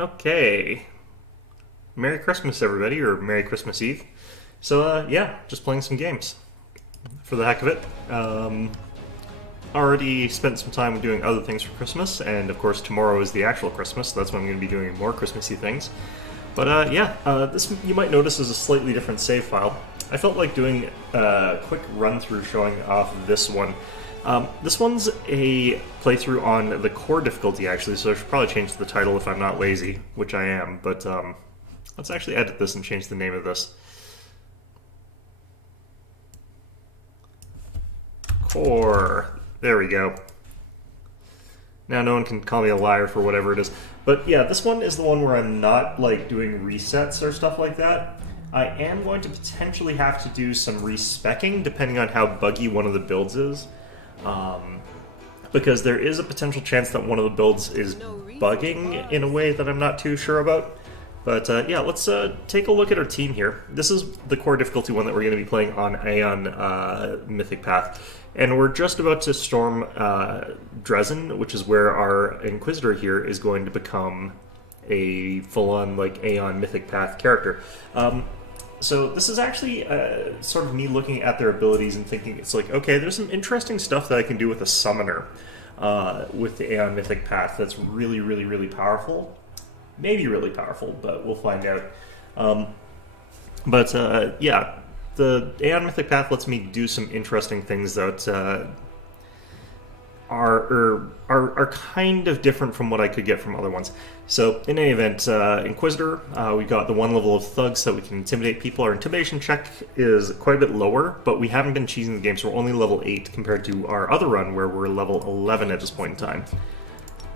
Okay. Merry Christmas, everybody, or Merry Christmas Eve. So, yeah, just playing some games for the heck of it. Already spent some time doing other things for Christmas, and of course, tomorrow is the actual Christmas, so that's when I'm going to be doing more Christmassy things. But, this you might notice is a slightly different save file. I felt like doing a quick run-through showing off this one. This one's a playthrough on the core difficulty, actually, so I should probably change the title if I'm not lazy, which I am, but let's actually edit this and change the name of this. Core. There we go. Now no one can call me a liar for whatever it is. But yeah, this one is the one where I'm not like doing resets or stuff like that. I am going to potentially have to do some respecking depending on how buggy one of the builds is. Because there is a potential chance that one of the builds is bugging in a way that I'm not too sure about. But yeah, let's take a look at our team here. This is the core difficulty one that we're going to be playing on Aeon Mythic Path. And we're just about to storm Dresden, which is where our Inquisitor here is going to become a full-on like Aeon Mythic Path character. So this is actually sort of me looking at their abilities and thinking it's like, okay, there's some interesting stuff that I can do with a Summoner with the Aeon Mythic Path that's really, really, really powerful. Maybe really powerful, but we'll find out. Yeah, the Aeon Mythic Path lets me do some interesting things that are kind of different from what I could get from other ones. So, in any event, Inquisitor, we got the one level of Thug so we can intimidate people. Our intimidation check is quite a bit lower, but we haven't been cheesing the game, so we're only level 8 compared to our other run where we're level 11 at this point in time.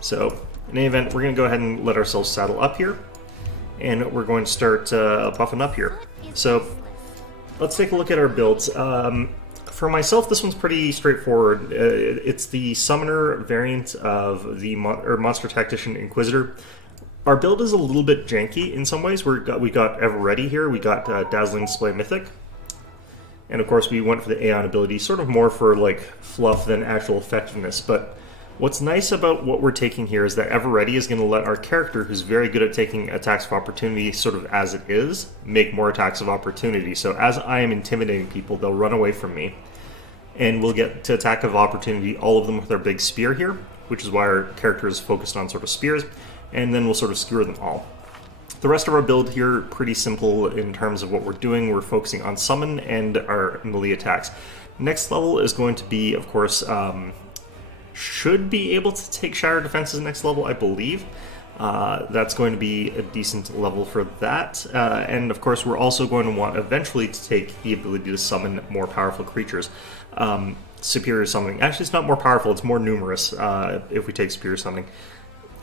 So, in any event, we're going to go ahead and let ourselves saddle up here, and we're going to start buffing up here. So, let's take a look at our builds. For myself, this one's pretty straightforward. It's the Summoner variant of the Monster Tactician Inquisitor. Our build is a little bit janky in some ways. We got Ever Ready here, we got Dazzling Display Mythic, and of course we went for the Aeon ability, sort of more for like fluff than actual effectiveness, but what's nice about what we're taking here is that Ever Ready is going to let our character, who's very good at taking attacks of opportunity sort of as it is, make more attacks of opportunity. So as I am intimidating people, they'll run away from me, and we'll get to attack of opportunity, all of them with our big spear here, which is why our character is focused on sort of spears, and then we'll sort of skewer them all. The rest of our build here, pretty simple in terms of what we're doing. We're focusing on summon and our melee attacks. Next level is going to be, of course, should be able to take Shatter Defenses next level, I believe. That's going to be a decent level for that. And of course, we're also going to want eventually to take the ability to summon more powerful creatures. Superior Summoning. Actually, it's not more powerful, it's more numerous if we take Superior Summoning.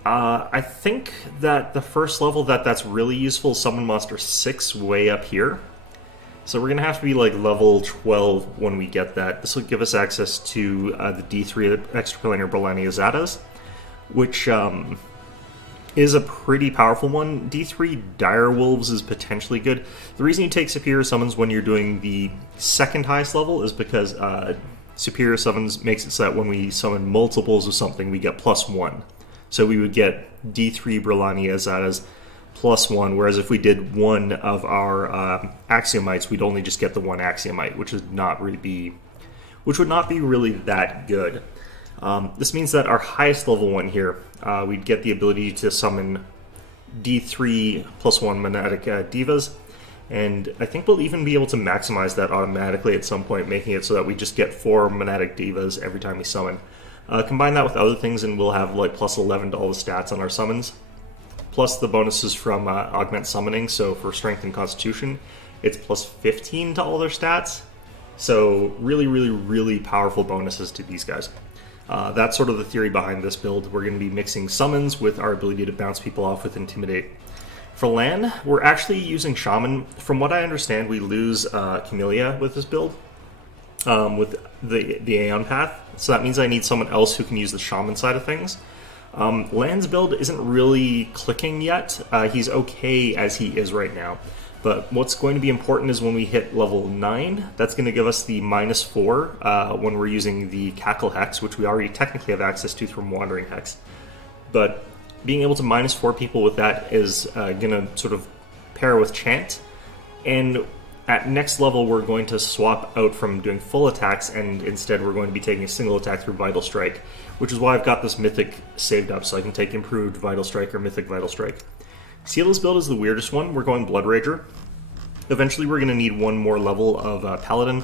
I think that the first level that's really useful is Summon Monster 6 way up here. So we're going to have to be like level 12 when we get that. This will give us access to the D3 Extraplanar Brolani Azatas, which is a pretty powerful one. D3 Dire Wolves is potentially good. The reason you take Superior Summons when you're doing the second highest level is because Superior Summons makes it so that when we summon multiples of something, we get +1. So we would get D3 Brolani Azatas +1, whereas if we did one of our Axiomites, we'd only just get the one Axiomite, which would not be really that good. This means that our highest level one here, we'd get the ability to summon D3 +1 Monadic Divas, and I think we'll even be able to maximize that automatically at some point, making it so that we just get 4 Monadic Divas every time we summon. Combine that with other things and we'll have like +11 to all the stats on our summons, plus the bonuses from Augment Summoning, so for Strength and Constitution, it's +15 to all their stats. So really, really, really powerful bonuses to these guys. That's sort of the theory behind this build. We're going to be mixing summons with our ability to bounce people off with Intimidate. For land, we're actually using Shaman. From what I understand, we lose Camellia with this build, with the Aeon path. So that means I need someone else who can use the Shaman side of things. Land's build isn't really clicking yet. He's okay as he is right now. But what's going to be important is when we hit level 9, that's going to give us the -4 when we're using the Cackle Hex, which we already technically have access to from Wandering Hex. But being able to -4 people with that is gonna sort of pair with Chant, and at next level we're going to swap out from doing full attacks, and instead we're going to be taking a single attack through Vital Strike, which is why I've got this Mythic saved up, so I can take Improved Vital Strike or Mythic Vital Strike. Seala's build is the weirdest one. We're going Blood Rager. Eventually we're going to need one more level of Paladin,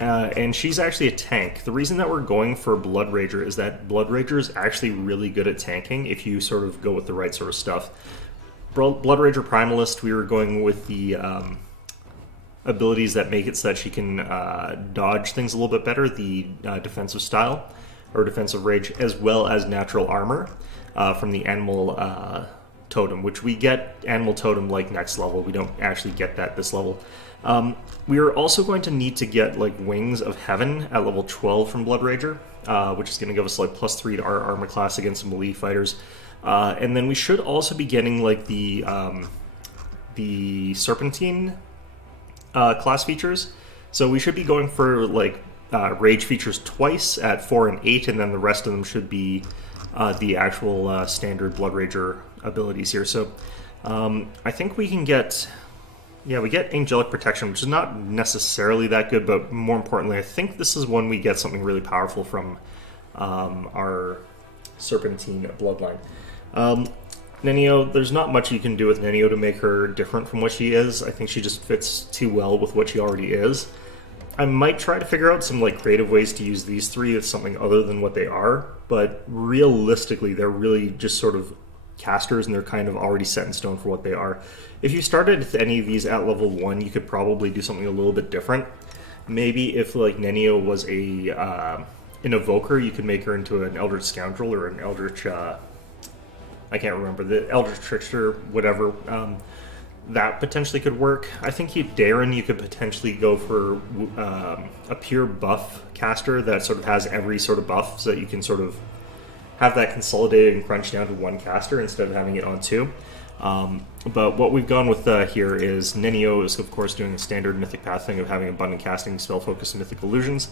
and she's actually a tank. The reason that we're going for Blood Rager is that Blood Rager is actually really good at tanking if you sort of go with the right sort of stuff. Blood Rager Primalist, we were going with the abilities that make it so that she can dodge things a little bit better, the defensive style, or defensive rage, as well as natural armor from the animal totem, which we get animal totem like next level. We don't actually get that this level. We are also going to need to get like Wings of Heaven at level 12 from Blood Rager, which is going to give us like +3 to our armor class against some melee fighters. And then we should also be getting like the Serpentine class features. So we should be going for like rage features twice at 4 and 8, and then the rest of them should be the actual standard Blood Rager abilities here. So I think we can get, yeah, we get Angelic Protection, which is not necessarily that good, but more importantly, I think this is when we get something really powerful from our Serpentine bloodline. Nenio, there's not much you can do with Nenio to make her different from what she is. I think she just fits too well with what she already is. I might try to figure out some like creative ways to use these three as something other than what they are, but realistically they're really just sort of casters, and they're kind of already set in stone for what they are. If you started with any of these at level 1, you could probably do something a little bit different. Maybe if like Nenio was an Evoker, you could make her into an Eldritch Scoundrel or an Eldritch... I can't remember, the Eldritch Trickster, whatever. That potentially could work. I think Darren, you could potentially go for a pure buff caster that sort of has every sort of buff, so that you can sort of have that consolidated and crunched down to one caster instead of having it on two. But what we've gone with here is Nenio is of course doing the standard Mythic Path thing of having abundant casting, spell focus, and Mythic Illusions.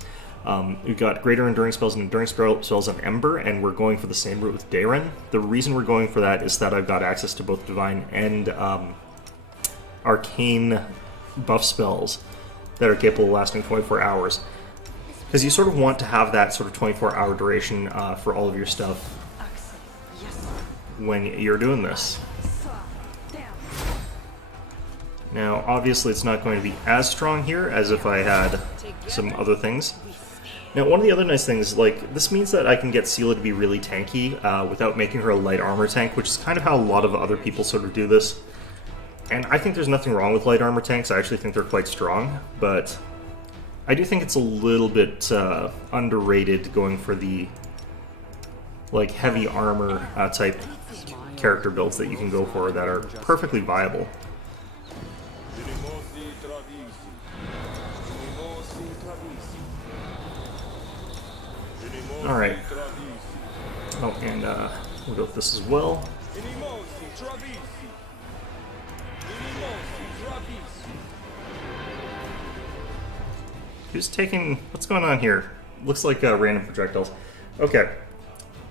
We've got greater enduring spells and enduring spells on Ember, and we're going for the same route with Darren. The reason we're going for that is that I've got access to both Divine and Arcane buff spells that are capable of lasting 24 hours. Because you sort of want to have that sort of 24-hour duration for all of your stuff when you're doing this. Now, obviously it's not going to be as strong here as if I had some other things. Now, one of the other nice things, like, this means that I can get Seela to be really tanky without making her a light armor tank, which is kind of how a lot of other people sort of do this. And I think there's nothing wrong with light armor tanks. I actually think they're quite strong, but I do think it's a little bit underrated going for the like heavy armor type character builds that you can go for that are perfectly viable. Alright. Oh, and we'll go with this as well. Who's taking... What's going on here? Looks like random projectiles. Okay.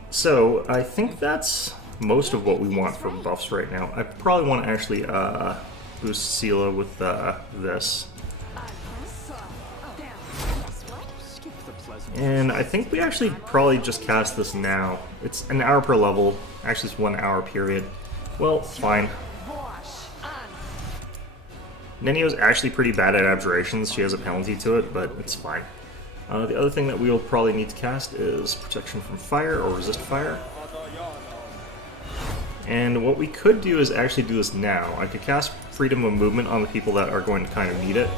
So, I think that's most of what we want for buffs right now. I probably want to actually boost Seela with this. And I think we actually probably just cast this now. It's an hour per level. Actually, it's 1 hour period. Well, fine. Nenio's actually pretty bad at abjurations. She has a penalty to it, but it's fine. The other thing that we'll probably need to cast is Protection from Fire or Resist Fire. And what we could do is actually do this now. I could cast Freedom of Movement on the people that are going to kind of need it.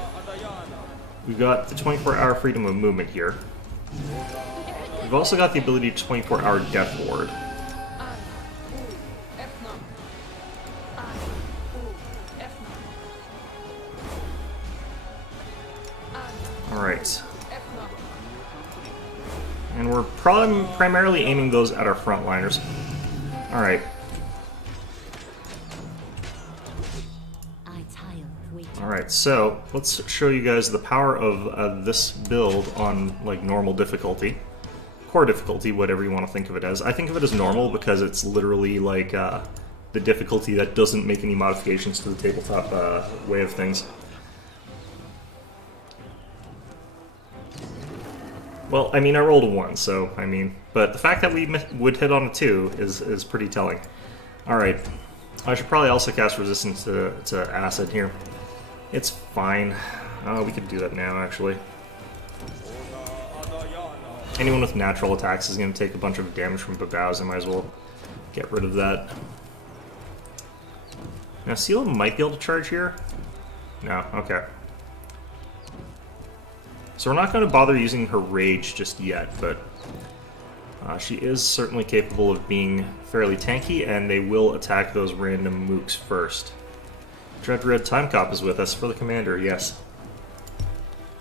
We've got the 24-hour Freedom of Movement here. We've also got the ability to 24-hour Death Ward. Alright. And we're primarily aiming those at our frontliners. Alright. Alright, so let's show you guys the power of this build on like normal difficulty. Of core difficulty, whatever you want to think of it as. I think of it as normal because it's literally like the difficulty that doesn't make any modifications to the tabletop way of things. Well, I mean, I rolled a 1, so, I mean... But the fact that we would hit on a 2 is pretty telling. Alright. I should probably also cast Resistance to Acid here. It's fine. We could do that now, actually. Anyone with natural attacks is going to take a bunch of damage from Babaus. I might as well get rid of that. Now, Sela might be able to charge here. No, okay. So we're not going to bother using her Rage just yet, but she is certainly capable of being fairly tanky, and they will attack those random mooks first. Dread Red Time Cop is with us for the commander, yes.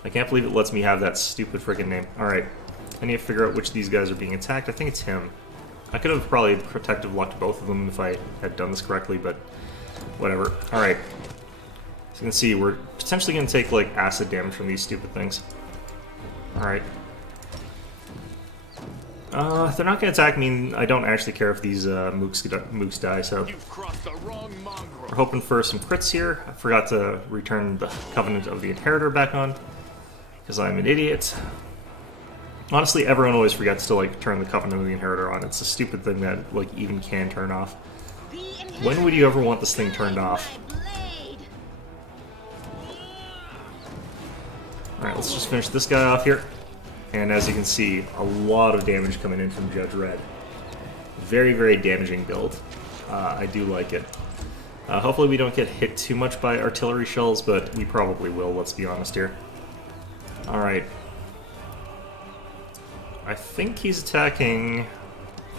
I can't believe it lets me have that stupid freaking name. Alright, I need to figure out which of these guys are being attacked. I think it's him. I could have probably protective locked both of them if I had done this correctly, but whatever. Alright. As you can see, we're potentially going to take, like, acid damage from these stupid things. Alright. If they're not going to attack me, I don't actually care if these mooks die, so... We're hoping for some crits here. I forgot to return the Covenant of the Inheritor back on, because I'm an idiot. Honestly, everyone always forgets to, like, turn the Covenant of the Inheritor on. It's a stupid thing that, like, even can turn off. When would you ever want this thing turned off? Alright, let's just finish this guy off here. And as you can see, a lot of damage coming in from Judge Red. Very, very damaging build. I do like it. Hopefully we don't get hit too much by artillery shells, but we probably will, let's be honest here. Alright. I think he's attacking...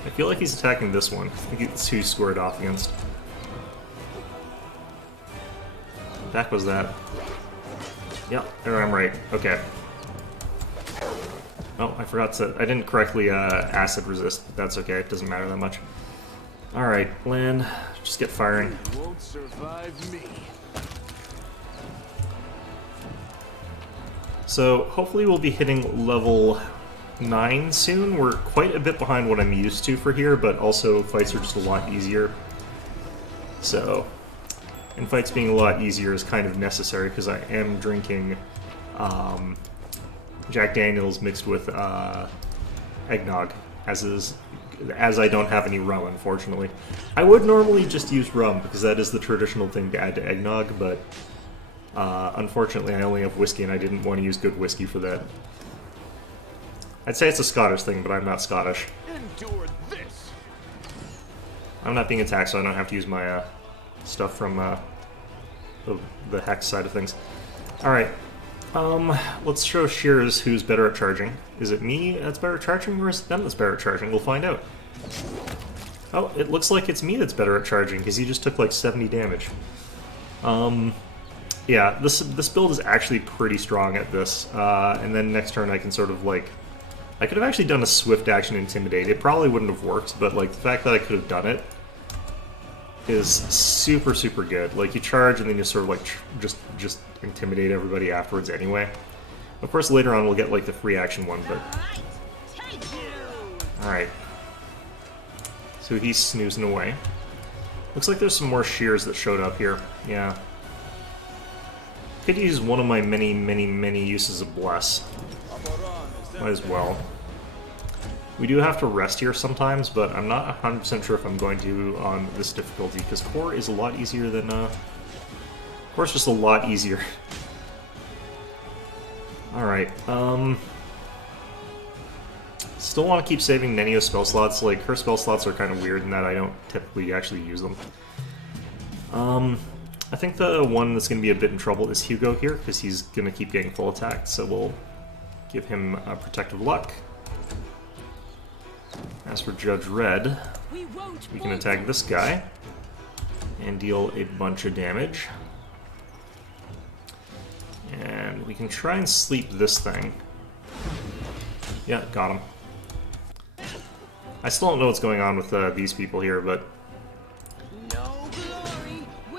I feel like he's attacking this one. I think it's who he scored off against. What the heck was that? Yep, there I'm right. Okay. Oh, I forgot to... I didn't correctly acid resist, but that's okay. It doesn't matter that much. Alright, land. Just get firing. You won't survive me. So, hopefully we'll be hitting level 9 soon. We're quite a bit behind what I'm used to for here, but also fights are just a lot easier. So, and fights being a lot easier is kind of necessary because I am drinking Jack Daniels mixed with eggnog, as I don't have any rum, unfortunately. I would normally just use rum because that is the traditional thing to add to eggnog, but unfortunately I only have whiskey and I didn't want to use good whiskey for that. I'd say it's a Scottish thing, but I'm not Scottish. Endure this. I'm not being attacked, so I don't have to use my stuff from the hex side of things. Alright. Let's show Shears who's better at charging. Is it me that's better at charging, or is it them that's better at charging? We'll find out. Oh, it looks like it's me that's better at charging, because he just took like 70 damage. Yeah, this build is actually pretty strong at this. And then next turn I can sort of like... I could have actually done a swift action Intimidate. It probably wouldn't have worked, but like the fact that I could have done it is super, super good. Like, you charge and then you sort of like just intimidate everybody afterwards anyway. Of course, later on we'll get like the free action one, but... Alright. So he's snoozing away. Looks like there's some more shears that showed up here. Yeah. Could use one of my many, many, many uses of Bless. Might as well. We do have to rest here sometimes, but I'm not 100% sure if I'm going to on this difficulty, because Core is a lot easier than... Core's just a lot easier. Alright, still want to keep saving Nenio's spell slots. Like, her spell slots are kind of weird in that I don't typically actually use them. I think the one that's going to be a bit in trouble is Hugo here, because he's going to keep getting full attacked, so we'll give him Protective Luck. As for Judge Red, we can attack this guy and deal a bunch of damage. And we can try and sleep this thing. Yeah, got him. I still don't know what's going on with these people here, but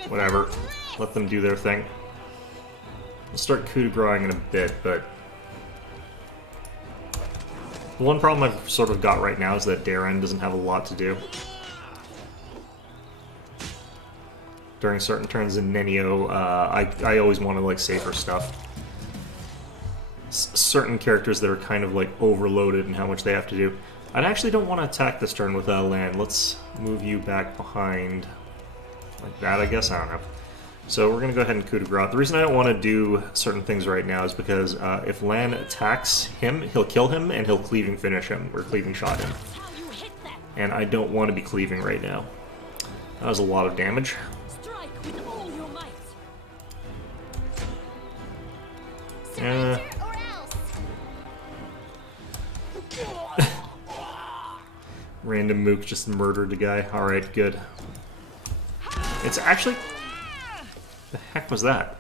whatever. Let them do their thing. We'll start coup de grace in a bit, but The one problem I've sort of got right now is that Darren doesn't have a lot to do. During certain turns in Nenio, I always want to like safer stuff. Certain characters that are kind of like overloaded in how much they have to do. I actually don't want to attack this turn with land. Let's move you back behind like that, I guess. I don't know. So we're going to go ahead and coup de grace. The reason I don't want to do certain things right now is because if Lan attacks him, he'll kill him and he'll cleaving finish him, or cleaving shot him. And I don't want to be cleaving right now. That was a lot of damage. Strike with all your might. Random mook just murdered a guy. Alright, good. It's actually... The heck was that?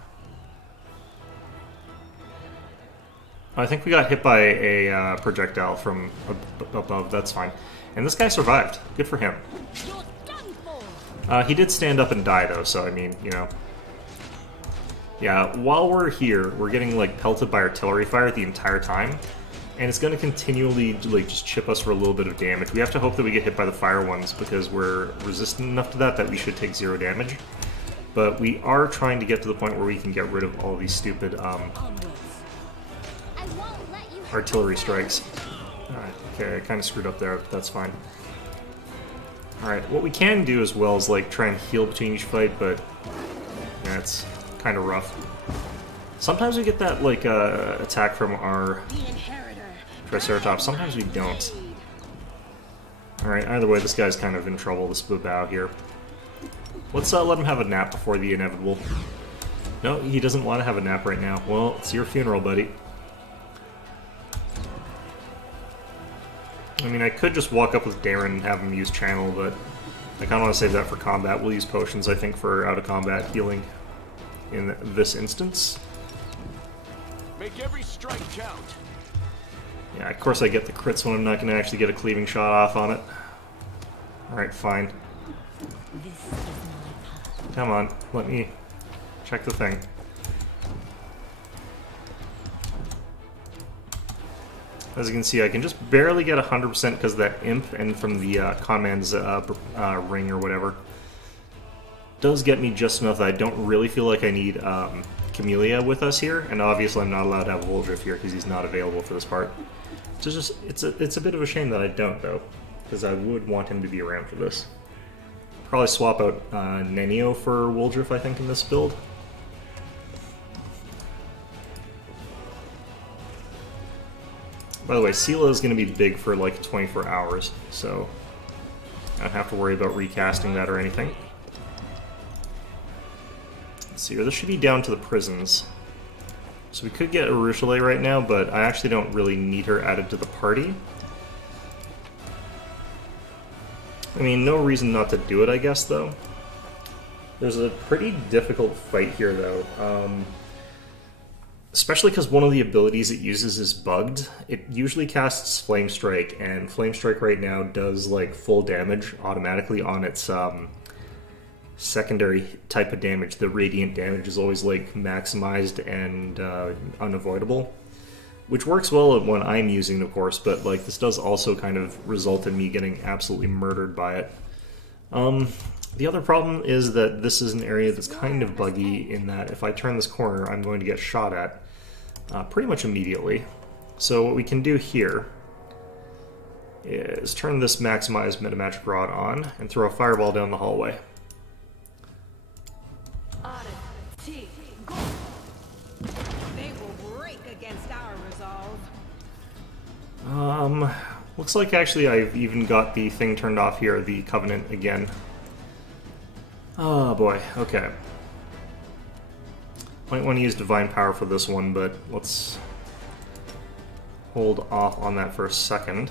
I think we got hit by a projectile from above. That's fine. And this guy survived. Good for him. You're done for. He did stand up and die, though, so, I mean, you know. Yeah, while we're here, we're getting, like, pelted by artillery fire the entire time. And it's going to continually, like, just chip us for a little bit of damage. We have to hope that we get hit by the fire ones, because we're resistant enough to that we should take 0 damage. But we are trying to get to the point where we can get rid of all these stupid artillery strikes. Alright, okay, I kind of screwed up there, but that's fine. Alright, what we can do as well is like try and heal between each fight, but yeah, it's kind of rough. Sometimes we get that like attack from our Triceratops, sometimes we don't. Alright, either way, this guy's kind of in trouble, this Babao here. Let's let him have a nap before the inevitable. No, he doesn't want to have a nap right now. Well, it's your funeral, buddy. I mean, I could just walk up with Darren and have him use channel, but I kind of want to save that for combat. We'll use potions, I think, for out-of-combat healing in this instance. Make every strike count. Yeah, of course I get the crits when I'm not going to actually get a cleaving shot off on it. Alright, fine. Come on, let me check the thing. As you can see, I can just barely get 100% because of that imp, and from the Conman's ring or whatever. Does get me just enough that I don't really feel like I need Camellia with us here, and obviously I'm not allowed to have Woldriff here because he's not available for this part. So it's a bit of a shame that I don't, though, because I would want him to be around for this. Probably swap out Nenio for Woldriff, I think, in this build. By the way, Sela is going to be big for like 24 hours, so I don't have to worry about recasting that or anything. Let's see here, this should be down to the prisons. So we could get Urushalay right now, but I actually don't really need her added to the party. I mean, no reason not to do it, I guess, though. There's a pretty difficult fight here, though. Especially because one of the abilities it uses is bugged. It usually casts Flame Strike, and Flame Strike right now does, like, full damage automatically on its secondary type of damage. The Radiant damage is always, like, maximized and unavoidable. Which works well when I'm using it, of course, but like this does also kind of result in me getting absolutely murdered by it. The other problem is that this is an area that's kind of buggy in that if I turn this corner, I'm going to get shot at pretty much immediately. So what we can do here is turn this maximized metamagic rod on and throw a fireball down the hallway. Looks like actually I've even got the thing turned off here, the Covenant again. Oh boy, okay. Might want to use Divine Power for this one, but let's hold off on that for a second.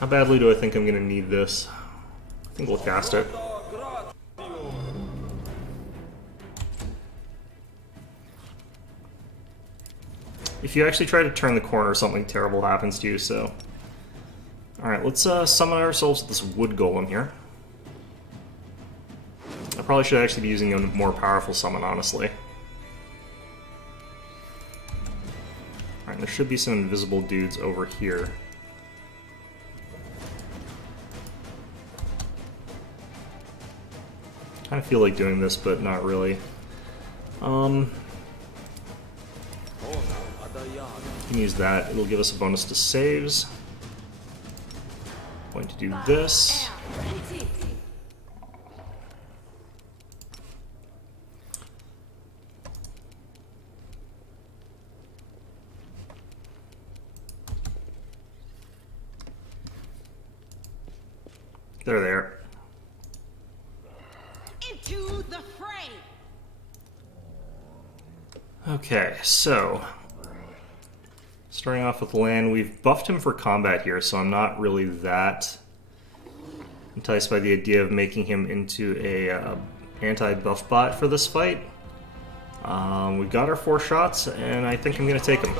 How badly do I think I'm going to need this? I think we'll cast it. If you actually try to turn the corner, something terrible happens to you, so... Alright, let's summon ourselves with this wood golem here. I probably should actually be using a more powerful summon, honestly. Alright, there should be some invisible dudes over here. I kind of feel like doing this, but not really. You can use that. It'll give us a bonus to saves. Going to do this. They're there. Into the fray. Okay, so starting off with land, we've buffed him for combat here, so I'm not really that enticed by the idea of making him into a anti-buff bot for this fight. We've got our 4 shots, and I think I'm going to take them.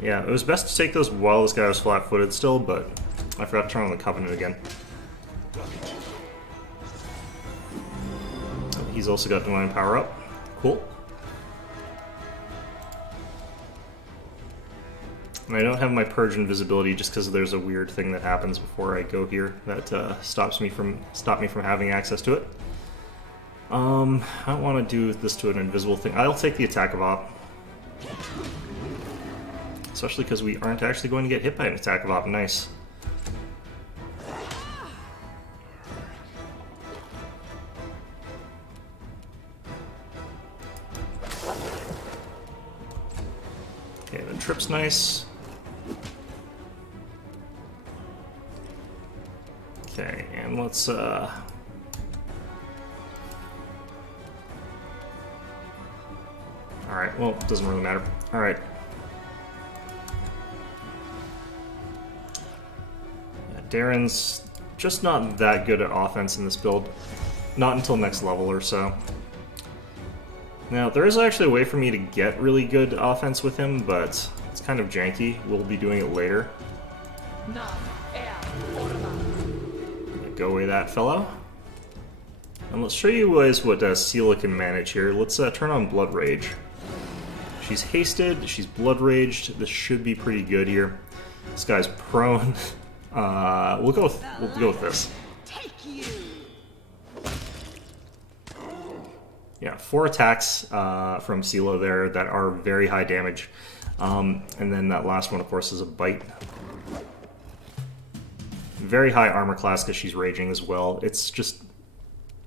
Yeah, it was best to take those while this guy was flat-footed still, but I forgot to turn on the Covenant again. He's also got Divine Power up. Cool. And I don't have my Purge Invisibility just because there's a weird thing that happens before I go here that stops me from having access to it. I don't want to do this to an invisible thing. I'll take the Attack of Op. Especially because we aren't actually going to get hit by an Attack of Op. Nice. Okay, the trip's nice. Okay, and let's alright, well, it doesn't really matter. Alright. Yeah, Darren's just not that good at offense in this build. Not until next level or so. Now, there is actually a way for me to get really good offense with him, but it's kind of janky. We'll be doing it later. Go away, that fellow. And let's show you guys what Seela can manage here. Let's turn on Blood Rage. She's hasted, she's Blood Raged. This should be pretty good here. This guy's prone. We'll go with this. Yeah, 4 attacks from Seela there that are very high damage. And then that last one, of course, is a bite. Very high armor class because she's raging as well. It's just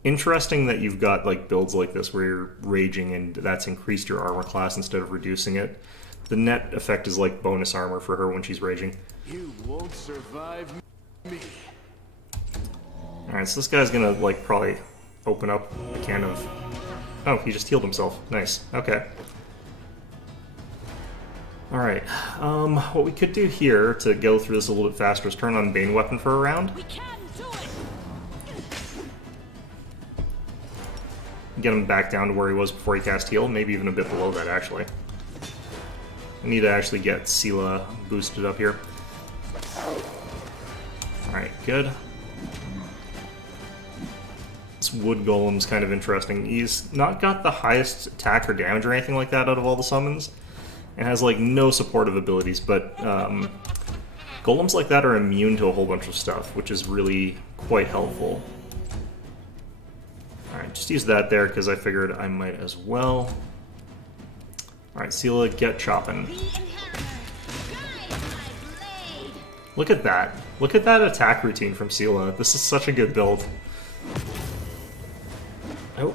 interesting that you've got like builds like this where you're raging and that's increased your armor class instead of reducing it. The net effect is like bonus armor for her when she's raging. You won't survive me. Alright, so this guy's gonna like probably open up a can of... Oh, he just healed himself. Nice. Okay. Alright, what we could do here to go through this a little bit faster is turn on Bane Weapon for a round. We can do it. Get him back down to where he was before he cast heal, maybe even a bit below that, actually. I need to actually get Seela boosted up here. Alright, good. This Wood Golem's kind of interesting. He's not got the highest attack or damage or anything like that out of all the summons, and has like no supportive abilities, but golems like that are immune to a whole bunch of stuff, which is really quite helpful. Alright, just use that there because I figured I might as well. Alright, Seela, get chopping. Look at that. Look at that attack routine from Seela. This is such a good build. Oh.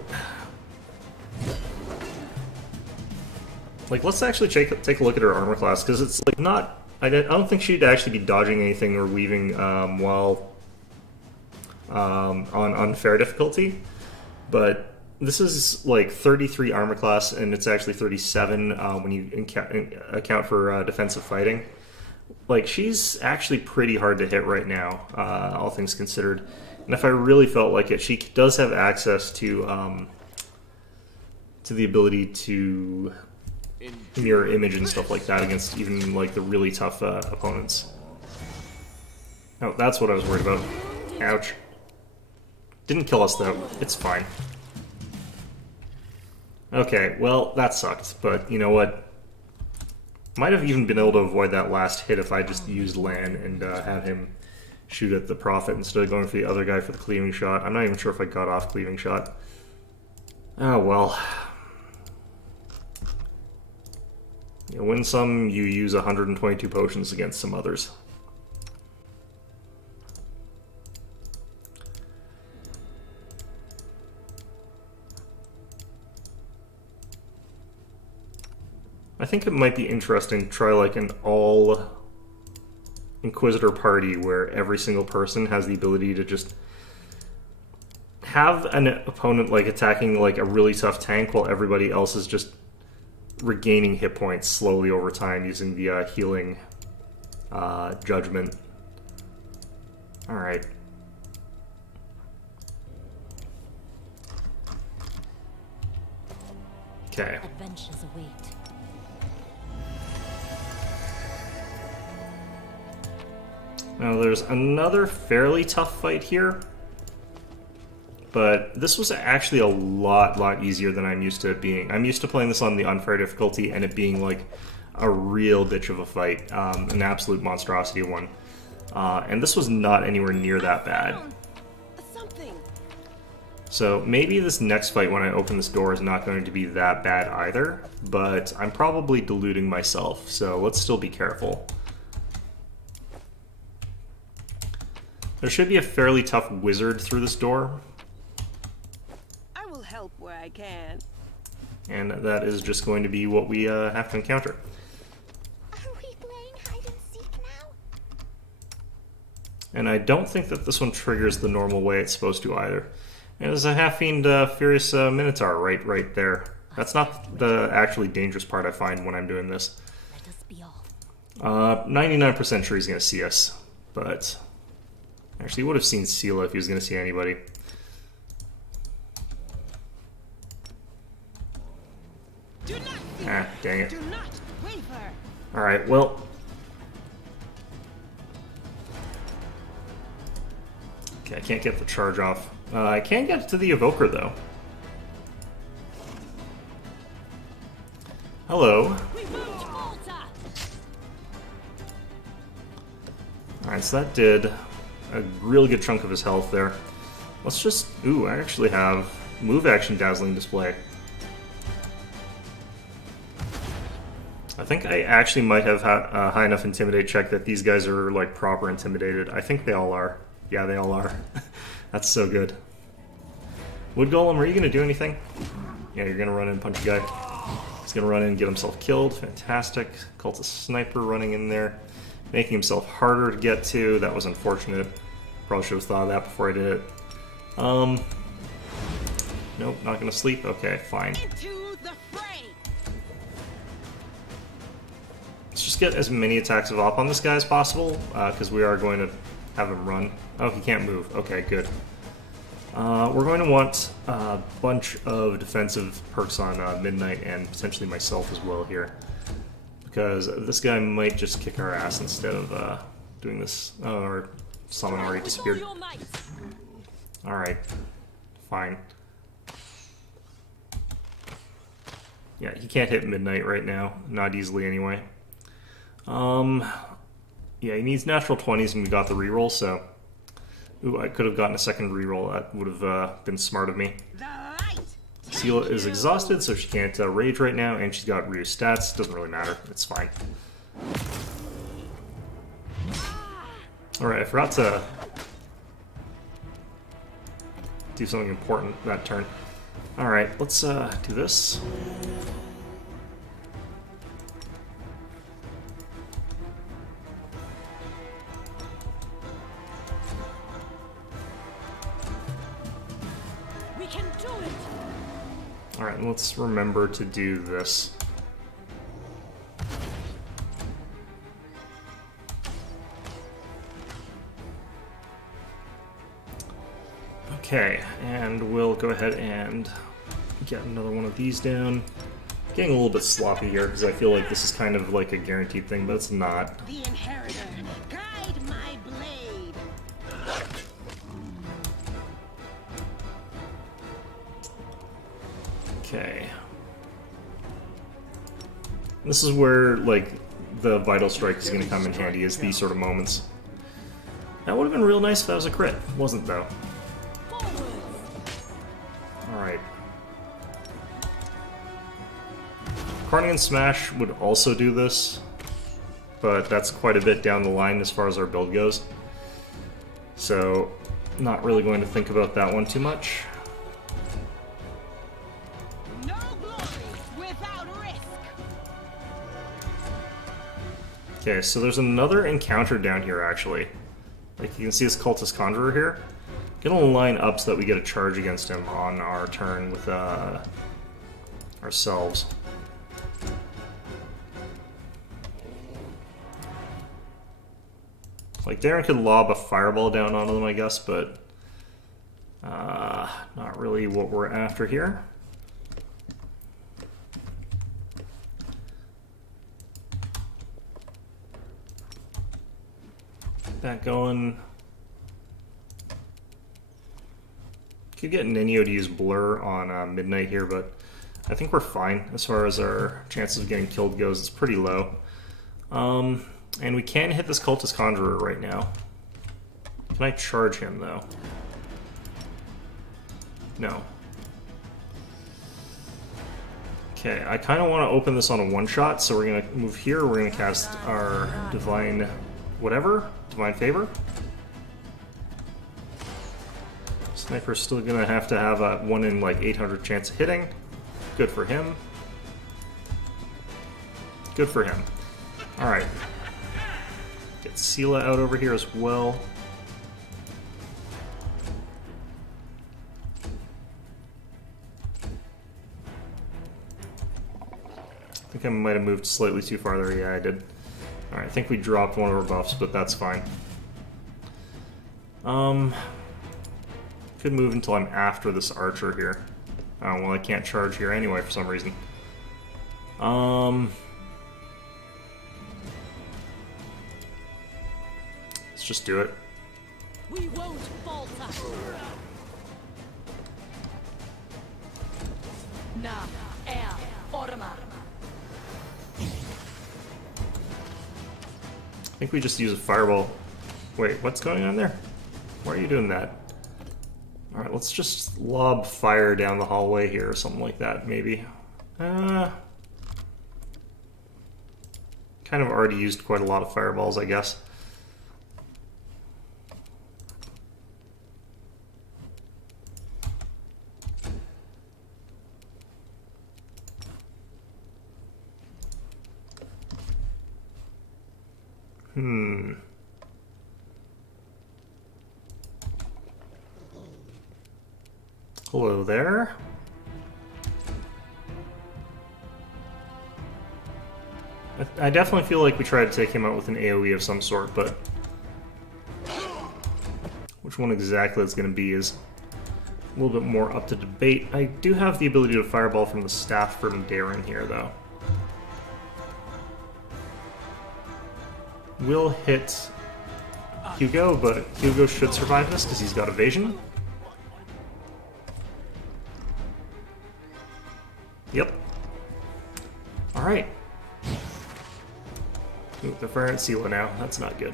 Like, let's actually take a look at her armor class, because it's like not... I don't think she'd actually be dodging anything or weaving while on unfair difficulty, but this is like 33 armor class, and it's actually 37 when you account for defensive fighting. Like, she's actually pretty hard to hit right now, all things considered. And if I really felt like it, she does have access to the ability to mirror image and stuff like that against even like the really tough opponents. Oh, that's what I was worried about. Ouch. Didn't kill us though. It's fine. Okay, well, that sucked, but you know what? Might have even been able to avoid that last hit if I just used Lan and had him shoot at the Prophet instead of going for the other guy for the cleaving shot. I'm not even sure if I got off cleaving shot. Oh well. You win some, you use 122 potions against some others. I think it might be interesting to try like an all Inquisitor party where every single person has the ability to just have an opponent like attacking like a really tough tank while everybody else is just regaining hit points slowly over time using the healing judgment. Alright. Okay. Adventures await. Now there's another fairly tough fight here, but this was actually a lot easier than I'm used to it being. I'm used to playing this on the unfair difficulty and it being like a real bitch of a fight, an absolute monstrosity one. And this was not anywhere near that bad. Something. So maybe this next fight when I open this door is not going to be that bad either, but I'm probably deluding myself, so let's still be careful. There should be a fairly tough wizard through this door, I will help where I can. and that is just going to be what we have to encounter. Are we playing hide and seek now? And I don't think that this one triggers the normal way it's supposed to either. And there's a half-fiend Furious Minotaur right there. That's not the actually dangerous part I find when I'm doing this. Let us be all. 99% sure he's going to see us, but actually he would have seen Sela if he was going to see anybody. Do not fear. Ah, dang it. Do not waver. Alright, well. Okay, I can't get the charge off. I can get to the Evoker, though. Hello. We move to Malta. Alright, so that did a really good chunk of his health there. Let's just... Ooh, I actually have move action Dazzling Display. I think I actually might have had a high enough Intimidate check that these guys are, like, proper intimidated. I think they all are. Yeah, they all are. That's so good. Wood Golem, are you going to do anything? Yeah, you're going to run in and punch a guy. He's going to run in and get himself killed. Fantastic. Cultist Sniper running in there. Making himself harder to get to. That was unfortunate. Probably should have thought of that before I did it. Nope, not going to sleep. Okay, fine. Into the fray. Let's just get as many attacks of op on this guy as possible, because we are going to have him run. Oh, he can't move. Okay, good. We're going to want a bunch of defensive perks on Midnight and potentially myself as well here. Because this guy might just kick our ass instead of doing this. Oh, or someone already disappeared. Alright. Fine. Yeah, he can't hit Midnight right now. Not easily anyway. Yeah, he needs natural 20s and we got the reroll, so... Ooh, I could have gotten a second reroll. That would have been smart of me. The light. Seela is exhausted, so she can't rage right now, and she's got reduced stats. Doesn't really matter. It's fine. Alright, I forgot to do something important that turn. Alright, let's do this. We can do it. Alright, let's remember to do this. Okay, and we'll go ahead and get another one of these down. Getting a little bit sloppy here because I feel like this is kind of like a guaranteed thing, but it's not. The inheritor. Guide my blade. Okay. This is where, like, the Vital Strike is going to come in handy, is these sort of moments. That would have been real nice if that was a crit. Wasn't, though. Alright. Carnigan Smash would also do this, but that's quite a bit down the line as far as our build goes. So, not really going to think about that one too much. No glory without risk. Okay, so there's another encounter down here, actually. Like, you can see this Cultist Conjurer here. Gonna line up so that we get a charge against him on our turn with ourselves. Like, Darren could lob a fireball down onto them, I guess, but not really what we're after here. Get that going. Could get Ninio to use Blur on Midnight here, but I think we're fine as far as our chances of getting killed goes. It's pretty low. And we can hit this Cultist Conjurer right now. Can I charge him, though? No. Okay, I kind of want to open this on a one-shot, so we're going to move here. We're going to cast our Divine whatever. Divine Favor. Sniper's still going to have a 1 in, like, 800 chance of hitting. Good for him. Good for him. Alright. Get Sela out over here as well. I think I might have moved slightly too far there. Yeah, I did. Alright, I think we dropped one of our buffs, but that's fine. Could move until I'm after this archer here. Oh, well, I can't charge here anyway for some reason. Let's just do it. We won't falter. Na air orma. I think we just use a fireball. Wait, what's going on there? Why are you doing that? Alright, let's just lob fire down the hallway here or something like that, maybe. Kind of already used quite a lot of fireballs, I guess. Hello there. I definitely feel like we tried to take him out with an AoE of some sort, but which one exactly it's going to be is a little bit more up to debate. I do have the ability to fireball from the staff from Darren here, though. Will hit Hugo, but Hugo should survive this because he's got evasion. Yep. Alright. They're firing at Sela now. That's not good.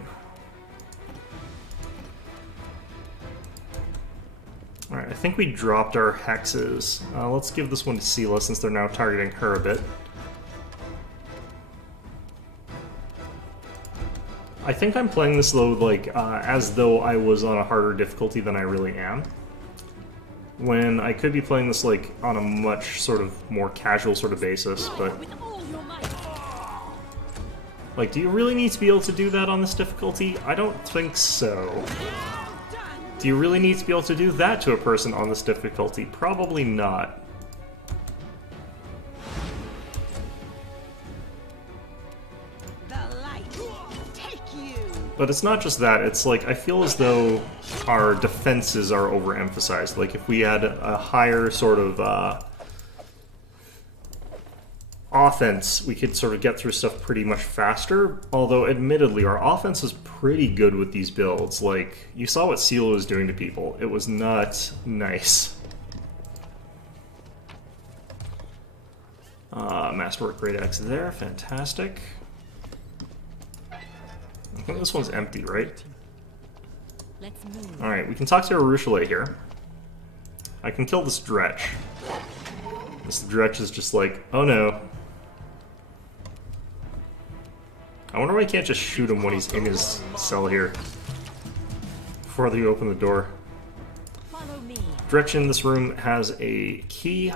Alright, I think we dropped our hexes. Let's give this one to Sela since they're now targeting her a bit. I think I'm playing this though, like, as though I was on a harder difficulty than I really am. When I could be playing this, like, on a much sort of more casual sort of basis, but... Like, do you really need to be able to do that on this difficulty? I don't think so. Do you really need to be able to do that to a person on this difficulty? Probably not. But it's not just that, it's like, I feel as though our defenses are overemphasized. Like, if we had a higher sort of offense, we could sort of get through stuff pretty much faster. Although, admittedly, our offense is pretty good with these builds. Like, you saw what Sela was doing to people. It was not nice. Masterwork Great Axe there, fantastic. I think this one's empty, right? Let's move. Alright, we can talk to Arushale here. I can kill this Dretch. This Dretch is just like, oh no. I wonder why I can't just shoot him when he's in his cell here. Before they open the door. Follow me. Dretch in this room has a key,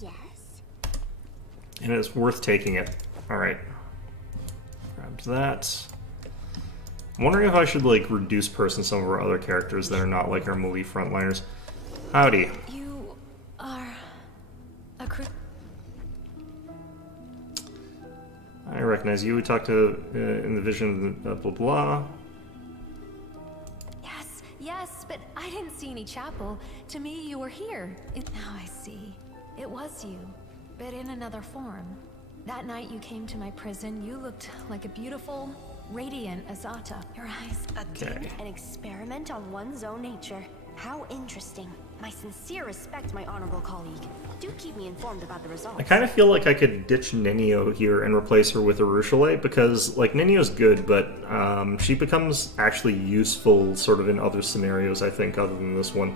Yes. and it's worth taking it. Alright. Grabs that. I'm wondering if I should, like, reduce person some of our other characters that are not, like, our melee frontliners. Howdy. You are a crew. I recognize you. We talked to in the vision of blah blah. Yes, yes, but I didn't see any chapel. To me, you were here. Now I see. It was you, but in another form. That night you came to my prison, you looked like a beautiful, radiant Azata. Your eyes. Okay. An experiment on one's own nature. How interesting. My sincere respect, my honorable colleague. Do keep me informed about the results. I kind of feel like I could ditch Nenio here and replace her with Arushale because, like, Nenio's good, but she becomes actually useful sort of in other scenarios, I think, other than this one.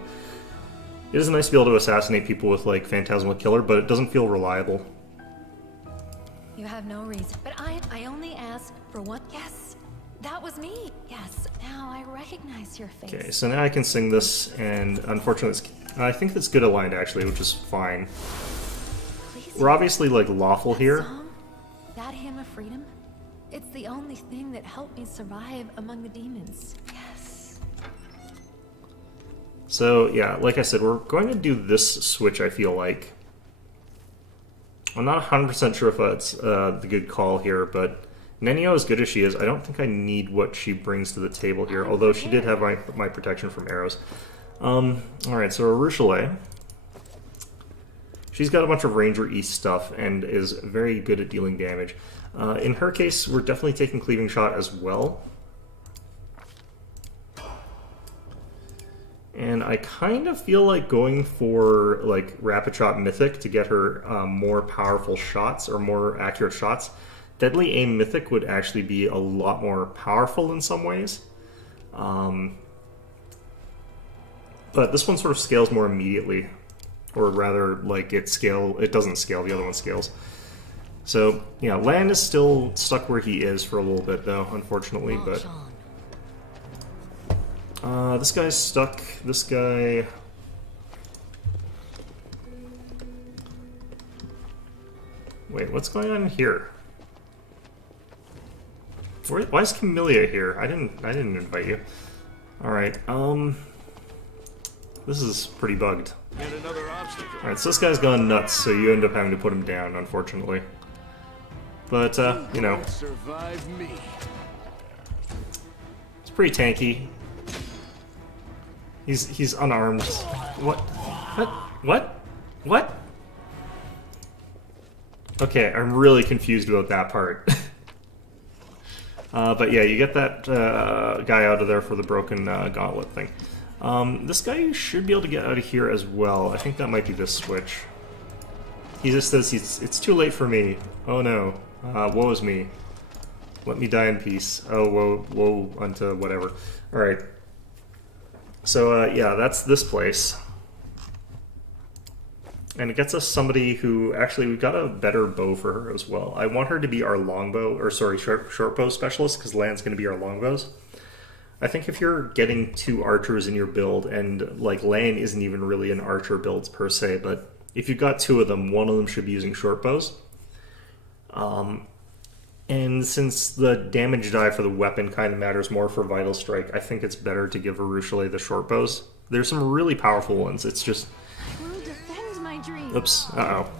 It is nice to be able to assassinate people with, like, Phantasmal Killer, but it doesn't feel reliable. You have no reason. But I only asked for one. Yes, that was me. Yes, now I recognize your face. Okay, so now I can sing this, and unfortunately, I think it's good aligned, actually, which is fine. Please. We're obviously, like, lawful That here. song, that hymn of freedom, it's the only thing that helped me survive among the demons. Yes. So, yeah, like I said, we're going to do this switch, I feel like. I'm not 100% sure if that's the good call here, but Nenio, as good as she is, I don't think I need what she brings to the table here, although she did have my protection from arrows. Alright, so Arushale. She's got a bunch of Ranger East stuff and is very good at dealing damage. In her case, we're definitely taking Cleaving Shot as well. And I kind of feel like going for, like, Rapid Shot Mythic to get her more powerful shots, or more accurate shots. Deadly Aim Mythic would actually be a lot more powerful in some ways. But this one sort of scales more immediately. Or rather, like, it doesn't scale, the other one scales. So, yeah, Lan is still stuck where he is for a little bit, though, unfortunately, but... this guy's stuck. This guy... Wait, what's going on here? Why is Camellia here? I didn't invite you. Alright, this is pretty bugged. Yet another obstacle. Alright, so this guy's gone nuts, so you end up having to put him down, unfortunately. But, you know, Won't survive me. it's pretty tanky. He's unarmed. What? What? Okay, I'm really confused about that part. But yeah, you get that guy out of there for the broken gauntlet thing. This guy should be able to get out of here as well. I think that might be this switch. He just says it's too late for me. Oh no. Woe is me. Let me die in peace. Oh, woe unto whatever. Alright. So, yeah, that's this place. And it gets us somebody who, actually, we've got a better bow for her as well. I want her to be our longbow, or sorry, short bow specialist, because Lan's going to be our longbows. I think if you're getting 2 archers in your build, and, like, Lan isn't even really an archer build per se, but if you've got 2 of them, one of them should be using short bows. And since the damage die for the weapon kind of matters more for Vital Strike, I think it's better to give Arushale the short bows. There's some really powerful ones, it's just... I will defend my dream. Oops, uh-oh.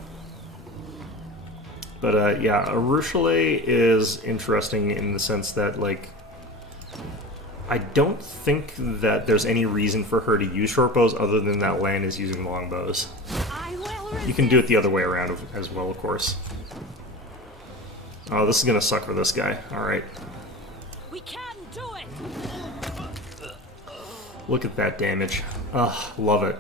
But, yeah, Arushale is interesting in the sense that, like... I don't think that there's any reason for her to use short bows other than that Lan is using longbows. I will You can do it the other way around as well, of course. Oh, this is gonna suck for this guy. Alright. We can do it. Look at that damage. Ugh, love it.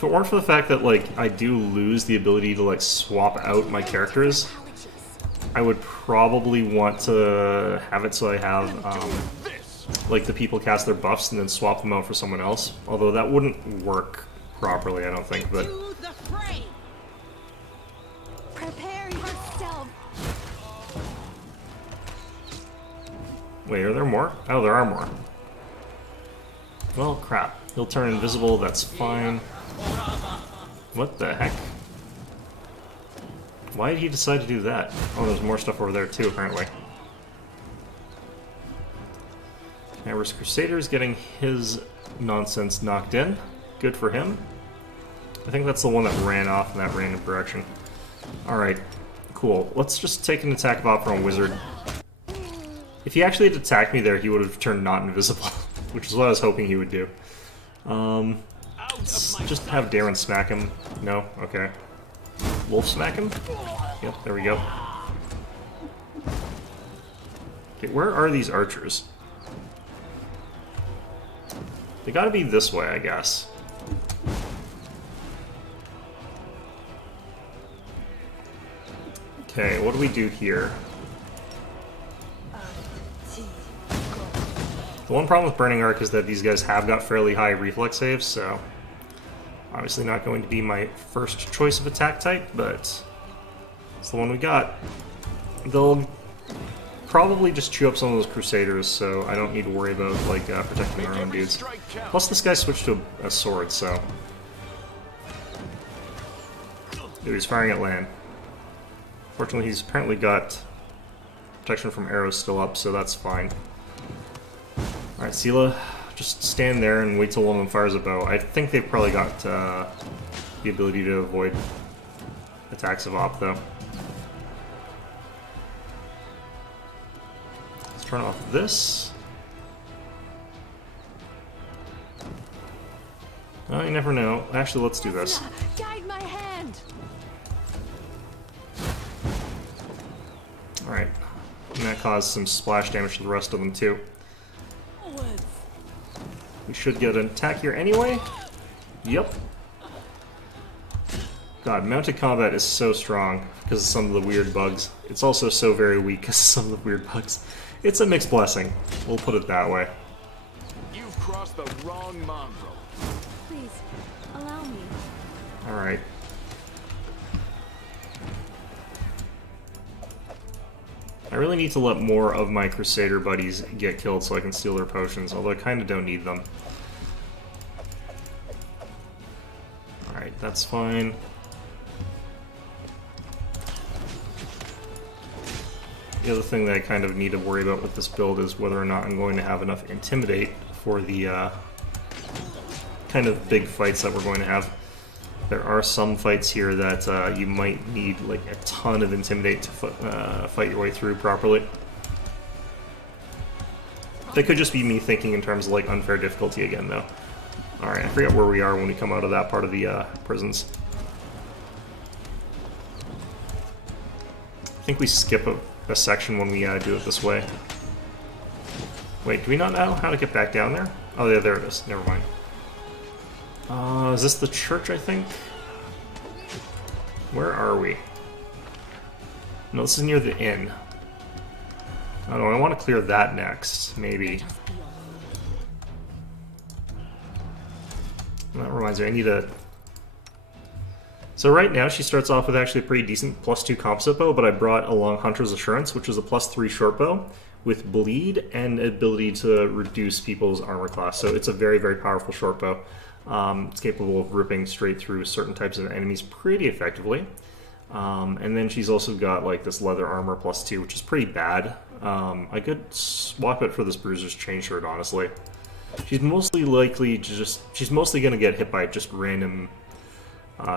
If it weren't for the fact that, like, I do lose the ability to, like, swap out my characters, I would probably want to have it so I have, like, the people cast their buffs and then swap them out for someone else. Although that wouldn't work properly, I don't think, but... To the fray. Prepare yourself. Wait, are there more? Oh, there are more. Well, crap. He'll turn invisible, that's fine. What the heck? Why did he decide to do that? Oh, there's more stuff over there too, apparently. Amber's Crusader's getting his nonsense knocked in. Good for him. I think that's the one that ran off in that random direction. Alright, cool. Let's just take an attack of Opera on Wizard. If he actually had attacked me there, he would have turned not invisible, which is what I was hoping he would do. Let's just have Darren smack him. No? Okay. Wolf smack him? Yep, there we go. Okay, where are these archers? They gotta be this way, I guess. Okay, what do we do here? The one problem with Burning Arc is that these guys have got fairly high reflex saves, so obviously not going to be my first choice of attack type, but it's the one we got. They'll probably just chew up some of those Crusaders, so I don't need to worry about like protecting our own dudes. Plus this guy switched to a sword, so... Dude, he's firing at land. Fortunately, he's apparently got protection from arrows still up, so that's fine. Alright, Sela, just stand there and wait till one of them fires a bow. I think they've probably got the ability to avoid attacks of Op, though. Let's turn off this. Oh, you never know. Actually, let's do this. Guide my hand. Alright. And that caused some splash damage to the rest of them, too. We should get an attack here anyway. Yep. God, mounted combat is so strong because of some of the weird bugs. It's also so very weak because of some of the weird bugs. It's a mixed blessing. We'll put it that way. You've crossed the wrong mongrel. Please, allow me. Alright. I really need to let more of my Crusader buddies get killed so I can steal their potions, although I kind of don't need them. Alright, that's fine. The other thing that I kind of need to worry about with this build is whether or not I'm going to have enough Intimidate for the kind of big fights that we're going to have. There are some fights here that you might need like a ton of Intimidate to fight your way through properly. That could just be me thinking in terms of like unfair difficulty again, though. Alright, I forget where we are when we come out of that part of the prisons. I think we skip a section when we do it this way. Wait, do we not know how to get back down there? Oh yeah, there it is. Never mind. Is this the church, I think? Where are we? No, this is near the inn. Oh no, I want to clear that next, maybe. That reminds me, I need a... So right now she starts off with actually a pretty decent +2 composite bow, but I brought along Hunter's Assurance, which is a +3 short bow with bleed and ability to reduce people's armor class. So it's a very, very powerful short bow. It's capable of ripping straight through certain types of enemies pretty effectively. And then she's also got like this leather armor +2, which is pretty bad. I could swap it for this Bruiser's chain shirt, honestly. She's mostly likely to just... She's mostly going to get hit by just random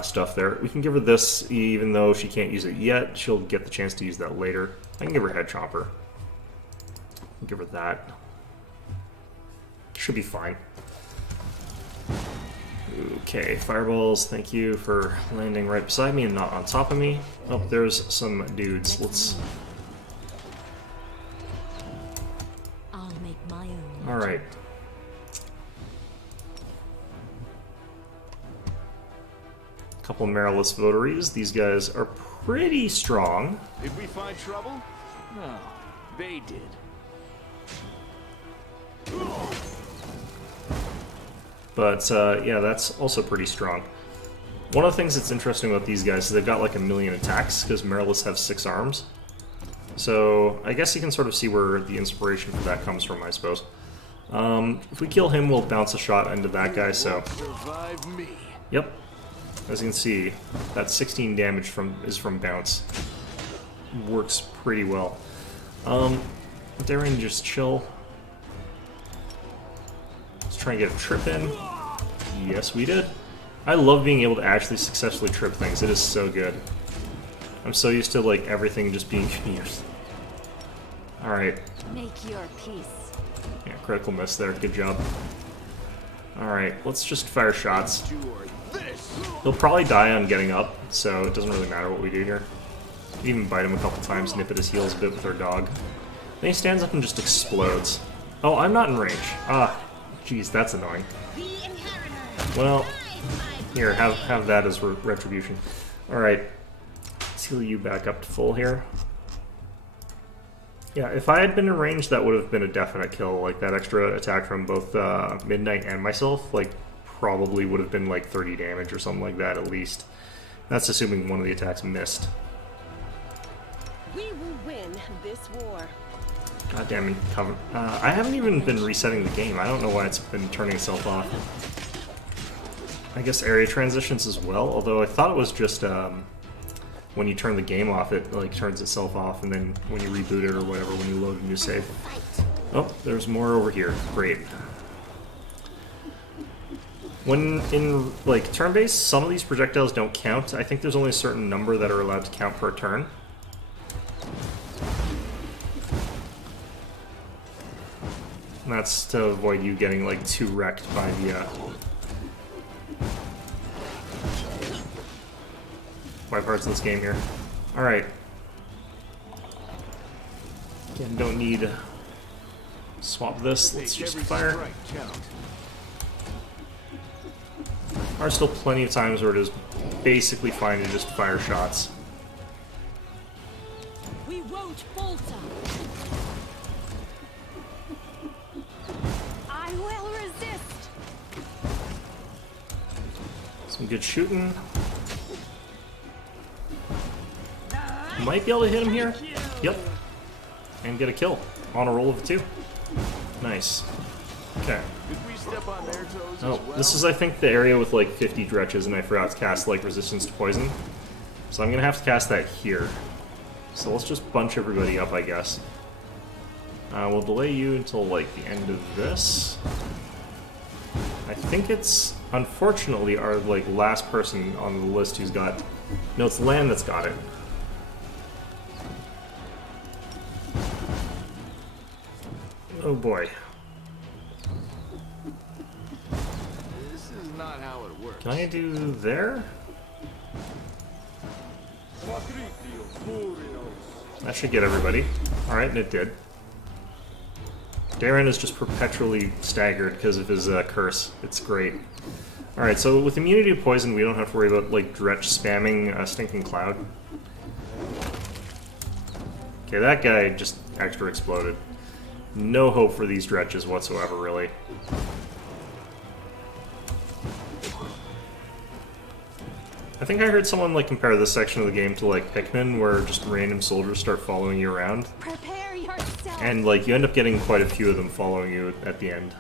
stuff there. We can give her this, even though she can't use it yet. She'll get the chance to use that later. I can give her Head Chomper. Give her that. Should be fine. Okay, fireballs, thank you for landing right beside me and not on top of me. Oh, there's some dudes. Let's... I'll make my own. Alright. A couple Marilus votaries. These guys are pretty strong. Did we find trouble? No, they did. But yeah, that's also pretty strong. One of the things that's interesting about these guys is they've got like 1,000,000 attacks because Marilus have 6 arms. So I guess you can sort of see where the inspiration for that comes from, I suppose. If we kill him, we'll bounce a shot into that guy, so... Survive me. Yep. As you can see, that 16 damage is from bounce. Works pretty well. Darren, just chill. Let's try and get a trip in. Yes, we did. I love being able to actually successfully trip things. It is so good. I'm so used to like everything just being confused. Alright. Make your peace. Yeah, critical miss there. Good job. Alright, let's just fire shots. He'll probably die on getting up, so it doesn't really matter what we do here. Even bite him a couple times, nip at his heels a bit with our dog. Then he stands up and just explodes. Oh, I'm not in range. Ah, jeez, that's annoying. Well, here, have that as retribution. Alright, let's heal you back up to full here. Yeah, if I had been in range, that would have been a definite kill. Like, that extra attack from both Midnight and myself, like, probably would have been like 30 damage or something like that at least. That's assuming one of the attacks missed. We will win this war. God damn it, cover. I haven't even been resetting the game. I don't know why it's been turning itself off. I guess area transitions as well, although I thought it was just when you turn the game off, it like turns itself off, and then when you reboot it or whatever, when you load a new save. Oh, there's more over here. Great. When in like turn-based, some of these projectiles don't count. I think there's only a certain number that are allowed to count per turn. And that's to avoid you getting like too wrecked by the by parts of this game here. All right. Again, don't need swap this. Let's just fire. There are still plenty of times where it is basically fine to just fire shots. We won't falter. I will resist. Some good shooting. Might be able to hit him here. Yep. And get a kill on a roll of 2. Nice. Okay. Did we step on their toes Oh, as well? this is, I think, the area with like 50 dretches, and I forgot to cast like resistance to poison. So I'm gonna have to cast that here. So let's just bunch everybody up, I guess. We'll delay you until like the end of this. I think it's unfortunately our like last person on the list who's got. No, it's Land that's got it. Oh boy. This is not how it works. Can I do there? That should get everybody. Alright, and it did. Darren is just perpetually staggered because of his curse. It's great. Alright, so with immunity to poison, we don't have to worry about like Dretch spamming Stinking Cloud. Okay, that guy just extra exploded. No hope for these Dretches whatsoever, really. I think I heard someone like compare this section of the game to like Pikmin, where just random soldiers start following you around. Prepare yourself. And like you end up getting quite a few of them following you at the end.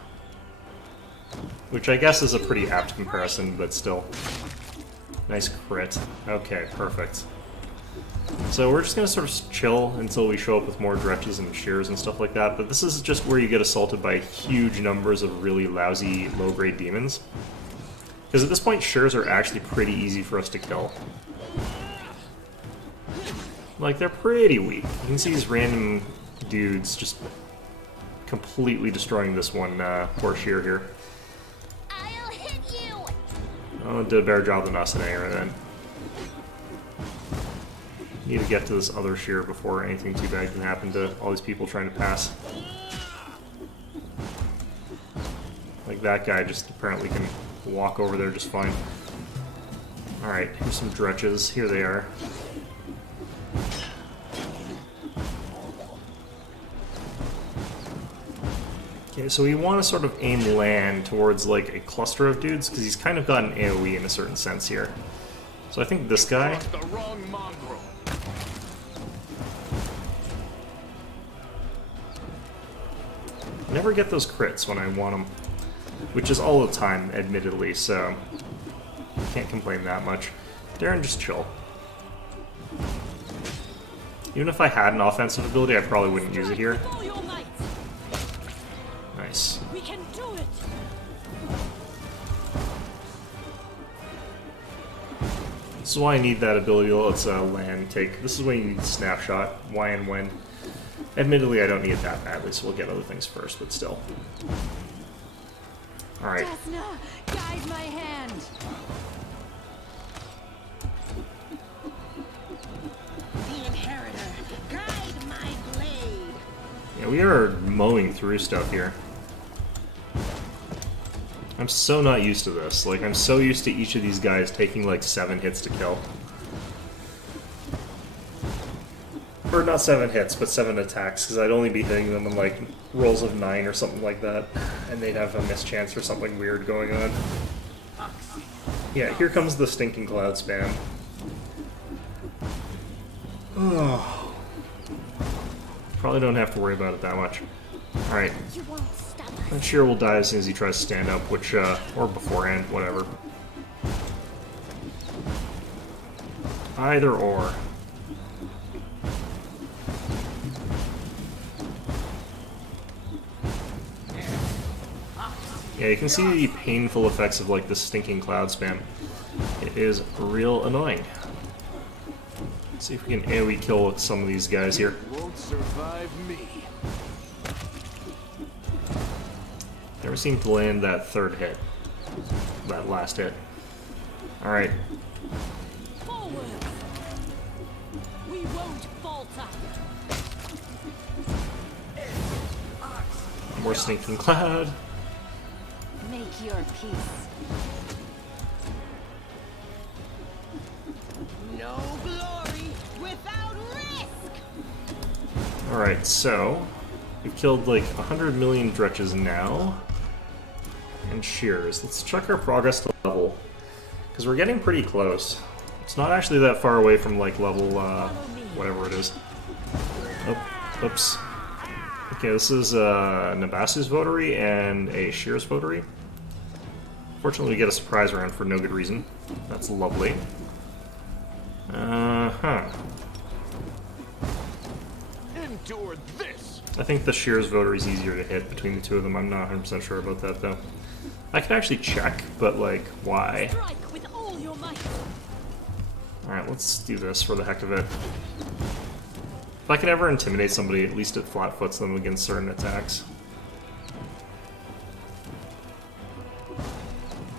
Which I guess is a pretty apt comparison, but still. Nice crit. Okay, perfect. So we're just gonna sort of chill until we show up with more Dretches and Shears and stuff like that, but this is just where you get assaulted by huge numbers of really lousy low-grade demons. Because at this point, Shears are actually pretty easy for us to kill. Like, they're pretty weak. You can see these random dudes just completely destroying this one poor Shear here. I'll hit you. Oh, did a better job than us in air then. Need to get to this other Shear before anything too bad can happen to all these people trying to pass. Like that guy just apparently can walk over there just fine. Alright, here's some dretches. Here they are. Okay, so we want to sort of aim land towards like a cluster of dudes, because he's kind of got an AoE in a certain sense here. So I think this guy... The wrong mongrel. Never get those crits when I want them, which is all the time, admittedly, so can't complain that much. Darren, just chill. Even if I had an offensive ability, I probably wouldn't use it here. Nice. We can do it. This is why I need that ability to let land take. This is when you need snapshot, why and when. Admittedly, I don't need it that badly, so we'll get other things first, but still. Alright. Desna, guide my hand. The inheritor, guide my blade. Yeah, we are mowing through stuff here. I'm so not used to this. Like, I'm so used to each of these guys taking like 7 hits to kill. Or not 7 hits, but 7 attacks, because I'd only be hitting them in like rolls of 9 or something like that, and they'd have a mischance or something weird going on. Yeah, here comes the stinking cloud spam. Oh. Probably don't have to worry about it that much. Alright. I'm sure will die as soon as he tries to stand up, which, or beforehand, whatever. Either or. Yeah, you can see the painful effects of like the stinking cloud spam. It is real annoying. Let's see if we can AoE kill some of these guys here. Won't survive me. Never seem to land that third hit. That last hit. Alright. Forward. We won't falter. More stinking cloud. Make your peace. No glory without risk. Alright, so we've killed like 100 million dretches now. And shears. Let's check our progress to level. Because we're getting pretty close. It's not actually that far away from like level whatever it is. Oh, oops. Okay, this is Nabasu's votary and a Shear's votary. Fortunately, we get a surprise round for no good reason. That's lovely. Huh. Endure this. I think the Shear's votary is easier to hit between the two of them. I'm not 100% sure about that, though. I could actually check, but, like, why? Strike with all your might. Alright, let's do this for the heck of it. If I could ever intimidate somebody, at least it flat-foots them against certain attacks.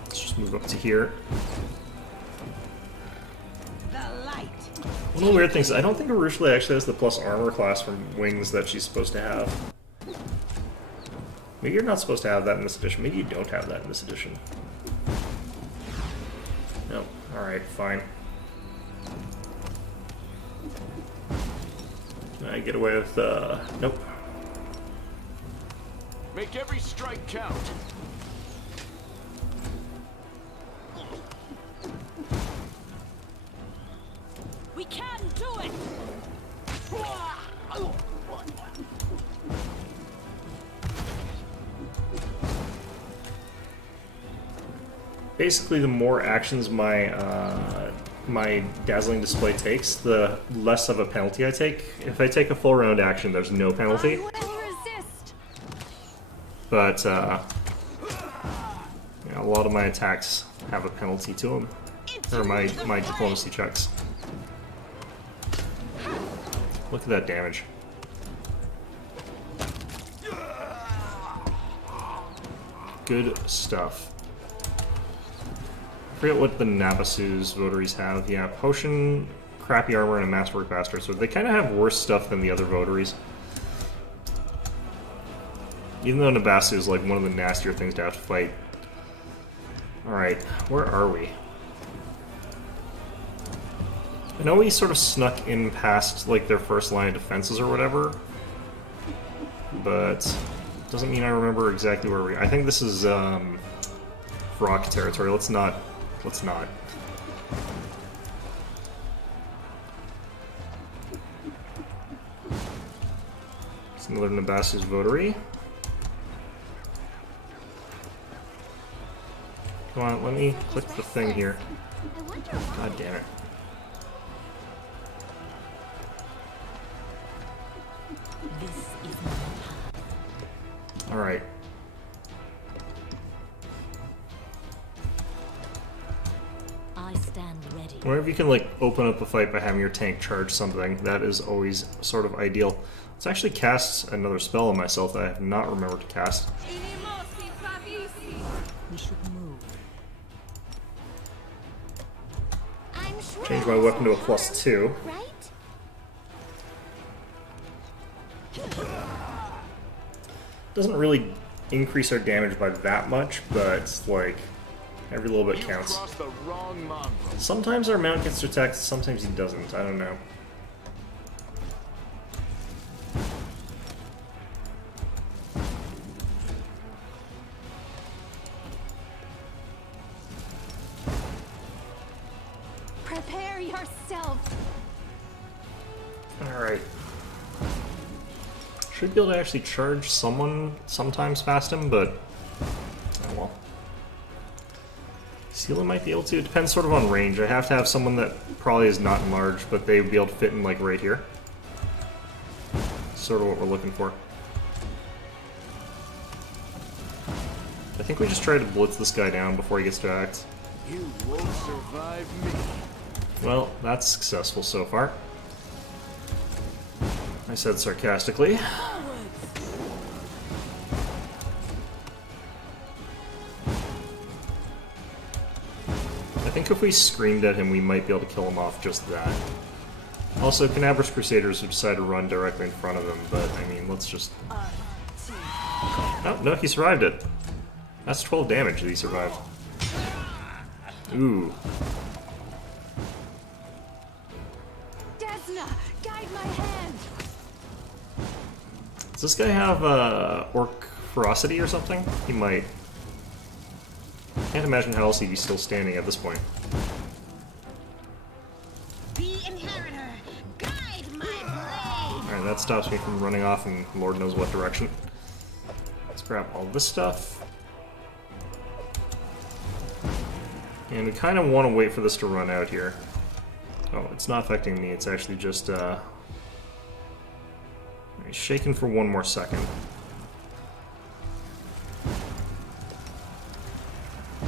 Let's just move up to here. The light. One of the weird things, I don't think Arushla actually has the plus armor class from wings that she's supposed to have. Maybe you're not supposed to have that in this edition. Maybe you don't have that in this edition. No. Alright, fine. Can I get away with, nope. Make every strike count. We can do it. Basically, the more actions my my dazzling display takes, the less of a penalty I take. If I take a full round action, there's no penalty. Resist. But yeah, a lot of my attacks have a penalty to them, or my diplomacy checks. Look at that damage. Good stuff. I forget what the Nabasu's votaries have. Yeah, potion, crappy armor, and a masterwork bastard. So they kind of have worse stuff than the other votaries. Even though Nabasu is like one of the nastier things to have to fight. Alright, where are we? I know we sort of snuck in past like their first line of defenses or whatever, but doesn't mean I remember exactly where we. I think this is rock territory. Let's not. Let's not. It's another Nabas's votary. Come on, let me click the thing here. God damn it. Alright. I stand ready. Whenever you can like open up a fight by having your tank charge something, that is always sort of ideal. Let's actually cast another spell on myself that I have not remembered to cast. We should move. I'm sure Change my weapon to a +2. right? Doesn't really increase our damage by that much, but it's like every little bit You counts. crossed the wrong mongrel. Sometimes our mount gets attacked, sometimes he doesn't. I don't know. Prepare yourself. Alright. Should be able to actually charge someone sometimes past him, but oh well. Sealer might be able to. It depends sort of on range. I have to have someone that probably is not enlarged, but they would be able to fit in like right here. Sort of what we're looking for. I think we just try to blitz this guy down before he gets to act. You won't survive me. Well, that's successful so far. I said sarcastically. I think if we screamed at him, we might be able to kill him off just that. Also, Canabra's Crusaders would decide to run directly in front of him, but I mean, let's just... Oh, no, he survived it. That's 12 damage that he survived. Ooh. Desna, guide my hand. Does this guy have orc ferocity or something? He might. Can't imagine how else he'd be still standing at this point. The inheritor, guide my blade. Alright, that stops me from running off in Lord knows what direction. Let's grab all this stuff. And we kind of want to wait for this to run out here. Oh, it's not affecting me, it's actually just he's shaking for one more second.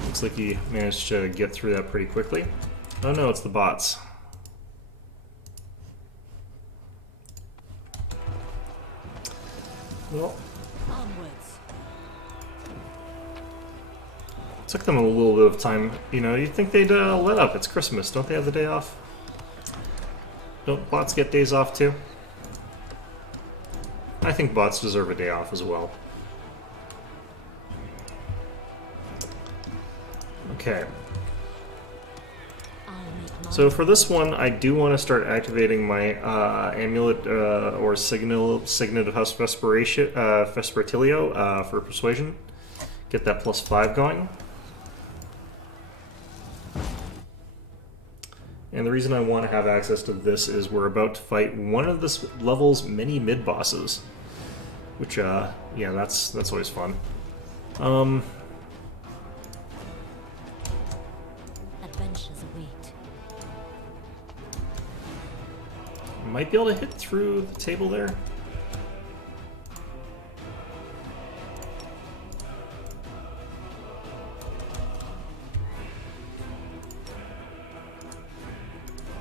Looks like he managed to get through that pretty quickly. Oh no, it's the bots. Well, Onwards. took them a little bit of time. You know, you'd think they'd let up. It's Christmas. Don't they have the day off? Don't bots get days off too? I think bots deserve a day off as well. Okay. I'll make my So for this one, I do want to start activating my amulet or signet of Vespertilio for persuasion. Get that +5 going. And the reason I want to have access to this is we're about to fight one of this level's many mid-bosses. Which, yeah, that's always fun. adventures await. Might be able to hit through the table there.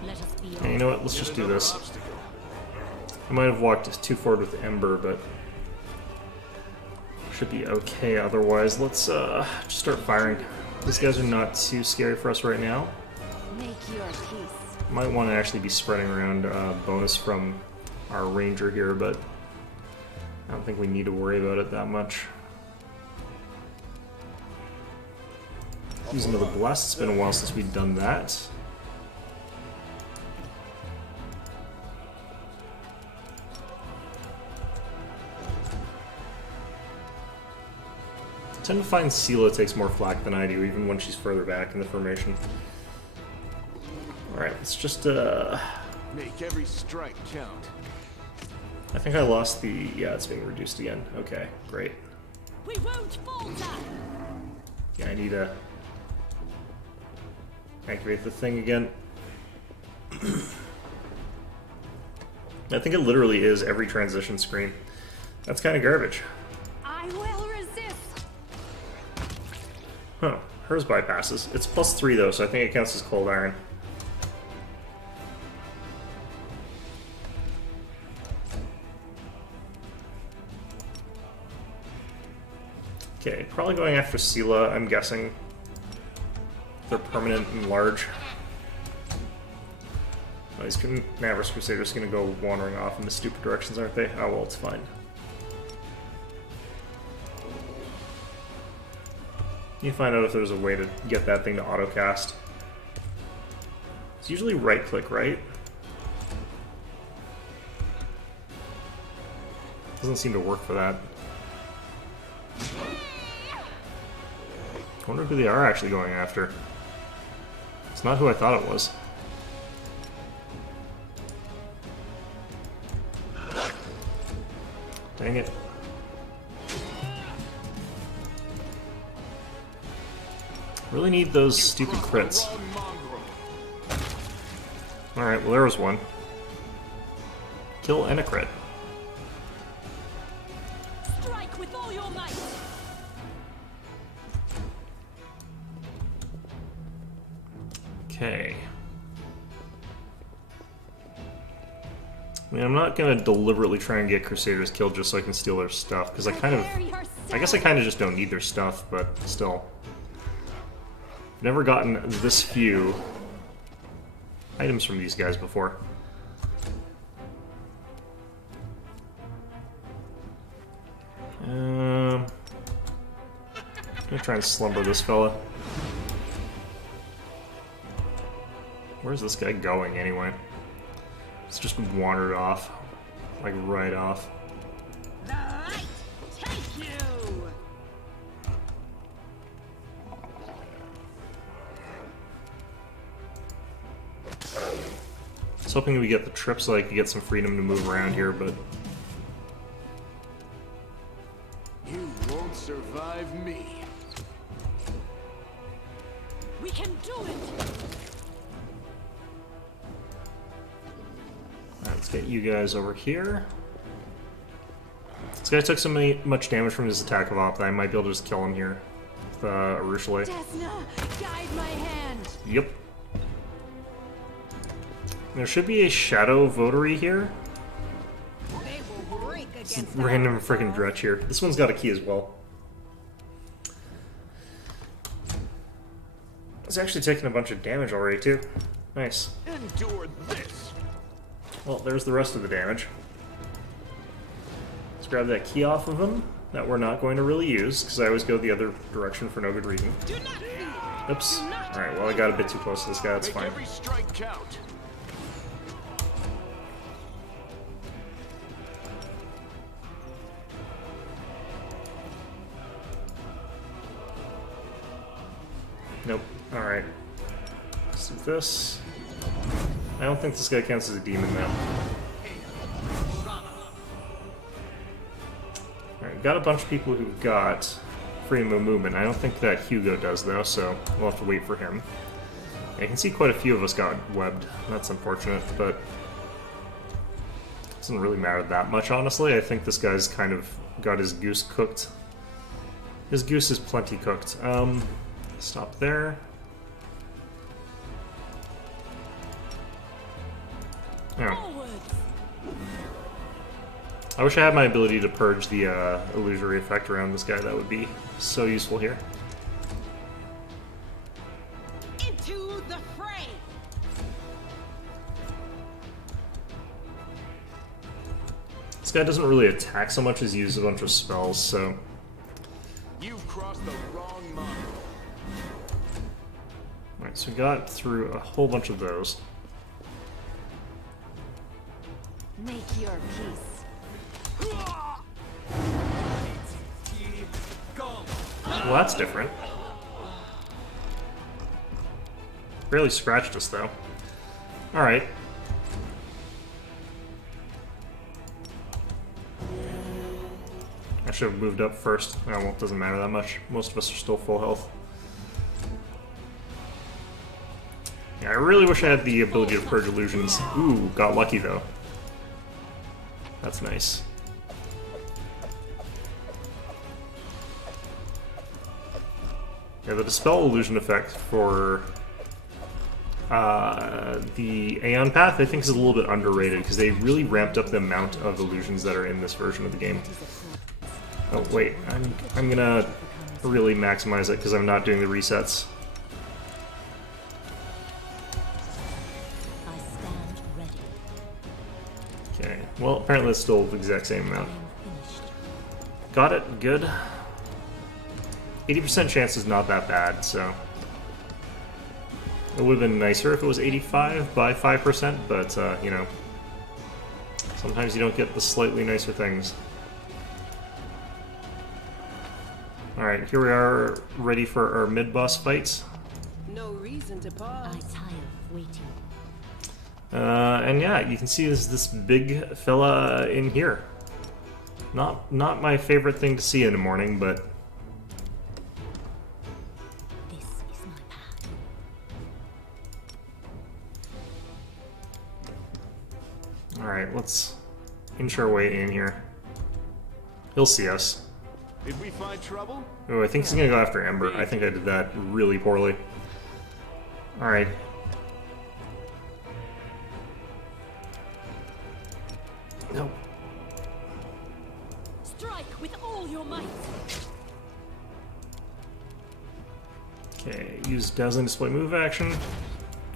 Let us be Hey, you know what? Let's just do Another this. obstacle. I might have walked too forward with Ember, but should be okay otherwise. Let's just start firing. These guys are not too scary for us right now. Make your peace. Might want to actually be spreading around bonus from our ranger here, but I don't think we need to worry about it that much. Use another blast. It's been a while since we've done that. tend to find Sela takes more flak than I do, even when she's further back in the formation. Alright, let's just, Make every strike count. I think I lost the... yeah, it's being reduced again. Okay, great. We won't falter. Yeah, I need to activate the thing again. I think it literally is every transition screen. That's kind of garbage. I will resist. Huh. Hers bypasses. It's +3 though, so I think it counts as cold iron. Okay, probably going after Sela, I'm guessing. They're permanent and large. Oh, these Navarus Crusaders are going to go wandering off in the stupid directions, aren't they? Oh well, it's fine. You find out if there's a way to get that thing to autocast. It's usually right-click, right? Doesn't seem to work for that. I wonder who they are actually going after. It's not who I thought it was. Dang it. Really need those stupid crits. Alright, well there was one. Kill and a crit. Strike with all your might. Okay. I mean, I'm not gonna deliberately try and get Crusaders killed just so I can steal their stuff, because I guess I kind of just don't need their stuff, but still. I've never gotten this few items from these guys before. I'm gonna try and slumber this fella. Where's this guy going anyway? It's just wandered off. Like right off. The light take you! I was hoping we get the trip so I could get some freedom to move around here, but You won't survive me. We can do it. let's get you guys over here. This guy took so much damage from his attack of op that I might be able to just kill him here with Arushale. Desna, guide my hand. Yep. There should be a shadow votary here. They will break against Random freaking dretch here. This one's got a key as well. It's actually taking a bunch of damage already too. Nice. Endure this. Well, there's the rest of the damage. Let's grab that key off of him that we're not going to really use, because I always go the other direction for no good reason. Do not fear. Oops. Alright, well I got a bit too close to this guy, that's Make fine. every strike count. Nope. Alright. Let's do this. I don't think this guy counts as a demon now. Alright, got a bunch of people who've got freedom of movement. I don't think that Hugo does though, so we'll have to wait for him. I can see quite a few of us got webbed. That's unfortunate, but it doesn't really matter that much, honestly. I think this guy's kind of got his goose cooked. His goose is plenty cooked. Stop there. Oh. I wish I had my ability to purge the illusory effect around this guy. That would be so useful here. Into the fray! This guy doesn't really attack so much as he uses a bunch of spells, so... You've crossed the wrong mark. Alright, so we got through a whole bunch of those. Make your peace. Well, that's different. Barely scratched us, though. Alright. I should have moved up first. Oh, well, it doesn't matter that much. Most of us are still full health. Yeah, I really wish I had the ability to purge illusions. Ooh, got lucky, though. That's nice. Yeah, the Dispel Illusion effect for the Aeon Path, I think, is a little bit underrated, because they really ramped up the amount of illusions that are in this version of the game. Oh, wait, I'm gonna really maximize it, because I'm not doing the resets. I stand ready. Okay, well, apparently it's still the exact same amount. Got it, good. 80% chance is not that bad, so... It would have been nicer if it was 85 by 5%, but, you know... Sometimes you don't get the slightly nicer things. Alright, here we are, ready for our mid-boss fights. No reason to I pause. tire of waiting. And yeah, you can see there's this big fella in here. Not my favorite thing to see in the morning, but... This is my path. Alright, let's inch our way in here. He'll see us. Did we find trouble? Oh, I think he's gonna go after Ember. I think I did that really poorly. Alright. Nope. Strike with all your might. Okay, use Dazzling Display move action.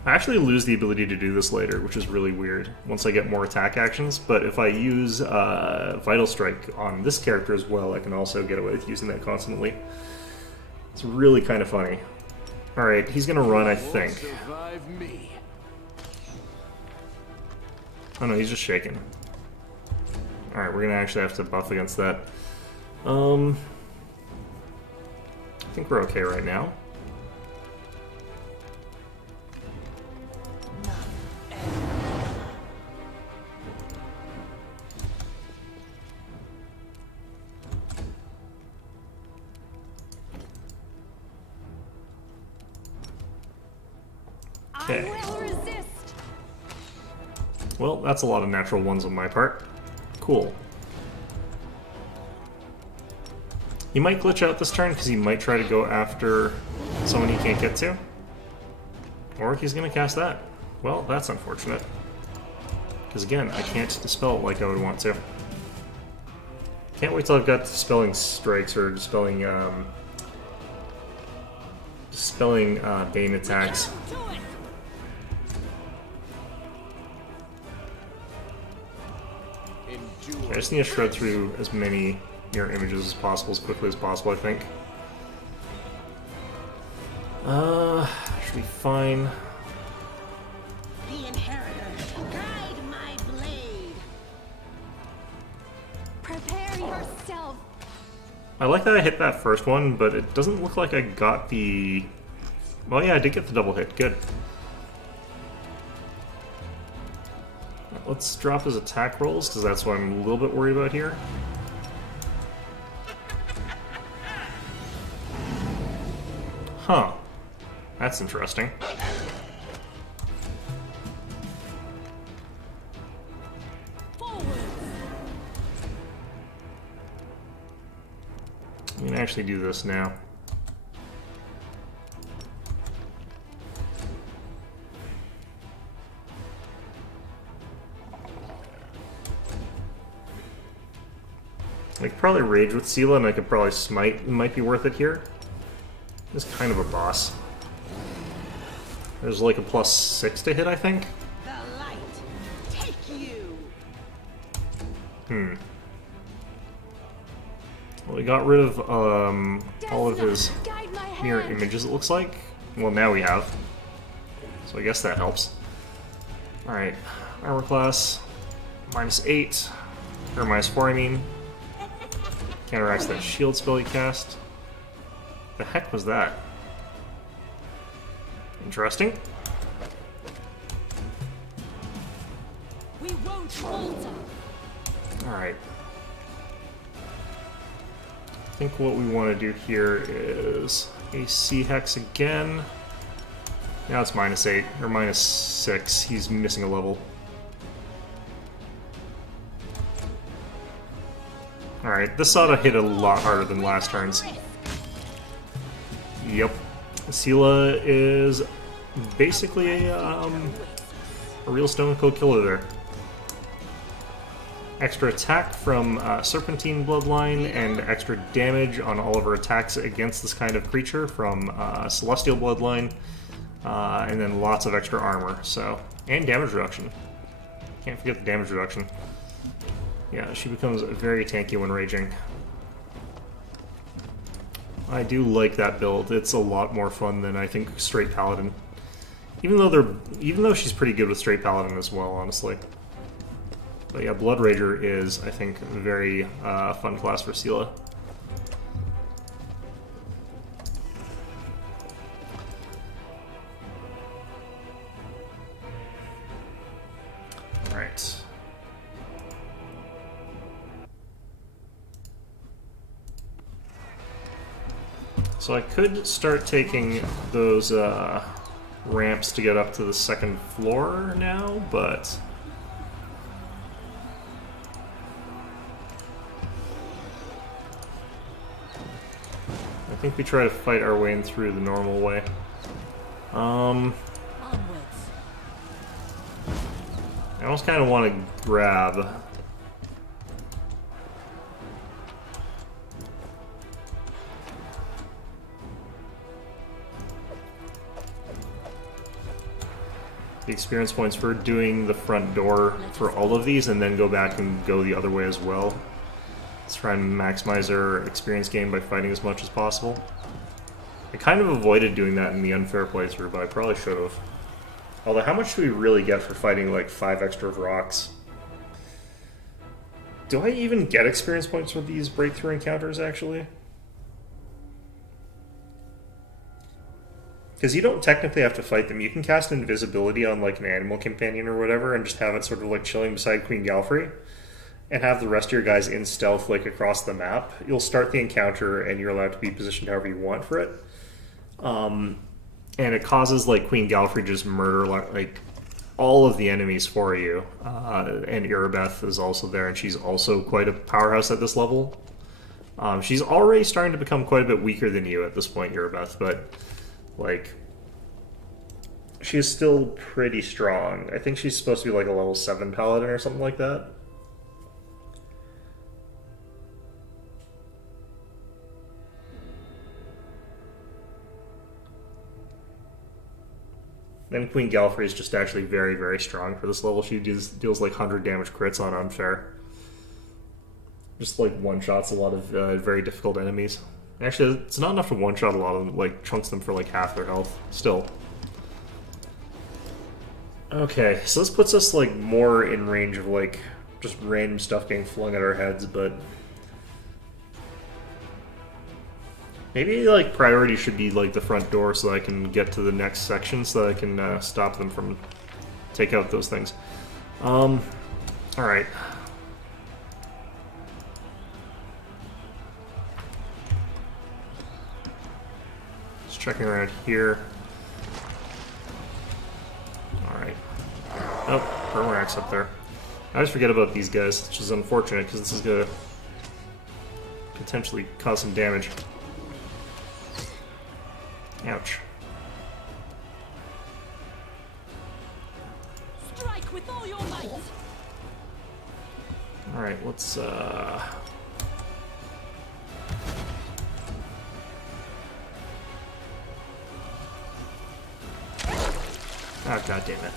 I actually lose the ability to do this later, which is really weird, once I get more attack actions, but if I use Vital Strike on this character as well, I can also get away with using that constantly. It's really kind of funny. Alright, he's gonna run, I think. Survive me. Oh no, he's just shaking. Alright, we're gonna actually have to buff against that. I think we're okay right now. Okay. I will resist. Well, that's a lot of natural ones on my part. Cool. He might glitch out this turn because he might try to go after someone he can't get to. Or he's going to cast that. Well, that's unfortunate. Because again, I can't dispel it like I would want to. Can't wait till I've got dispelling strikes or dispelling Bane attacks. Do it. Endure. I just need to shred through as many mirror images as possible, as quickly as possible, I think. Should be fine. The inheritor, guide my blade. Prepare yourself. I like that I hit that first one, but it doesn't look like I got the... Well, yeah, I did get the double hit. Good. Let's drop his attack rolls, because that's what I'm a little bit worried about here. Huh. That's interesting. Forward. I'm gonna actually do this now. I could probably rage with Sela, and I could probably smite. It might be worth it here. It's kind of a boss. There's like a +6 to hit, I think. The light, take you. Well, we got rid of all of his Guide my hand. mirror images, it looks like. Well, now we have. So I guess that helps. Alright, armor class, -8. Or -4, I mean. Counteracts that shield spell he cast. The heck was that? Interesting. We won't falter. Alright. I think what we want to do here is a C hex again. Now it's -8 or -6. He's missing a level. Alright, this ought to hit a lot harder than last turn's. Yep. Sela is basically a real stone cold killer there. Extra attack from Serpentine Bloodline and extra damage on all of her attacks against this kind of creature from Celestial Bloodline. And then lots of extra armor, so... And damage reduction. Can't forget the damage reduction. Yeah, she becomes very tanky when raging. I do like that build. It's a lot more fun than I think straight Paladin. Even though she's pretty good with straight Paladin as well, honestly. But yeah, Blood Rager is, I think, a very fun class for Sela. Alright. So I could start taking those ramps to get up to the second floor now, but... I think we try to fight our way in through the normal way. Onwards. I almost kind of want to grab... the experience points for doing the front door for all of these, and then go back and go the other way as well. Let's try and maximize our experience gain by fighting as much as possible. I kind of avoided doing that in the unfair playthrough, but I probably should have. Although, how much do we really get for fighting like 5 extra rocks? Do I even get experience points with these breakthrough encounters, actually? Because you don't technically have to fight them. You can cast invisibility on like an animal companion or whatever and just have it sort of like chilling beside Queen Galfrey and have the rest of your guys in stealth like across the map. You'll start the encounter and you're allowed to be positioned however you want for it. And it causes like Queen Galfrey to just murder like all of the enemies for you. And Irabeth is also there, and she's also quite a powerhouse at this level. She's already starting to become quite a bit weaker than you at this point, Irabeth, but like she is still pretty strong. I think she's supposed to be like a level 7 paladin or something like that. Then Queen Galfrey is just actually very, very strong for this level. She deals like 100 damage crits on unfair. Just like one-shots a lot of very difficult enemies. Actually, it's not enough to one-shot a lot of them, like chunks them for like half their health, still. Okay, so this puts us like more in range of like just random stuff getting flung at our heads, but... maybe like priority should be like the front door so that I can get to the next section so that I can stop them from take out those things. Alright. Just checking around here. Alright. Oh, Permarax up there. I always forget about these guys, which is unfortunate because this is gonna potentially cause some damage. Ouch. Strike with all your might. Alright, let's oh, god damn it.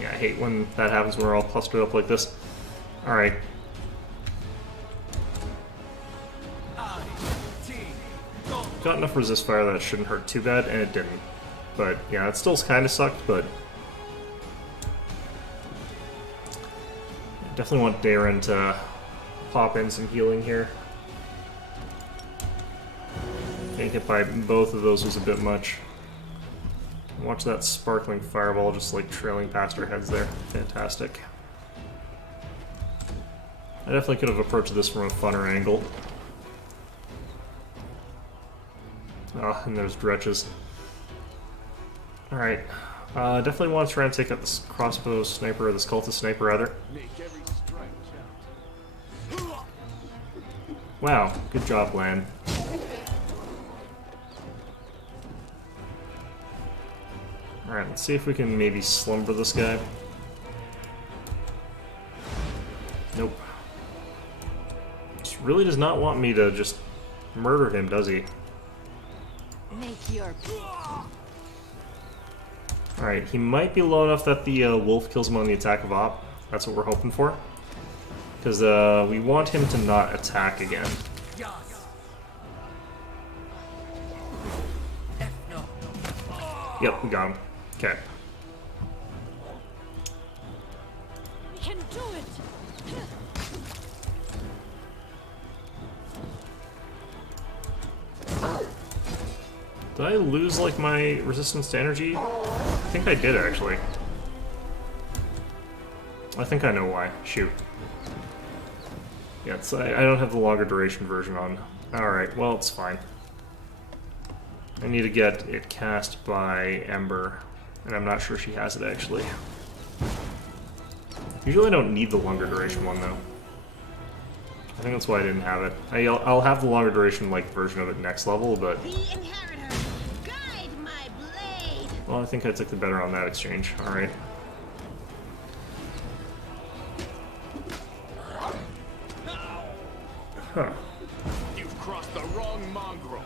Yeah, I hate when that happens when we're all clustered up like this. Alright. Got enough resist fire that it shouldn't hurt too bad, and it didn't. But yeah, it still kind of sucked, but definitely want Darren to pop in some healing here. Getting hit by both of those was a bit much. Watch that sparkling fireball just like trailing past our heads there. Fantastic. I definitely could have approached this from a funner angle. Oh, and there's dretches. Alright. Definitely want to try and take out this crossbow sniper, or this cultist sniper rather. Make every strike count. Wow, good job, Lan. Alright, let's see if we can maybe slumber this guy. Nope. Just really does not want me to just murder him, does he? Make your Alright, he might be low enough that the wolf kills him on the attack of op. That's what we're hoping for. Because we want him to not attack again. Yep, we got him. Okay. we can do it. Did I lose, like, my resistance to energy? I think I did, actually. I think I know why. Shoot. Yeah, it's, I don't have the longer duration version on. Alright, well, it's fine. I need to get it cast by Ember, and I'm not sure she has it, actually. Usually I don't need the longer duration one, though. I think that's why I didn't have it. I'll have the longer duration, like, version of it next level, but... The inheritor, guide my blade. Well, I think I took the better on that exchange. Alright. Huh. You've crossed the wrong mongrel.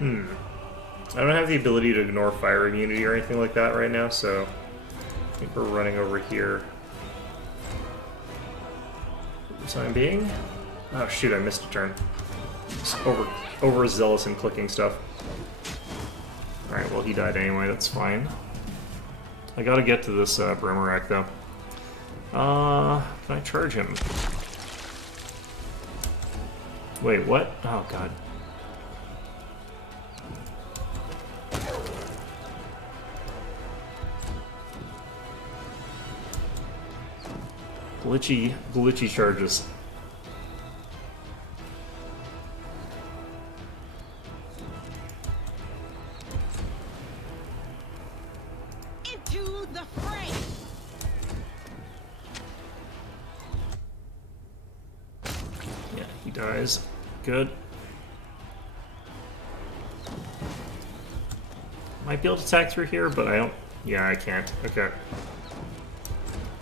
I don't have the ability to ignore fire immunity or anything like that right now, so I think we're running over here. For the time being. Oh shoot, I missed a turn. Just overzealous in clicking stuff. Alright, well he died anyway, that's fine. I gotta get to this Brimarack though. Can I charge him? Wait, what? Oh god. Glitchy charges. Into the fray. Yeah, he dies. Good. Might be able to attack through here, but I don't... Yeah, I can't. Okay.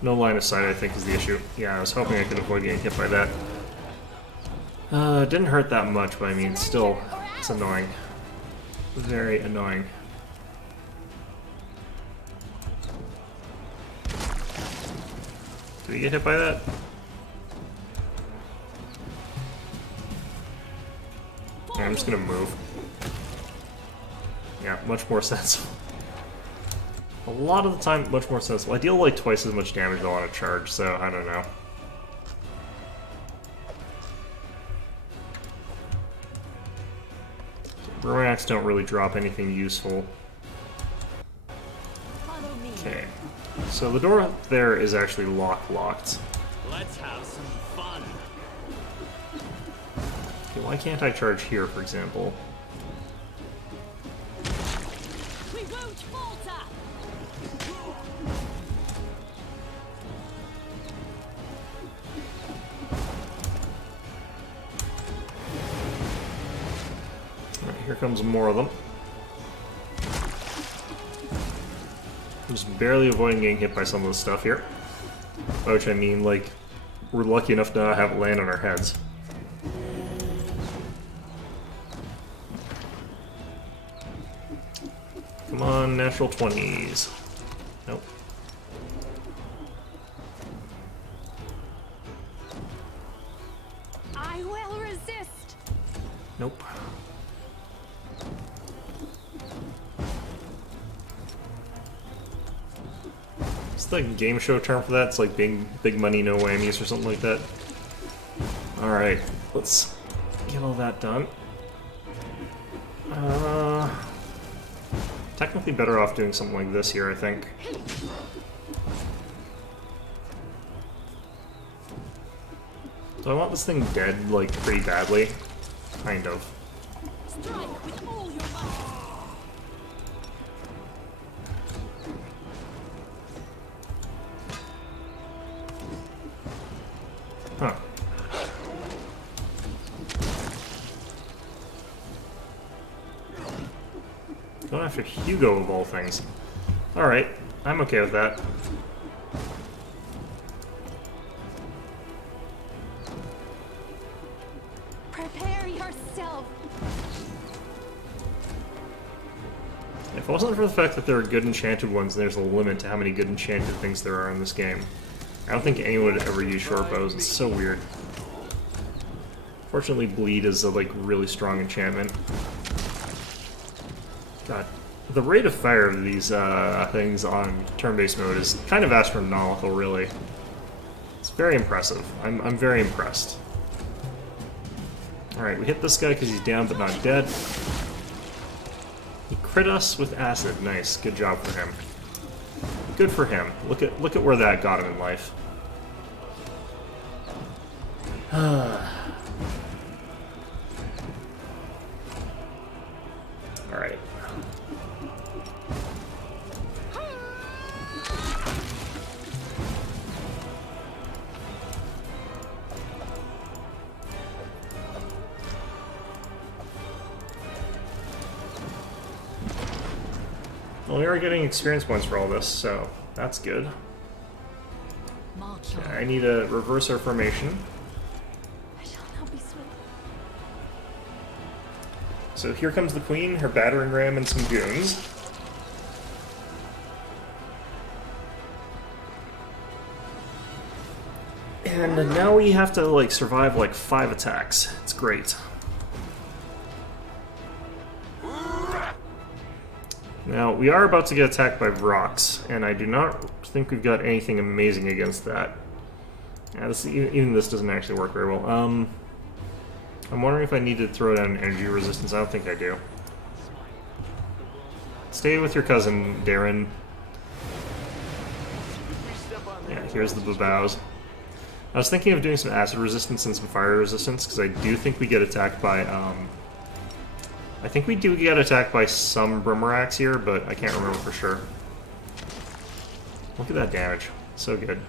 No line of sight, I think, is the issue. Yeah, I was hoping I could avoid getting hit by that. It didn't hurt that much, but I mean, still, it's annoying. Very annoying. Did he get hit by that? Yeah, I'm just gonna move. Yeah, much more sensible. A lot of the time, much more sensible. I deal like twice as much damage though on a charge, so I don't know. Romax don't really drop anything useful. Follow me. Okay, so the door up there is actually locked. Let's have some fun. Okay, why can't I charge here, for example? We won't falter. Alright, here comes more of them. I'm just barely avoiding getting hit by some of the stuff here. By which I mean, like, we're lucky enough to not have it land on our heads. Come on, natural 20s. Nope. I will resist. Nope. It's the game show term for that? It's like big money, no whammies or something like that. Alright, let's get all that done. Technically better off doing something like this here, I think. Do I want this thing dead, like, pretty badly? Kind of. Strike with all your might. Huh. Going after Hugo of all things. Alright, I'm okay with that. Prepare yourself. If it wasn't for the fact that there are good enchanted ones, there's a limit to how many good enchanted things there are in this game. I don't think anyone would ever use short bows. It's so weird. Fortunately, bleed is a like really strong enchantment. God, the rate of fire of these things on turn-based mode is kind of astronomical, really. It's very impressive. I'm very impressed. All right, we hit this guy because he's down but not dead. He crit us with acid. Nice, good job for him. Good for him. Look at where that got him in life. All right. Well, we are getting experience points for all this, so that's good. March on. Okay, I need to reverse our formation. I shall now be swift. So here comes the queen, her battering ram, and some goons. And now we have to, like, survive, like, 5 attacks. It's great. Now, we are about to get attacked by rocks, and I do not think we've got anything amazing against that. Yeah, even this doesn't actually work very well. I'm wondering if I need to throw down energy resistance. I don't think I do. Stay with your cousin, Darren. Yeah, here's the babows. I was thinking of doing some acid resistance and some fire resistance, because I do think we get attacked by, I think we do get attacked by some Brimarax here, but I can't remember for sure. Look at that damage. So good.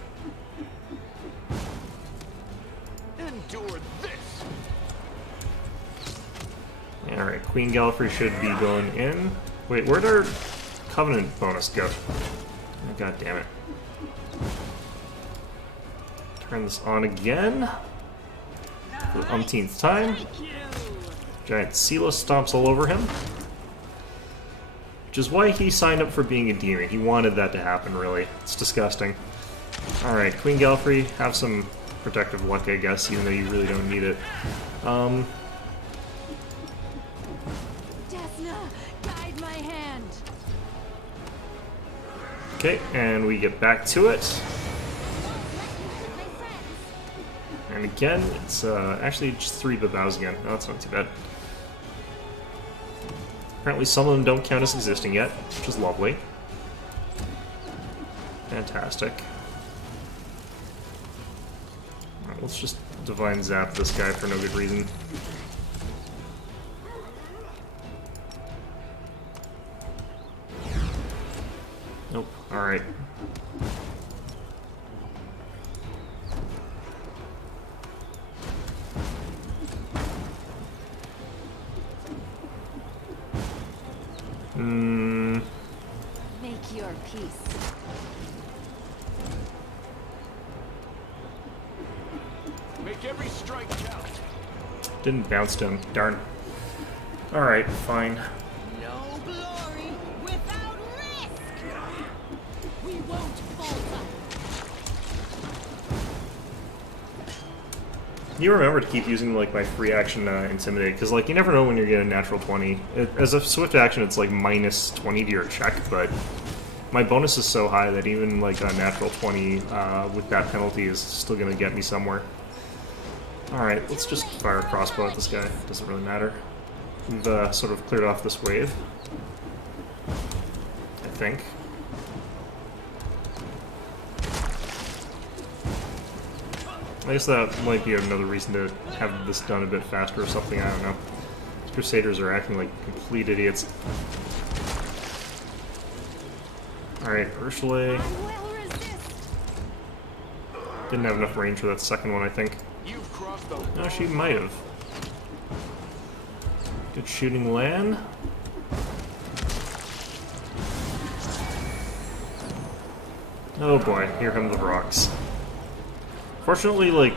Endure this. Alright, Queen Gallifrey should be going in. Wait, where'd our Covenant bonus go? Oh, God damn it. Turn this on again. For the umpteenth time. Giant Sealess stomps all over him. Which is why he signed up for being a demon. He wanted that to happen, really. It's disgusting. Alright, Queen Gallifrey, have some protective luck, I guess, even though you really don't need it. Desna, guide my hand. Okay, and we get back to it. And again, it's actually just 3 babows again. No, that's not too bad. Apparently some of them don't count as existing yet, which is lovely. Fantastic. Alright, let's just Divine Zap this guy for no good reason. Nope, alright. Make your peace. Make every strike count. Didn't bounce to him, darn. Alright, fine. No glory without risk! We won't falter. You remember to keep using like my free action Intimidate, because like you never know when you're getting a natural 20. As a swift action, it's like -20 to your check, but my bonus is so high that even like a natural 20 with that penalty is still going to get me somewhere. Alright, let's just fire a crossbow at this guy. Doesn't really matter. We've sort of cleared off this wave, I think. I guess that might be another reason to have this done a bit faster or something, I don't know. These Crusaders are acting like complete idiots. Alright, Ursula. Didn't have enough range for that second one, I think. You've crossed the No, she might have. Good shooting, Lan. Oh boy, here come the rocks. Fortunately, like,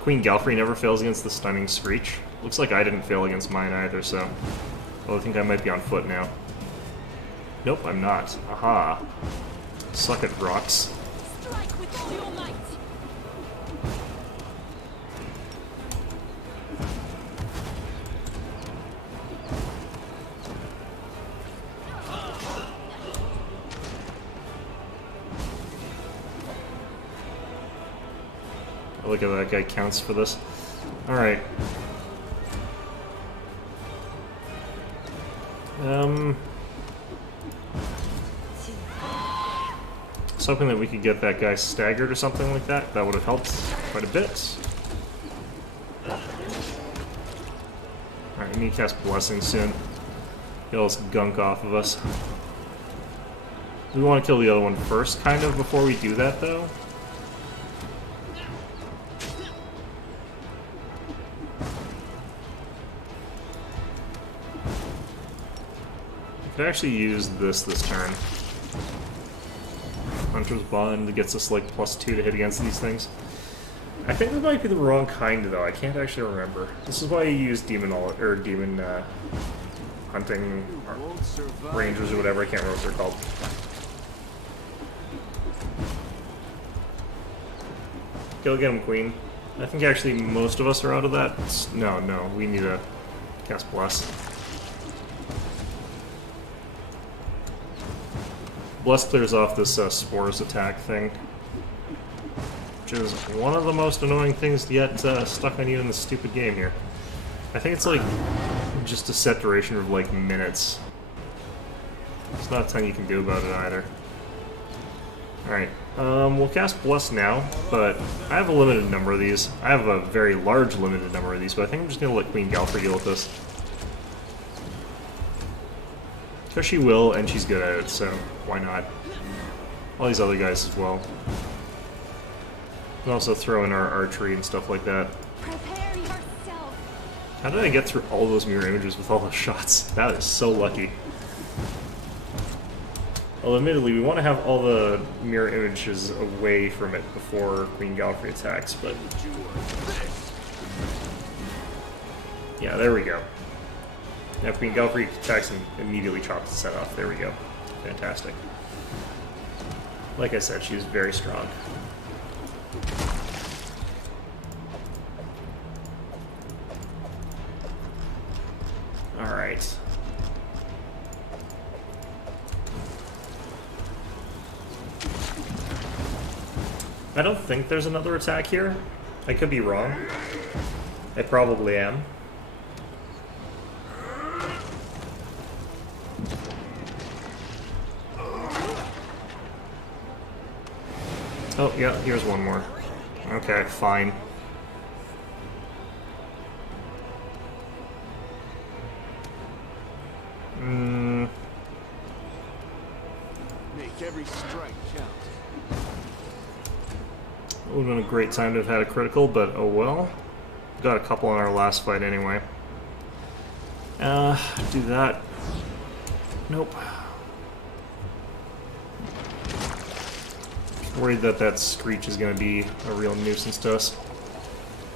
Queen Galfrey never fails against the Stunning Screech. Looks like I didn't fail against mine either, so... Well, I think I might be on foot now. Nope, I'm not. Aha. Suck it, rocks. Strike with all your might. Look at that guy counts for this. Alright. I was hoping that we could get that guy staggered or something like that. That would have helped quite a bit. Alright, we need to cast Blessing soon. Get all this gunk off of us. We want to kill the other one first, kind of, before we do that, though. Could actually use this turn. Hunter's Bond gets us like +2 to hit against these things. I think that might be the wrong kind though. I can't actually remember. This is why you use demon hunting rangers or whatever. I can't remember what they're called. Go get him, Queen. I think actually most of us are out of that. No, we need to cast Bless. Bless clears off this Spores attack thing, which is one of the most annoying things to get stuck on you in this stupid game here. I think it's like just a set duration of like minutes. There's not a ton you can do about it either. Alright, we'll cast Bless now, but I have a limited number of these. I have a very large limited number of these, but I think I'm just going to let Queen Galfrey deal with this. Because she will, and she's good at it, so why not? All these other guys as well. We can also throw in our archery and stuff like that. Prepare yourself. How did I get through all those mirror images with all those shots? That is so lucky. Well, admittedly, we want to have all the mirror images away from it before Queen Galfrey attacks, but... Yeah, there we go. Now Queen Galfrey attacks and immediately chops the set off. There we go. Fantastic. Like I said, she was very strong. Alright. I don't think there's another attack here. I could be wrong. I probably am. Oh, yeah, here's one more. Okay, fine. Make every strike count. It would have been a great time to have had a critical, but oh well. Got a couple on our last fight anyway. Do that. Nope. Worried that that Screech is going to be a real nuisance to us.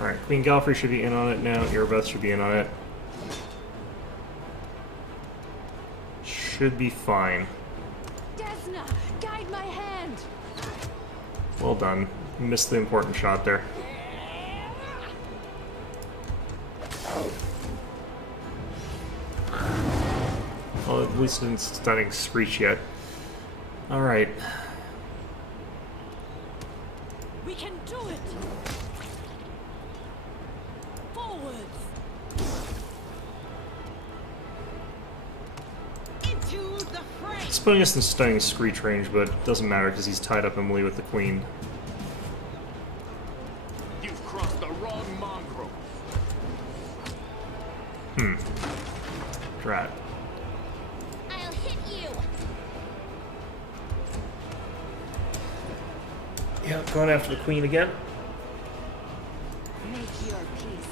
Alright, Queen Galfrey should be in on it now. Erebeth should be in on it. Should be fine. Desna, guide my hand. Well done. Missed the important shot there. Well, at least it didn't Stunning Screech yet. Alright. We can do it! Forwards! Into the fray! It's putting us in stunning screech range, but it doesn't matter because he's tied up Emily with the queen. You've crossed the wrong mongrel. Drat. I'll hit you! Yeah, going after the queen again. Make your peace.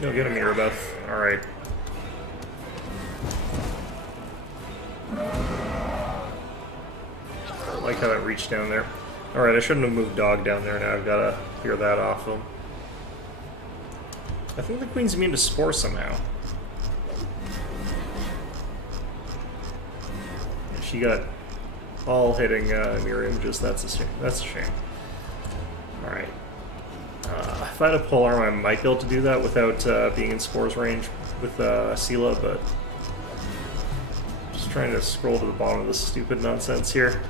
No, get him, Mirabeth. Alright. I like how that reached down there. Alright, I shouldn't have moved dog down there now. I've got to clear that off him. I think the queen's immune to spore somehow. She got all hitting mirror images. That's a shame. That's a shame. Alright. If I had a pole arm, I might be able to do that without being in Spore's range with Sela, but just trying to scroll to the bottom of this stupid nonsense here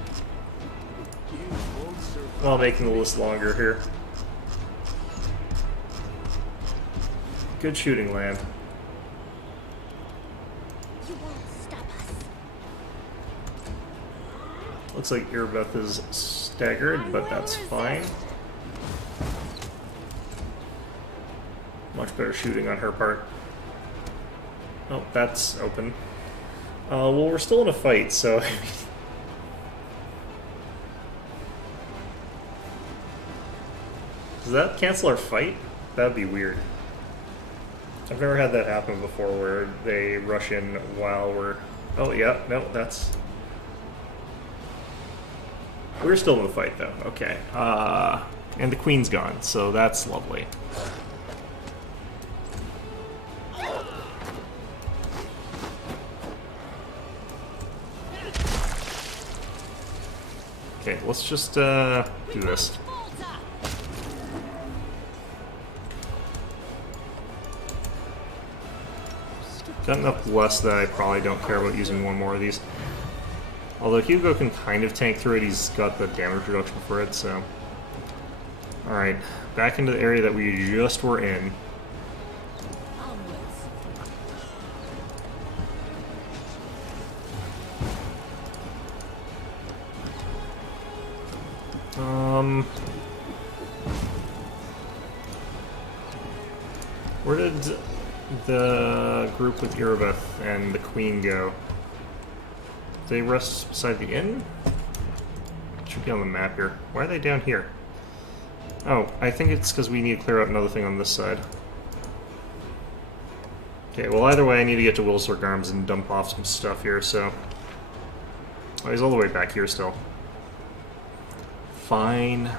You won't survive. while making the list longer here. Good shooting, Land. You won't stop us. Looks like Irabeth is staggered, but that's fine. Much better shooting on her part. Oh, that's open. Well, we're still in a fight, so... Does that cancel our fight? That'd be weird. I've never had that happen before, where they rush in while we're... Oh, yeah, no, that's... We're still in the fight, though. Okay. And the queen's gone, so that's lovely. Okay, let's just do this. Got enough less that I probably don't care about using one more of these. Although Hugo can kind of tank through it, he's got the damage reduction for it, so... Alright, back into the area that we just were in. Where did the group with Irabeth and the Queen go? Did they rest beside the inn? Should be on the map here. Why are they down here? Oh, I think it's because we need to clear out another thing on this side. Okay, well either way I need to get to Willswork Arms and dump off some stuff here, so... Oh, he's all the way back here still. Fine.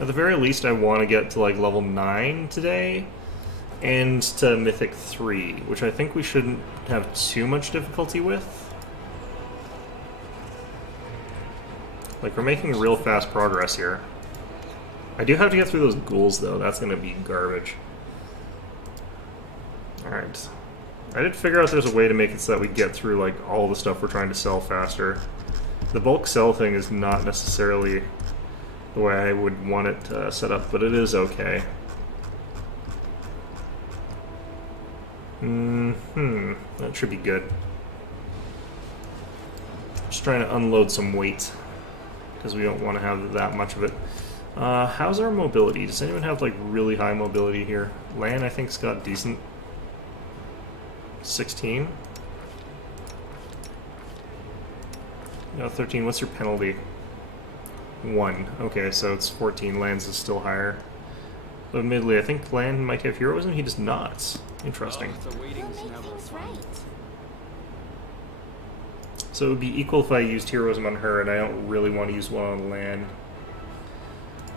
At the very least, I want to get to like level 9 today, and to Mythic 3, which I think we shouldn't have too much difficulty with. Like, we're making real fast progress here. I do have to get through those ghouls, though. That's going to be garbage. Alright. I did figure out there's a way to make it so that we get through, like, all the stuff we're trying to sell faster. The bulk sell thing is not necessarily the way I would want it set up, but it is okay. That should be good. Just trying to unload some weight, because we don't want to have that much of it. How's our mobility? Does anyone have, like, really high mobility here? Lan, I think, has got decent. 16? No, 13. What's your penalty? 1. Okay, so it's 14. Lands is still higher. But admittedly, I think Land might have heroism. He does not. Interesting. The We'll waiting's make never things fun. right. So it would be equal if I used heroism on her, and I don't really want to use one on Land.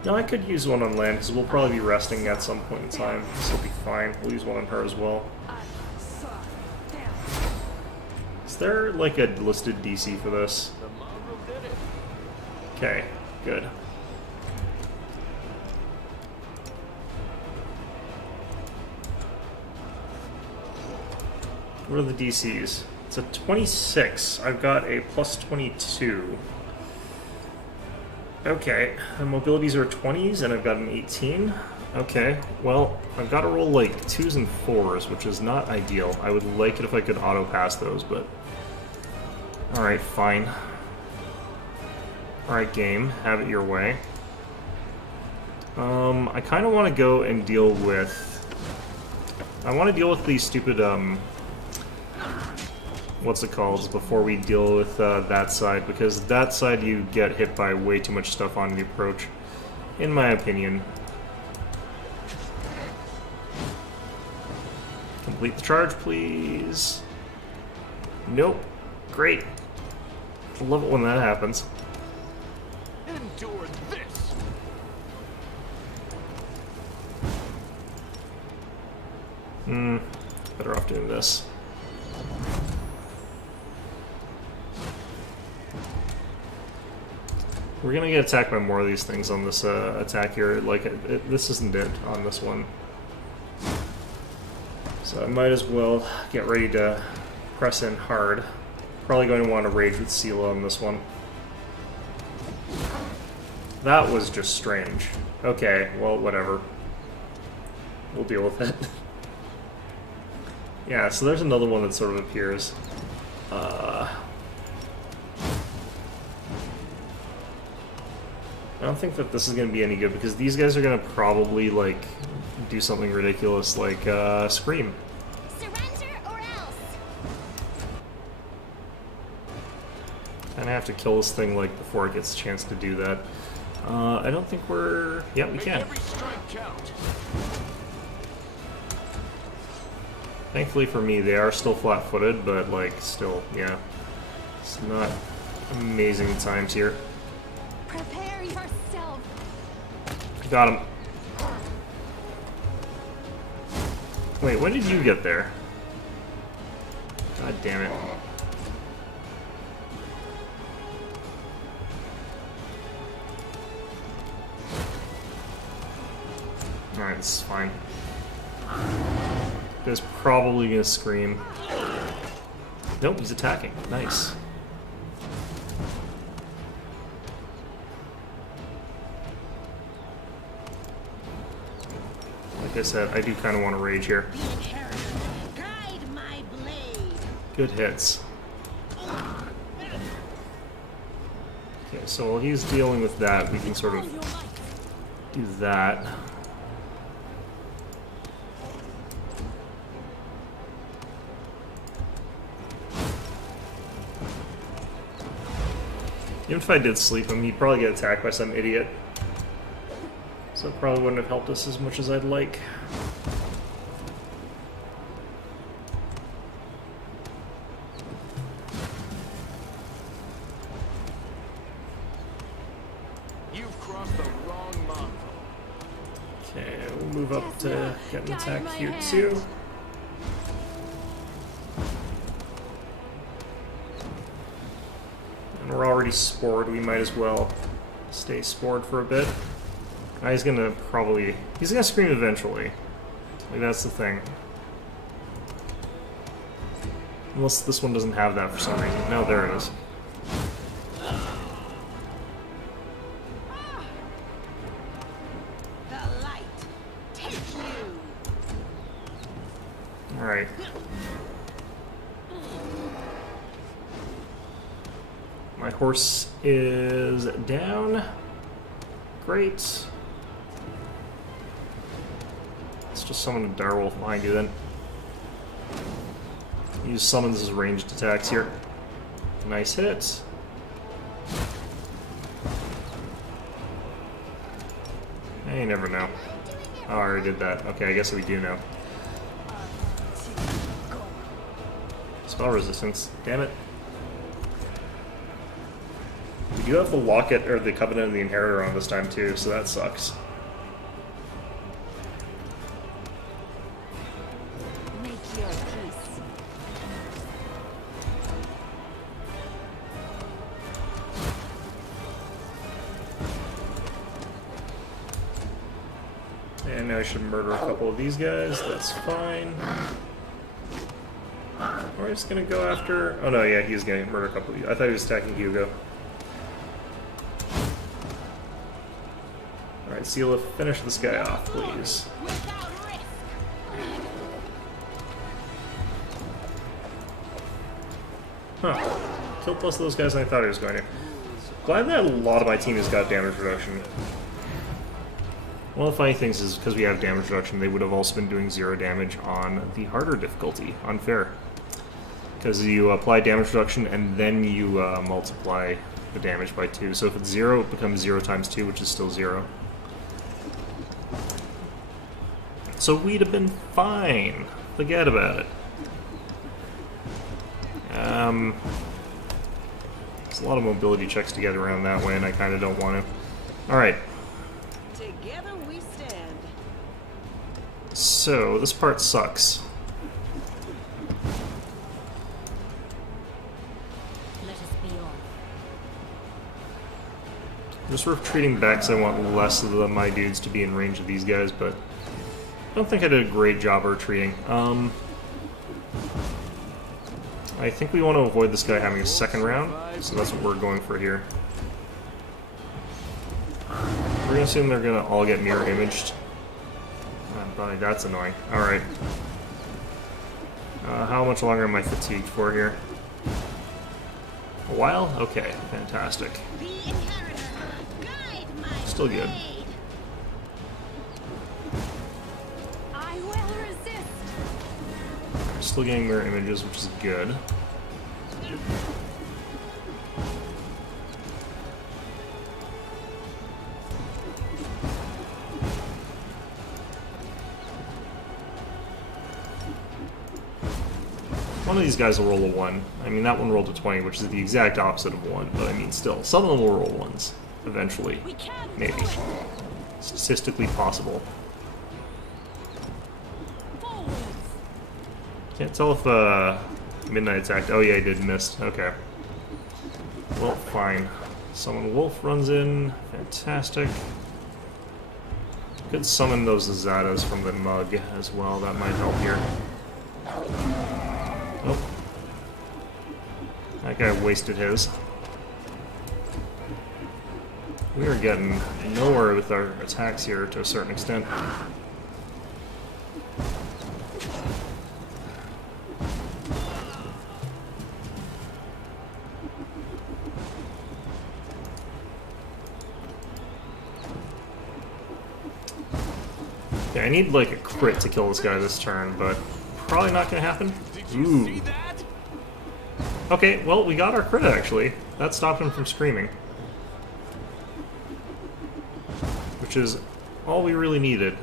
No, I could use one on Land, because we'll probably be resting at some point in time. This will be fine. We'll use one on her as well. Is there, like, a listed DC for this? The mongrel did it. Okay, good. What are the DCs? It's a 26. I've got a plus 22. Okay, the mobilities are 20s, and I've got an 18. Okay, well, I've got to roll like 2s and 4s, which is not ideal. I would like it if I could auto-pass those, but... Alright, fine. Alright, game. Have it your way. I kind of want to go and deal with... I want to deal with these stupid, what's it called, before we deal with that side, because that side you get hit by way too much stuff on the approach, in my opinion. Complete the charge, please. Nope. Great. I love it when that happens. Endure this. Better off doing this. We're gonna get attacked by more of these things on this attack here. Like, this isn't it on this one. So I might as well get ready to press in hard. Probably going to want to rage with Sela on this one. That was just strange. Okay, well, whatever. We'll deal with it. Yeah, so there's another one that sort of appears. I don't think that this is going to be any good, because these guys are going to probably, like, do something ridiculous like Scream. Surrender or else. And I have to kill this thing, like, before it gets a chance to do that. I don't think we're... Yeah, we Make can. every strike count. Thankfully for me, they are still flat-footed, but, like, still, yeah. It's not amazing times here. Prepare yourself. Got him. Wait, when did you get there? God damn it. Alright, this is fine. Guy's probably gonna scream. Nope, he's attacking. Nice. Like I said, I do kind of want to rage here. The inheritor. Guide my blade. Good hits. Okay, so while he's dealing with that, we can sort of do that. Even if I did sleep him, he'd probably get attacked by some idiot. So it probably wouldn't have helped us as much as I'd like. You've crossed the wrong mongrel. Okay, we'll move up to get an Guide attack my here hand. too. And we're already spored, we might as well stay spored for a bit. He's gonna probably... He's gonna scream eventually. Like, that's the thing. Unless this one doesn't have that for some reason. No, there it is. The light. Take you. Alright. My horse is down. Great. Let's just summon a direwolf behind you then. Use summons as ranged attacks here. Nice hit. You never know. Oh, I already did that. Okay, I guess we do know. Spell resistance. Damn it. We do have the Locket, or the Covenant of the Inheritor on this time too, so that sucks. Make your peace. And now I should murder a couple of these guys, that's fine. We're just gonna go after... Oh no, yeah, he's gonna murder a couple of you. I thought he was attacking Hugo. Alright, Sela, finish this guy off, please. Without risk. Huh. Killed plus those guys than I thought he was going to. Glad that a lot of my team has got damage reduction. One of the funny things is, because we have damage reduction, they would have also been doing 0 damage on the harder difficulty. Unfair. Because you apply damage reduction and then you multiply the damage by 2. So if it's 0, it becomes 0 times 2, which is still 0. So we'd have been fine. Forget about it. There's a lot of mobility checks to get around that way, and I kind of don't want to. Alright. Together we stand. So, this part sucks. Let us be off. I'm just retreating back because I want less of my dudes to be in range of these guys, but I don't think I did a great job of retreating. I think we want to avoid this guy having a second round, so that's what we're going for here. We're going to assume they're going to all get mirror imaged. Buddy, that's annoying. Alright. How much longer am I fatigued for here? A while? Okay, fantastic. The inheritor. Guide my Still good. blade. I will resist. Still getting mirror images, which is good. One of these guys will roll a 1. I mean, that one rolled a 20, which is the exact opposite of 1, but I mean, still, some of them will roll 1s, eventually. We can't Maybe. Statistically possible. forwards. Can't tell if, Midnight attacked. Oh yeah, he did miss. Okay. Well, fine. Summon Wolf runs in. Fantastic. Could summon those Zatas from the mug as well. That might help here. Oh. That guy wasted his. We are getting nowhere with our attacks here to a certain extent. Okay, I need like a crit to kill this guy this turn, but probably not gonna happen. Ooh. Okay, well, we got our crit actually. That stopped him from screaming. Which is all we really needed.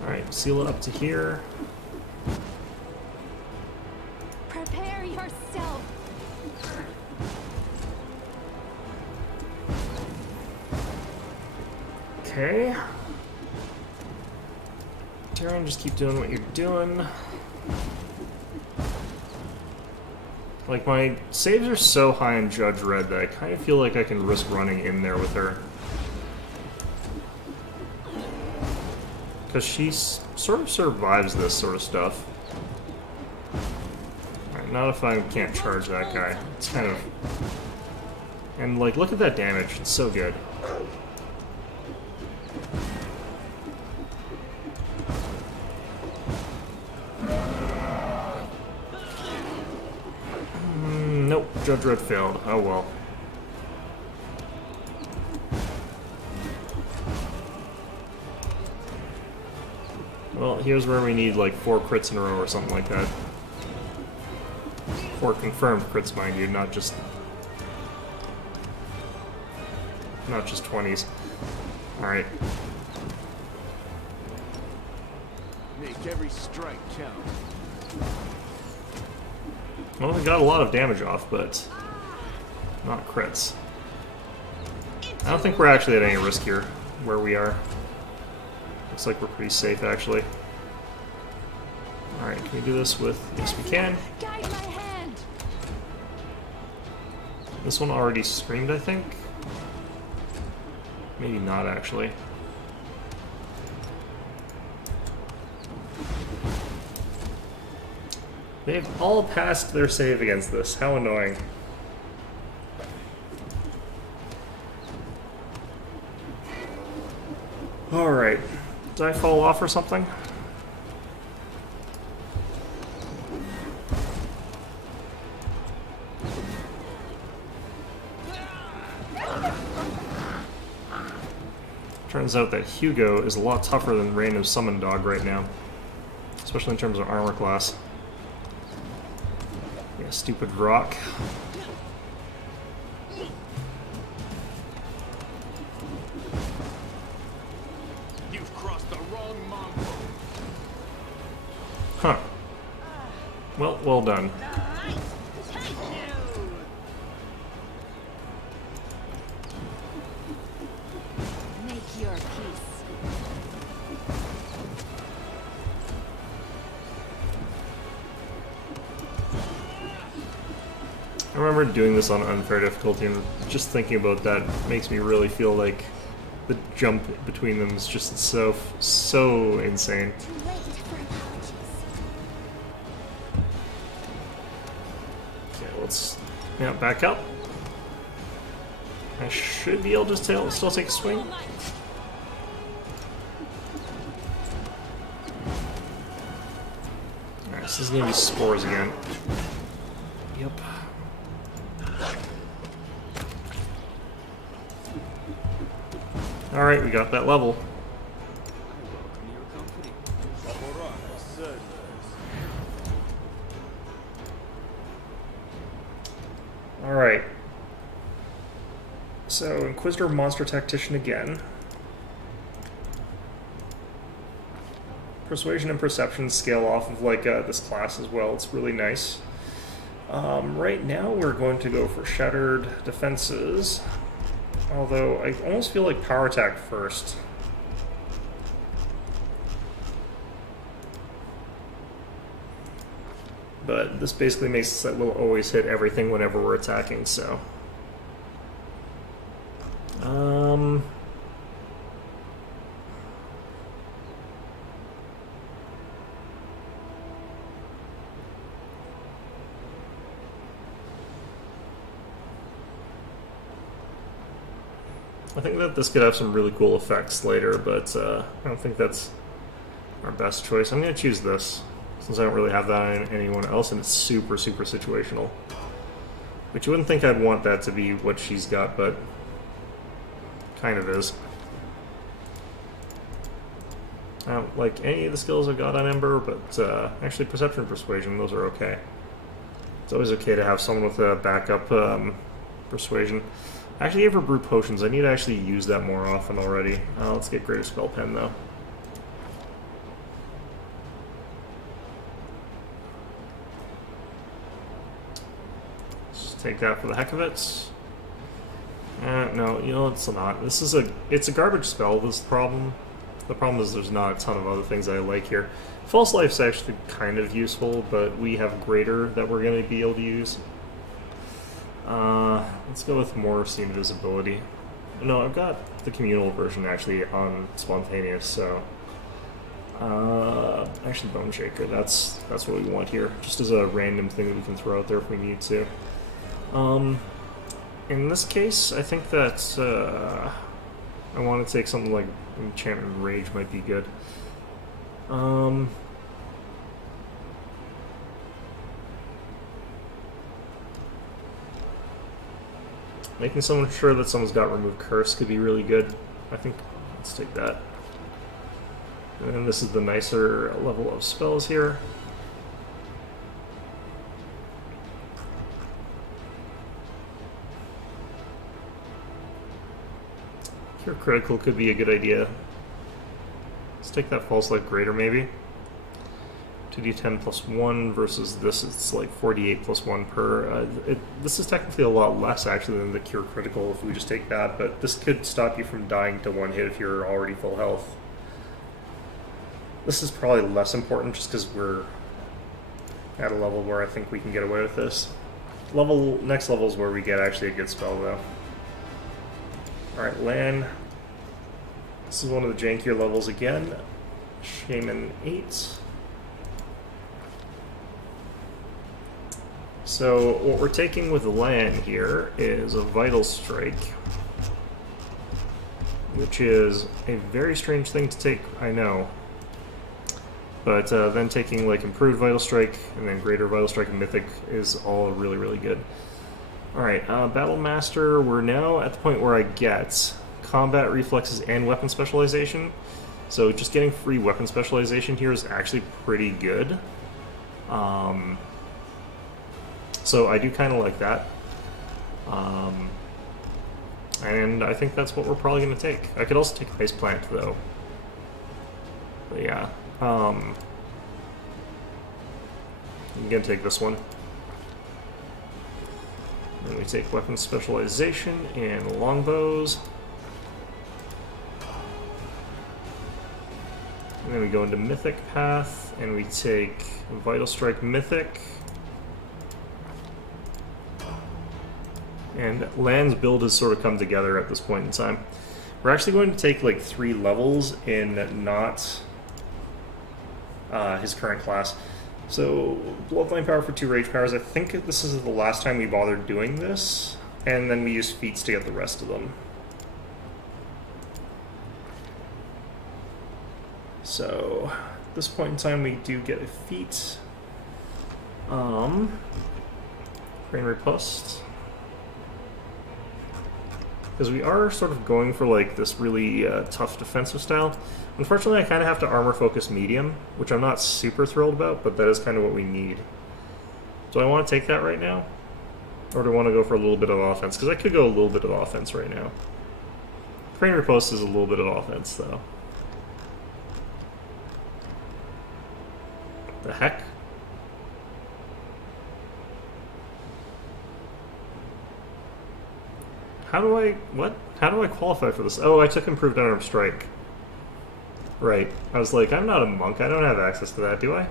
Alright, seal it up to here. Prepare yourself. Okay. Tyrion, just keep doing what you're doing. Like, my saves are so high in Judge Red that I kind of feel like I can risk running in there with her. Because she sort of survives this sort of stuff. Alright, not if I can't charge that guy. It's kind of... And, like, look at that damage. It's so good. Nope, Judge Red failed. Oh well. Well, here's where we need like 4 crits in a row or something like that. 4 confirmed crits, mind you, not just 20s. Alright. Make every strike count. Well, we got a lot of damage off, but not crits. I don't think we're actually at any risk here, where we are. Looks like we're pretty safe, actually. Alright, can we do this with... Yes, we can. Guide my hand. This one already screamed, I think. Maybe not, actually. They've all passed their save against this. How annoying. Alright. Did I fall off or something? Turns out that Hugo is a lot tougher than random summon dog right now. Especially in terms of armor class. Yeah, stupid rock. You've crossed the wrong mongrel. Huh. Well done. Make your peace. I remember doing this on unfair difficulty, and just thinking about that makes me really feel like the jump between them is just so insane. Too late for apologies. Okay, let's back up. I should be able to still take a swing. Alright, this is gonna be spores again. Yep. Alright, we got that level. Moron, I said. Alright. So, Inquisitor Monster Tactician again. Persuasion and Perception scale off of like this class as well. It's really nice. Right now we're going to go for Shattered Defenses. Although, I almost feel like Power Attack first. But this basically makes it that we'll always hit everything whenever we're attacking, so... I think that this could have some really cool effects later, but I don't think that's our best choice. I'm going to choose this, since I don't really have that on anyone else, and it's super situational. But you wouldn't think I'd want that to be what she's got, but kind of is. I don't like any of the skills I've got on Ember, but actually Perception and Persuasion, those are okay. It's always okay to have someone with a backup Persuasion. I actually gave her Brew Potions. I need to actually use that more often already. Let's get Greater Spell Pen, though. Just take that for the heck of it. No, you know, it's not. It's a garbage spell, this is the problem. The problem is there's not a ton of other things I like here. False Life's actually kind of useful, but we have Greater that we're going to be able to use. Let's go with more Seam Visibility. No, I've got the communal version actually on Spontaneous, so... actually Bone Shaker, that's what we want here. Just as a random thing that we can throw out there if we need to. In this case, I think that, I want to take something like Enchantment Rage might be good. Making someone sure that someone's got Remove Curse could be really good. I think, let's take that. And then this is the nicer level of spells here. Cure Critical could be a good idea. Let's take that False Life Greater maybe. 2d10 plus 1 versus this, it's like 48 plus 1 per. This is technically a lot less actually than the Cure Critical if we just take that, but this could stop you from dying to one hit if you're already full health. This is probably less important just because we're at a level where I think we can get away with this. Next level is where we get actually a good spell though. Alright, Lan. This is one of the jankier levels again. Shaman 8. So what we're taking with Lan here is a Vital Strike, which is a very strange thing to take, I know. But then taking like Improved Vital Strike and then Greater Vital Strike and Mythic is all really, really good. Alright, Battle Master, we're now at the point where I get Combat Reflexes and Weapon Specialization. So just getting free Weapon Specialization here is actually pretty good. So I do kind of like that. And I think that's what we're probably going to take. I could also take Ice Plant, though. But yeah. I'm going to take this one. Then we take Weapon Specialization and Longbows. And then we go into Mythic Path, and we take Vital Strike Mythic. And Lan's build has sort of come together at this point in time. We're actually going to take like 3 levels in not his current class. So, Bloodline Power for 2 Rage Powers. I think this is the last time we bothered doing this. And then we use feats to get the rest of them. So, at this point in time we do get a feat. Crane Riposte. Because we are sort of going for like this really tough defensive style. Unfortunately, I kind of have to armor focus medium, which I'm not super thrilled about, but that is kind of what we need. Do I want to take that right now? Or do I want to go for a little bit of offense? Because I could go a little bit of offense right now. Crane Riposte is a little bit of offense, though. The heck? How do I... what? How do I qualify for this? Oh, I took Improved Unarmed Strike. Right. I was like, I'm not a monk. I don't have access to that, do I?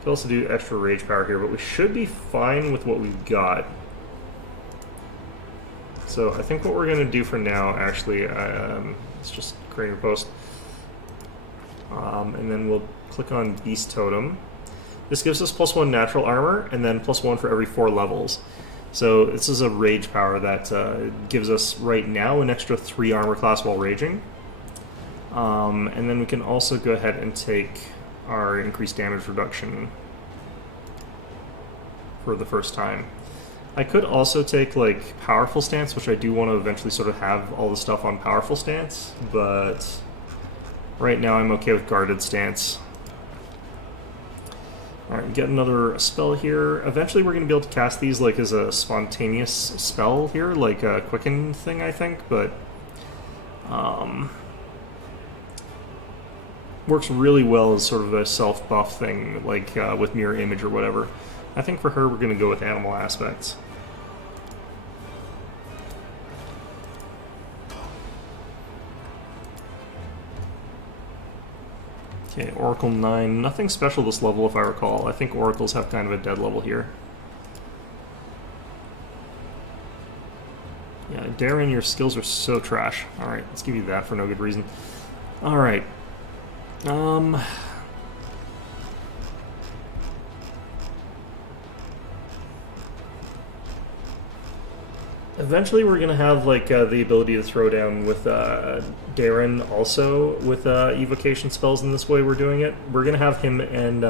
Could also do extra Rage Power here, but we should be fine with what we've got. So I think what we're going to do for now, actually, it's just Crane Riposte. And then we'll click on Beast Totem. This gives us +1 natural armor, and then +1 for every 4 levels. So this is a Rage Power that gives us, right now, an extra 3 armor class while raging. And then we can also go ahead and take our increased damage reduction for the first time. I could also take, like, Powerful Stance, which I do want to eventually sort of have all the stuff on Powerful Stance, but right now I'm okay with Guarded Stance. Alright, get another spell here. Eventually we're going to be able to cast these like as a spontaneous spell here, like a Quicken thing, I think, but works really well as sort of a self-buff thing, like with Mirror Image or whatever. I think for her we're going to go with Animal Aspects. Okay, Oracle 9. Nothing special this level if I recall. I think Oracles have kind of a dead level here. Yeah, Darren, your skills are so trash. Alright, let's give you that for no good reason. Alright. Eventually we're going to have like the ability to throw down with Darren also with evocation spells in this way we're doing it. We're going to have him and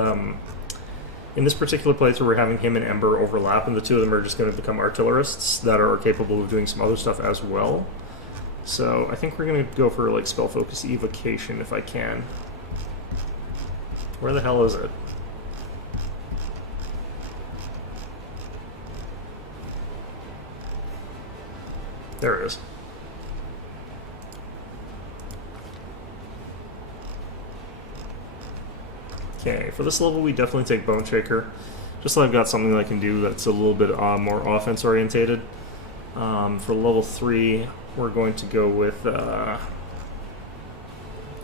in this particular playthrough we're having him and Ember overlap, and the two of them are just going to become artillerists that are capable of doing some other stuff as well. So I think we're going to go for like spell focus evocation if I can. Where the hell is it? There it is. Okay, for this level we definitely take Bone Shaker, just so I've got something that I can do that's a little bit more offense orientated. For level 3 we're going to go with...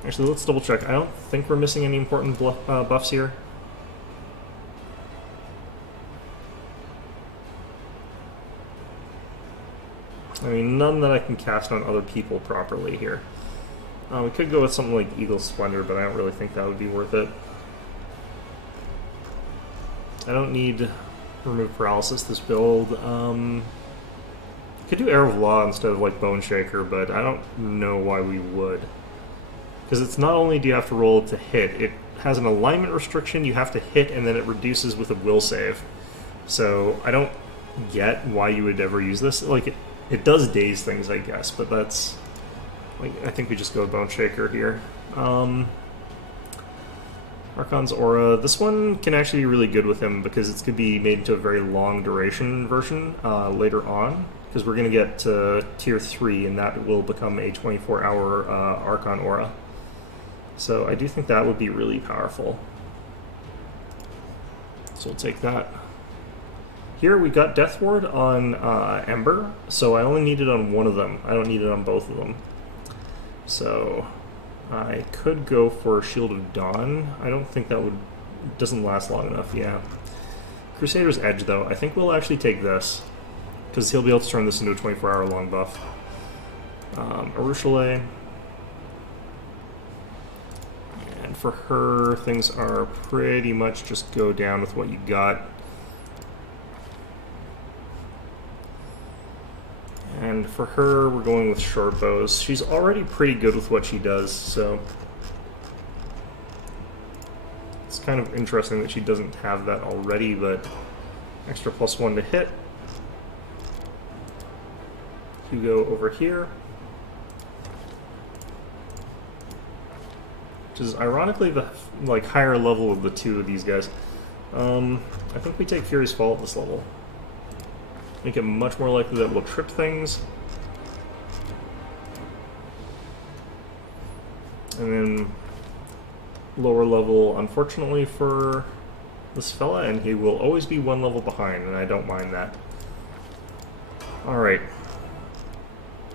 actually, let's double check. I don't think we're missing any important buffs here. I mean, none that I can cast on other people properly here. We could go with something like Eagle Splendor, but I don't really think that would be worth it. I don't need remove paralysis this build. Could do Air of Law instead of like Bone Shaker, but I don't know why we would. Because it's not only do you have to roll to hit, it has an alignment restriction, you have to hit and then it reduces with a will save. So I don't get why you would ever use this. Like it does daze things, I guess, but that's like I think we just go Bone Shaker here. Archon's Aura. This one can actually be really good with him because it could be made into a very long duration version later on. Because we're going to get to tier 3 and that will become a 24-hour Archon Aura. So I do think that would be really powerful. So we'll take that. Here we got Death Ward on Ember, so I only need it on one of them. I don't need it on both of them. So I could go for Shield of Dawn. I don't think that doesn't last long enough, yeah. Crusader's Edge though, I think we'll actually take this. Because he'll be able to turn this into a 24-hour long buff. Arushale. And for her, things are pretty much just go down with what you got. And for her, we're going with short bows. She's already pretty good with what she does, so it's kind of interesting that she doesn't have that already, but extra +1 to hit. You go over here, which is ironically the like higher level of the two of these guys. I think we take Fury's Fall at this level. Make it much more likely that we'll trip things. And then lower level, unfortunately for this fella, and he will always be one level behind, and I don't mind that. Alright.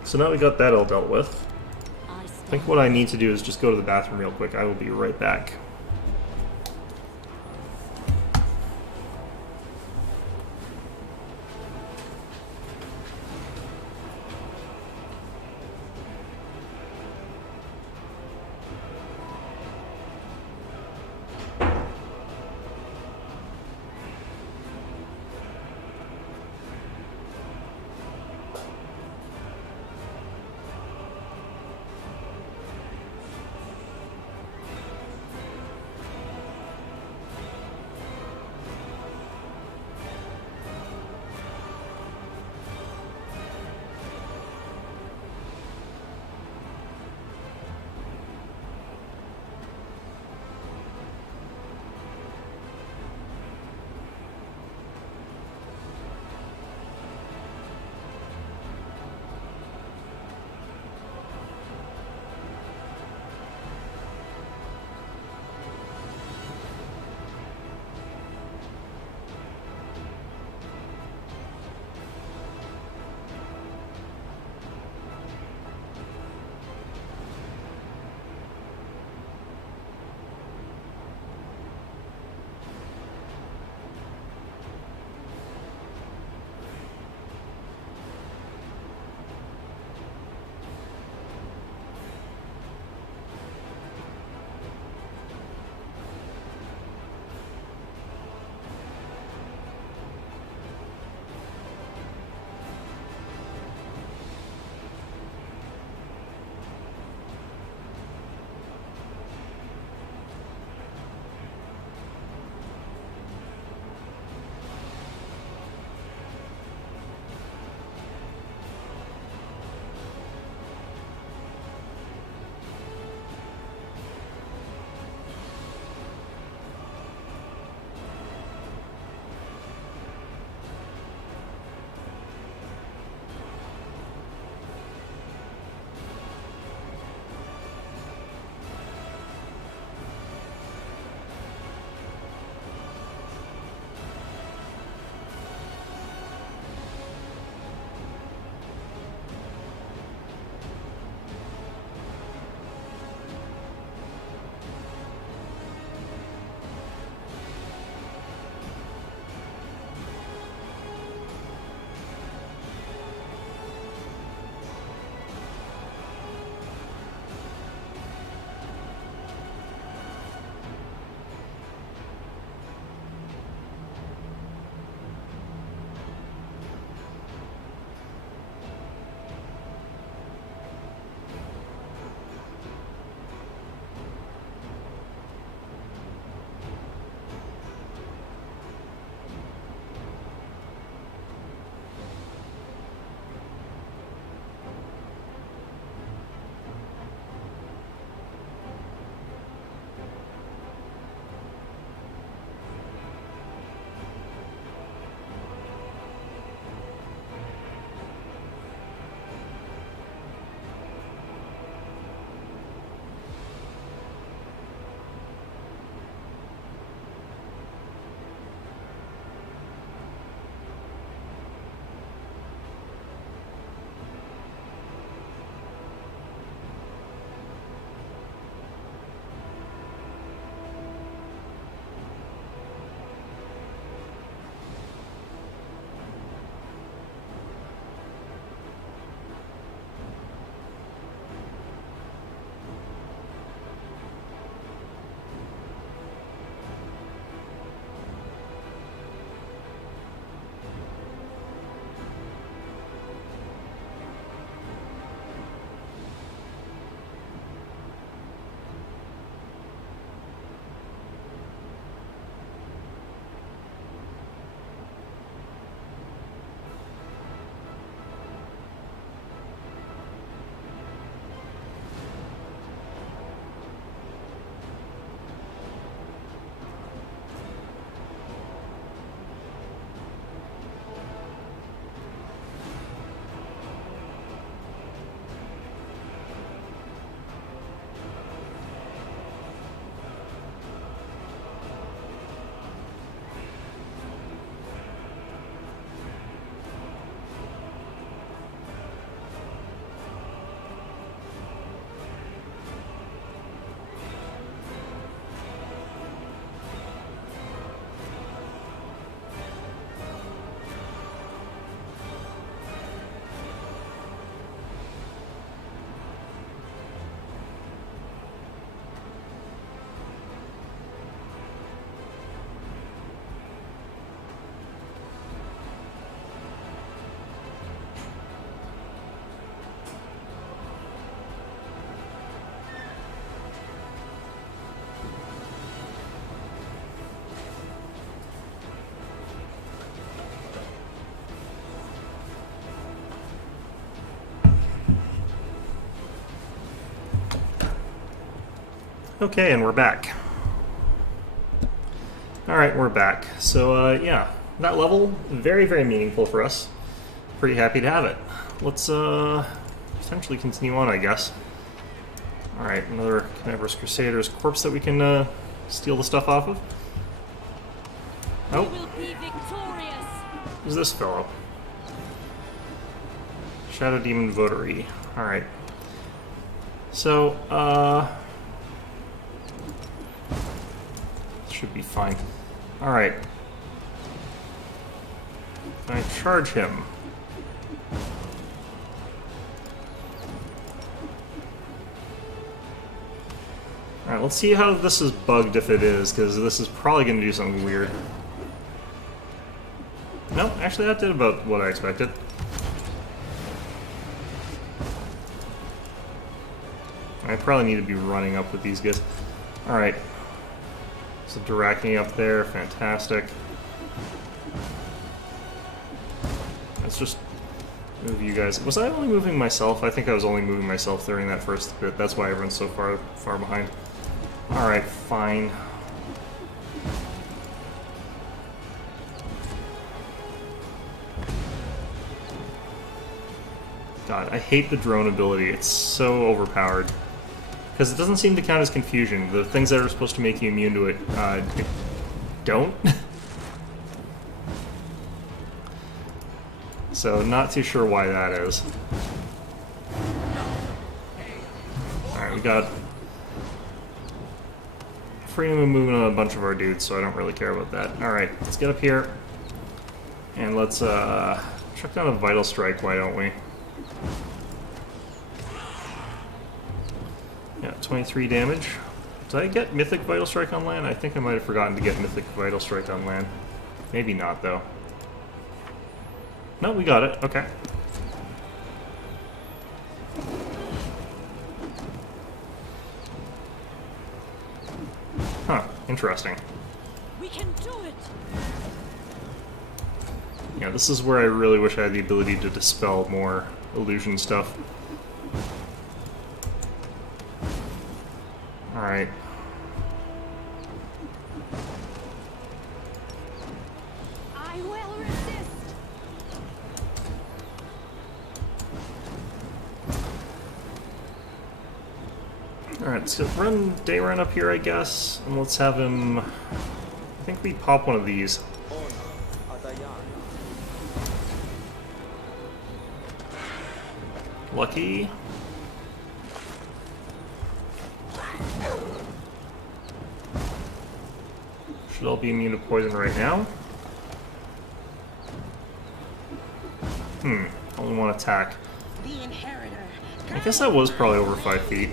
So now we got that all dealt with. I think what I need to do is just go to the bathroom real quick. I will be right back. Okay, and we're back. Alright, we're back. So, yeah, that level, very, very meaningful for us. Pretty happy to have it. Let's, potentially continue on, I guess. Alright, another Carnivorous Crusader's corpse that we can, steal the stuff off of. Oh. Will be victorious. Who's this fellow? Shadow Demon Votary. Alright. So, should be fine. Alright. I charge him. Alright, let's see how this is bugged if it is, because this is probably going to do something weird. No, actually that did about what I expected. I probably need to be running up with these guys. Alright. So directing up there, fantastic. Let's just move you guys. Was I only moving myself? I think I was only moving myself during that first bit. That's why everyone's so far behind. Alright, fine. God, I hate the drone ability. It's so overpowered. Because it doesn't seem to count as confusion. The things that are supposed to make you immune to it, don't. So, not too sure why that is. Alright, we got freedom of movement on a bunch of our dudes, so I don't really care about that. Alright, let's get up here. And let's, chuck down a Vital Strike, why don't we? Yeah, 23 damage. Did I get Mythic Vital Strike on land? I think I might have forgotten to get Mythic Vital Strike on land. Maybe not, though. No, we got it. Okay. Huh. Interesting. We can do it. Yeah, this is where I really wish I had the ability to dispel more illusion stuff. Alright. I will resist. Alright, let's get day run up here, I guess. And let's have him... I think we pop one of these. Lucky. Should all be immune to poison right now. Only one attack. The inheritor. I guess that was probably over 5 feet.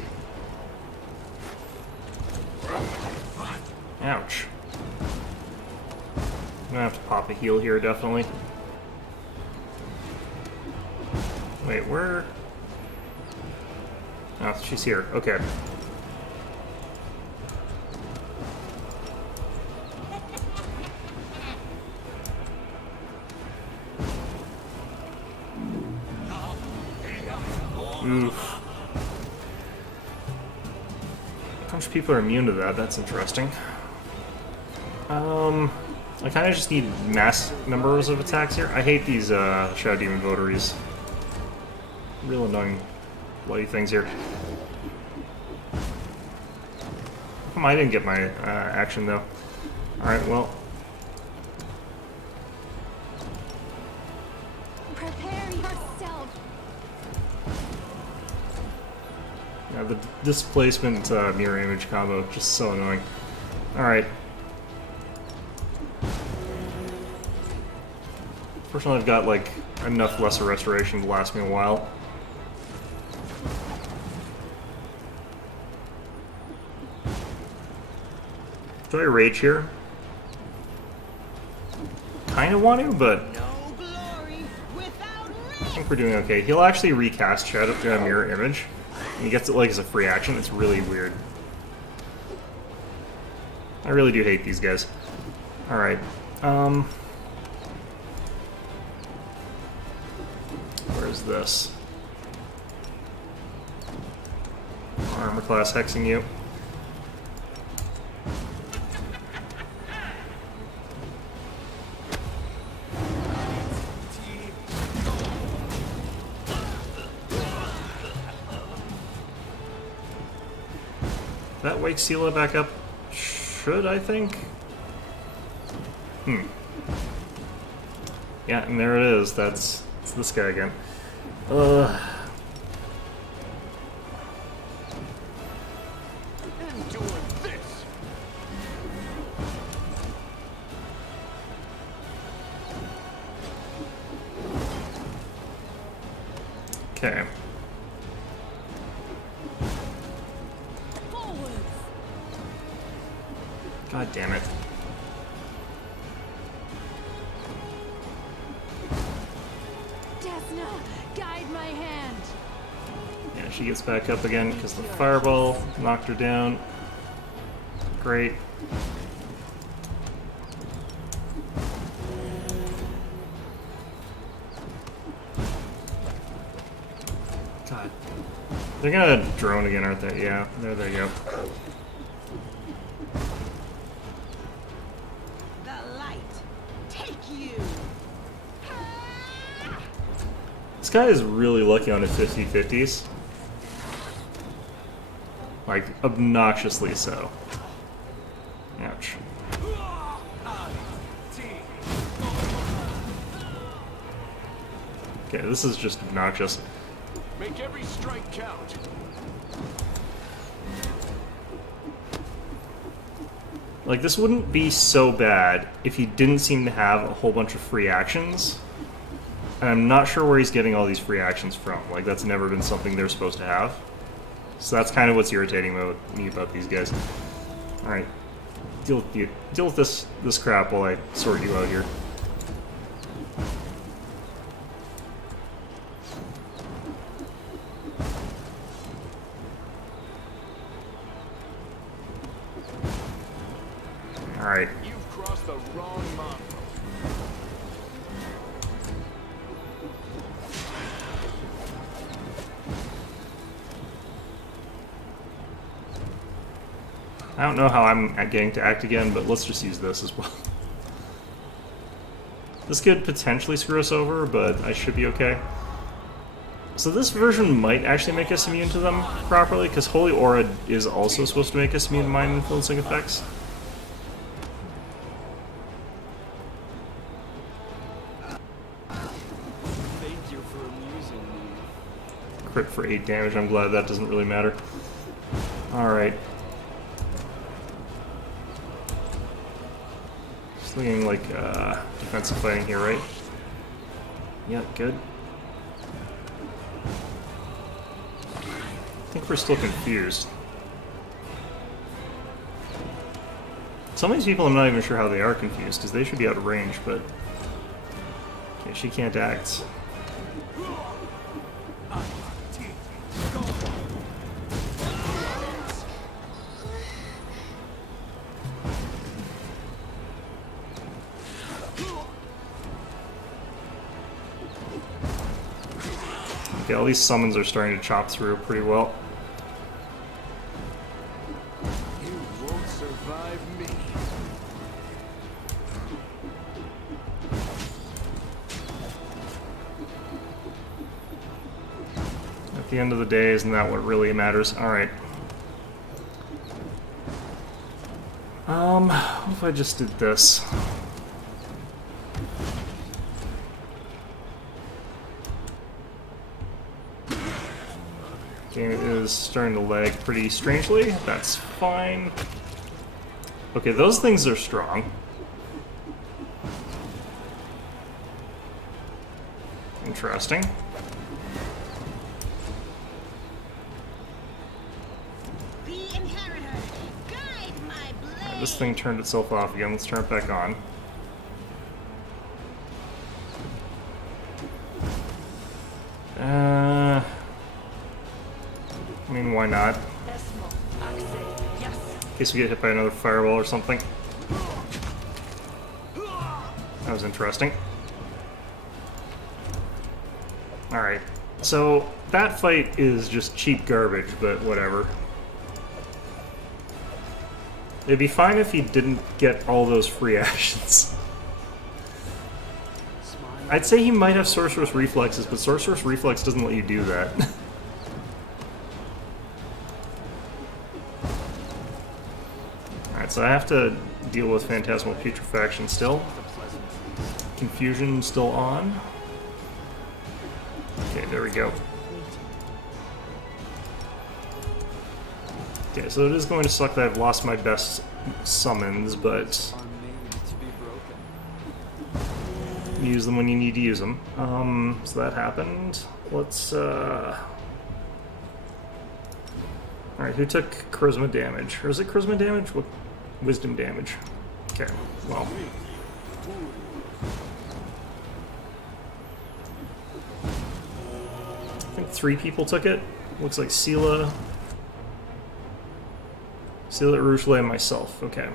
Ouch. I'm gonna have to pop a heal here, definitely. Wait, where? Oh, she's here. Okay. Oof. A bunch of people are immune to that. That's interesting. I kind of just need mass numbers of attacks here. I hate these Shadow Demon Votaries. Real annoying bloody things here. I didn't get my action though. Alright, well. Prepare yourself. Yeah, the displacement mirror image combo, just so annoying. Alright. Fortunately, I've got like enough lesser restoration to last me a while. Do I rage here? Kinda want to, but No glory without I think we're doing okay. He'll actually recast Shadow Mirror Image, and he gets it like as a free action. It's really weird. I really do hate these guys. Alright. Where's this? Armor class hexing you. That wakes Sela back up. Should, I think? Yeah, and there it is. It's this guy again. And doing this. Okay. Forwards. God damn it. Desna, guide my hand. Yeah, she gets back up again because the fireball knocked her down. Great. God. They're gonna drone again, aren't they? Yeah, there they go. The light. Take you. This guy is really lucky on his 50-50s. Like, obnoxiously so. Ouch. Okay, this is just obnoxious. Make every strike count. Like, this wouldn't be so bad if he didn't seem to have a whole bunch of free actions. And I'm not sure where he's getting all these free actions from. Like, that's never been something they're supposed to have. So that's kind of what's irritating me about these guys. Alright. Deal with this crap while I sort you out here. Alright. You've crossed the wrong mongrel. I don't know how I'm getting to act again, but let's just use this as well. This could potentially screw us over, but I should be okay. So this version might actually make us immune to them properly, because Holy Aura is also supposed to make us immune to mind influencing effects. Thank you for amusing me. Crit for 8 damage, I'm glad that doesn't really matter. Alright. Just looking like defensive fighting here, right? Yeah, good. I think we're still confused. Some of these people I'm not even sure how they are confused, because they should be out of range, but... Okay, she can't act. Okay, all these summons are starting to chop through pretty well. You won't survive me. At the end of the day, isn't that what really matters? Alright. What if I just did this? Game is starting to lag pretty strangely. That's fine. Okay, those things are strong. Interesting. The inheritor. Guide my blade. This thing turned itself off again. Let's turn it back on. I mean, why not? In case we get hit by another fireball or something. That was interesting. Alright, so that fight is just cheap garbage, but whatever. It'd be fine if he didn't get all those free actions. I'd say he might have Sorcerous Reflexes, but Sorcerous Reflex doesn't let you do that. Alright, so I have to deal with Phantasmal Putrefaction still. Confusion still on. Okay, there we go. Okay, so it is going to suck that I've lost my best summons, but use them when you need to use them. So that happened. Let's, Alright, who took charisma damage? Or is it charisma damage? What? Wisdom damage. Okay, well. I think 3 people took it. Looks like Sela, Urushle, and myself. Okay.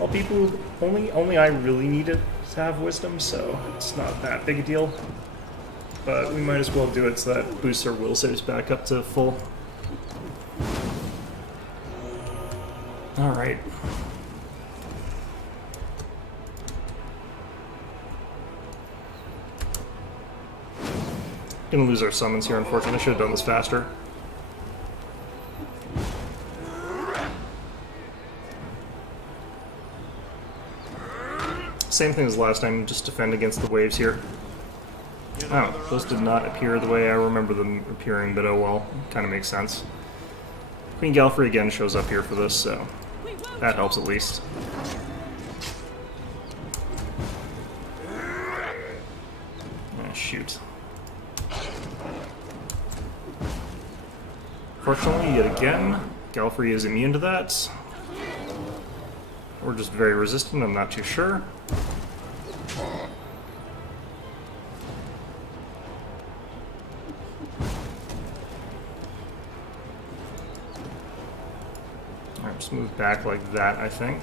All people, only I really need it to have wisdom, so it's not that big a deal. But we might as well do it so that boosts our will saves back up to full. Alright. Gonna lose our summons here, unfortunately. I should have done this faster. Same thing as last time, just defend against the waves here. Oh, those did not appear the way I remember them appearing, but oh well, kind of makes sense. Queen Galfrey again shows up here for this, so that helps at least. Oh, shoot. Fortunately, yet again, Galfrey is immune to that. Or just very resistant, I'm not too sure. Alright, just move back like that, I think.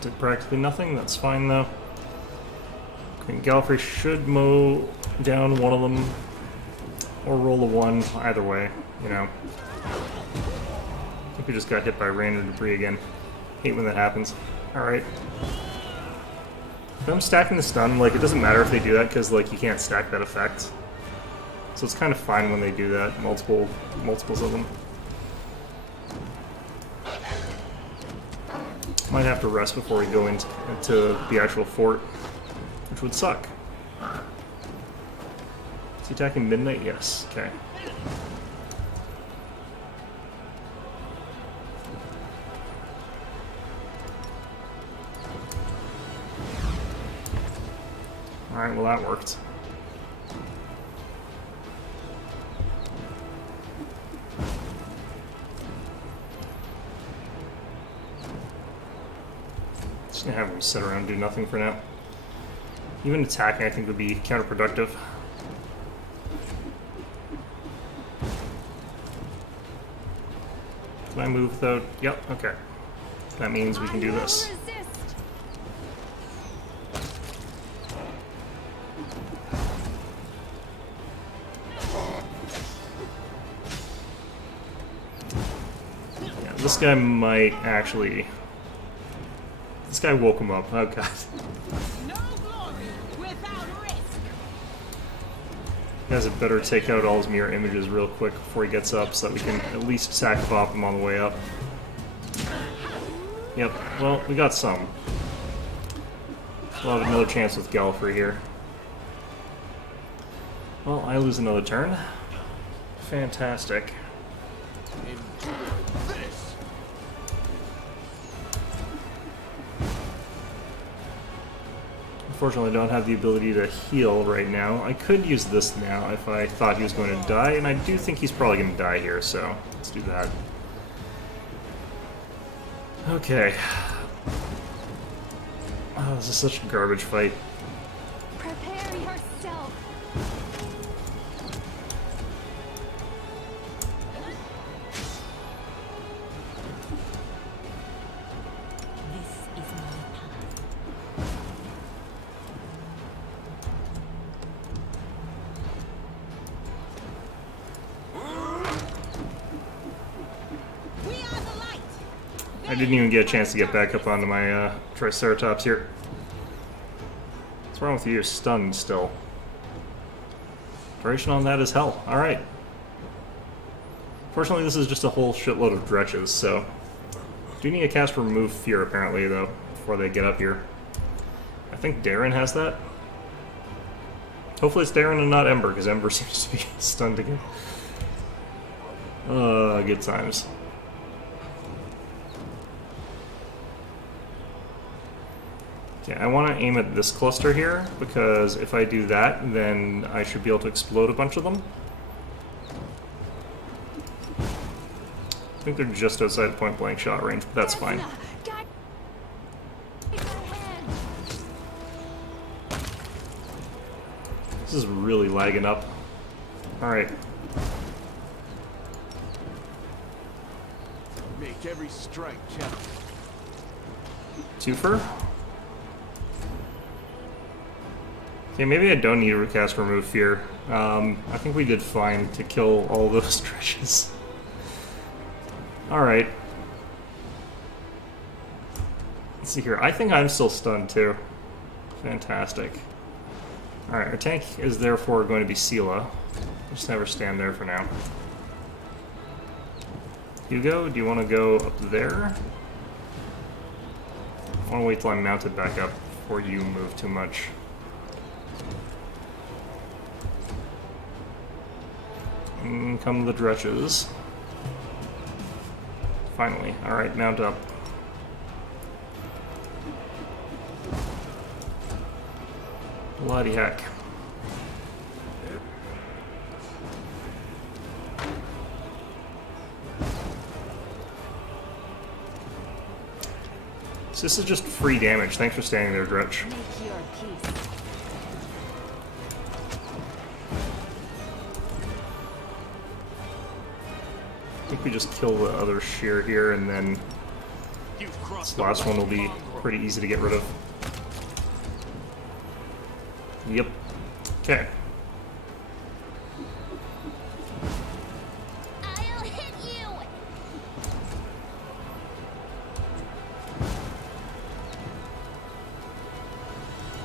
Did practically nothing, that's fine though. Queen Galfrey should mow down one of them. Or roll a 1, either way, you know. I think we just got hit by random debris again. Hate when that happens. Alright. If I'm stacking the stun, like, it doesn't matter if they do that, because, like, you can't stack that effect. So it's kind of fine when they do that, multiples of them. Might have to rest before we go into the actual fort, which would suck. Is he attacking midnight? Yes. Okay. Alright, well that worked. Just gonna have him sit around and do nothing for now. Even attacking I think would be counterproductive. Can I move though? Yep, okay. That means we can do this. Yeah, this guy might actually... This guy woke him up. Oh god. No glory without risk. You guys had better take out all his mirror images real quick before he gets up so that we can at least sack pop him on the way up. Yep, well, we got some. We'll have another chance with Galfrey here. Well, I lose another turn. Fantastic. Unfortunately, I don't have the ability to heal right now. I could use this now if I thought he was going to die, and I do think he's probably going to die here, so let's do that. Okay. Oh, this is such a garbage fight. Prepare yourself. This is my path. We are the light. I didn't even get a chance to get back up onto my Triceratops here. What's wrong with you? You're stunned still. Duration on that is hell. Alright. Fortunately, this is just a whole shitload of dretches, so... Do need a cast Remove Fear, apparently, though, before they get up here. I think Darren has that. Hopefully it's Darren and not Ember, because Ember seems to be stunned again. Good times. Okay, I want to aim at this cluster here, because if I do that, then I should be able to explode a bunch of them. I think they're just outside point-blank shot range, but that's fine. This is really lagging up. Alright. Make every strike count. Twofer? Okay, maybe I don't need to recast Remove Fear. I think we did fine to kill all those stretches. Alright. Let's see here. I think I'm still stunned too. Fantastic. Alright, our tank is therefore going to be Sela. Just have her stand there for now. Hugo, do you want to go up there? I want to wait till I'm mounted back up before you move too much. In come the dretches. Finally. Alright, mount up. Bloody heck. So this is just free damage. Thanks for standing there, Dretch. Make your peace. I think we just kill the other shear here, and then You've crossed this last one will be mongrel. pretty easy to get rid of. Yep. Okay. I'll hit you.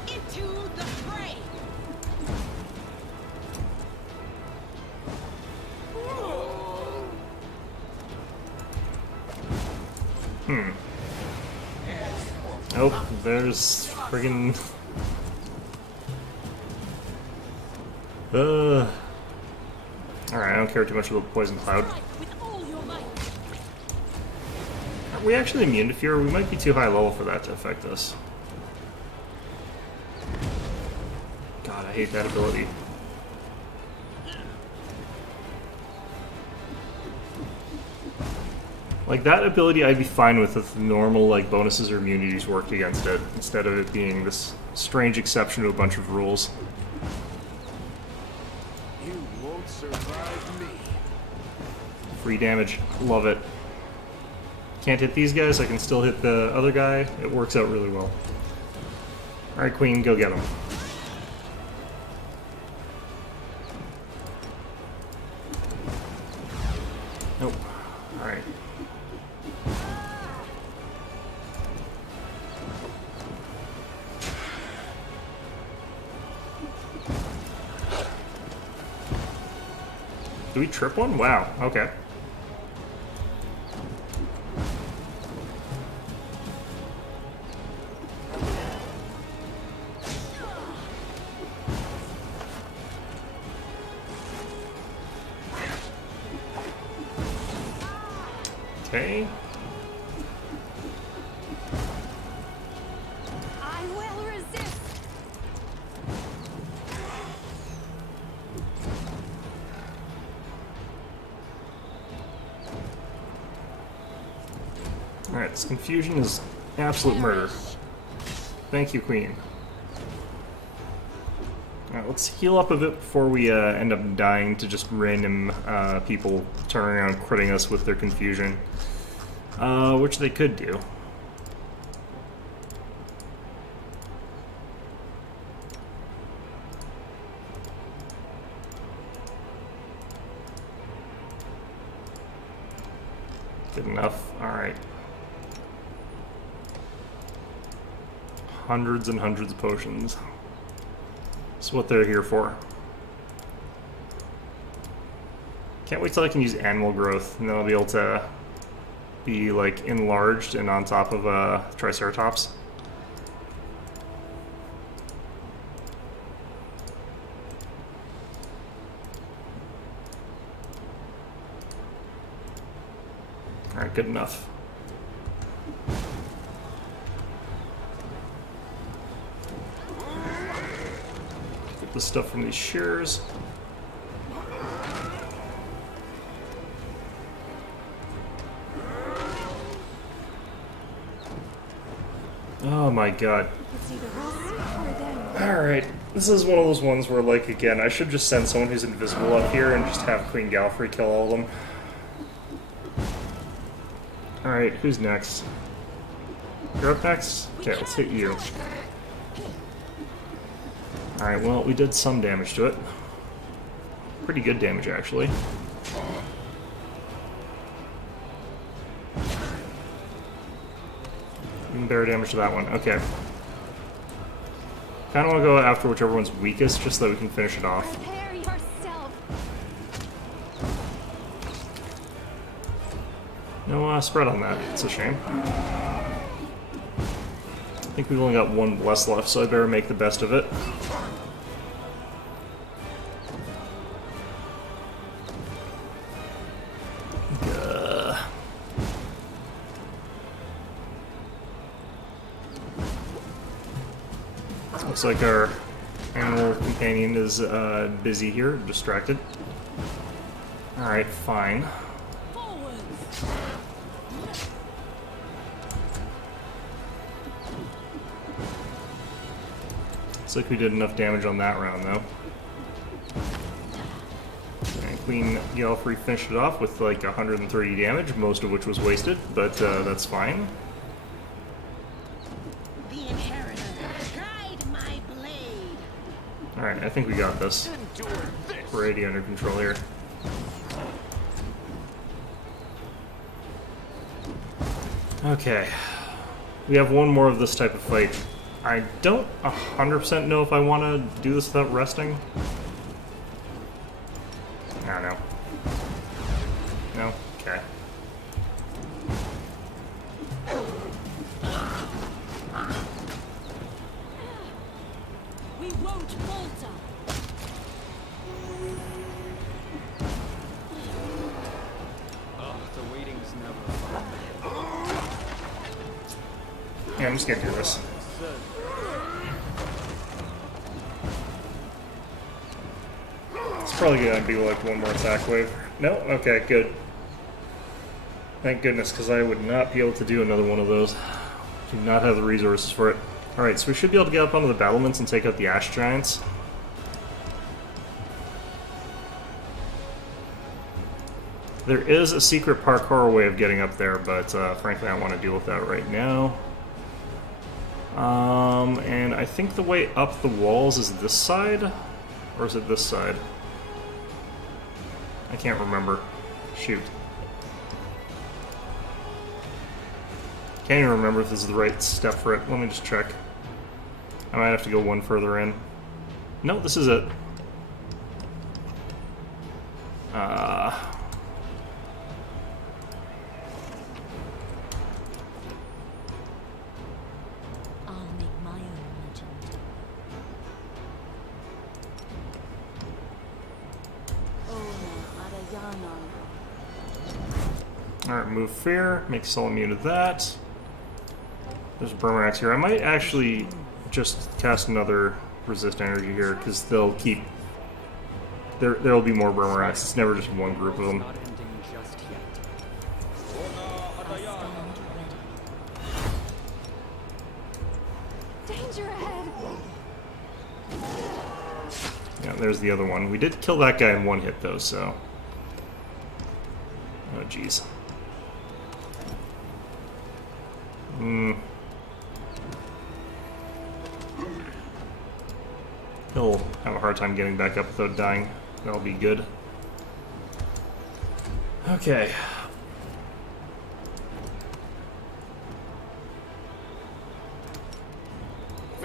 Into the fray! Oh, there's friggin' Alright, I don't care too much about Poison Cloud. With all your might! Are we actually immune to fear? We might be too high level for that to affect us. God, I hate that ability. Like, that ability I'd be fine with if normal, like, bonuses or immunities worked against it, instead of it being this strange exception to a bunch of rules. You won't survive me. Free damage. Love it. Can't hit these guys, I can still hit the other guy. It works out really well. Alright, Queen, go get him. Nope. Alright. Do we trip one? Wow, okay. Okay. I will resist. Alright, this confusion is absolute murder. Thank you, Queen. Alright, let's heal up a bit before we end up dying to just random people turning around critting us with their confusion. Which they could do. Good enough. Alright. hundreds and hundreds of potions. That's what they're here for. Can't wait till I can use animal growth, and then I'll be able to be like enlarged and on top of a Triceratops. Alright, good enough. Get the stuff from these shears. Oh my god. Alright, this is one of those ones where, like, again, I should just send someone who's invisible up here and just have Queen Galfrey kill all of them. Alright, who's next? You're up next? Okay, let's hit you. Alright, well, we did some damage to it. Pretty good damage, actually. Even better damage to that one. Okay. Kinda wanna go after whichever one's weakest, just so that we can finish it off. Prepare yourself. No spread on that. It's a shame. I think we've only got one bless left, so I better make the best of it. Looks like our animal companion is busy here, distracted. Alright, fine. Looks like we did enough damage on that round, though. And Queen Galfrey finished it off with like 130 damage, most of which was wasted, but that's fine. The inheritor, guide my blade. Alright, I think we got this. Endure this. We're already under control here. Okay. We have one more of this type of fight. I don't 100% know if I want to do this without resting. I don't know. No? Okay. We won't falter. Oh, the waiting's never fun. Yeah, I'm just gonna do this. It's probably gonna be like one more attack wave. No? Okay, good. Thank goodness, because I would not be able to do another one of those. Do not have the resources for it. Alright, so we should be able to get up onto the battlements and take out the Ash Giants. There is a secret parkour way of getting up there, but frankly I don't want to deal with that right now. And I think the way up the walls is this side? Or is it this side? I can't remember. Shoot. Can't even remember if this is the right step for it. Let me just check. I might have to go one further in. No, this is it. I'll make my own legend. Alright, move fear. Make us all immune to that. There's a Burmarax here. I might actually just cast another resist energy here, because they'll keep... There'll be more Burmarax. It's never just one group of them. Not ending just yet. Danger ahead. Yeah, there's the other one. We did kill that guy in one hit, though, so... Oh, jeez. He'll have a hard time getting back up without dying. That'll be good. Okay.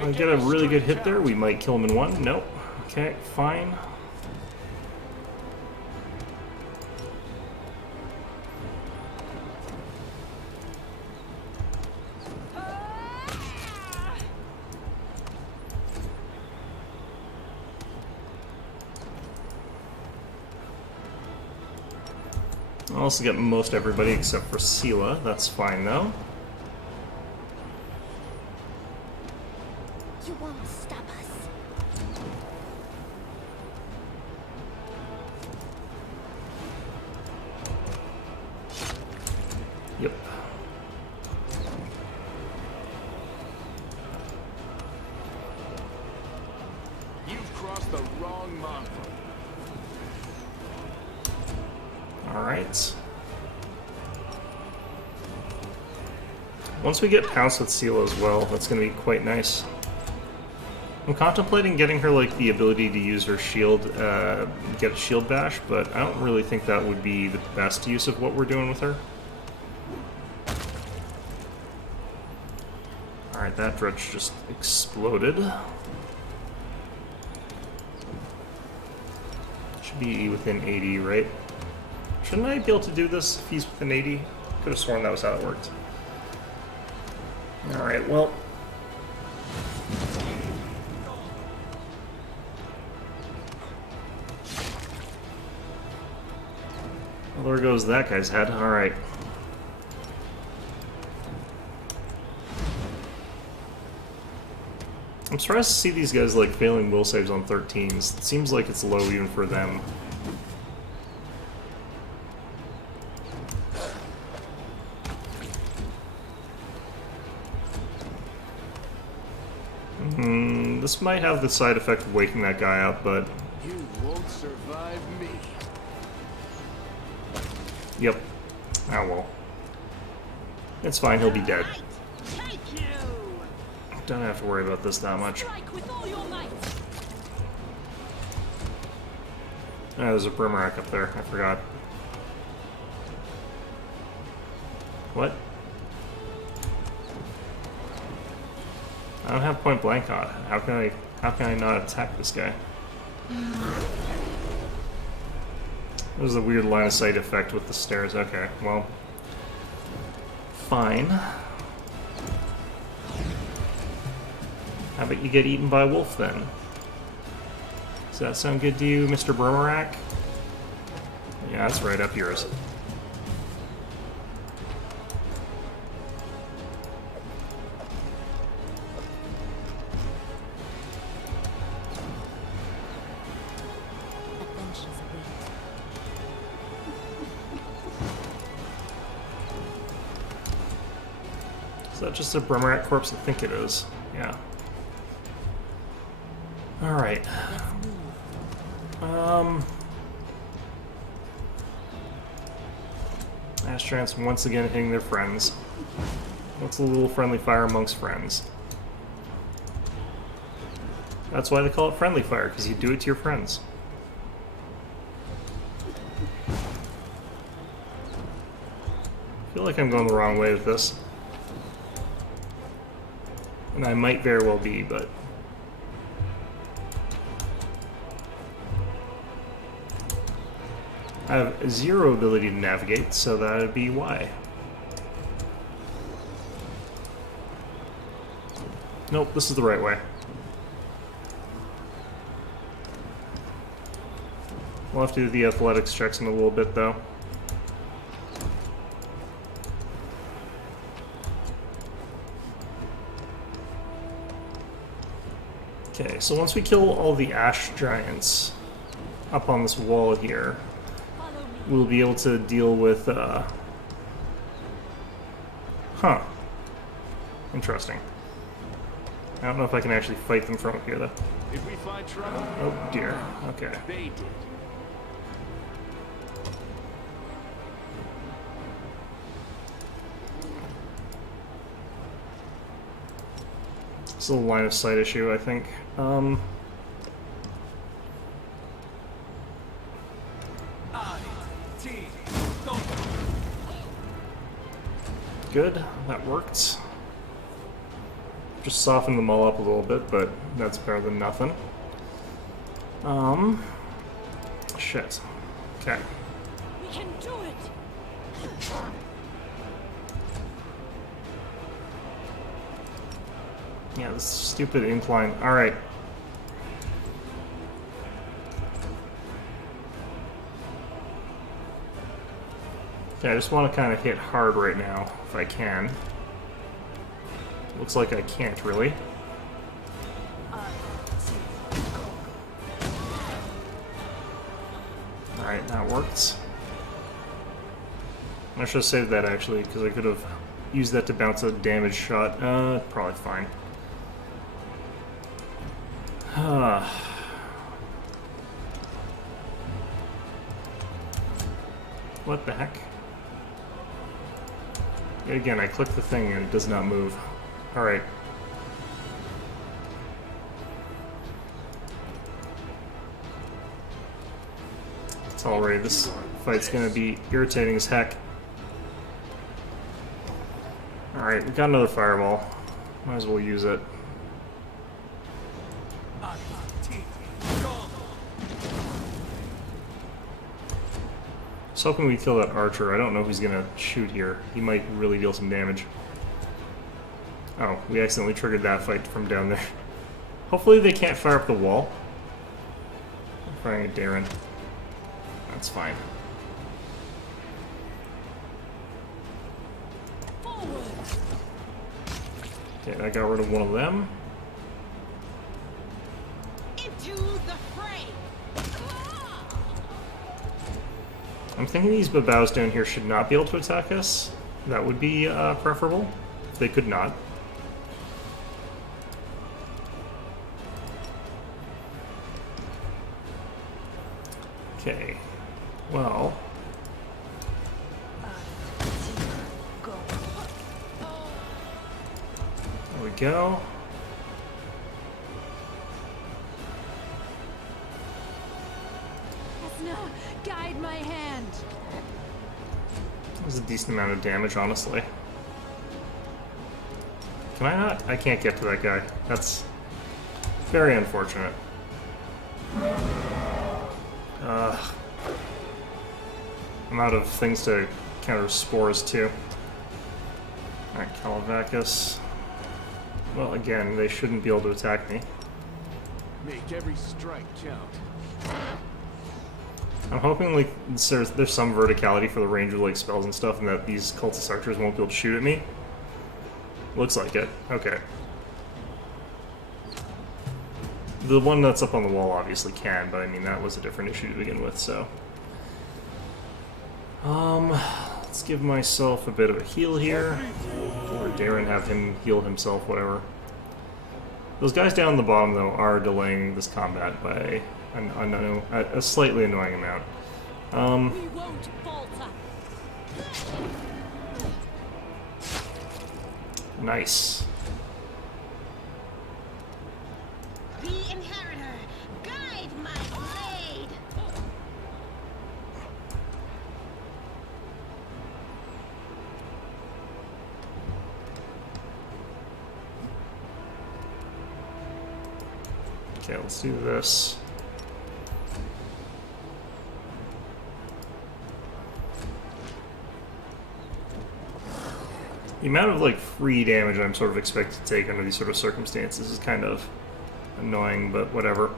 I get a really good hit there. We might kill him in one. Nope. Okay, fine. I also get most everybody except for Sela. That's fine though. You won't stop us. Yep. You've crossed the wrong mongrel. Alright. Once we get pounced with Sela as well, that's going to be quite nice. I'm contemplating getting her like the ability to use her shield, get a shield bash, but I don't really think that would be the best use of what we're doing with her. Alright, that dredge just exploded. Should be within 80, right? Shouldn't I be able to do this if he's within 80? Could have sworn that was how it worked. Alright, well. Well, there goes that guy's head. Alright. I'm surprised to see these guys like failing will saves on 13s. It seems like it's low even for them. This might have the side effect of waking that guy up, but... You won't survive me. Yep. Oh well. It's fine, he'll be dead. Take you! Don't have to worry about this that much. Strike with all your might. Oh, there's a Brimarack up there, I forgot. What? I don't have point blank on. How can I not attack this guy? There's a weird line of sight effect with the stairs. Okay, well, fine. How about you get eaten by a wolf then? Does that sound good to you, Mr. Brimarack? Yeah, that's right up yours. Adventures await. Is that just a Brimarack corpse? I think it is. Yeah. Alright. Astrants once again hitting their friends. What's a little friendly fire amongst friends? That's why they call it friendly fire, because you do it to your friends. I feel like I'm going the wrong way with this. And I might very well be, but... I have zero ability to navigate, so that would be why. Nope, this is the right way. We'll have to do the athletics checks in a little bit, though. Okay, so once we kill all the ash giants up on this wall here, we'll be able to deal with, Huh. Interesting. I don't know if I can actually fight them from up here, though. If we find trouble, Oh, dear. Okay. they did. It's a line of sight issue, I think. Good. That worked. just soften them all up a little bit, but that's better than nothing. Shit. Okay. We can do it. Yeah, this stupid incline. Alright. Okay, I just want to kind of hit hard right now, if I can. Looks like I can't, really. Alright, that worked. I should have saved that, actually, because I could have used that to bounce a damage shot. Probably fine. What the heck? Yet again, I click the thing and it does not move. Alright. It's alright, this fight's gonna be irritating as heck. Alright, we got another fireball. Might as well use it. I was hoping we'd kill that archer. I don't know who's gonna shoot here. He might really deal some damage. Oh, we accidentally triggered that fight from down there. Hopefully they can't fire up the wall. I'm firing at Darren. That's fine. Okay, I got rid of one of them. Into the fray! I'm thinking these babaus down here should not be able to attack us. That would be preferable, if they could not. Okay, well... There we go. Asna, guide my hand. That was a decent amount of damage, honestly. Can I not? I can't get to that guy. That's very unfortunate. I'm out of things to counter spores, too. Alright, Calavacus. Well, again, they shouldn't be able to attack me. Make every strike count. I'm hoping like there's some verticality for the range of like spells and stuff, and that these cultist archers won't be able to shoot at me. Looks like it. Okay. The one that's up on the wall obviously can, but I mean that was a different issue to begin with, so. Let's give myself a bit of a heal here. Or Darren have him heal himself, whatever. Those guys down the bottom, though, are delaying this combat by a slightly annoying amount. We won't falter. Nice. The inheritor, guide my blade! Okay, let's do this. The amount of like free damage I'm sort of expected to take under these sort of circumstances is kind of annoying, but whatever.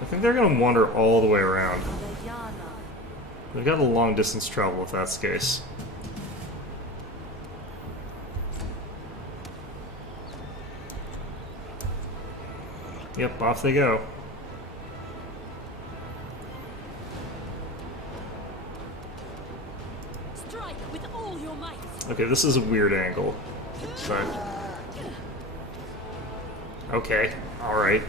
I think they're going to wander all the way around. They've got a long distance travel if that's the case. Yep, off they go. Strike with all your might. Okay, this is a weird angle, but... Okay, alright.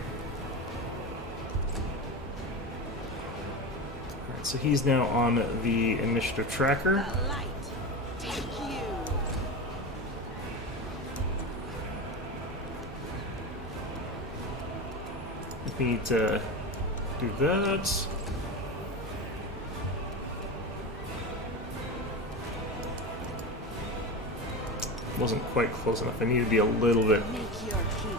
Alright, so he's now on the initiative tracker. The light, take you! We need to do that. wasn't quite close enough. I need to be a little bit. Make your peace.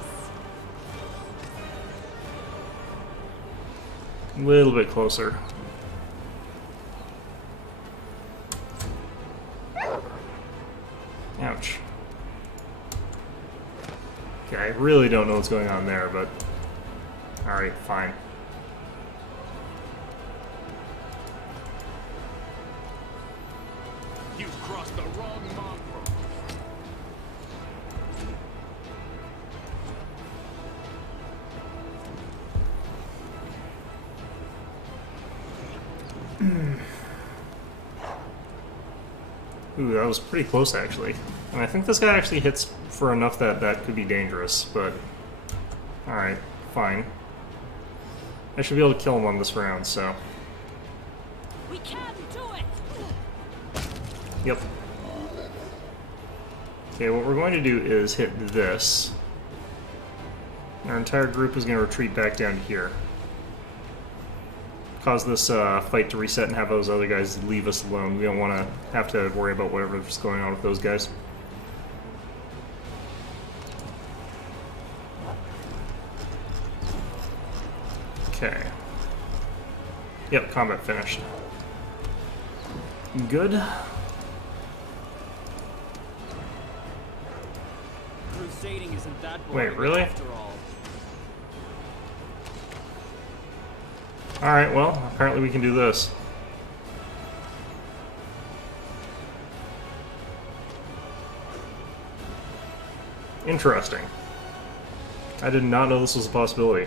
Little bit closer. Ouch. Okay, I really don't know what's going on there, but... Alright, fine. You've crossed the wrong mongrel. Ooh, that was pretty close, actually. And I think this guy actually hits for enough that that could be dangerous, but... Alright, fine. I should be able to kill him on this round, so... We can do it! Yep. Okay, what we're going to do is hit this. Our entire group is going to retreat back down to here. Cause this fight to reset and have those other guys leave us alone. We don't want to have to worry about whatever's going on with those guys. Okay. Yep, combat finished. Good. Crusading isn't that Wait, boring really? after all. Alright, well, apparently we can do this. Interesting. I did not know this was a possibility.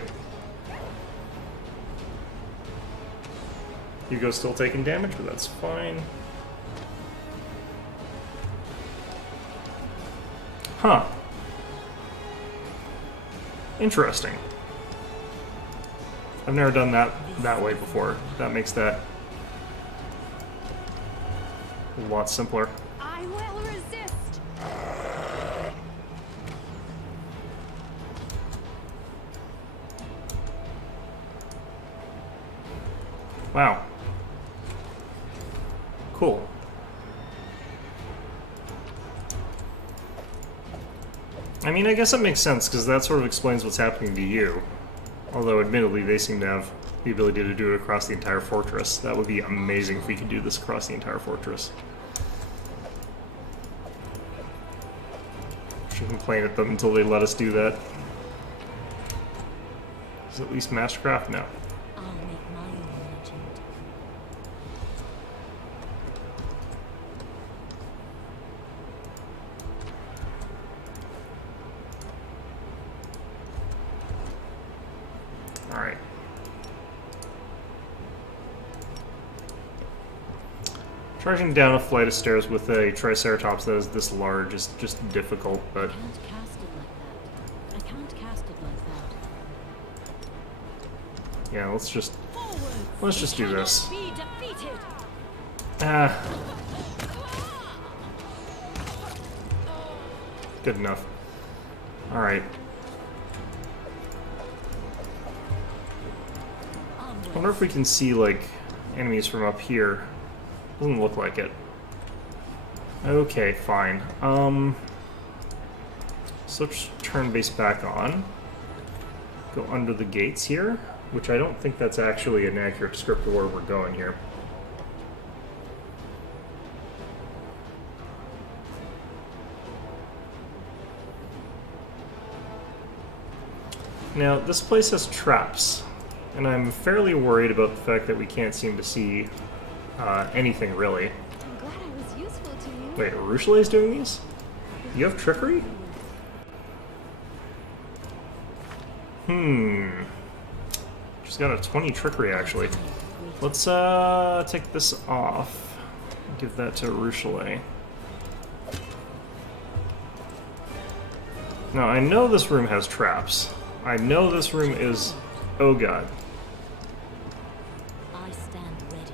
Hugo's still taking damage, but that's fine. Huh. Interesting. I've never done that way before. That makes that a lot simpler. I will resist! Wow. Cool. I mean, I guess it makes sense, because that sort of explains what's happening to you. Although, admittedly, they seem to have the ability to do it across the entire fortress. That would be amazing if we could do this across the entire fortress. Should complain at them until they let us do that. Is it at least Mastercraft? No. I'll make my own legend. Alright. Charging down a flight of stairs with a Triceratops that is this large is just difficult, but... I can't cast it like that. I can't cast it like that. Yeah, let's just Forward! do this. Be defeated! Ah. Good enough. Alright. I wonder if we can see, like, enemies from up here. Doesn't look like it. Okay, fine. Switch turn base back on. Go under the gates here, which I don't think that's actually an accurate script of where we're going here. Now, this place has traps, and I'm fairly worried about the fact that we can't seem to see anything, really. I'm glad I was useful to you. Wait, Ruchelet's doing these? You have trickery? She's got a 20 trickery, actually. Let's take this off. Give that to Ruchelet. Now, I know this room has traps. I know this room is... Oh god. I stand ready.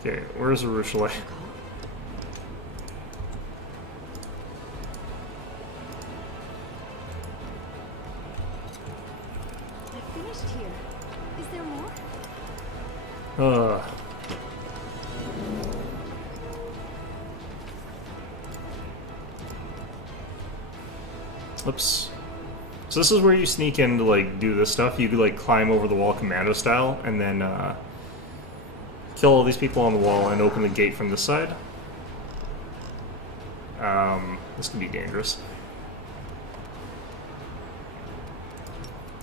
Okay, where's Ruchelet? I finished here. Is there more? Oops. So this is where you sneak in to like do this stuff. You could like climb over the wall commando style and then kill all these people on the wall and open the gate from this side. This can be dangerous.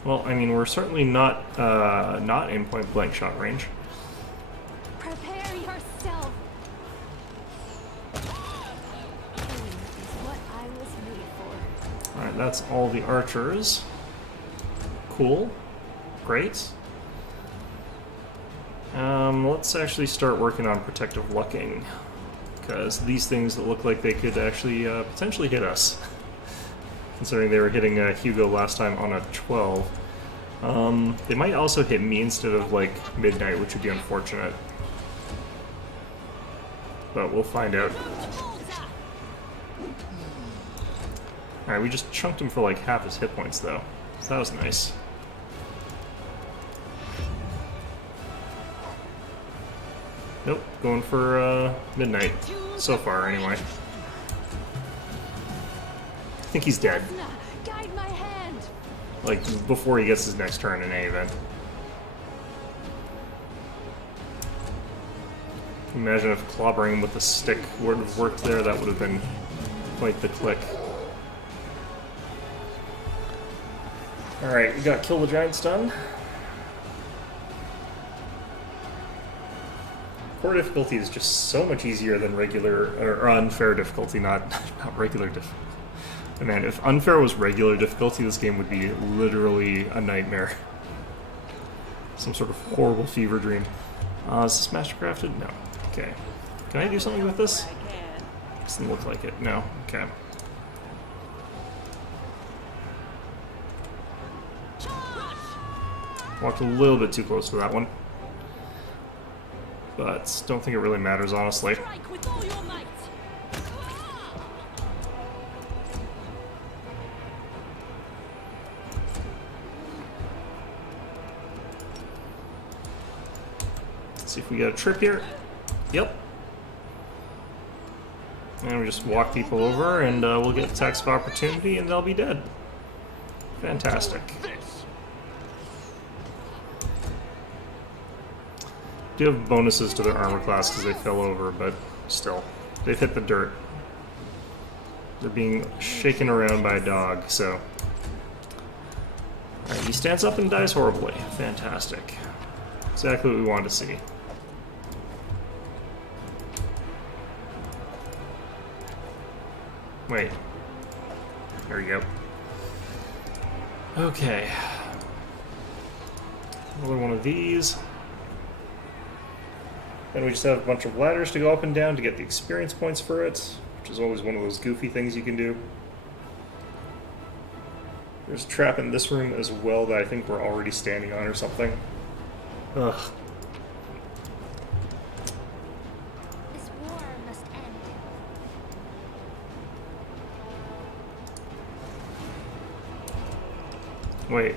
Well, I mean, we're certainly not in point blank shot range. Prepare yourself. Is what I was made for. Alright, that's all the archers. Cool. Great. Let's actually start working on protective lucking. Because these things that look like they could actually potentially hit us. Considering they were hitting Hugo last time on a 12. They might also hit me instead of like midnight, which would be unfortunate. But we'll find out. Alright, we just chunked him for like half his hit points though. So that was nice. Nope, going for midnight. So far, anyway. I think he's dead. Guide my hand. Like, before he gets his next turn in any event. Imagine if clobbering him with a stick would have worked there, that would have been quite the click. Alright, we got Kill the Giants done. Core difficulty is just so much easier than regular, or unfair difficulty, not regular difficulty. Man, if unfair was regular difficulty, this game would be literally a nightmare. Some sort of horrible fever dream. Is this mastercrafted? No. Okay. Can I do something with this? I can. Doesn't look like it. No. Okay. Walked a little bit too close to that one. But don't think it really matters, honestly. Strike with all your might. Let's see if we get a trip here. Yep. And we just walk people over, and we'll get attacks of opportunity, and they'll be dead. Fantastic. Do have bonuses to their armor class because they fell over, but still, they've hit the dirt. They're being shaken around by a dog, so. Alright, he stands up and dies horribly. Fantastic. Exactly what we wanted to see. Wait. There we go. Okay. Another one of these. And we just have a bunch of ladders to go up and down to get the experience points for it, which is always one of those goofy things you can do. There's a trap in this room as well that I think we're already standing on or something. Ugh. This war must end. Wait.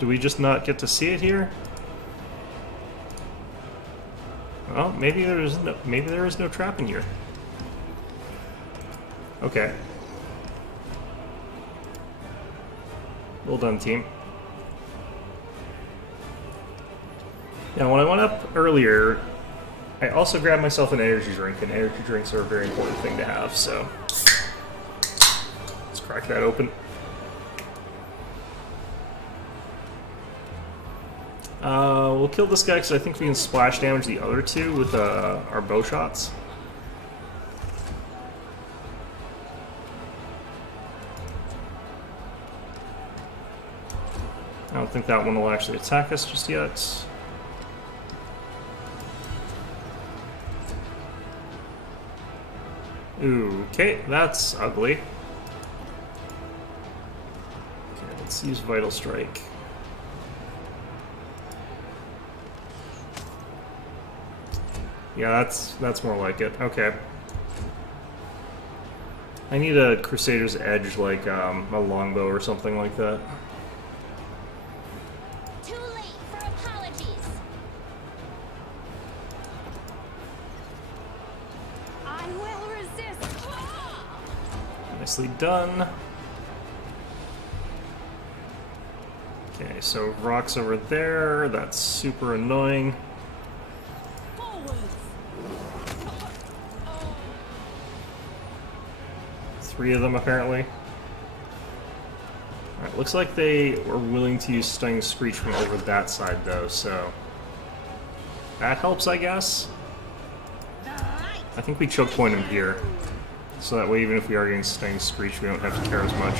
Do we just not get to see it here? Well, maybe there is no trap in here. Okay. Well done, team. Now, when I went up earlier, I also grabbed myself an energy drink, and energy drinks are a very important thing to have, so let's crack that open. We'll kill this guy because I think we can splash damage the other two with our bow shots. I don't think that one will actually attack us just yet. Ooh, okay, that's ugly. Okay, let's use Vital Strike. Yeah, that's more like it. Okay. I need a Crusader's Edge, like a longbow or something like that. Too late for apologies. I will resist. Nicely done. Okay, so rocks over there. That's super annoying. Three of them, apparently. Alright, looks like they were willing to use Stunning Screech from over that side, though, so... that helps, I guess? I think we choke point him here. So that way, even if we are getting Stunning Screech, we don't have to care as much.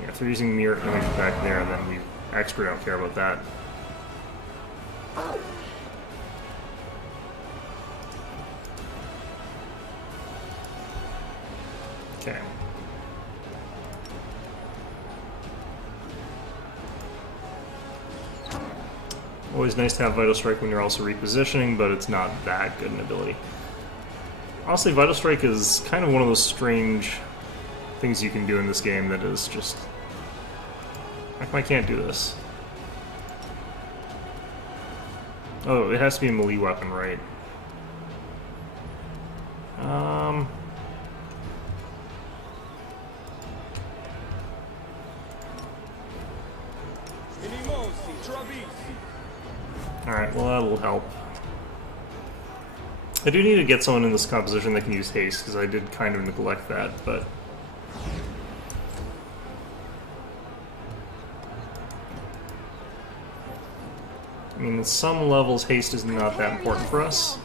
Yeah, if they're using mirror image back there, then we extra don't care about that. Okay. Always nice to have Vital Strike when you're also repositioning, but it's not that good an ability. Honestly, Vital Strike is kind of one of those strange things you can do in this game that is just... how come I can't do this? Oh, it has to be a melee weapon, right? Alright, well that'll help. I do need to get someone in this composition that can use haste, because I did kind of neglect that, but... I mean, at some levels, haste is not that important for us.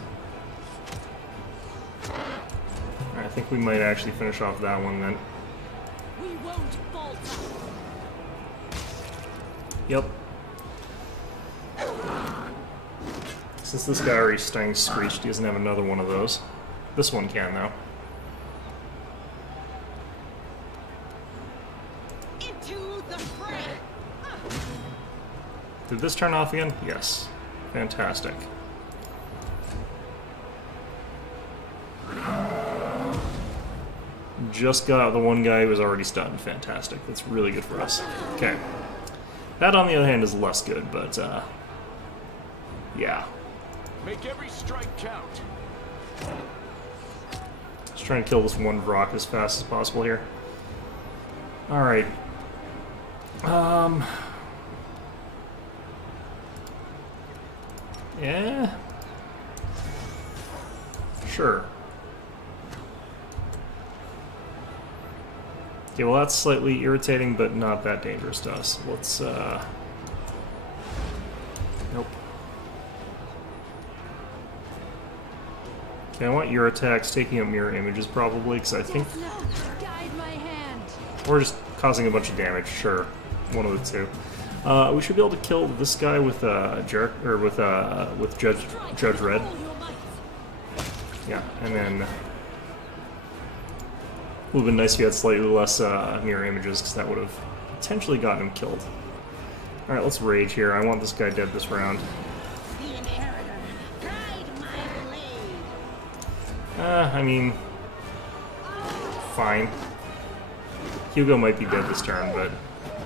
I think we might actually finish off that one then. Yep. Since this guy already Stunning Screeched, he doesn't have another one of those. This one can, though. Into the fray. Did this turn off again? Yes. Fantastic. Just got out the one guy who was already stunned. Fantastic. That's really good for us. Okay. That, on the other hand, is less good, but, yeah. Make every strike count. Just trying to kill this one Vrock as fast as possible here. Alright. Yeah. Sure. Okay, well that's slightly irritating, but not that dangerous to us. Let's, nope. Okay, I want your attacks taking up mirror images probably, because I think... Guide my hand. Or just causing a bunch of damage, sure. One of the two. We should be able to kill this guy with with Judge Red. Yeah, and then it would have been nice if you had slightly less mirror images, because that would have potentially gotten him killed. All right, let's rage here. I want this guy dead this round. The inheritor. Guide my blade. I mean, fine. Hugo might be dead this turn, but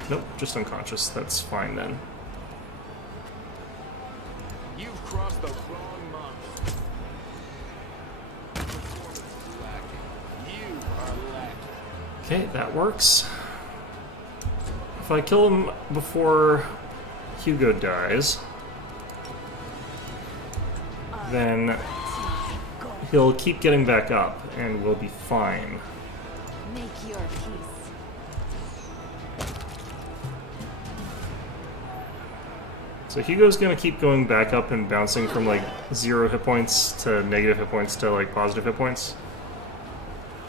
nope, just unconscious. That's fine then. You've crossed the wrong month. Performance is lacking. You are lacking. Okay, that works. If I kill him before Hugo dies, then he'll keep getting back up, and we'll be fine. Make your peace. So Hugo's gonna keep going back up and bouncing from like 0 hit points to negative hit points to like positive hit points.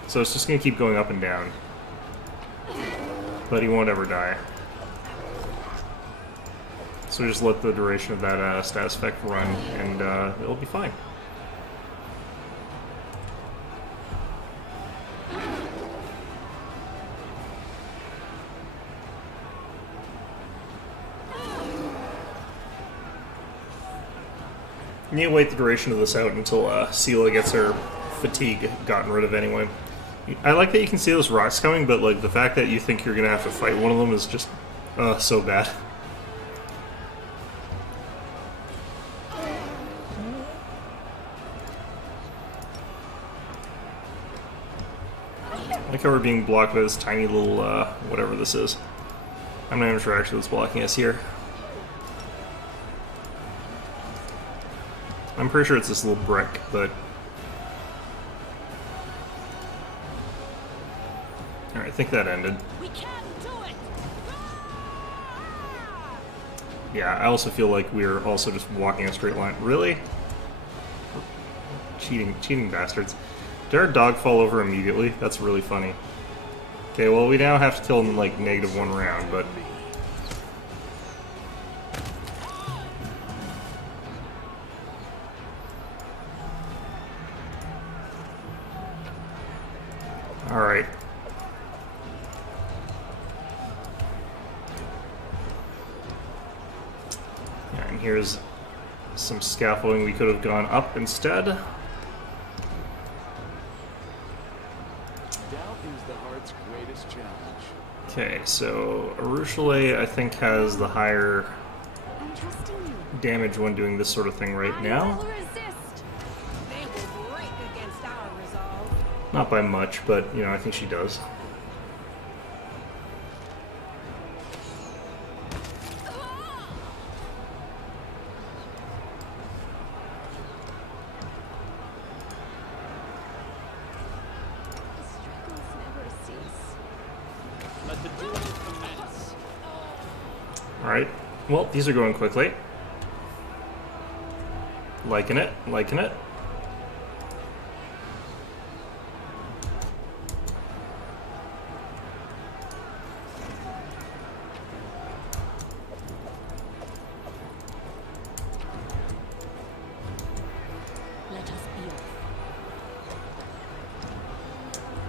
So it's just gonna keep going up and down. But he won't ever die. So just let the duration of that status effect run, and it'll be fine. You need to wait the duration of this out until Sela gets her fatigue gotten rid of anyway. I like that you can see those rocks coming, but like the fact that you think you're gonna have to fight one of them is just so bad. I like how we're being blocked by this tiny little whatever this is. I'm not even sure actually what's blocking us here. I'm pretty sure it's this little brick, but... Alright, I think that ended. We can't do it! Yeah, I also feel like we're also just walking a straight line. Really? Cheating bastards. Did our dog fall over immediately? That's really funny. Okay, well we now have to kill him in like -1 round, but... Alright. Yeah, and here's some scaffolding we could have gone up instead. Doubt is the heart's greatest challenge. Okay, so Arushale, I think, has the higher I'm trusting you. damage when doing this sort of thing right I now. will resist. They will break against our resolve. Not by much, but, you know, I think she does. The struggles never cease. Let the duel commence. Alright, well, these are going quickly. Liking it, liking it. Let us be off.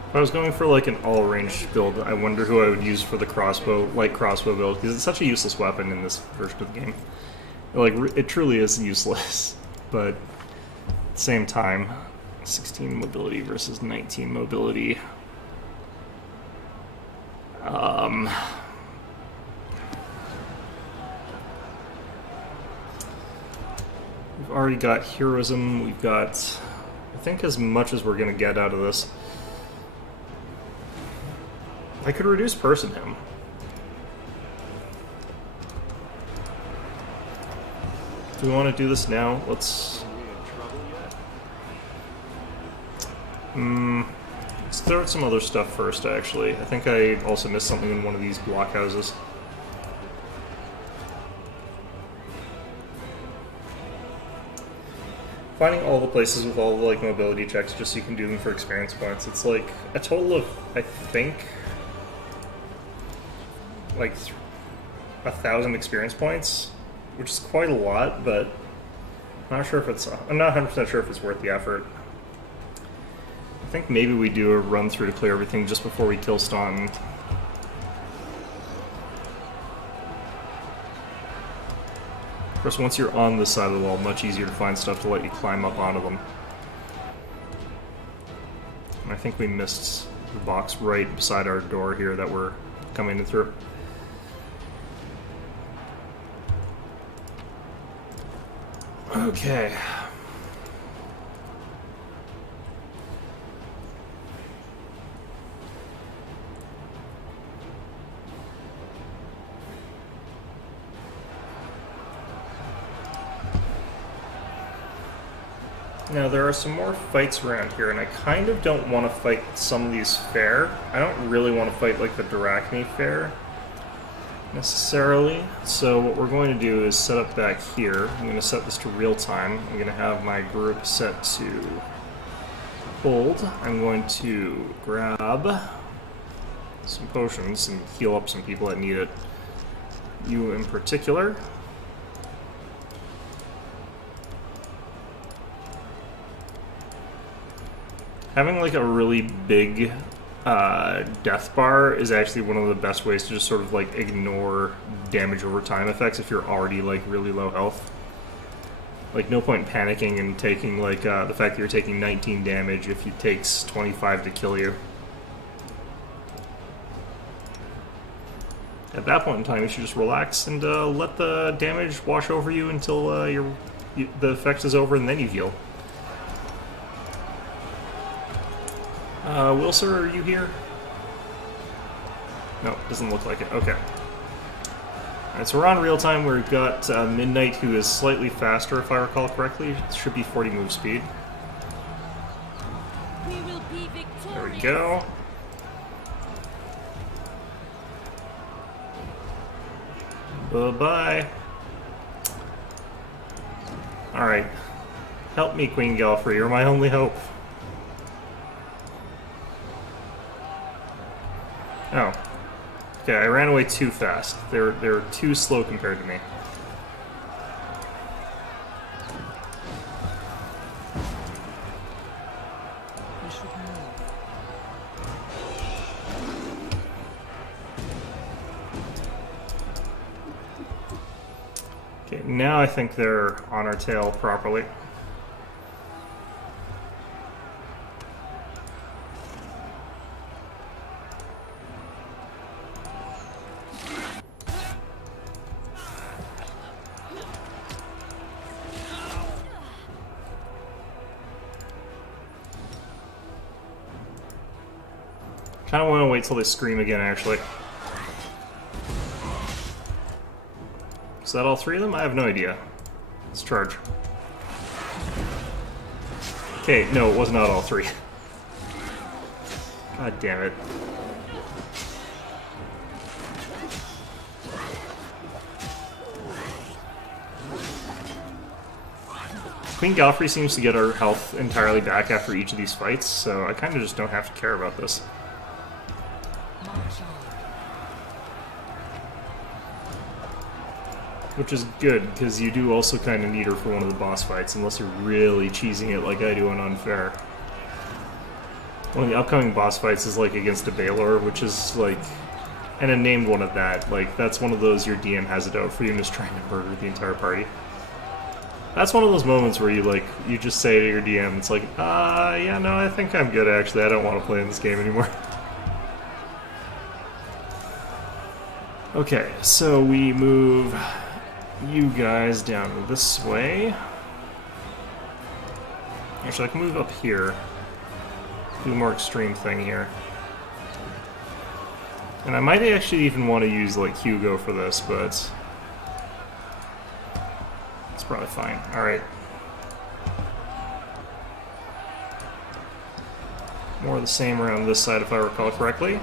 If I was going for like an all-range build, I wonder who I would use for the crossbow, light crossbow build, because it's such a useless weapon in this version of the game. Like, it truly is useless, but at the same time, 16 mobility versus 19 mobility. We've already got heroism, we've got, I think, as much as we're going to get out of this. I could reduce person him. Do we want to do this now? Let's... Are we in trouble yet? Let's throw out some other stuff first, actually. I think I also missed something in one of these blockhouses. Finding all the places with all the like mobility checks just so you can do them for experience points. It's like a total of, I think, like 1,000 experience points, which is quite a lot, but I'm not sure if it's. I'm not 100% sure if it's worth the effort. I think maybe we do a run through to clear everything just before we kill Staunton. Of course, once you're on this side of the wall, much easier to find stuff to let you climb up onto them. And I think we missed the box right beside our door here that we're coming in through. Okay. Now, there are some more fights around here, and I kind of don't want to fight some of these fair. I don't really want to fight, like, the Drachni fair, necessarily. So what we're going to do is set up back here. I'm going to set this to real time. I'm going to have my group set to hold. I'm going to grab some potions and heal up some people that need it. You in particular. Having like a really big death bar is actually one of the best ways to just sort of like ignore damage over time effects if you're already like really low health. Like no point panicking and taking like the fact that you're taking 19 damage if it takes 25 to kill you. At that point in time, you should just relax and let the damage wash over you until the effect is over and then you heal. Will, sir, are you here? No, doesn't look like it. Okay. Alright, so we're on real time. We've got Midnight, who is slightly faster, if I recall correctly. It should be 40 move speed. We will be victorious. There we go. Bye-bye. Alright. Help me, Queen Galfrey. You're my only hope. Oh. Okay, I ran away too fast. They're too slow compared to me. Okay, now I think they're on our tail properly. Kind of want to wait till they scream again, actually. Is that all three of them? I have no idea. Let's charge. Okay, no, it was not all three. God damn it. Queen Galfrey seems to get her health entirely back after each of these fights, so I kind of just don't have to care about this. Which is good, because you do also kind of need her for one of the boss fights, unless you're really cheesing it like I do on Unfair. One of the upcoming boss fights is like against a Baylor, which is like... And a named one at that. Like, that's one of those your DM has it out for you and is trying to murder the entire party. That's one of those moments where you like, you just say to your DM, it's like, yeah, no, I think I'm good actually, I don't want to play in this game anymore. Okay, so we move you guys down this way. Actually, I can move up here. Do a more extreme thing here. And I might actually even want to use, like, Hugo for this, but... it's probably fine. Alright. More of the same around this side, if I recall correctly.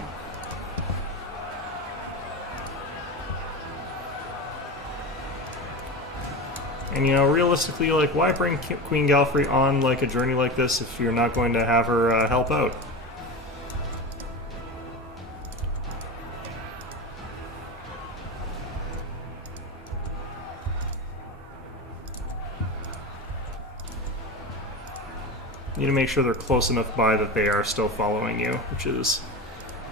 And, you know, realistically, like, why bring Queen Galfrey on, like, a journey like this if you're not going to have her help out? You need to make sure they're close enough by that they are still following you, which is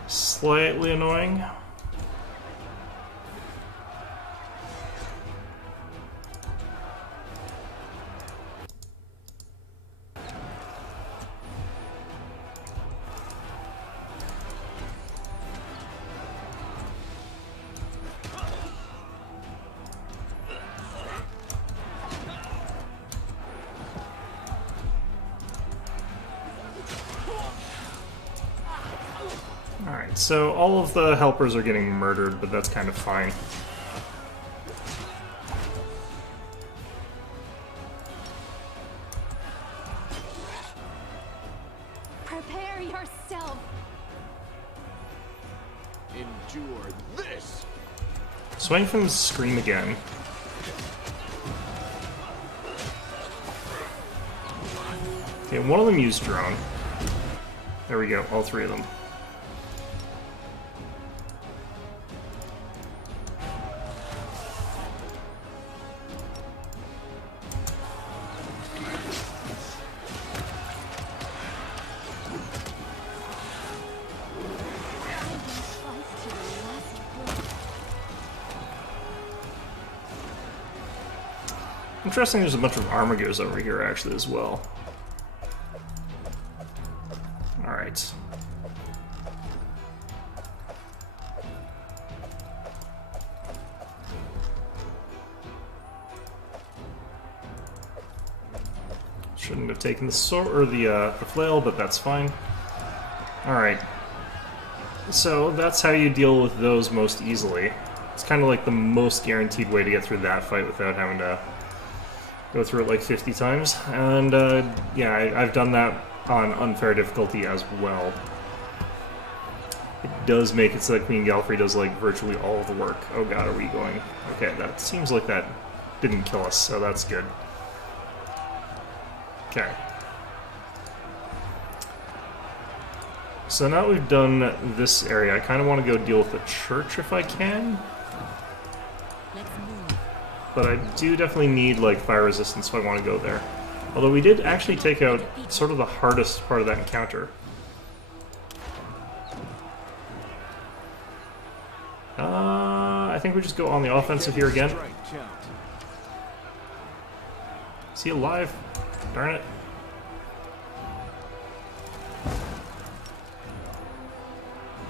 slightly annoying. Alright, so all of the helpers are getting murdered, but that's kind of fine. Prepare yourself. Endure this. Swing from Scream again. Okay, one of them used drone. There we go, all three of them. Interesting, there's a bunch of Armagos over here actually as well. Alright. Shouldn't have taken the sword or the flail, but that's fine. Alright. So that's how you deal with those most easily. Let's kind of like the most guaranteed way to get through that fight without having to go through it like 50 times. And yeah, I've done that on unfair difficulty as well. It does make it so that Queen Galfrey does like virtually all of the work. Oh god, are we going? Okay, that seems like that didn't kill us, so that's good. Okay. So now we've done this area, I kind of want to go deal with the church if I can. Let's move. But I do definitely need like fire resistance if I want to go there. Although we did actually take out sort of the hardest part of that encounter. I think we just go on the offensive here again. Is he alive? Darn it.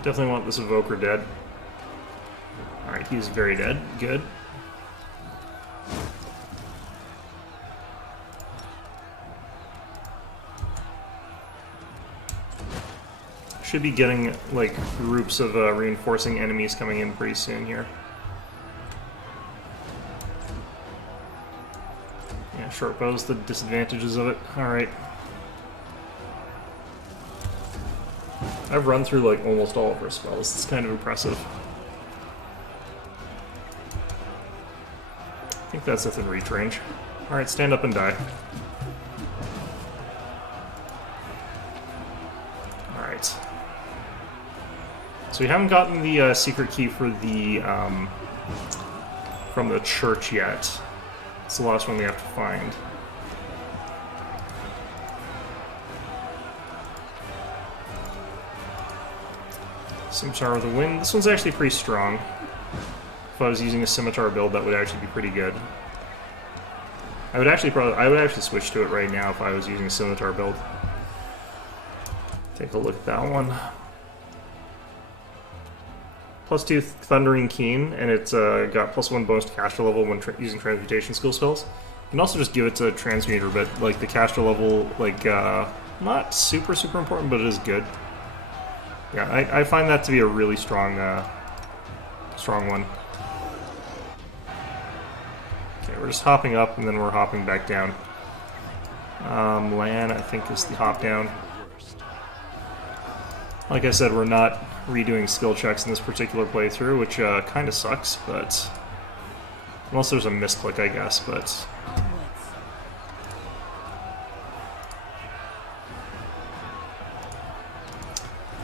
Definitely want this evoker dead. Alright, he's very dead. Good. Should be getting like groups of reinforcing enemies coming in pretty soon here. Yeah, short bow's the disadvantages of it. Alright. I've run through like almost all of her spells. It's kind of impressive. I think that's within reach range. Alright, stand up and die. Alright. So we haven't gotten the secret key for the from the church yet. It's the last one we have to find. Scimitar of the Wind. This one's actually pretty strong. If I was using a scimitar build, that would actually be pretty good. I would actually switch to it right now if I was using a scimitar build. Take a look at that one. +2 Thundering Keen, and it's got +1 bonus to caster level when using transmutation skill spells. You can also just give it to transmuter, but like the caster level, like not super important, but it is good. Yeah, I find that to be a really strong one. Okay, we're just hopping up and then we're hopping back down. Lan, I think, is the hop down. Like I said, we're not redoing skill checks in this particular playthrough, which kind of sucks, but... Unless there's a misclick, I guess, but...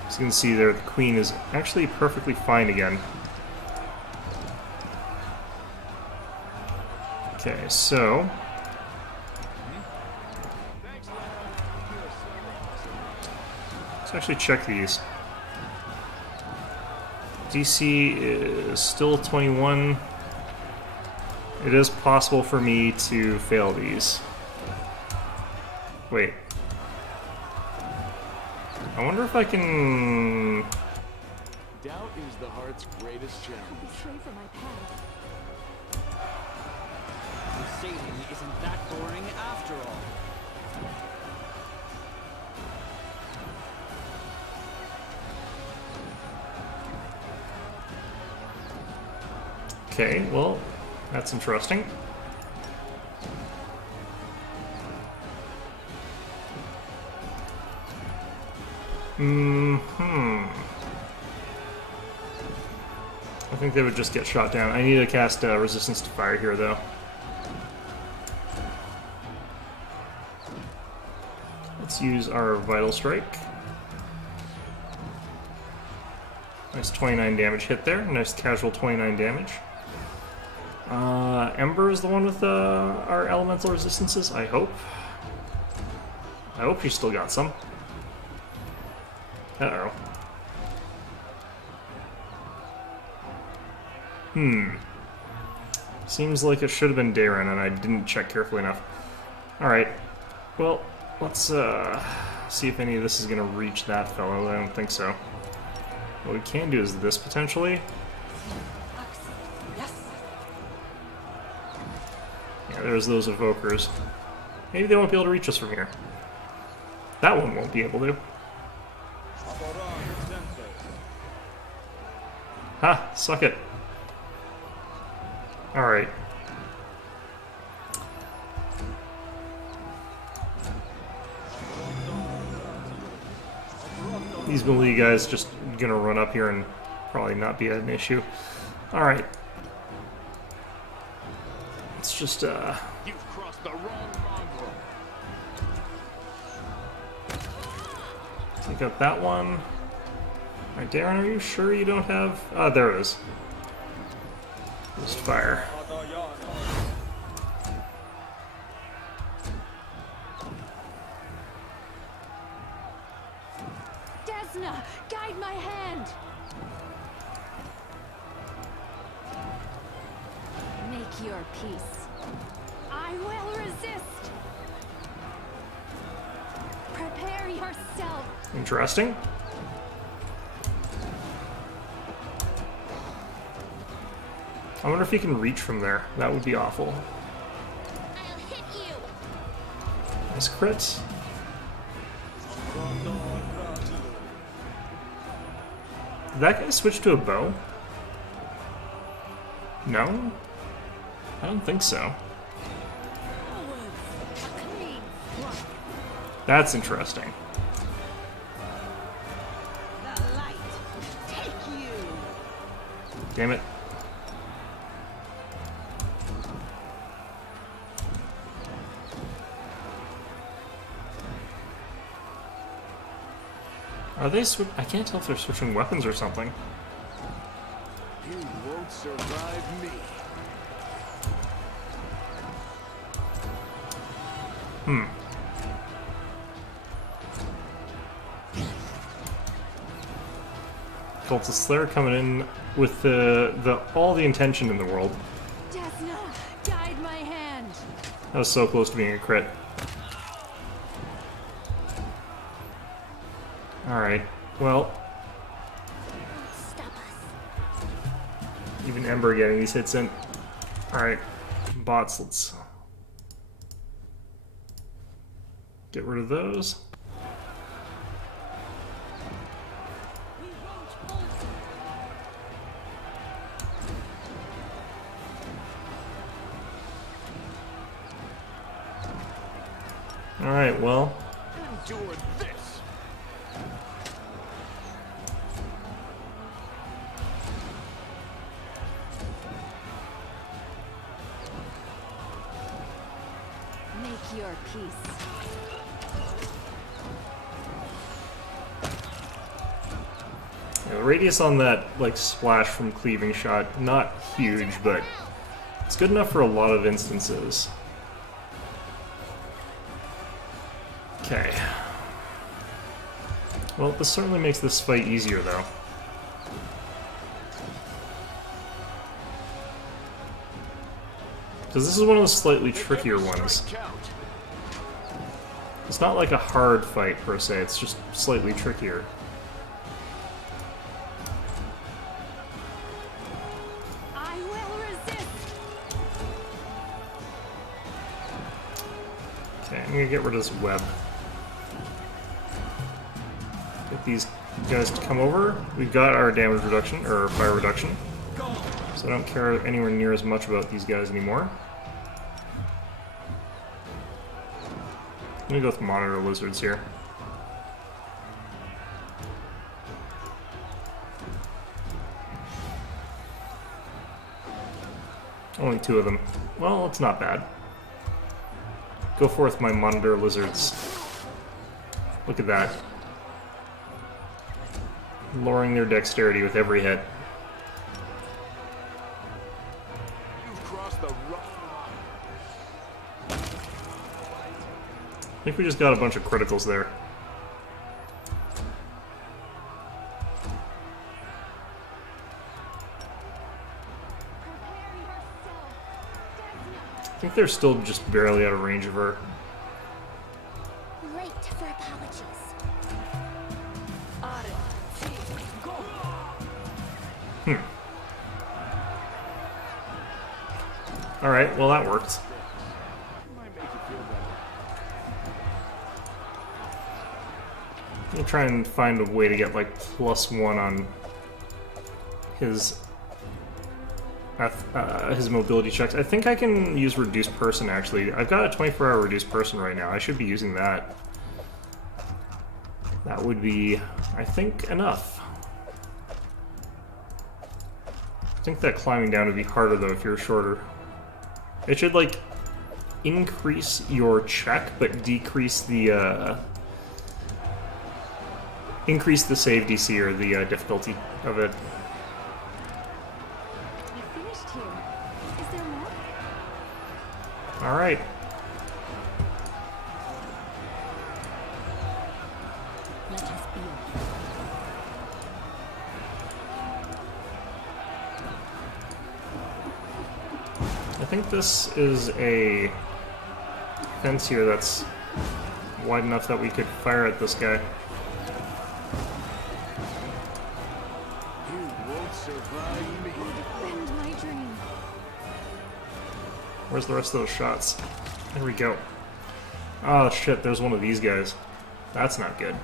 As you can see there, the Queen is actually perfectly fine again. Okay, so... Let's actually check these. DC is still 21. It is possible for me to fail these. Wait. I wonder if I can... Doubt is the heart's greatest challenge. Sailing isn't that boring after all. Okay, well, that's interesting. I think they would just get shot down. I need to cast resistance to fire here, though. Let's use our Vital Strike. Nice 29 damage hit there. Nice casual 29 damage. Ember is the one with our elemental resistances, I hope. I hope she's still got some. Uh-oh. Seems like it should have been Darren, and I didn't check carefully enough. Alright. Well, let's see if any of this is going to reach that fellow. I don't think so. What we can do is this, potentially. Yeah, there's those evokers. Maybe they won't be able to reach us from here. That one won't be able to. Ha! Suck it. Alright. These melee guys just gonna run up here and probably not be an issue. Alright. Let's just, You've crossed the wrong mongrel. take out that one. Alright, Darren, are you sure you don't have... Ah, there it is. Just fire. Desna, guide my hand. Make your peace. I will resist. Prepare yourself. Interesting. I wonder if he can reach from there. That would be awful. I'll hit you. Nice crits. Did that guy switch to a bow? No? I don't think so. That's interesting. The light. Take you. Damn it. Are they I can't tell if they're switching weapons or something. You won't survive me. Cultist Slayer coming in with all the intention in the world. Desna, guide my hand. That was so close to being a crit. Alright, well, Stop us. even Ember getting these hits in. Alright, bots, let's get rid of those. Alright, well, Endure this. Make your peace. yeah, the radius on that, like, splash from cleaving shot, not huge, but it's good enough for a lot of instances. Okay. Well, this certainly makes this fight easier, though. Because this is one of the slightly trickier ones. Count. It's not like a hard fight, per se, it's just slightly trickier. I will resist. Okay, I'm gonna get rid of this web. Get these guys to come over. We've got our damage reduction, or fire reduction. So I don't care anywhere near as much about these guys anymore. I'm gonna go with monitor lizards here. Only 2 of them. Well, it's not bad. Go forth, my monitor lizards. Look at that. Lowering their dexterity with every hit. You've crossed the wrong. I think we just got a bunch of criticals there. Prepare yourself. Desna. I think they're still just barely out of range of her. Late for apologies. Alright, well that worked. Might make you feel better. I'm gonna try and find a way to get like +1 on his his mobility checks. I think I can use reduced person, actually. I've got a 24-hour reduced person right now. I should be using that. That would be, I think, enough. I think that climbing down would be harder, though, if you're shorter. It should, like, increase your check, but decrease the, increase the save DC, or the difficulty of it. We finished here. Is there more? Alright. Let us be. I think this is a fence here that's wide enough that we could fire at this guy. You won't survive me. Defend my dream. Where's the rest of those shots? There we go. Oh shit, there's one of these guys. That's not good.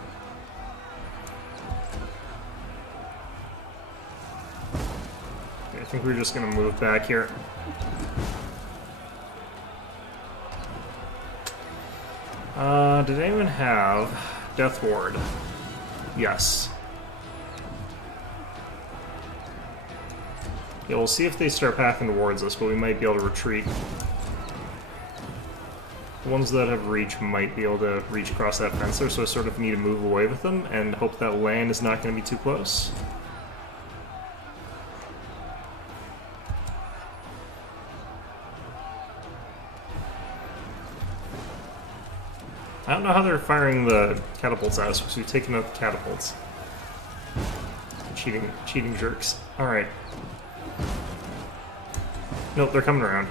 Okay, I think we're just gonna move back here. Did anyone have Death Ward? Yes. Yeah, we'll see if they start pathing towards us, but we might be able to retreat. The ones that have reach might be able to reach across that fence there, so I sort of need to move away with them and hope that land is not going to be too close. I don't know how they're firing the catapults at us, because we've taken out the catapults. Cheating jerks. Alright. Nope, they're coming around.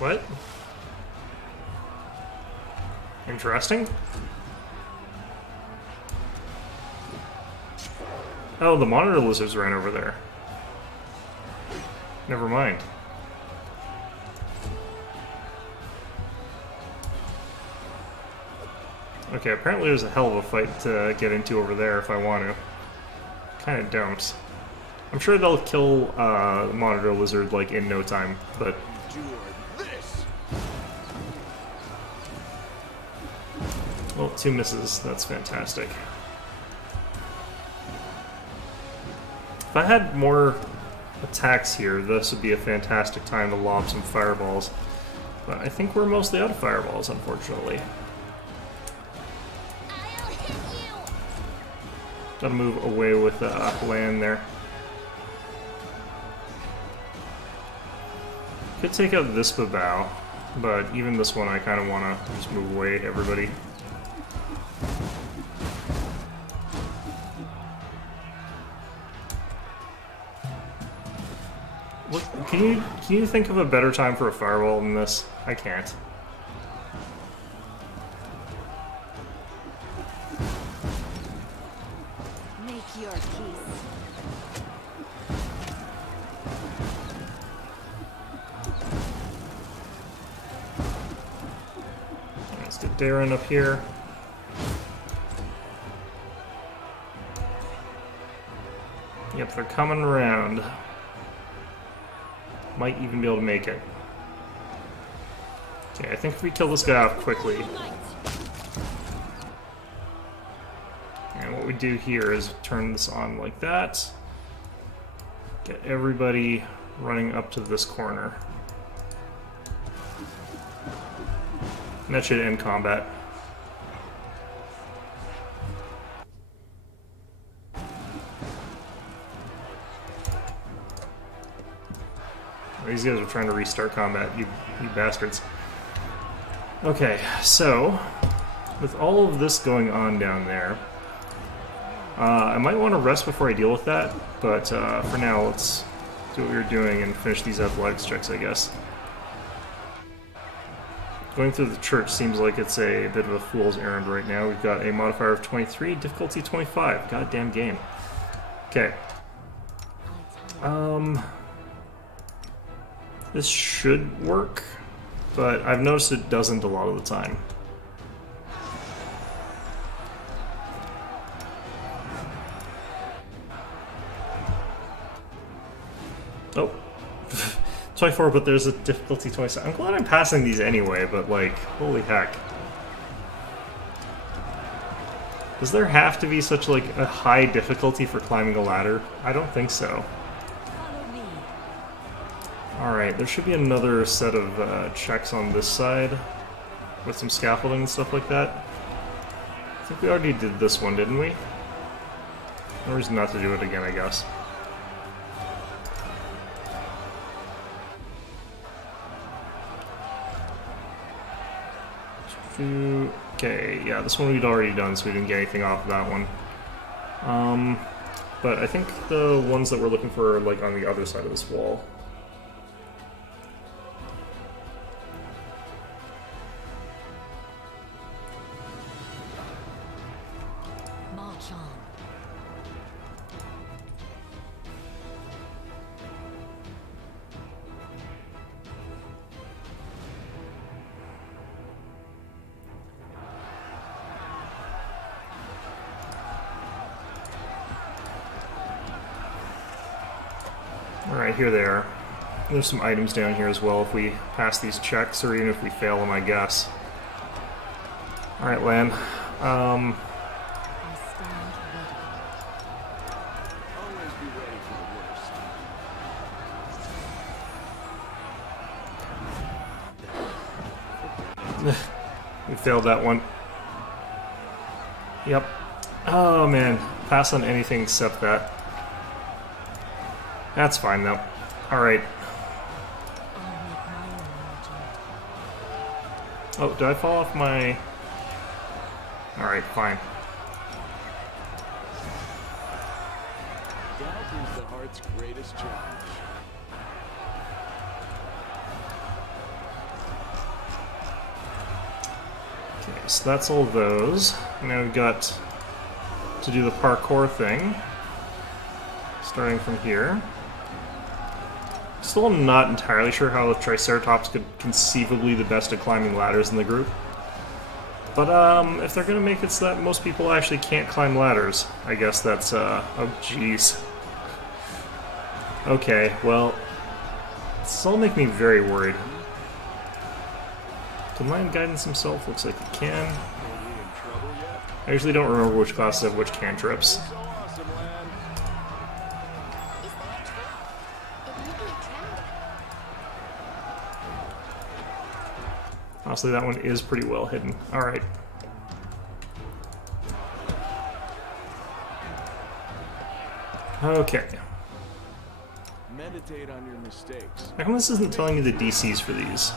What? Interesting. Oh, the monitor lizards ran over there. Never mind. Okay, apparently there's a hell of a fight to get into over there if I want to. Kinda don't. I'm sure they'll kill the monitor lizard, like, in no time, but... Endure this. Well, 2 misses. That's fantastic. If I had more attacks here, this would be a fantastic time to lob some fireballs. But I think we're mostly out of fireballs, unfortunately. Gotta move away with land there. Could take out this Babao, but even this one I kind of want to just move away, everybody. What, can you think of a better time for a fireball than this? I can't. Make your peace. Let's get Darren up here. Yep, they're coming around. Might even be able to make it. Okay, I think if we kill this guy off quickly. And what we do here is turn this on like that. Get everybody running up to this corner. And that should end combat. These guys are trying to restart combat, you bastards. Okay, so with all of this going on down there, I might want to rest before I deal with that, but for now, let's do what we were doing and finish these athletics checks, I guess. Going through the church seems like it's a bit of a fool's errand right now. We've got a modifier of 23, difficulty 25. Goddamn game. Okay. This should work, but I've noticed it doesn't a lot of the time. 24, but there's a difficulty 27. I'm glad I'm passing these anyway, but like, holy heck. Does there have to be such like a high difficulty for climbing a ladder? I don't think so. Alright, there should be another set of checks on this side with some scaffolding and stuff like that. I think we already did this one, didn't we? No reason not to do it again, I guess. Okay, yeah, this one we'd already done, so we didn't get anything off of that one. But I think the ones that we're looking for are like on the other side of this wall. March on. Alright, here they are. There's some items down here as well if we pass these checks, or even if we fail them, I guess. Alright, Lan. I stand ready. Always be ready for the worst. We failed that one. Yep. Oh man, pass on anything except that. That's fine though. Alright. I'll make my own legend. Oh, did I fall off my... Alright, fine. Doubt is the heart's greatest challenge. Okay, so that's all those. Now we've got to do the parkour thing. Starting from here. Still not entirely sure how the Triceratops could conceivably be the best at climbing ladders in the group. But if they're gonna make it so that most people actually can't climb ladders, I guess that's oh jeez. Okay, well, this all make me very worried. Can Lion Guidance himself? Looks like he can. Are we in trouble yet? I usually don't remember which classes have which cantrips. So awesome, lad. Is that a trap? It might be a trap. Honestly, that one is pretty well hidden. Alright. Okay. Meditate on your mistakes. How come this isn't telling me the DCs for these?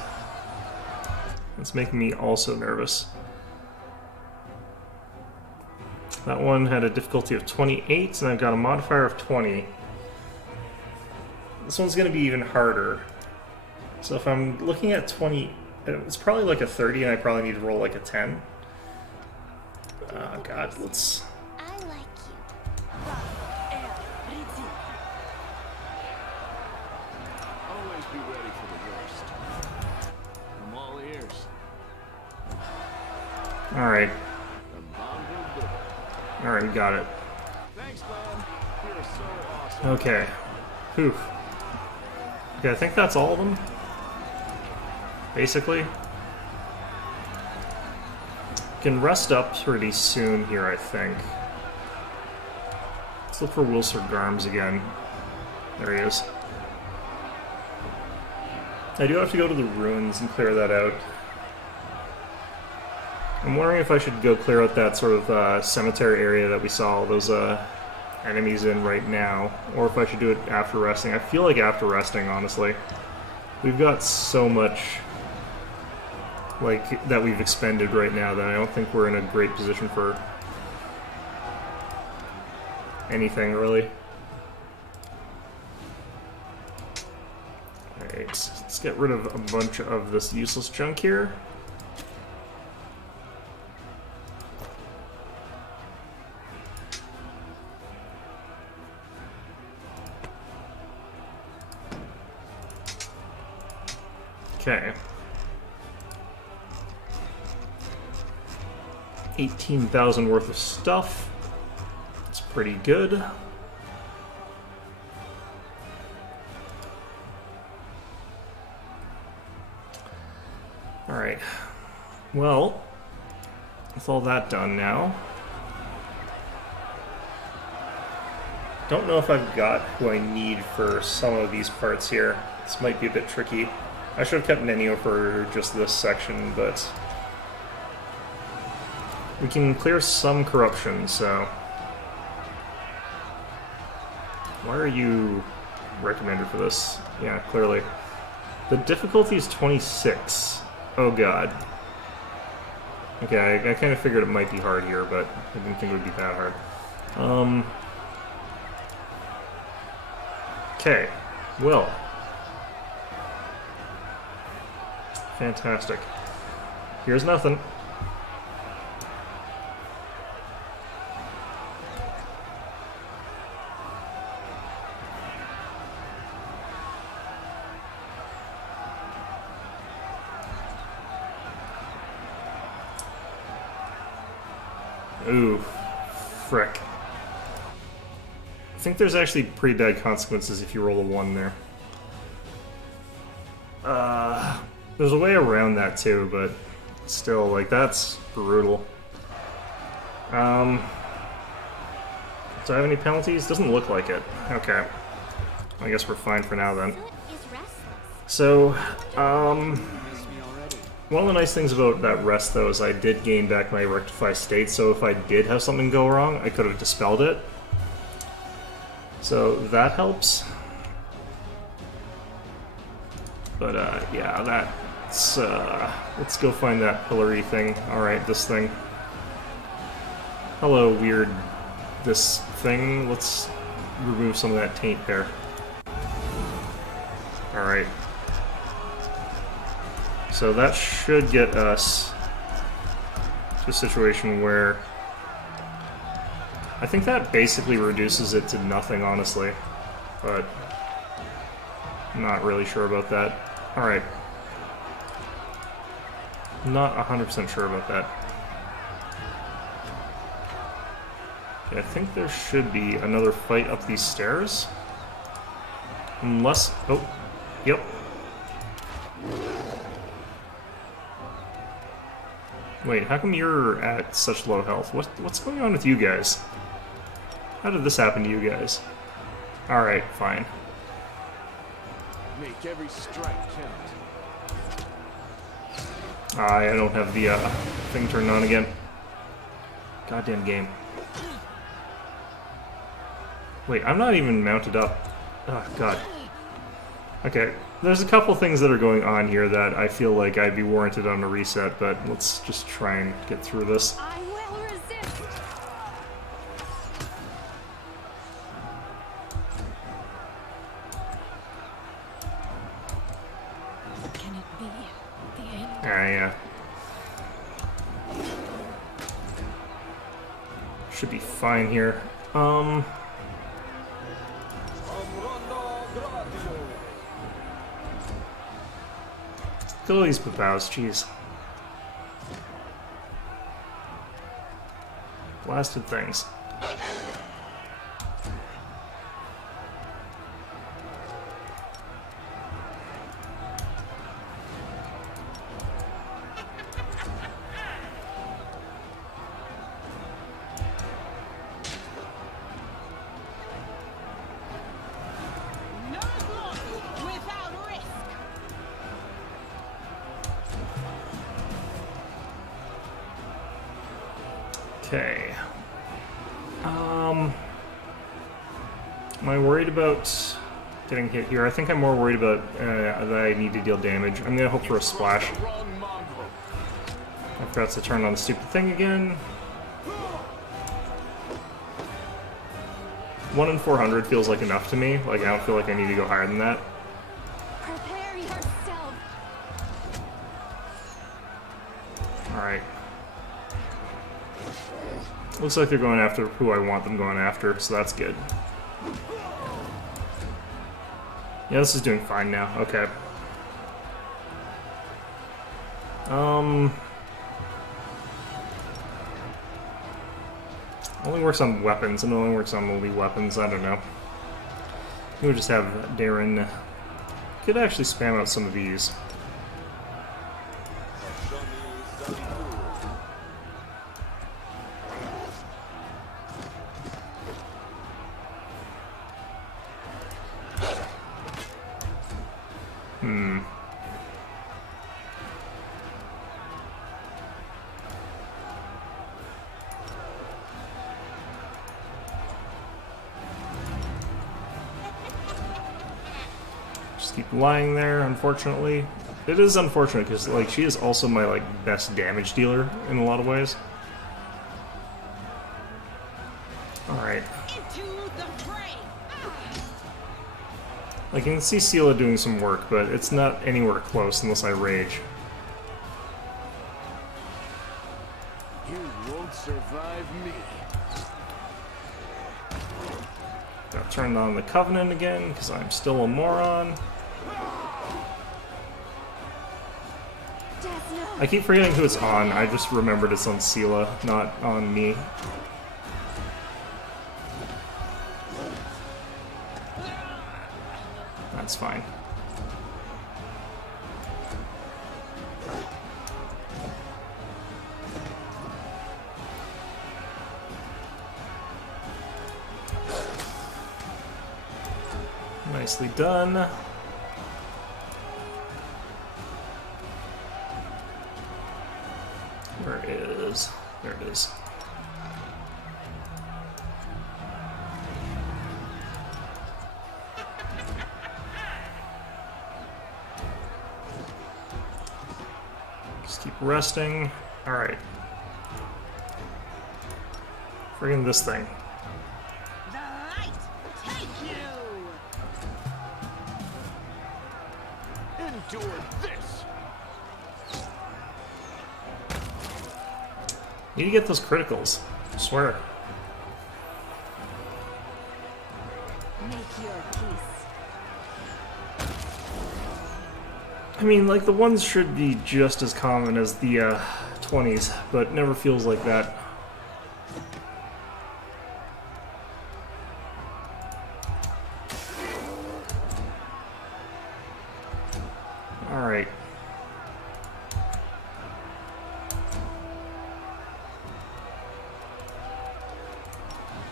That's making me also nervous. That one had a difficulty of 28, and I've got a modifier of 20. This one's going to be even harder. So if I'm looking at 20, it's probably like a 30, and I probably need to roll like a 10. Oh god, let's... I like you. Always be ready for the worst. I'm all ears. Alright. I'm bound to deliver. Alright, we got it. Thanks, man. You're so awesome. Okay. Whew. Okay, I think that's all of them. Basically. Can rest up pretty soon here, I think. Let's look for Wilser Garms again. There he is. I do have to go to the ruins and clear that out. I'm wondering if I should go clear out that sort of cemetery area that we saw all those enemies in right now, or if I should do it after resting. I feel like after resting, honestly. We've got so much like that we've expended right now that I don't think we're in a great position for anything really. Alright, let's get rid of a bunch of this useless junk here. Okay. 18,000 worth of stuff. It's pretty good. Alright. Well, with all that done now, don't know if I've got who I need for some of these parts here. This might be a bit tricky. I should have kept Nenio for just this section, but we can clear some corruption, so... Why are you recommended for this? Yeah, clearly. The difficulty is 26. Oh god. Okay, I kind of figured it might be hard here, but I didn't think it would be that hard. Okay. Will. Fantastic. Here's nothing. Ooh, frick. I think there's actually pretty bad consequences if you roll a 1 there. There's a way around that too, but still, like, that's brutal. Do I have any penalties? Doesn't look like it. Okay. I guess we're fine for now then. So, one of the nice things about that rest, though, is I did gain back my rectify state, so if I did have something go wrong, I could have dispelled it. So that helps. But, yeah, that's, let's go find that pillory thing. Alright, this thing. Hello, weird, this thing. Let's remove some of that taint there. Alright. So that should get us to a situation where I think that basically reduces it to nothing, honestly, but I'm not really sure about that. Alright. Not 100% sure about that. Okay, I think there should be another fight up these stairs. Unless... oh, yep. Wait, how come you're at such low health? What's going on with you guys? How did this happen to you guys? Alright, fine. Make every strike count. I don't have the thing turned on again. Goddamn game. Wait, I'm not even mounted up. Oh, God. Okay, there's a couple things that are going on here that I feel like I'd be warranted on a reset, but let's just try and get through this. I will resist. Can it be the end? Yeah. Should be fine here. Look at all these papows, jeez. Blasted things. No glory without risk. Okay. Am I worried about getting hit here? I think I'm more worried about that I need to deal damage. I'm gonna hope for a splash. Wrong mongrel. I forgot to turn on the stupid thing again. 1 in 400 feels like enough to me. Like, I don't feel like I need to go higher than that. Prepare yourself. Alright. Looks like they're going after who I want them going after, so that's good. Yeah, this is doing fine now. Okay. Only works on weapons, and only works on melee weapons. I don't know. We'll just have Darren. Could actually spam out some of these. Just keep lying there, unfortunately. It is unfortunate, because, like, she is also my, like, best damage dealer in a lot of ways. Alright. Into the fray! I can see Sela doing some work, but it's not anywhere close unless I rage. You won't survive me. Got turned on the Covenant again, because I'm still a moron. I keep forgetting who it's on. I just remembered it's on Sela, not on me. That's fine. Nicely done. Where is... There it is. Just keep resting. Alright. Friggin' this thing. The light take you! Endure this! Need to get those criticals. I swear. Make your peace. I mean, like, the ones should be just as common as the 20s, but never feels like that. Alright.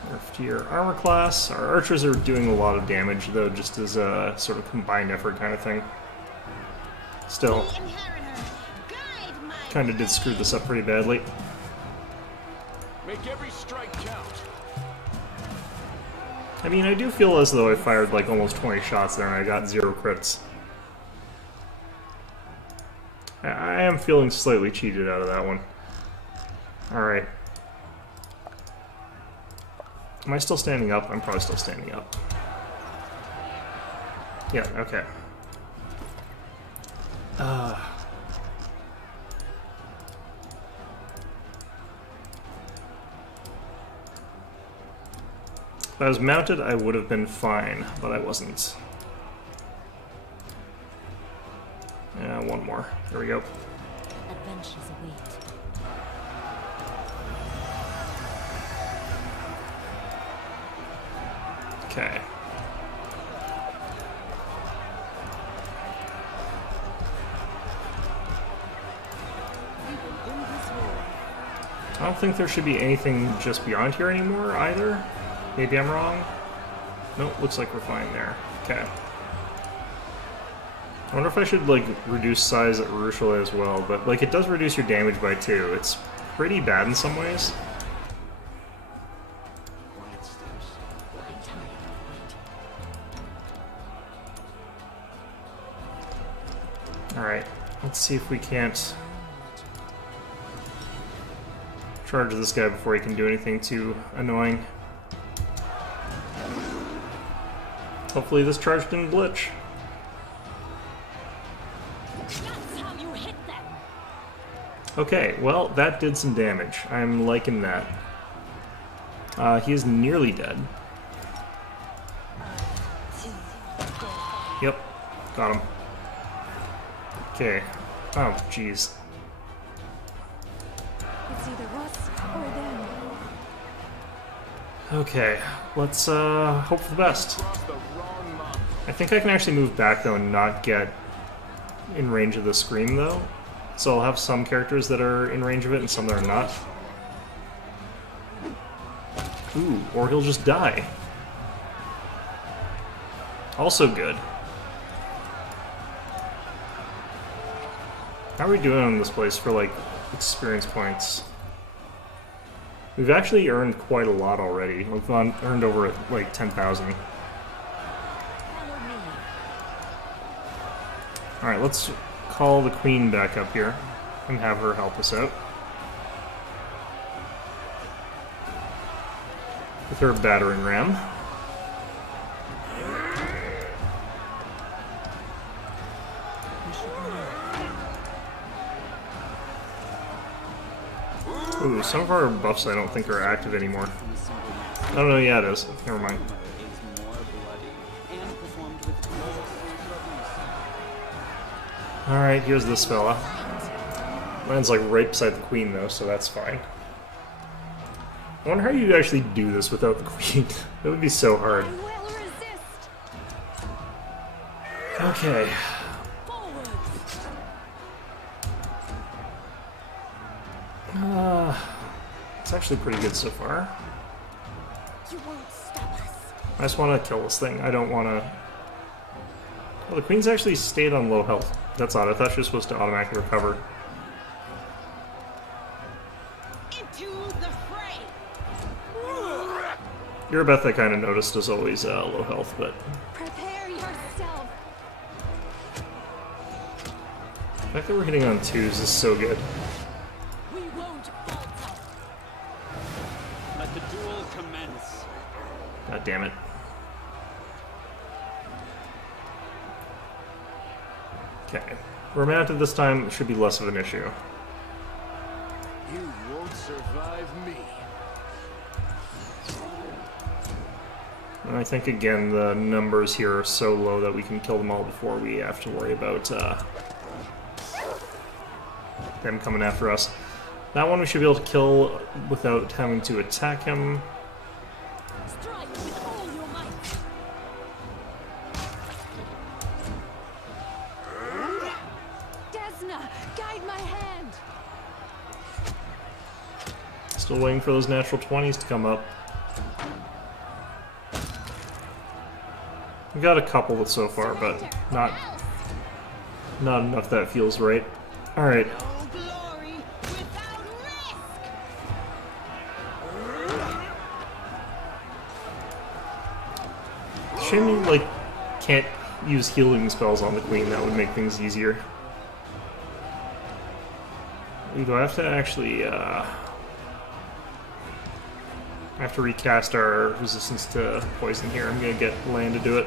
Nerf to your armor class. Our archers are doing a lot of damage, though, just as a sort of combined effort kind of thing. Still, The inheritor, guide my kind of did screw this up pretty badly. Make every strike count. I mean, I do feel as though I fired like almost 20 shots there and I got 0 crits. I am feeling slightly cheated out of that one. Alright. Am I still standing up? I'm probably still standing up. Yeah, okay. If I was mounted, I would have been fine, but I wasn't. Yeah, one more. There we go. Adventures await. Okay. I don't think there should be anything just beyond here anymore, either. Maybe I'm wrong? Nope, looks like we're fine there. Okay. I wonder if I should, like, reduce size at Urushala as well, but, like, it does reduce your damage by 2. It's pretty bad in some ways. Alright, let's see if we can't charge this guy before he can do anything too annoying. Hopefully this charge didn't glitch. That's how you hit them. Okay, well, that did some damage. I'm liking that. He is nearly dead. Yep, got him. Okay. Oh, jeez. It's either us or them. Okay, let's hope for the best. Cross the wrong mountain. I think I can actually move back, though, and not get in range of the scream, though. So I'll have some characters that are in range of it and some that are not. Ooh, or he'll just die. Also good. How are we doing on this place for, like, experience points? We've actually earned quite a lot already. We've earned over, like, 10,000. Follow me. Alright, let's call the queen back up here and have her help us out. With her battering ram. Ooh, some of our buffs I don't think are active anymore. Oh no, yeah it is. Never mind. Is more bloody and performed with Alright, here's this fella. Mine's like right beside the queen though, so that's fine. I wonder how you actually do this without the queen. That would be so hard. I will resist. Okay. It's actually pretty good so far. You won't stop us. I just want to kill this thing. I don't want to... Well, the queen's actually stayed on low health. That's odd. I thought she was supposed to automatically recover. Into the fray. Irabeth I kind of noticed is always low health, but... Prepare yourself. The fact that we're hitting on 2s is so good. We won't falter. Let the duel commence. God damn it. Okay. We're mounted this time, it should be less of an issue. You won't survive me. And I think, again, the numbers here are so low that we can kill them all before we have to worry about them coming after us. That one we should be able to kill without having to attack him. Strike with all your might. Desna, guide my hand. Still waiting for those natural 20s to come up. We've got a couple so far, but not enough that feels right. Alright. No glory without risk. Shame you, like, can't use healing spells on the queen. That would make things easier. Ooh, do I have to actually, I have to recast our resistance to poison here. I'm gonna get Lan to do it.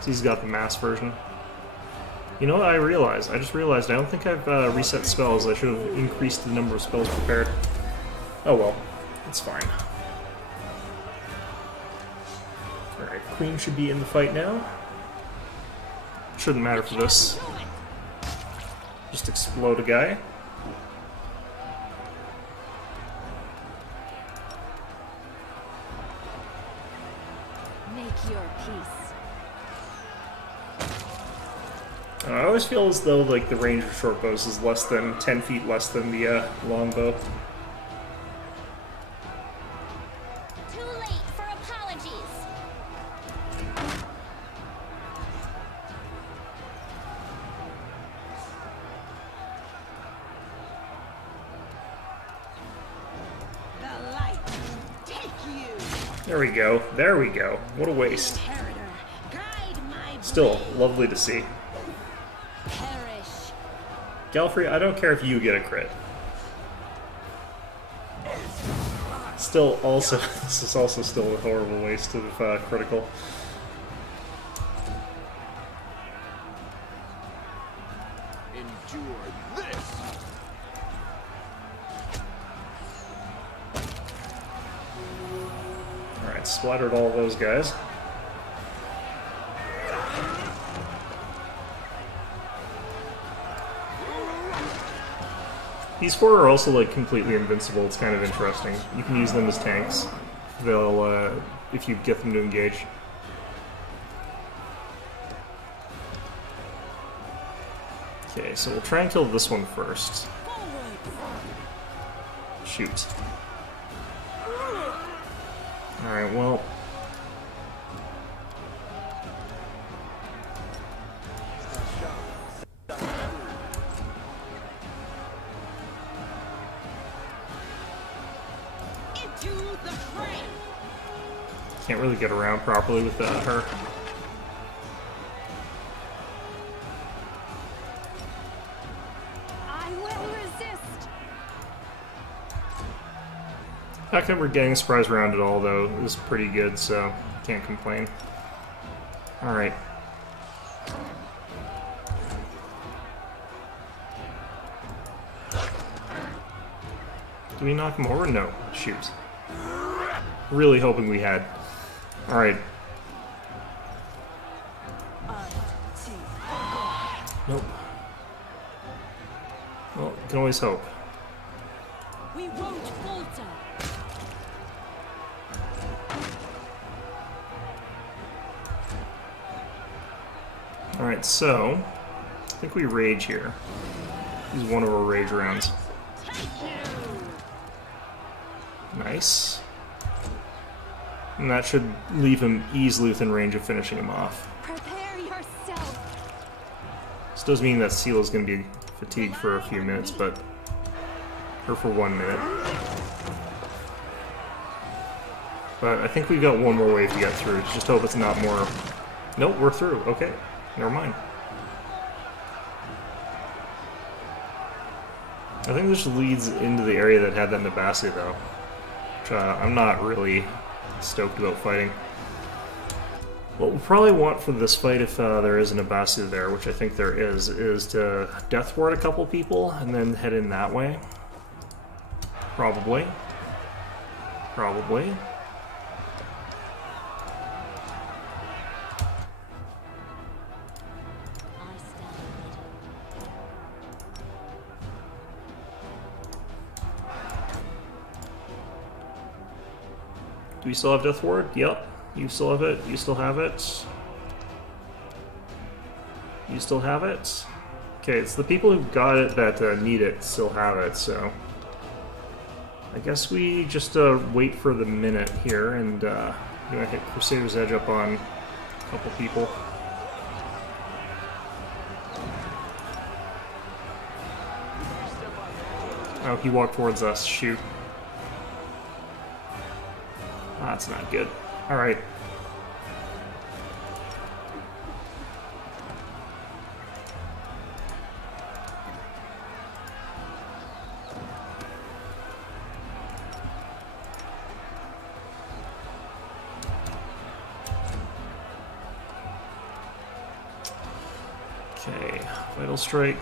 So he's got the mass version. You know what I realized? I just realized I don't think I've reset spells. I should have increased the number of spells prepared. Oh well, it's fine. Alright, queen should be in the fight now. Shouldn't matter for this. Just explode a guy. Make your peace. I always feel as though like the range of short bows is less than 10 feet less than the long bow. Too late for apologies. The light. Take you. There we go. There we go. What a waste. Inheritor. Guide my Still, lovely to see. perish. Galfrey, I don't care if you get a crit. Still, also, this is also still a horrible waste of critical. Endure this. Alright, splattered all those guys. These four are also like completely invincible. It's kind of interesting. You can use them as tanks. They'll, if you get them to engage. Okay, so we'll try and kill this one first. Shoot. Alright, well... Into the fray. Can't really get around properly with her. The fact that we're getting a surprise round at all, though, is pretty good, so can't complain. Alright. Do we knock him over? No. Shoot. Really hoping we had. Alright. Nope. Well, can always hope. We won't falter. Alright, so I think we rage here. This is one of our rage rounds. Nice. And that should leave him easily within range of finishing him off. Prepare yourself. This does mean that Seal is going to be fatigued for a few minutes, but... or for 1 minute. But I think we've got one more wave to get through. Just hope it's not more... Nope, we're through. Okay. Never mind. I think this leads into the area that had that Nabasi, though. Which I'm not really stoked about fighting. What we'll probably want for this fight, if there is an Nabasi there, which I think there is to death ward a couple people and then head in that way. Probably. Probably. I stand ready. Do we still have death ward? Yep. You still have it. You still have it. You still have it. Okay, it's the people who got it that need it still have it, so... I guess we just wait for the minute here, and I'm gonna hit Crusader's Edge up on a couple people. Oh, he walked towards us. Shoot. Ah, that's not good. Alright. Okay, Vital Strike.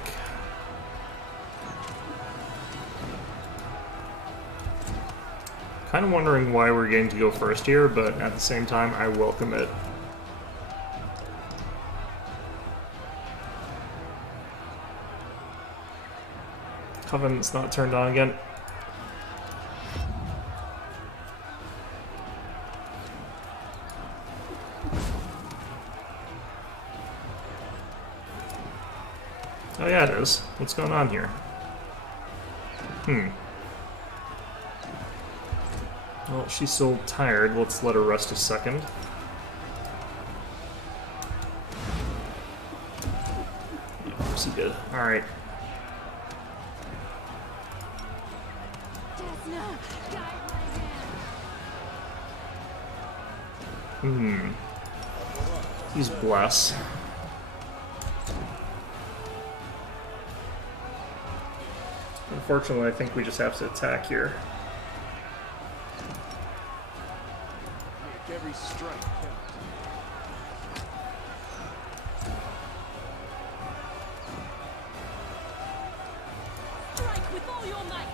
Kind of wondering why we're getting to go first here, but at the same time, I welcome it. Covenant's not turned on again. Oh yeah, it is. What's going on here? Well, she's still tired. Let's let her rest a second. Yeah, of course he did. Alright. He's bless. Unfortunately, I think we just have to attack here. Make every strike count. Strike with all your might.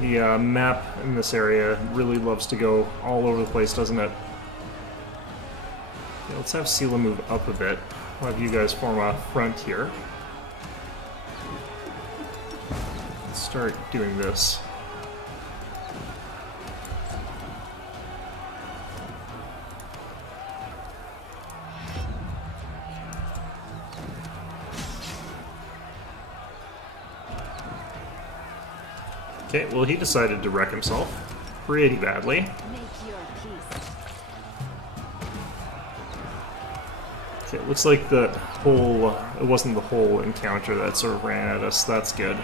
The map in this area really loves to go all over the place, doesn't it? Okay, let's have Sela move up a bit. I'll have you guys form a front here. Let's start doing this. Okay, well he decided to wreck himself pretty badly. Make your peace. Okay, it looks like the whole... it wasn't the whole encounter that sort of ran at us. That's good.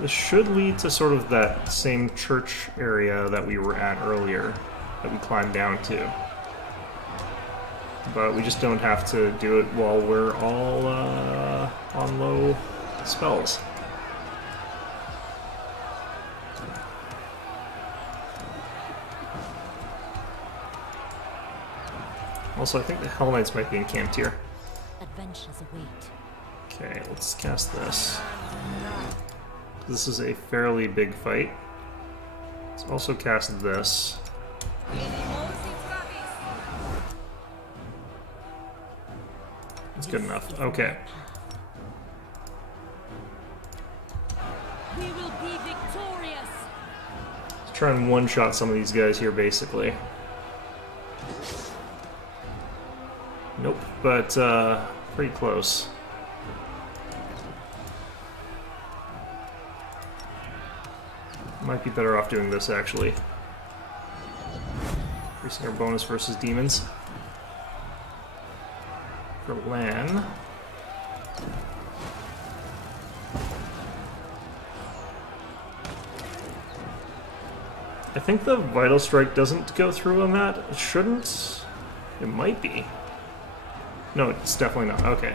This should lead to sort of that same church area that we were at earlier, that we climbed down to. but we just don't have to do it while we're all on low spells. Also, I think the Hell Knights might be encamped here. Adventures await. Okay, let's cast this. This is a fairly big fight. Let's also cast this. That's good enough. Okay. We will be victorious. Let's try and one-shot some of these guys here, basically. Nope, but pretty close. Might be better off doing this, actually. Increasing our bonus versus demons. For Lan. I think the Vital Strike doesn't go through on that. It shouldn't. It might be. No, it's definitely not. Okay.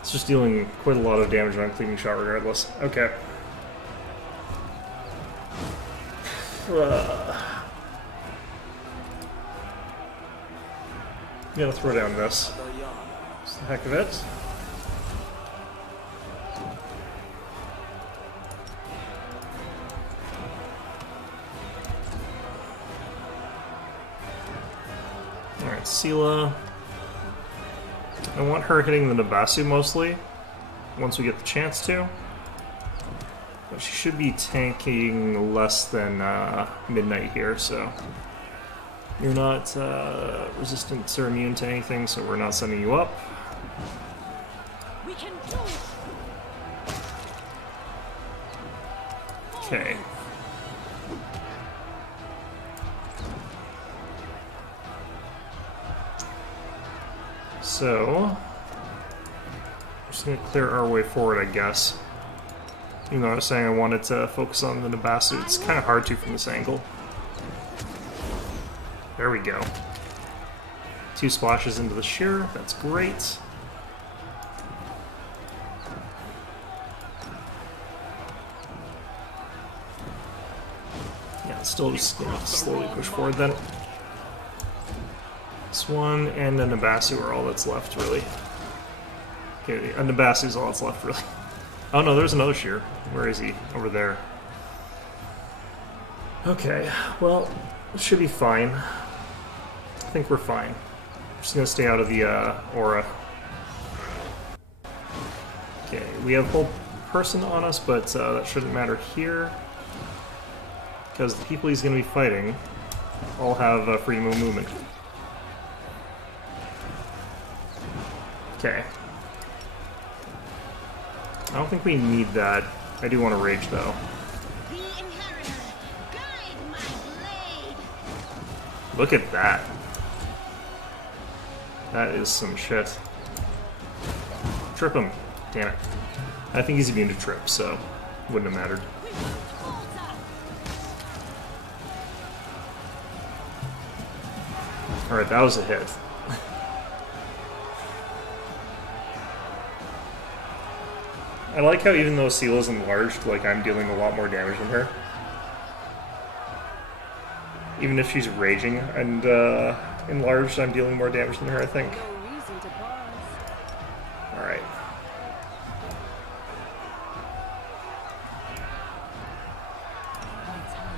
It's just dealing quite a lot of damage on cleaving shot regardless. Okay. Gotta throw down this. Just the heck of it. Alright, Sela. I want her hitting the Nabasu mostly, once we get the chance to. But she should be tanking less than Midnight here, so... You're not resistant or immune to anything, so we're not sending you up. We can do it. Okay. So, I'm just going to clear our way forward, I guess. Even though I was saying I wanted to focus on the Nabasu, it's kind of hard to from this angle. There we go. 2 splashes into the shear, that's great. Yeah, still just going to slowly push forward then. This one and a Nabasu are all that's left, really. Okay, a Nabasu is all that's left, really. Oh no, there's another shear. Where is he? Over there. Okay, well, it should be fine. I think we're fine. I'm just gonna stay out of the aura. Okay, we have whole person on us, but that shouldn't matter here. Because the people he's gonna be fighting all have freedom of movement. Okay. I don't think we need that. I do want to rage, though. The inheritor, guide my blade. Look at that. That is some shit. Trip him. Damn it. I think he's immune to trip, so wouldn't have mattered. Alright, that was a hit. I like how even though Sela's enlarged, like, I'm dealing a lot more damage than her. Even if she's raging and enlarged, I'm dealing more damage than her, I think. No reason to pause. Alright.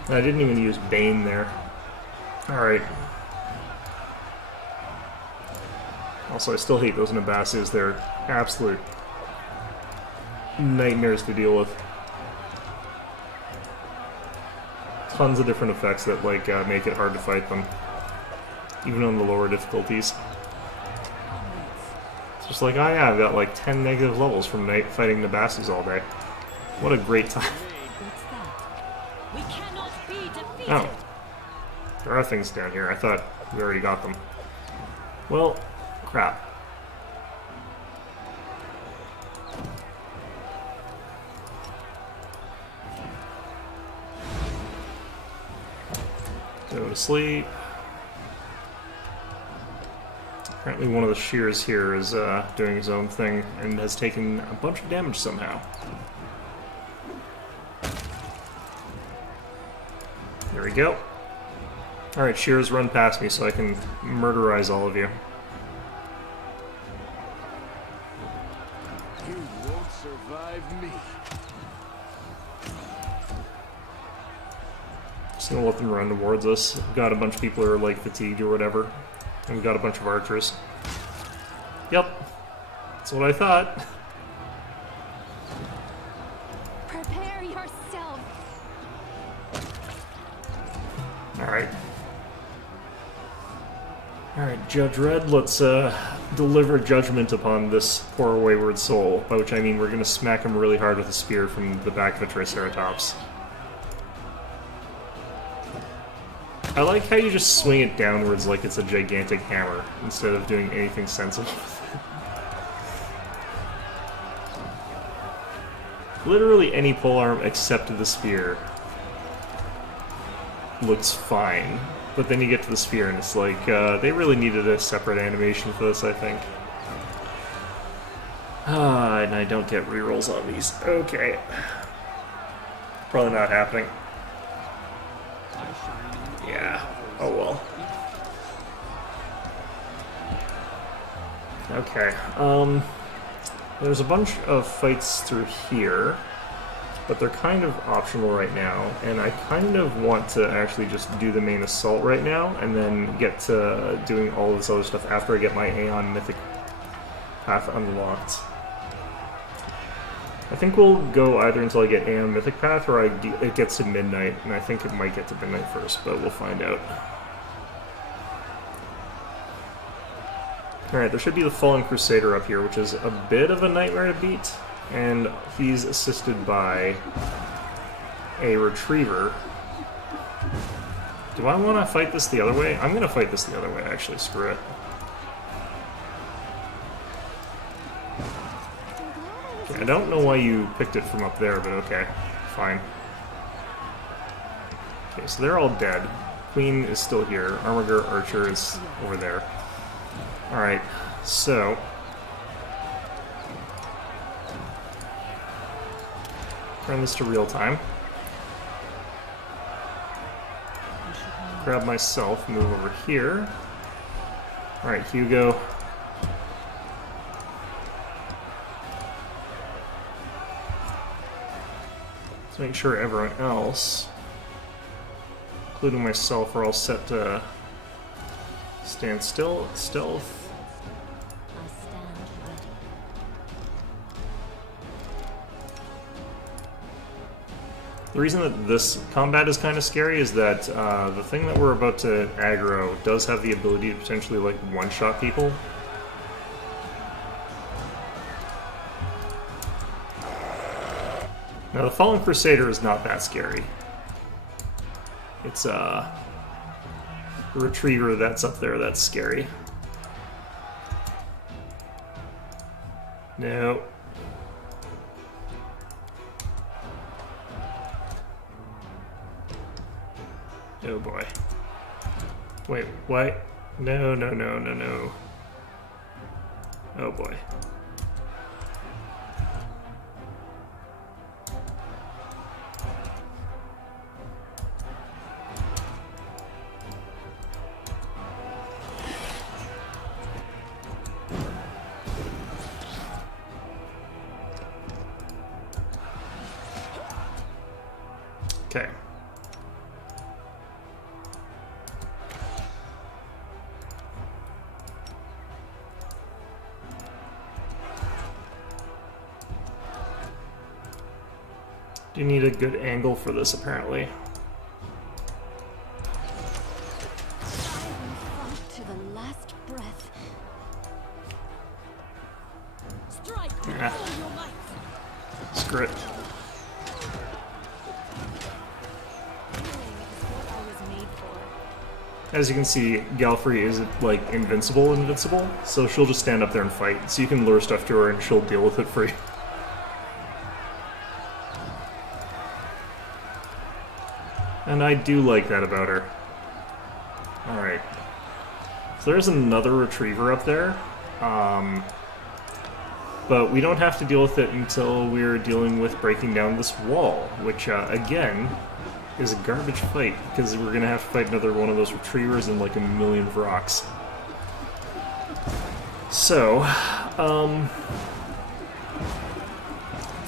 I didn't even use Bane there. Alright. Also, I still hate those Nabasus. They're absolute nightmares to deal with. Tons of different effects that like make it hard to fight them, even on the lower difficulties. It's just like, oh yeah, I've got like 10 negative levels from fighting Nabasus all day. What a great time. What's that? We cannot be defeated. Oh. There are things down here. I thought we already got them. Well, crap. Go to sleep. Apparently one of the shears here is doing his own thing and has taken a bunch of damage somehow. There we go. Alright, shears, run past me so I can murderize all of you. You won't survive me. Just gonna let them run towards us. We've got a bunch of people who are like fatigued or whatever. And we've got a bunch of archers. Yep. That's what I thought. Prepare yourself. Alright. Alright, Judge Red, let's deliver judgment upon this poor wayward soul. By which I mean we're gonna smack him really hard with a spear from the back of a Triceratops. I like how you just swing it downwards like it's a gigantic hammer, instead of doing anything sensible with it. Literally any polearm except the spear looks fine, but then you get to the spear and it's like, they really needed a separate animation for this, I think. And I don't get rerolls on these. Okay. Probably not happening. Yeah. Oh well. Okay. There's a bunch of fights through here, but they're kind of optional right now, and I kind of want to actually just do the main assault right now, and then get to doing all this other stuff after I get my Aeon Mythic Path unlocked. I think we'll go either until I get Aeon Mythic Path, or it gets to midnight, and I think it might get to midnight first, but we'll find out. Alright, there should be the Fallen Crusader up here, which is a bit of a nightmare to beat, and he's assisted by a Retriever. Do I want to fight this the other way? I'm going to fight this the other way, actually, screw it. I don't know why you picked it from up there, but okay, fine. Okay, so they're all dead. Queen is still here. Armiger Archer is over there. Alright, so... turn this to real time. Grab myself, move over here. Alright, Hugo. Let's make sure everyone else, including myself, are all set to stand still, stealth. I stand ready. The reason that this combat is kind of scary is that the thing that we're about to aggro does have the ability to potentially like one-shot people. Now the Fallen Crusader is not that scary. It's the Retriever that's up there that's scary. No. Oh boy. Wait, what? No, no, no, no, no. Oh boy. Okay. Do need a good angle for this, apparently. To the last breath. Strike Yeah. all your might. Screw it. As you can see, Galfrey isn't, like, invincible, so she'll just stand up there and fight. So you can lure stuff to her and she'll deal with it for you. And I do like that about her. Alright. So there's another retriever up there. But we don't have to deal with it until we're dealing with breaking down this wall, which, again, is a garbage fight, because we're going to have to fight another one of those retrievers and like a million rocks. So, the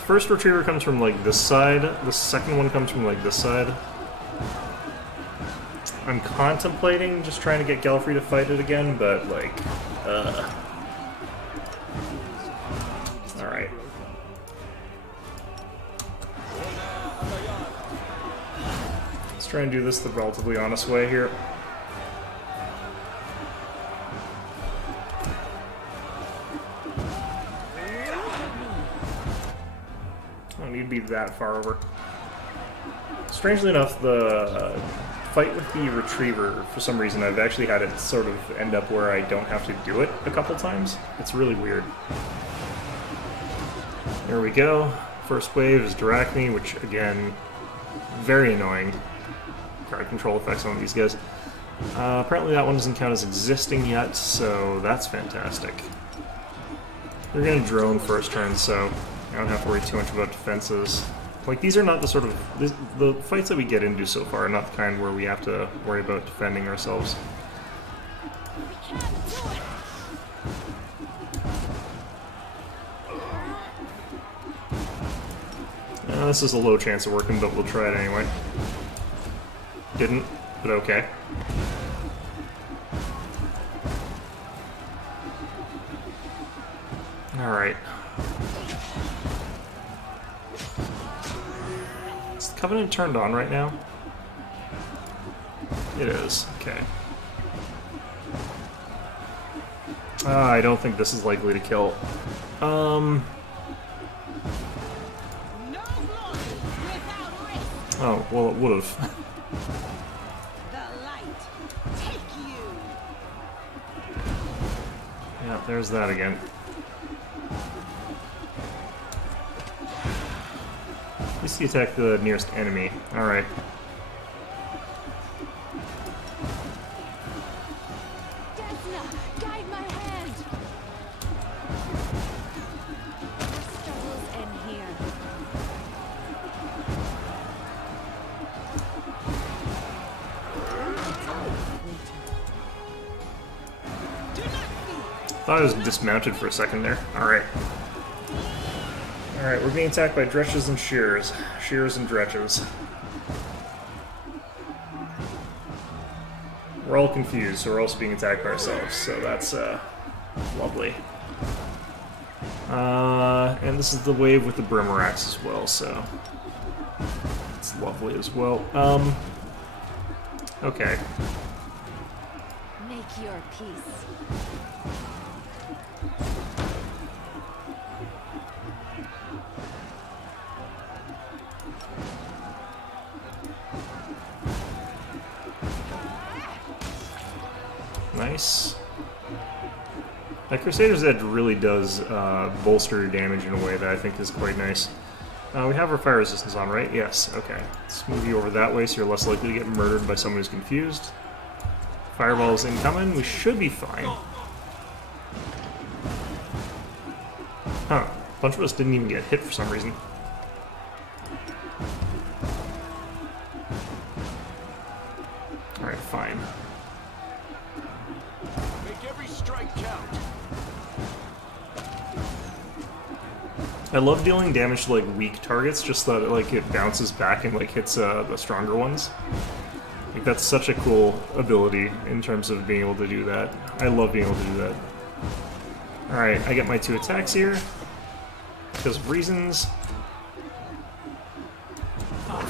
first retriever comes from like this side, the second one comes from like this side. I'm contemplating just trying to get Gelfrey to fight it again, but like, alright. Let's try and do this the relatively honest way here. I don't need to be that far over. Strangely enough, the fight with the retriever, for some reason, I've actually had it sort of end up where I don't have to do it a couple times. It's really weird. There we go. First wave is Drachni, which, again, very annoying. Guard control effects on these guys. Apparently that one doesn't count as existing yet, so that's fantastic. They're going to drone first turn, so I don't have to worry too much about defenses. Like, these are not the sort of... the fights that we get into so far are not the kind where we have to worry about defending ourselves. This is a low chance of working, but we'll try it anyway. Didn't, but okay. Alright. Is the Covenant turned on right now? It is, okay. I don't think this is likely to kill. Oh, well, it would've. The light, take you. Yeah, there's that again. At least you attack the nearest enemy. Alright. Desna, guide my hand. Struggles end here. Thought I was dismounted for a second there. Alright. Alright, we're being attacked by Dretches and Shears. Shears and Dretches. We're all confused, so we're also being attacked by ourselves, so that's, lovely. And this is the wave with the Brimarax as well, so... it's lovely as well. Okay. Make your peace. Nice. That Crusader's Edge really does bolster your damage in a way that I think is quite nice. We have our fire resistance on, right? Yes, okay. Let's move you over that way so you're less likely to get murdered by someone who's confused. Fireball's incoming. We should be fine. Huh. A bunch of us didn't even get hit for some reason. Alright, fine. Make every strike count. I love dealing damage to like weak targets, just so that like it bounces back and like hits the stronger ones. Like that's such a cool ability in terms of being able to do that. I love being able to do that. Alright, I get my 2 attacks here. Because of reasons.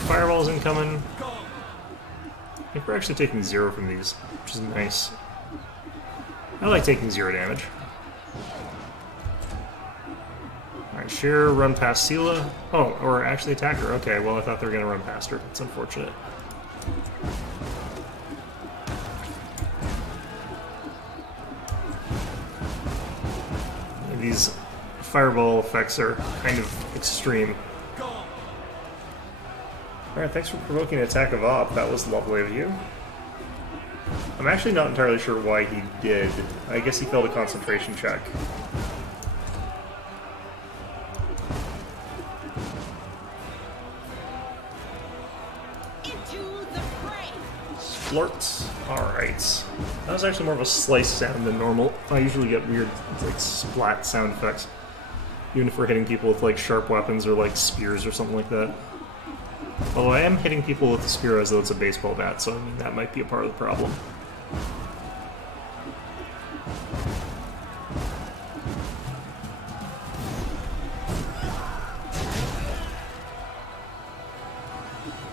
Fireball's incoming. I think we're actually taking 0 from these, which is nice. I like taking 0 damage. Alright, Sheer, run past Sela. Oh, or actually attack her. Okay, well I thought they were going to run past her. That's unfortunate. These fireball effects are kind of extreme. Alright, thanks for provoking an attack of Op. That was lovely of you. I'm actually not entirely sure why he did. I guess he failed a concentration check. Into the fray! Splort. Alright. That was actually more of a slice sound than normal. I usually get weird, like, splat sound effects. Even if we're hitting people with, like, sharp weapons or, like, spears or something like that. Although I am hitting people with the spear as though it's a baseball bat, so I mean, that might be a part of the problem.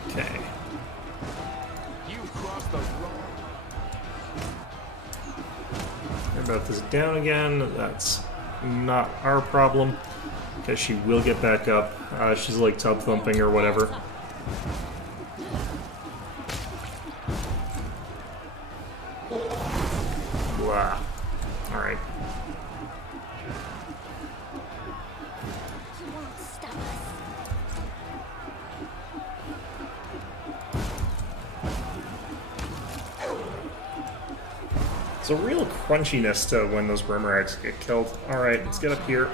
Okay. You crossed the road. About this down again. That's not our problem, because she will get back up. She's like tub thumping or whatever. Blah. Alright. You won't stop us. There's a real crunchiness to when those Brimarags get killed. Alright, let's get up here.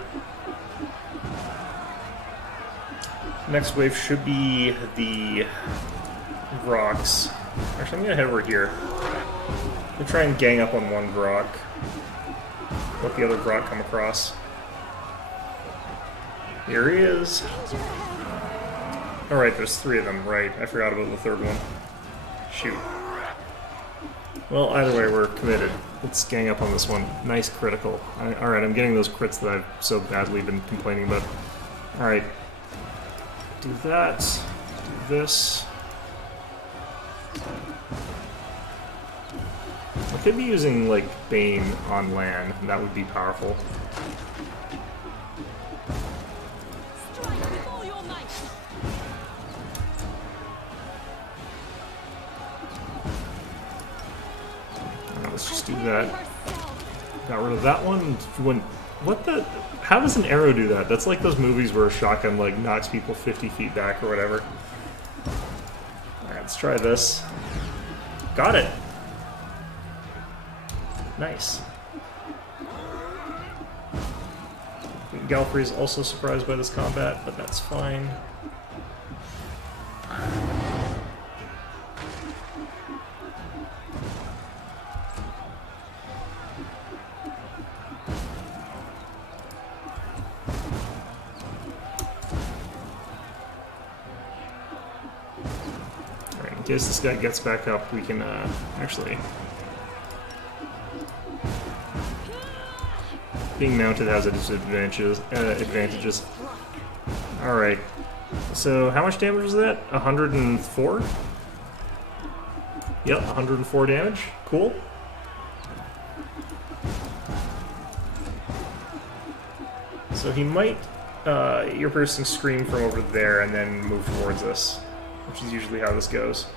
Next wave should be the Groks. Actually, I'm gonna head over here. We'll try and gang up on one Grok. Let the other Grok come across. Here he is. Alright, there's 3 of them, right. I forgot about the third one. Shoot. Well, either way, we're committed. Let's gang up on this one. Nice critical. Alright, I'm getting those crits that I've so badly been complaining about. Alright. Do that. Do this. I could be using, like, Bane on land, and that would be powerful. Strike with all your might! Alright, let's just do that. Got rid of that one. What the? How does an arrow do that? That's like those movies where a shotgun, like, knocks people 50 feet back or whatever. Alright, let's try this. Got it! Nice. Galfrey is also surprised by this combat, but that's fine. Alright, in case this guy gets back up, we can actually... Being mounted has its advantages. Alright. So, how much damage was that? 104? Yep, 104 damage. Cool. So he might ear-piercing scream from over there and then move towards us, which is usually how this goes.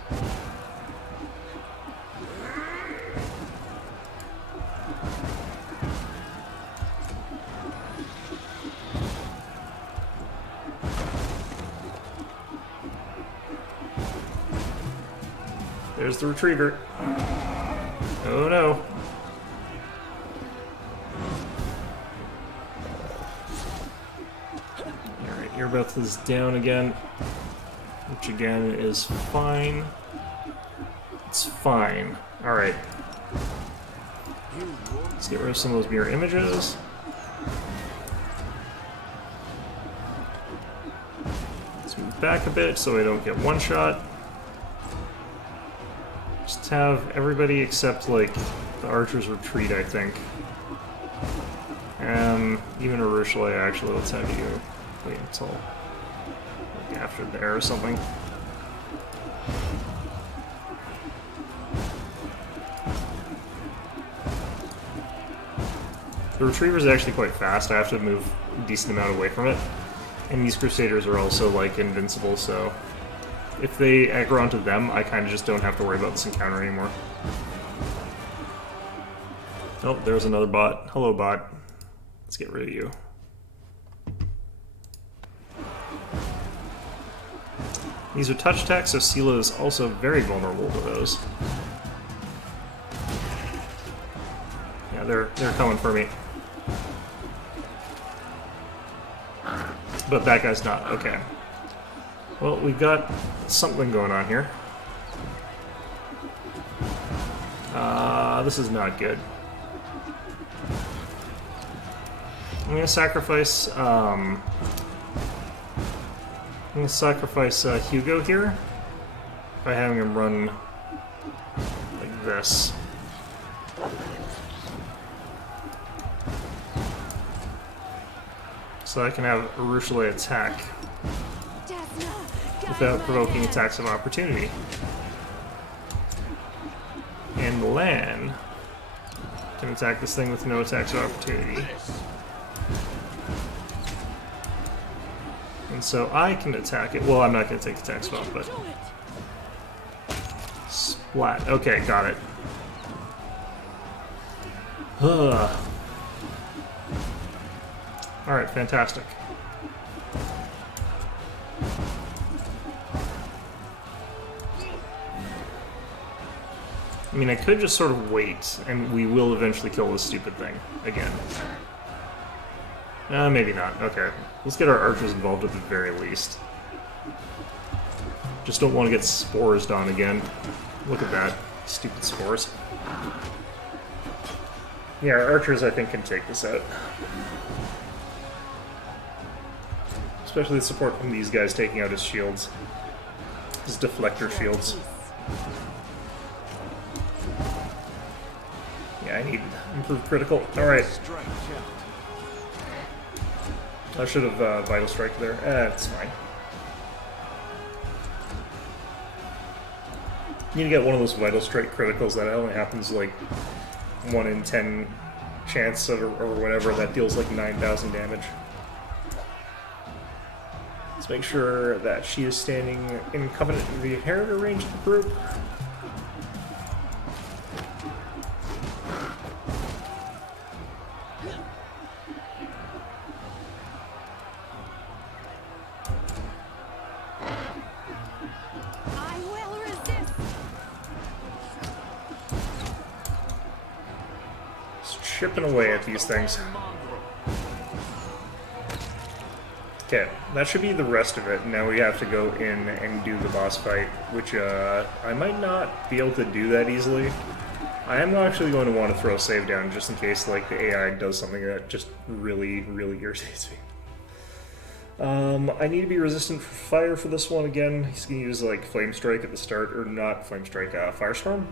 There's the retriever. Oh no. Alright, Earbeth is down again. Which again is fine. It's fine. Alright. Let's get rid of some of those mirror images. Let's move back a bit so I don't get one shot. Just have everybody except, like, the archers retreat, I think. Even Urushalay, actually, let's have you wait until, like, after there or something. The Retriever is actually quite fast. I have to move a decent amount away from it. And these Crusaders are also, like, invincible, so... If they aggro onto them, I kind of just don't have to worry about this encounter anymore. Oh, there's another bot. Hello, bot. Let's get rid of you. These are touch attacks, so Sela is also very vulnerable to those. Yeah, they're coming for me. But that guy's not. Okay. Well, we've got something going on here. This is not good. I'm gonna sacrifice. Hugo here by having him run like this. So I can have Urushale attack without provoking attacks of opportunity. And Lan can attack this thing with no attacks of opportunity. And so I can attack it. Well, I'm not going to take attack spell, but... Splat. Okay, got it. Alright, fantastic. I mean, I could just sort of wait, and we will eventually kill this stupid thing again. Maybe not. Okay. Let's get our archers involved at the very least. Just don't want to get spores on again. Look at that. Stupid spores. Yeah, our archers, I think, can take this out. Especially the support from these guys taking out his shields. His deflector shields. Yeah, I need improved critical. Alright. I should have Vital Strike there. It's fine. You need to get one of those Vital Strike criticals that only happens like 1 in 10 chance or whatever that deals like 9,000 damage. Let's make sure that she is standing in Covenant of the Inheritor range of the group. Chipping away at these things. Okay, that should be the rest of it. Now we have to go in and do the boss fight, which I might not be able to do that easily. I am actually going to want to throw a save down just in case like the AI does something that just really, really irritates me. I need to be resistant for fire for this one again. He's going to use like Flame Strike at the start, or not Flame Strike, Firestorm?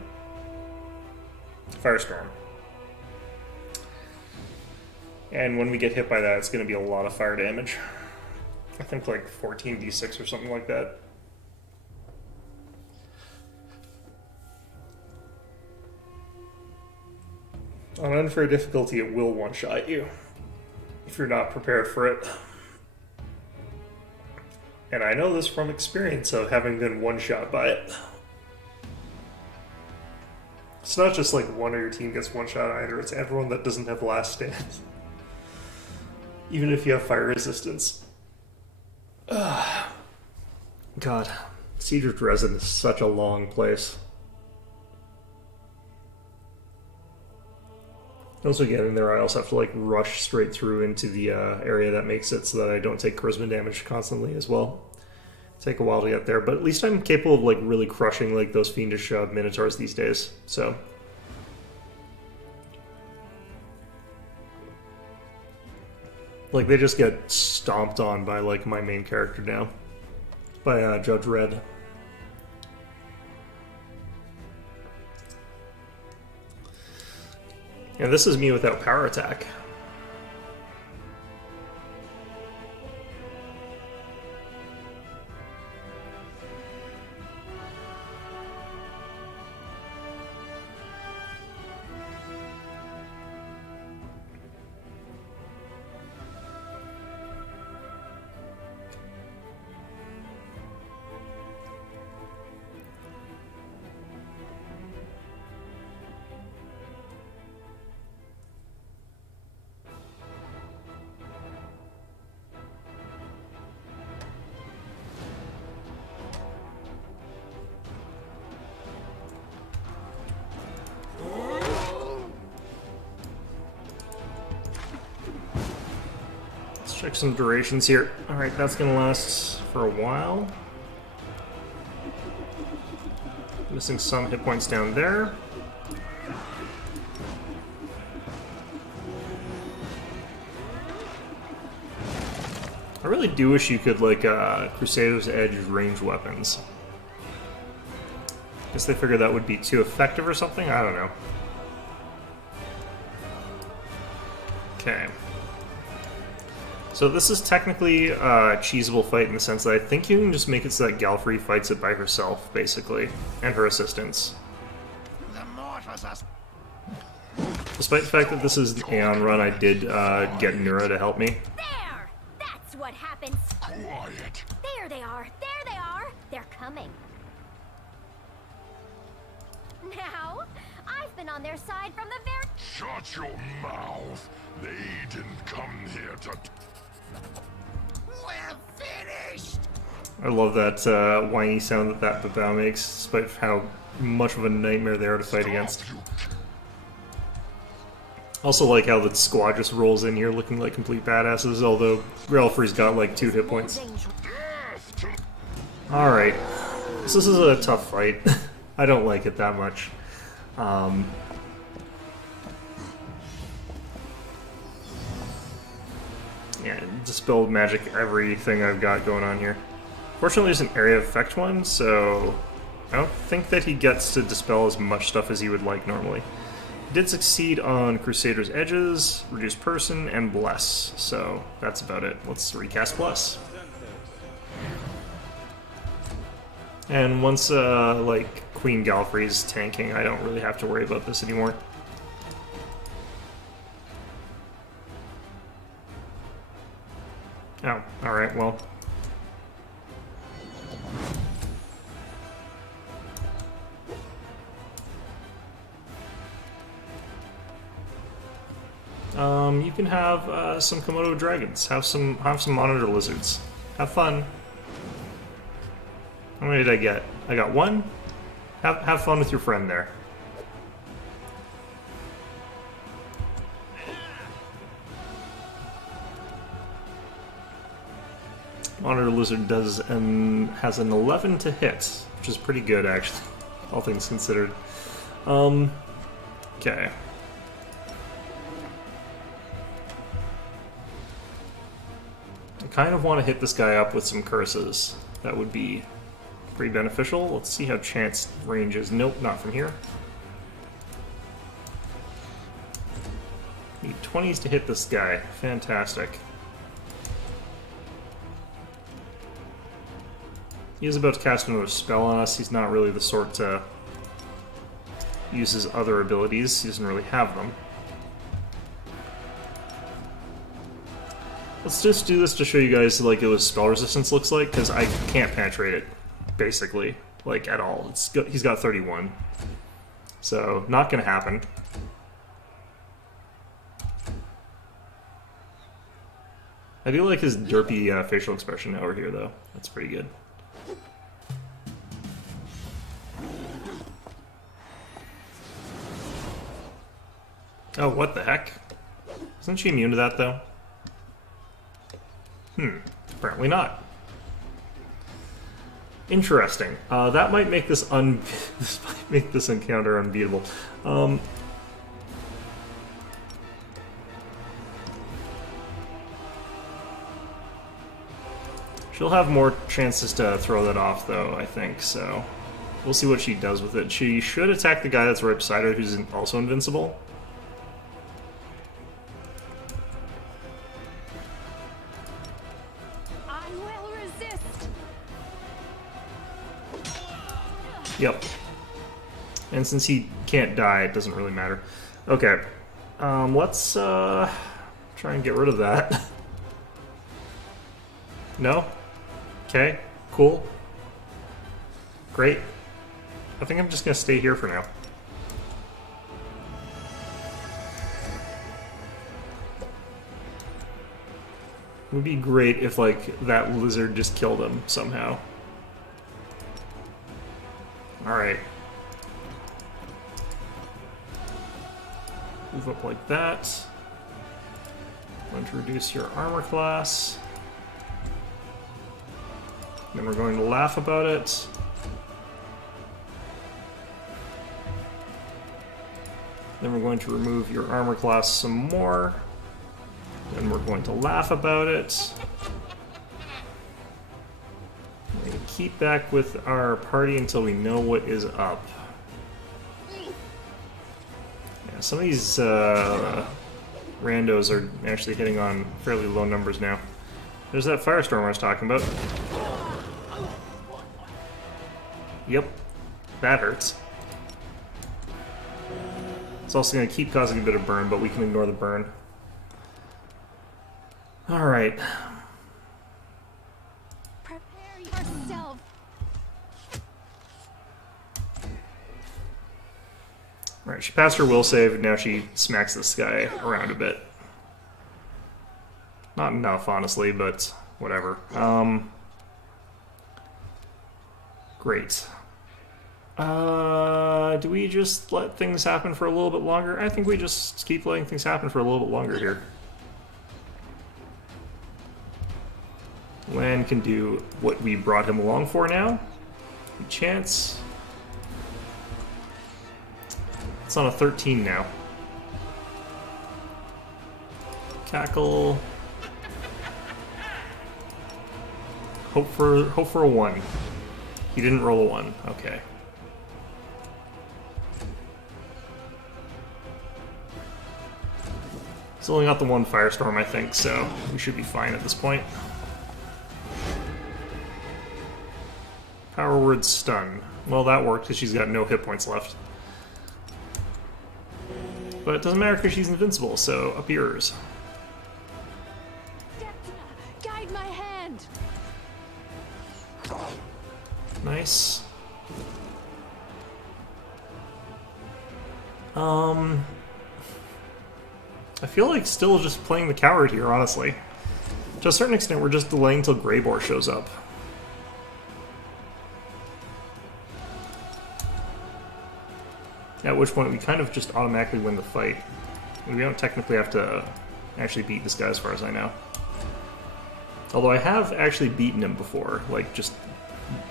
Firestorm. And when we get hit by that, it's going to be a lot of fire damage. I think like 14d6 or something like that. On unfair difficulty, it will one-shot you if you're not prepared for it. And I know this from experience of having been one-shot by it. It's not just like one of your team gets one-shot either, it's everyone that doesn't have last stand. Even if you have fire resistance. God, Siege of Dresden is such a long place. Also getting there, I also have to like rush straight through into the area that makes it so that I don't take charisma damage constantly as well. Take a while to get there, but at least I'm capable of like really crushing like those fiendish minotaurs these days. So. Like, they just get stomped on by, like, my main character now. By, Judge Red. And this is me without power attack. check some durations here. Alright, that's gonna last for a while. Missing some hit points down there. I really do wish you could, like, Crusader's Edge range weapons. Guess they figured that would be too effective or something? I don't know. Okay. So this is technically a cheesable fight in the sense that I think you can just make it so that Galfrey fights it by herself, basically, and her assistants. Despite the fact that this is the Aeon run, I did get Nura to help me. There! That's what happens. Quiet. There they are. There they are. They're coming. Now, I've been on their side from the very... Shut your mouth. They didn't come here to... We're finished! I love that whiny sound that Babao makes, despite how much of a nightmare they are to fight against. Also like how the squad just rolls in here looking like complete badasses, although Galfrey's got like 2 hit points. Alright, so this is a tough fight. I don't like it that much. Yeah, dispelled magic everything I've got going on here. Fortunately, there's an area of effect one, so I don't think that he gets to dispel as much stuff as he would like normally. He did succeed on Crusader's Edges, Reduce Person, and Bless, so that's about it. Let's recast Bless. And once, like, Queen Galfrey's tanking, I don't really have to worry about this anymore. Oh, alright, well. You can have some Komodo dragons. Have some monitor lizards. Have fun. How many did I get? I got 1. Have fun with your friend there. Monitor lizard has an 11 to hit, which is pretty good actually, all things considered. Okay. I kind of want to hit this guy up with some curses. That would be pretty beneficial. Let's see how chance range is. Nope, not from here. Need 20s to hit this guy. Fantastic. He is about to cast another spell on us. He's not really the sort to use his other abilities. He doesn't really have them. Let's just do this to show you guys like what spell resistance looks like, because I can't penetrate it, basically, like at all. He's got 31, so not gonna happen. I do like his derpy facial expression over here, though. That's pretty good. Oh, what the heck? Isn't she immune to that, though? Apparently not. Interesting. That might make this this might make this encounter unbeatable. She'll have more chances to throw that off, though, I think, so we'll see what she does with it. She should attack the guy that's right beside her, who's also invincible. Yep. And since he can't die, it doesn't really matter. Okay. Let's try and get rid of that. No? Okay. Cool. Great. I think I'm just gonna stay here for now. It would be great if, like, that lizard just killed him somehow. Alright. Move up like that. Going to reduce your armor class. Then we're going to laugh about it. Then we're going to remove your armor class some more. Then we're going to laugh about it. We're going to keep back with our party until we know what is up. Yeah, some of these randos are actually hitting on fairly low numbers now. There's that firestorm I was talking about. Yep, that hurts. It's also going to keep causing a bit of burn, but we can ignore the burn. Alright. Prepare yourself. Alright, she passed her will save, and now she smacks this guy around a bit. Not enough, honestly, but whatever. Great. Do we just let things happen for a little bit longer? I think we just keep letting things happen for a little bit longer here. Lan can do what we brought him along for now. Good chance. It's on a 13 now. Cackle. Hope for a 1. He didn't roll a 1. Okay. He's only got the 1 firestorm, I think, so we should be fine at this point. Power word stun. Well, that worked because she's got no hit points left. But it doesn't matter because she's invincible, so up yours. Guide my hand. Nice. I feel like still just playing the coward here, honestly. To a certain extent, we're just delaying till Greybore shows up. At which point we kind of just automatically win the fight. We don't technically have to actually beat this guy as far as I know. Although I have actually beaten him before, like just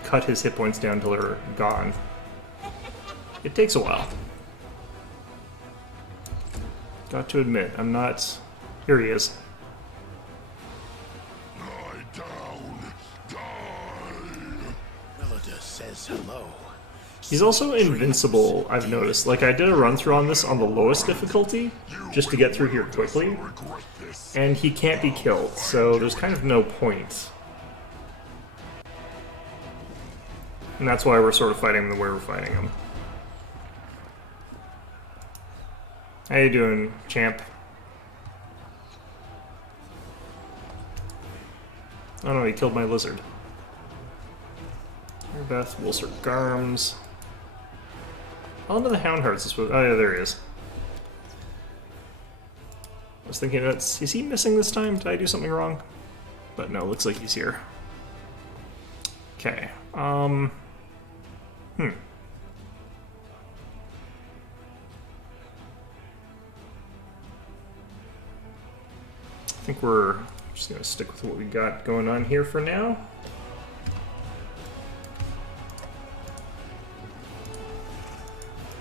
cut his hit points down till they're gone. It takes a while. Got to admit, I'm not... Here he is. Lie down. Die. Melida says hello. He's also invincible, I've noticed. Like, I did a run-through on this on the lowest difficulty, just to get through here quickly, and he can't be killed, so there's kind of no point. And that's why we're sort of fighting him the way we're fighting him. How you doing, champ? Oh no, he killed my lizard. Beth, Wilser Garms. On to the Hound Hearts, I suppose. Oh yeah, there he is. I was thinking, is he missing this time? Did I do something wrong? But no, looks like he's here. Okay. I think we're just going to stick with what we got going on here for now.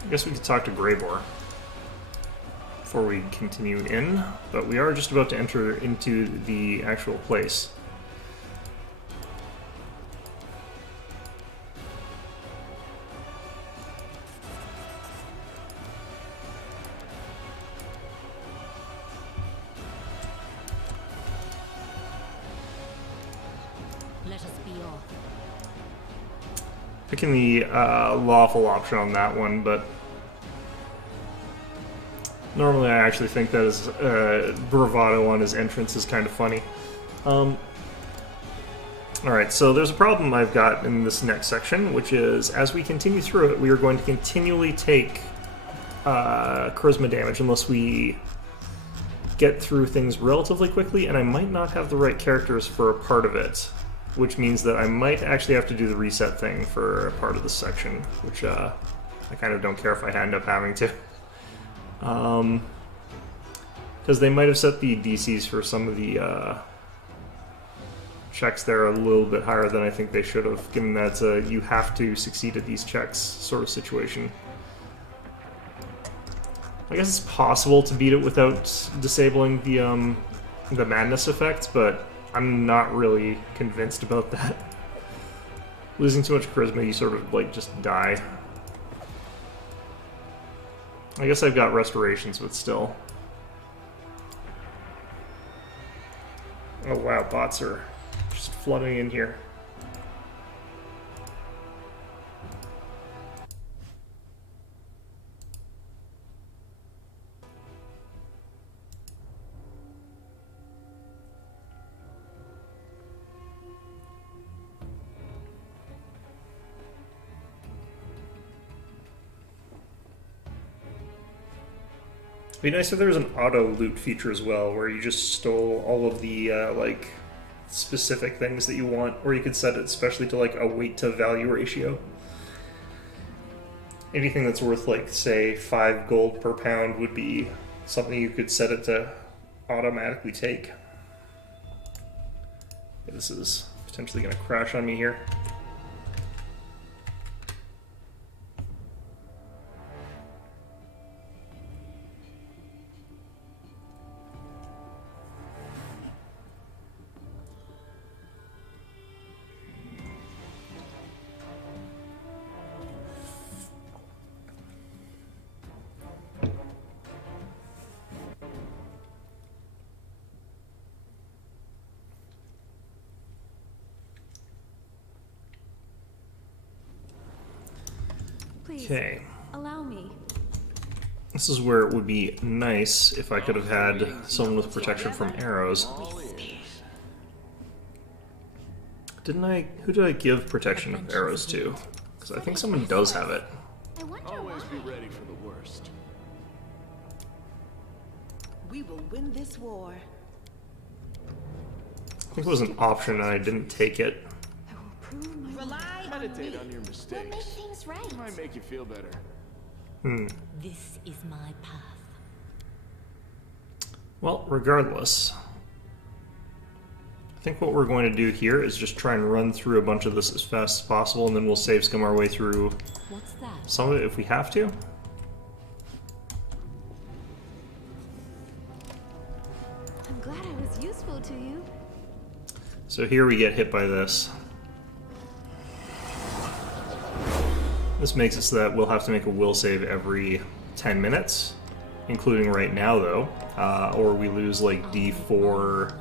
I guess we could talk to Greybore before we continue in, but we are just about to enter into the actual place. Let us be off. Picking the lawful option on that one, but normally I actually think that his bravado on his entrance is kind of funny. Alright, so there's a problem I've got in this next section, which is as we continue through it, we are going to continually take charisma damage unless we get through things relatively quickly, and I might not have the right characters for a part of it. Which means that I might actually have to do the reset thing for a part of this section, which I kind of don't care if I end up having to. Because they might have set the DCs for some of the checks there a little bit higher than I think they should have, given that you have to succeed at these checks sort of situation. I guess it's possible to beat it without disabling the madness effect, but I'm not really convinced about that. Losing too much charisma, you sort of like just die. I guess I've got restorations, but still. Oh wow, bots are just flooding in here. It'd be nice if there was an auto loot feature as well, where you just stole all of the like specific things that you want, or you could set it especially to like a weight to value ratio. Anything that's worth like say 5 gold per pound would be something you could set it to automatically take. This is potentially going to crash on me here. Please, Okay. allow me. This is where it would be nice if I could have had someone with protection from arrows. Didn't I? Who did I give protection of arrows to? Because I think someone does have it. I wonder Always be why. ready for the worst. We will win this war. I think it was an option and I didn't take it. I will prove my Rely on Meditate me. on your We'll make mistakes. things right. It might make you feel better. This is my path. Well, regardless, I think what we're going to do here is just try and run through a bunch of this as fast as possible, and then we'll save scum our way through What's that? some of it if we have to. I'm glad I was useful to you. So here we get hit by this. This makes it so that we'll have to make a will save every 10 minutes, including right now though, or we lose like D4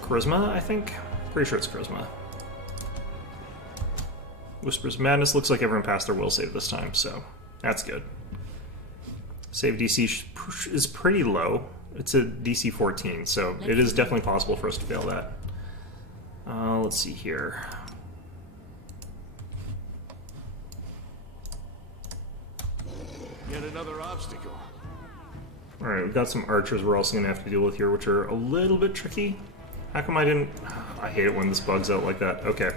charisma, I think? Pretty sure it's charisma. Whispers Madness looks like everyone passed their will save this time, so that's good. Save DC is pretty low. It's a DC 14, so it is definitely possible for us to fail that. Let's see here. Yet another obstacle. Alright, we've got some archers we're also going to have to deal with here, which are a little bit tricky. How come I didn't... I hate it when this bugs out like that. Okay.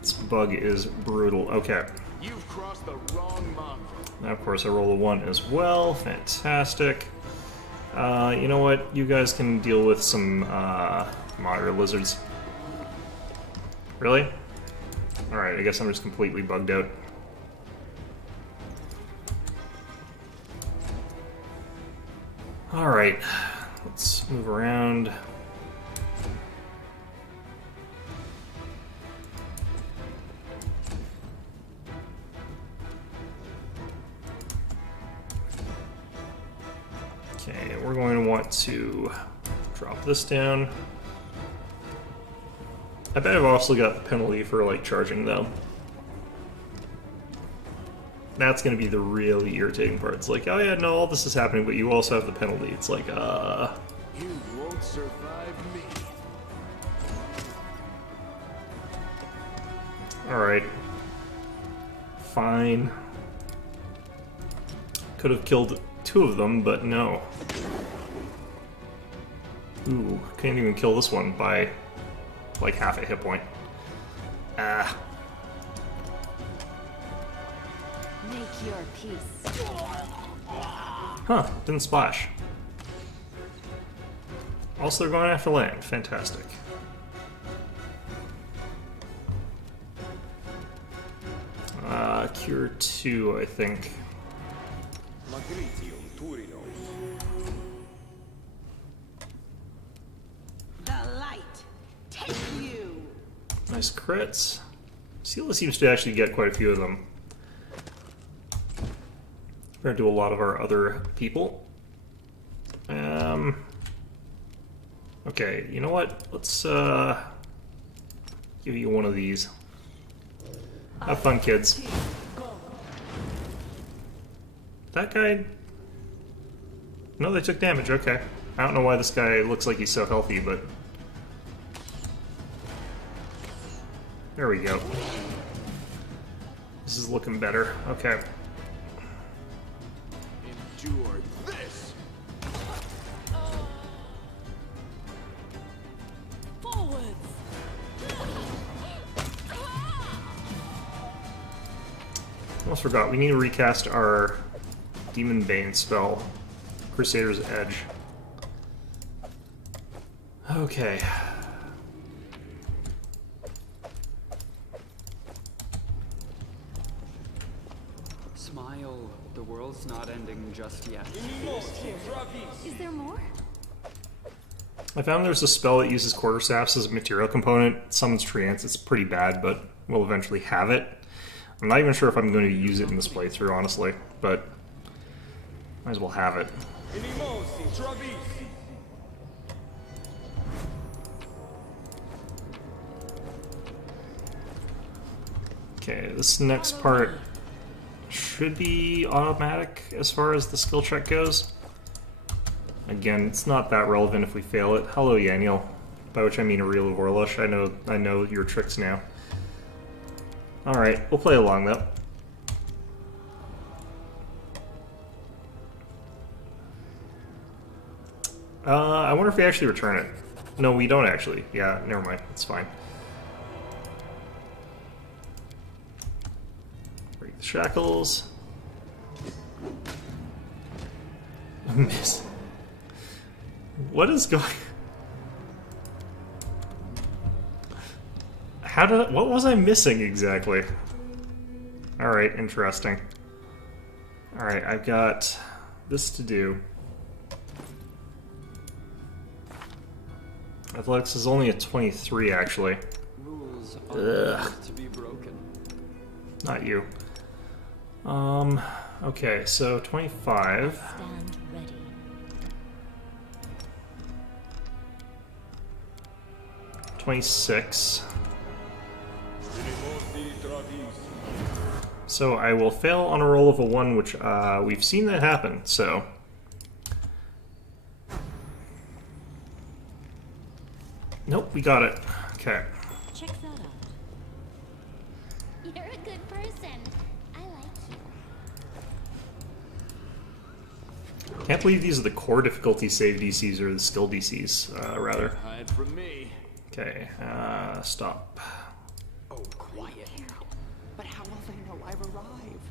This bug is brutal. Okay. You've crossed the wrong mongrel. Now, of course, I roll a 1 as well. Fantastic. You know what? You guys can deal with some moderate lizards. Really? Alright, I guess I'm just completely bugged out. Alright, let's move around. Okay, we're going to want to drop this down. I bet I've also got the penalty for like charging though. That's going to be the really irritating part. It's like, oh yeah, no, all this is happening, but you also have the penalty. It's like, You won't survive me. alright. Fine. Could have killed 2 of them, but no. Ooh, can't even kill this one by like half a hit point. Ah. Make your peace. Huh, didn't splash. Also, they're going after land. Fantastic. Cure 2, I think. The light. Take you. Nice crits. Sela seems to actually get quite a few of them. Compared to a lot of our other people. Okay, you know what? Let's give you one of these. Have fun, kids. That guy... No, they took damage, okay. I don't know why this guy looks like he's so healthy, but... There we go. This is looking better. Okay. Endure this. Forwards. Almost forgot, we need to recast our Demon Bane spell, Crusader's Edge. Okay. Smile, the world's not ending just yet. Is there more? I found there's a spell that uses quarterstaffs as a material component. It summons treants. It's pretty bad, but we'll eventually have it. I'm not even sure if I'm going to use it in this playthrough, honestly, but might as well have it. Okay, this next part should be automatic as far as the skill check goes. Again, it's not that relevant if we fail it. Hello, Yaniel. By which I mean a real Vorlush. I know your tricks now. Alright, we'll play along though. I wonder if we actually return it. No, we don't actually. Yeah, never mind. It's fine. Break the shackles. Miss. What is going... What was I missing exactly? Alright, interesting. Alright, I've got this to do. Athletics is only a 23, actually. Rules are to be broken. Not you. Okay, so 25. Stand ready. 26. So I will fail on a roll of a 1, which we've seen that happen, so... Nope, we got it. Okay. Check that out. You're a good person. I like you. Can't believe these are the core difficulty save DCs, or the skill DCs, rather. Hide from me. Okay, stop. Oh, quiet now. But how will they know I've arrived?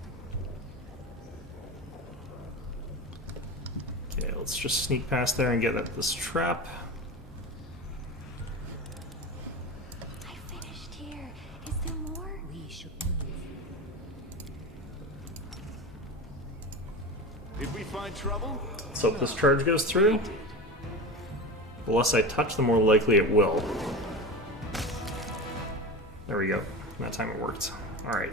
Okay, let's just sneak past there and get at this trap. I finished here. Is there more? We should move. Did we find trouble? So if this charge goes through, the less I touch, the more likely it will. There we go. That time it worked. Alright.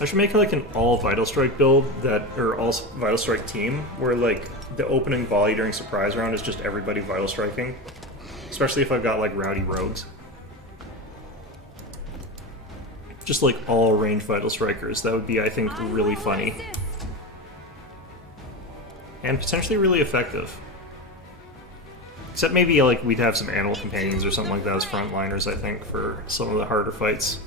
I should make like an all Vital Strike build or all Vital Strike team where like the opening volley during surprise round is just everybody Vital Striking. Especially if I've got like rowdy rogues. Just like all ranged Vital Strikers. That would be, I think, really funny. And potentially really effective. Except maybe like we'd have some animal companions or something like that as frontliners, I think, for some of the harder fights.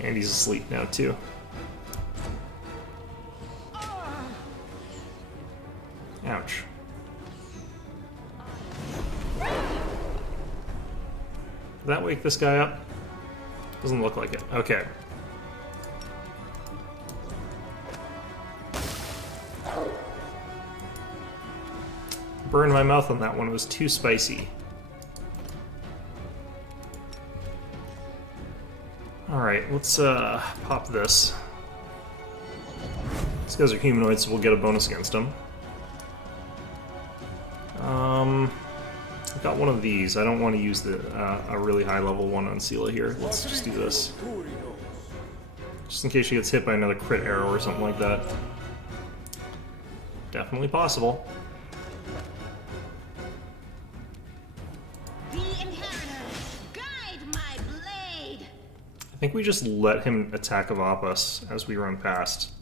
And he's asleep now too. Ouch. Did that wake this guy up? Doesn't look like it. Okay. Burned my mouth on that one. It was too spicy. Alright, let's pop this. These guys are humanoids, so we'll get a bonus against them. I've got one of these. I don't want to use the a really high level one on Sela here. Let's just do this. Just in case she gets hit by another crit arrow or something like that. Definitely possible. The inheritors, guide my blade. I think we just let him attack of us as we run past.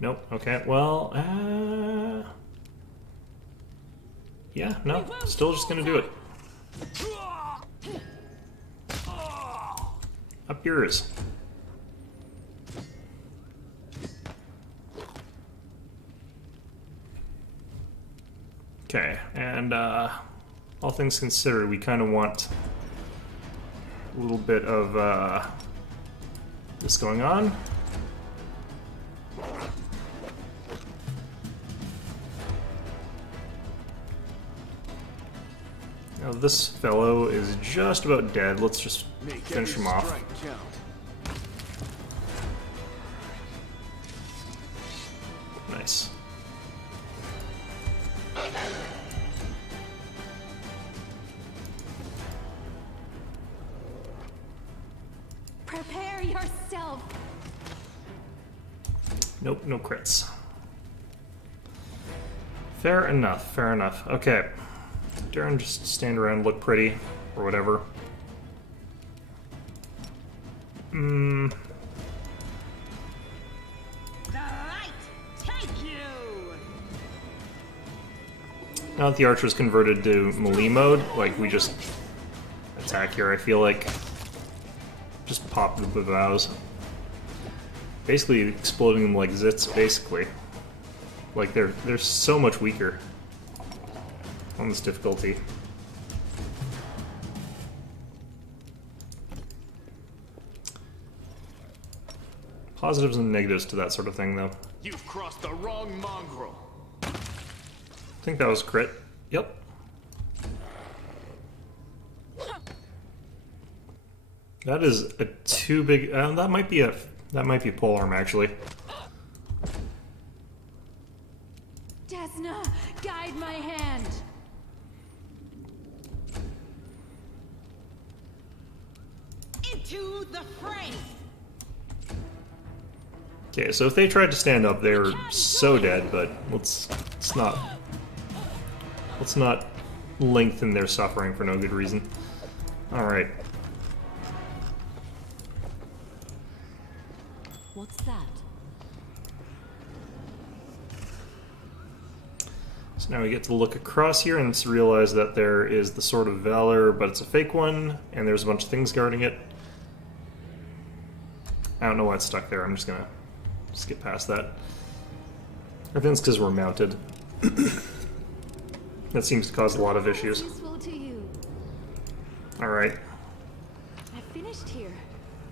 Nope. Okay. Well, yeah. No. Still just gonna do it. Up yours. Okay, and all things considered, we kind of want a little bit of this going on. Now this fellow is just about dead. Let's just finish him off. Nice. Prepare yourself. Nope, no crits. Fair enough, fair enough. Okay. Darren, just stand around and look pretty, or whatever. The light take you. Now that the archer's converted to melee mode, like, we just attack here, I feel like. Just pop the bows. Basically exploding them like zits, basically. Like, they're so much weaker on this difficulty. Positives and negatives to that sort of thing, though. You've crossed the wrong mongrel. I think that was crit. Yep. That is a too big. That might be polearm actually. Desna, guide my hand. Into the fray. Okay, so if they tried to stand up, they're so dead. But let's not lengthen their suffering for no good reason. All right. What's that? So now we get to look across here and realize that there is the Sword of Valor, but it's a fake one, and there's a bunch of things guarding it. I don't know why it's stuck there. I'm just gonna skip past that. I think it's because we're mounted. That seems to cause a lot of issues. Useful to you. All right. I finished here.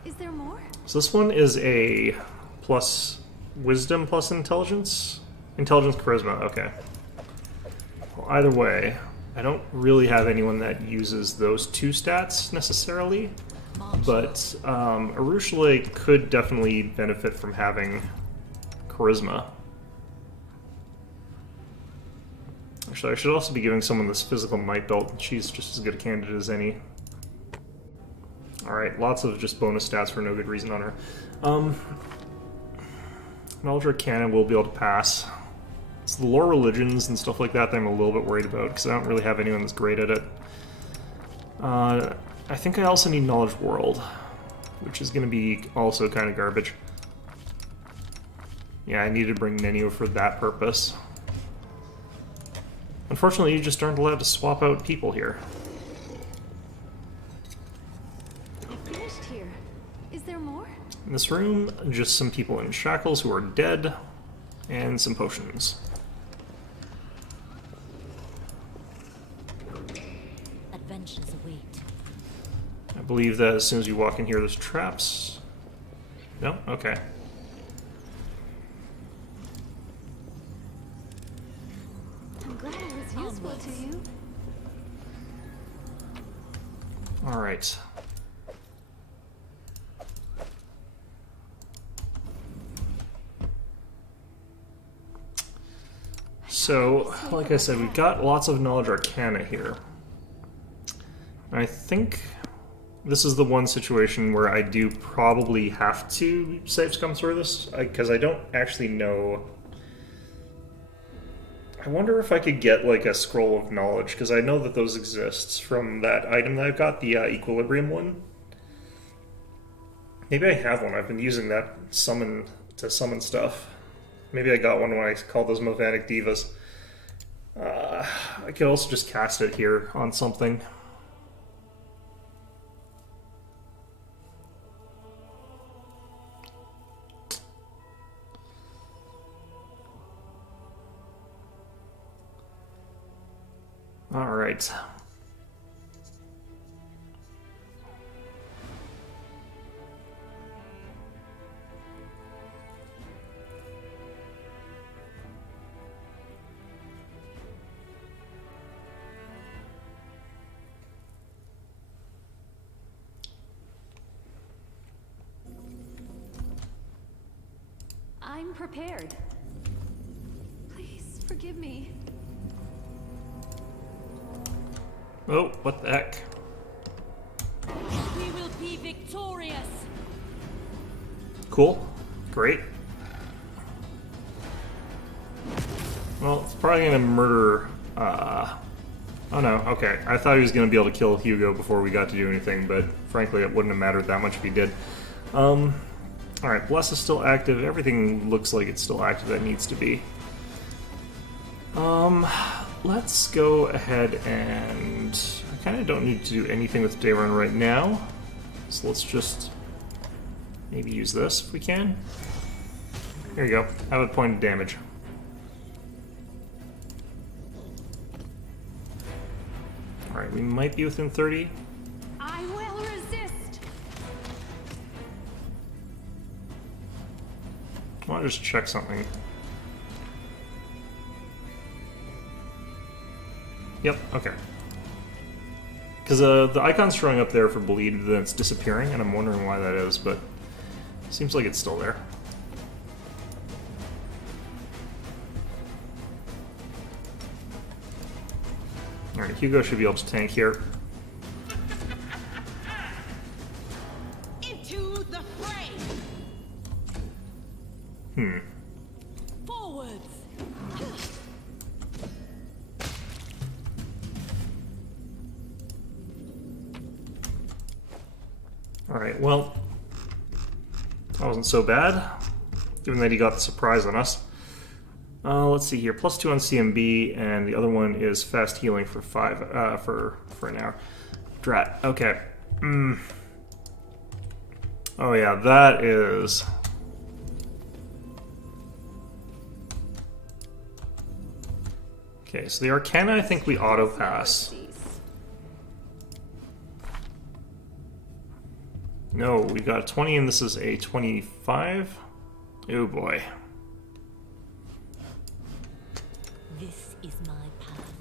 Is there more? So this one is a plus wisdom plus intelligence? Intelligence, charisma, okay. Well, either way, I don't really have anyone that uses those two stats necessarily, but Arushale could definitely benefit from having charisma. Actually, I should also be giving someone this physical might belt. She's just as good a candidate as any. Alright, lots of just bonus stats for no good reason on her. Knowledge Arcana will be able to pass. It's the lore religions and stuff like that I'm a little bit worried about, because I don't really have anyone that's great at it. I think I also need Knowledge World, which is going to be also kind of garbage. Yeah, I need to bring Nenio for that purpose. Unfortunately, you just aren't allowed to swap out people here. In this room, just some people in shackles who are dead, and some potions. believe that as soon as you walk in here, there's traps. No? Okay. I'm glad I was useful to you. Alright. So, like I said, we've got lots of knowledge arcana here. I think this is the one situation where I do probably have to save scum through this, because I don't actually know. I wonder if I could get like a scroll of knowledge, because I know that those exist from that item that I've got, the equilibrium one. Maybe I have one. I've been using that to summon stuff. Maybe I got one when I called those Movantic Divas. I could also just cast it here on something. All right. I'm prepared. Please forgive me. Oh, what the heck? We will be victorious. Cool. Great. Well, it's probably gonna murder, oh no, okay. I thought he was gonna be able to kill Hugo before we got to do anything, but frankly it wouldn't have mattered that much if he did. Alright, Bless is still active. Everything looks like it's still active that needs to be. Let's go ahead and... I kind of don't need to do anything with Day Run right now. So let's just maybe use this if we can. Here you go. Have a point of damage. Alright, we might be within 30. I will resist. I want to just check something. Yep, okay. Because the icon's showing up there for bleed, then it's disappearing, and I'm wondering why that is, but it seems like it's still there. Alright, Hugo should be able to tank here. Into the fray! Forwards. Alright, well, that wasn't so bad, given that he got the surprise on us. Let's see here, +2 on CMB, and the other one is fast healing for 5, for an hour. Drat, okay. Oh yeah, that is... Okay, so the Arcana I think we auto-pass. No, we got a 20 and this is a 25? Oh boy. This is my path.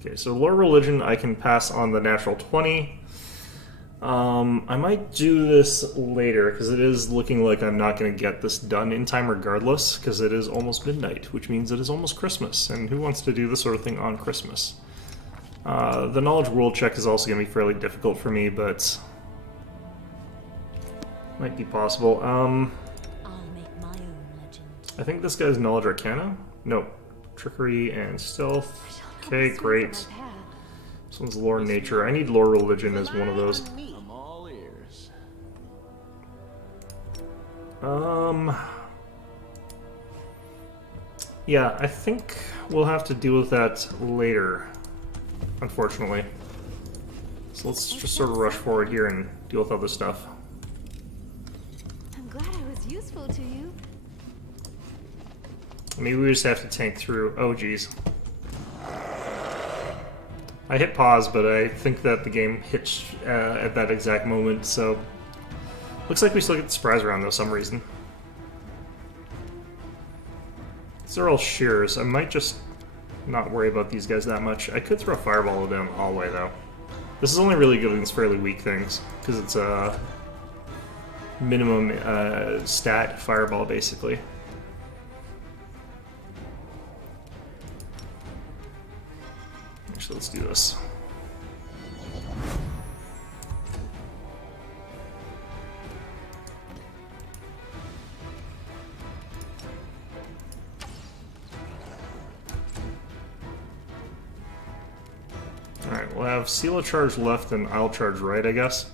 Okay, so Lore Religion I can pass on the natural 20. I might do this later, because it is looking like I'm not going to get this done in time regardless, because it is almost midnight, which means it is almost Christmas, and who wants to do this sort of thing on Christmas? The Knowledge World check is also going to be fairly difficult for me, but might be possible. I'll make my own legend. I think this guy's Knowledge Arcana? Nope. Trickery and Stealth. Okay, great. This one's Lore Nature. I need Lore Religion as one of those. I'm all ears. Yeah, I think we'll have to deal with that later, unfortunately. So let's just sort of rush forward here and deal with other stuff. I'm glad I was useful to you. Maybe we just have to tank through. Oh, geez. I hit pause, but I think that the game hitched at that exact moment, so... Looks like we still get the surprise round, though, some reason. These are all shears. I might just not worry about these guys that much. I could throw a fireball down the hallway, though. This is only really good against fairly weak things, because it's a minimum stat fireball, basically. Actually, let's do this. Alright, we'll have Sela charge left and I'll charge right, I guess.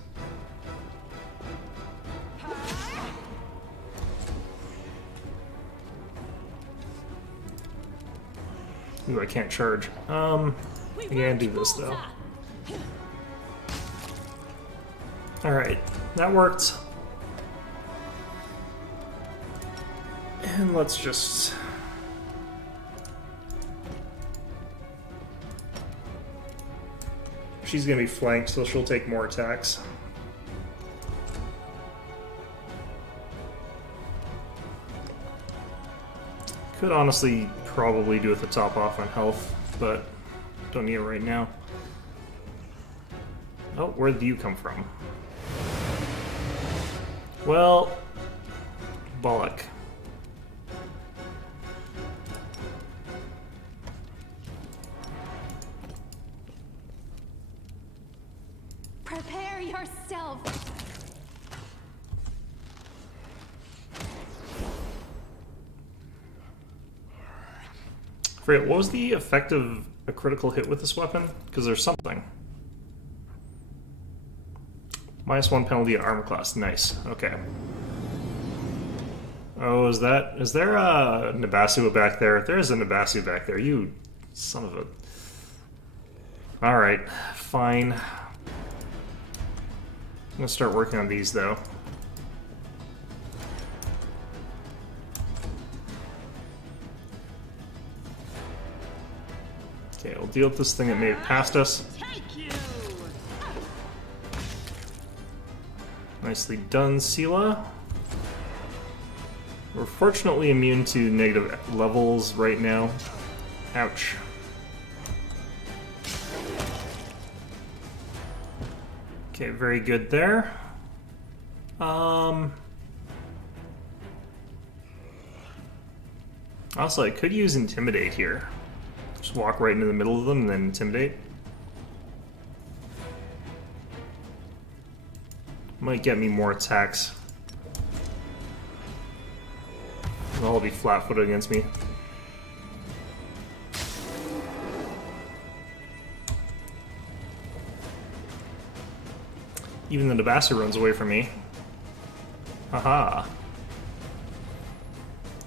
Ooh, I can't charge. I can do this, though. Alright, that worked. And let's just... She's gonna be flanked, so she'll take more attacks. Could honestly probably do with the top off on health, but don't need it right now. Oh, where did you come from? Well, bollock. Prepare yourself. I forget, what was the effect of a critical hit with this weapon? Because there's something. -1 penalty at armor class. Nice. Okay. Oh, is there a Nabasu back there? If there is a Nabasu back there, you son of a... Alright, fine. I'm gonna start working on these, though. Okay, we'll deal with this thing that made it past us. Nicely done, Sela. We're fortunately immune to negative levels right now. Ouch. Okay, very good there. Also, I could use Intimidate here. Just walk right into the middle of them and then Intimidate. Might get me more attacks. They'll all be flat-footed against me. Even the Nabasu runs away from me. Haha.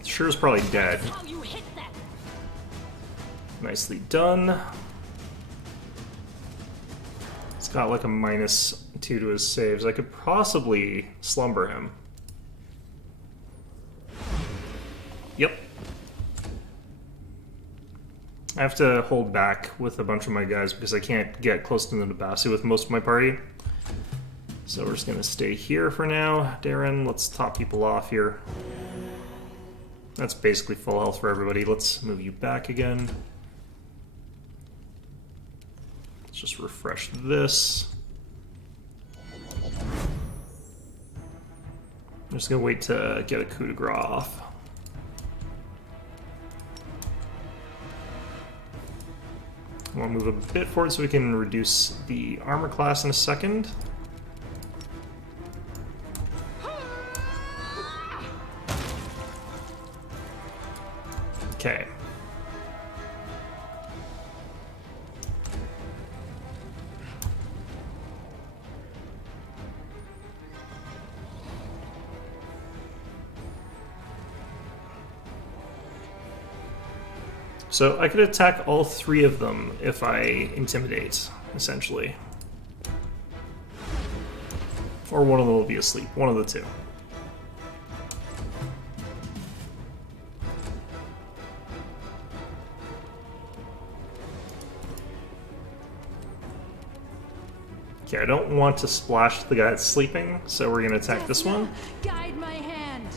Sure is probably dead. Nicely done. It's got like a -2 to his saves. I could possibly slumber him. Yep. I have to hold back with a bunch of my guys because I can't get close to the Nabasu with most of my party. So we're just going to stay here for now. Darren, let's top people off here. That's basically full health for everybody. Let's move you back again. Let's just refresh this. I'm just going to wait to get a coup de grace off. I want to move a bit forward so we can reduce the armor class in a second. Okay. So I could attack all three of them if I intimidate, essentially. Or one of them will be asleep, one of the two. Okay, I don't want to splash the guy that's sleeping, so we're gonna attack this one. Guide my hand.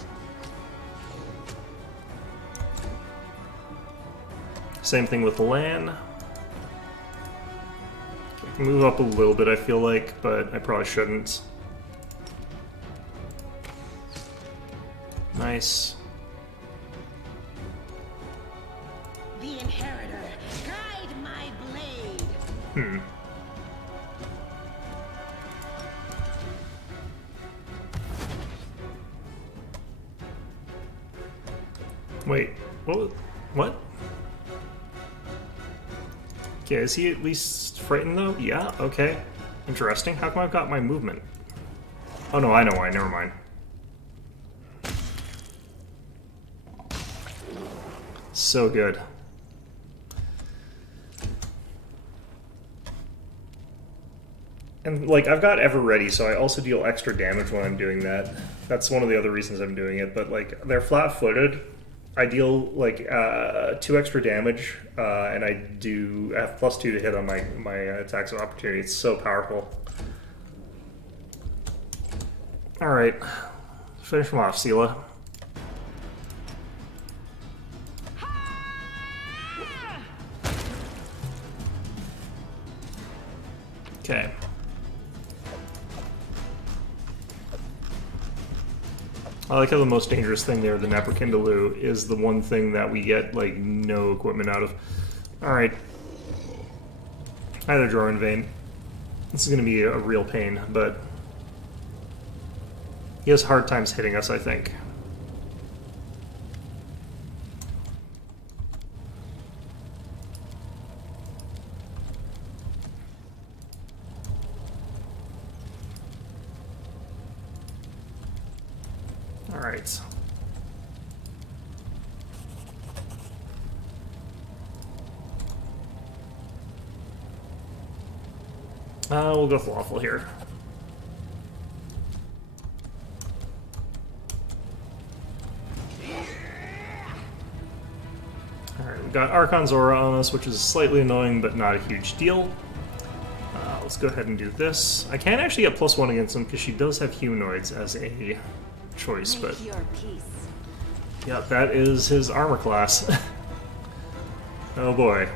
Same thing with Lan. I can move up a little bit, I feel like, but I probably shouldn't. Nice. The inheritor, guide my blade. Wait, what? Okay, is he at least frightened though? Yeah, okay. Interesting. How come I've got my movement? Oh no, I know why, never mind. So good. And, like, I've got Ever Ready, so I also deal extra damage when I'm doing that. That's one of the other reasons I'm doing it, but, like, they're flat-footed. I deal, like, 2 extra damage, and I have +2 to hit on my attacks of opportunity. It's so powerful. Alright. Finish him off, Sela. Okay. I like how the most dangerous thing there, the Napperkindaloo, is the one thing that we get, like, no equipment out of. Alright. Hi there, Drawing Vein. This is going to be a real pain, but he has hard times hitting us, I think. Alright. We'll go with Lawful here. Alright, we've got Archon's Aura on us, which is slightly annoying, but not a huge deal. Let's go ahead and do this. I can actually get +1 against him, because she does have humanoids as a choice, but yeah, that is his armor class. Oh boy.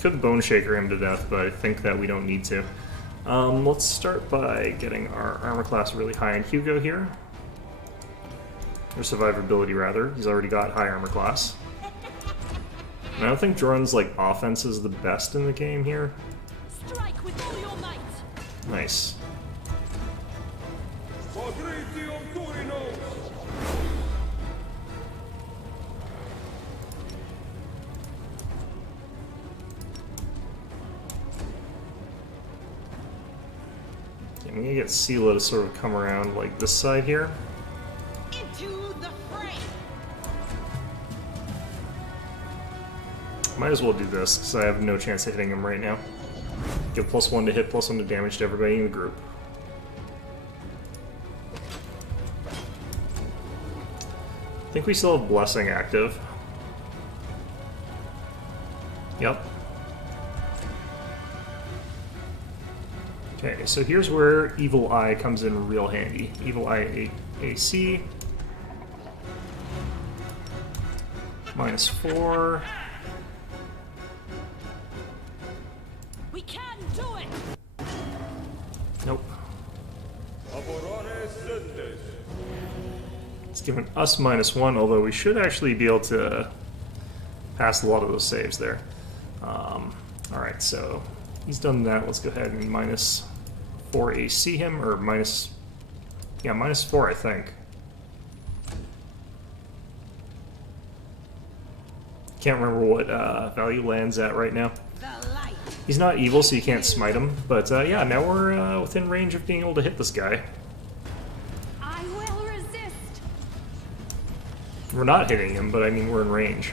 Could Bone Shaker him to death, but I think that we don't need to. Let's start by getting our armor class really high in Hugo here. Or survivability, rather. He's already got high armor class. And I don't think Jorun's, like, offense is the best in the game here. Strike with all your might. Nice. Okay, I'm gonna get Sela to sort of come around, like, this side here. Into the fray. Might as well do this, because I have no chance of hitting him right now. Give +1 to hit, +1 to damage to everybody in the group. I think we still have Blessing active. Yep. Okay, so here's where Evil Eye comes in real handy. Evil Eye AC. -4. We can do it. Nope. It's given us -1, although we should actually be able to pass a lot of those saves there. Alright, so he's done that. Let's go ahead and -4 AC him, or -4, I think. Can't remember what value Lan's at right now. He's not evil, so you can't smite him, but yeah, now we're within range of being able to hit this guy. I will resist. We're not hitting him, but I mean we're in range.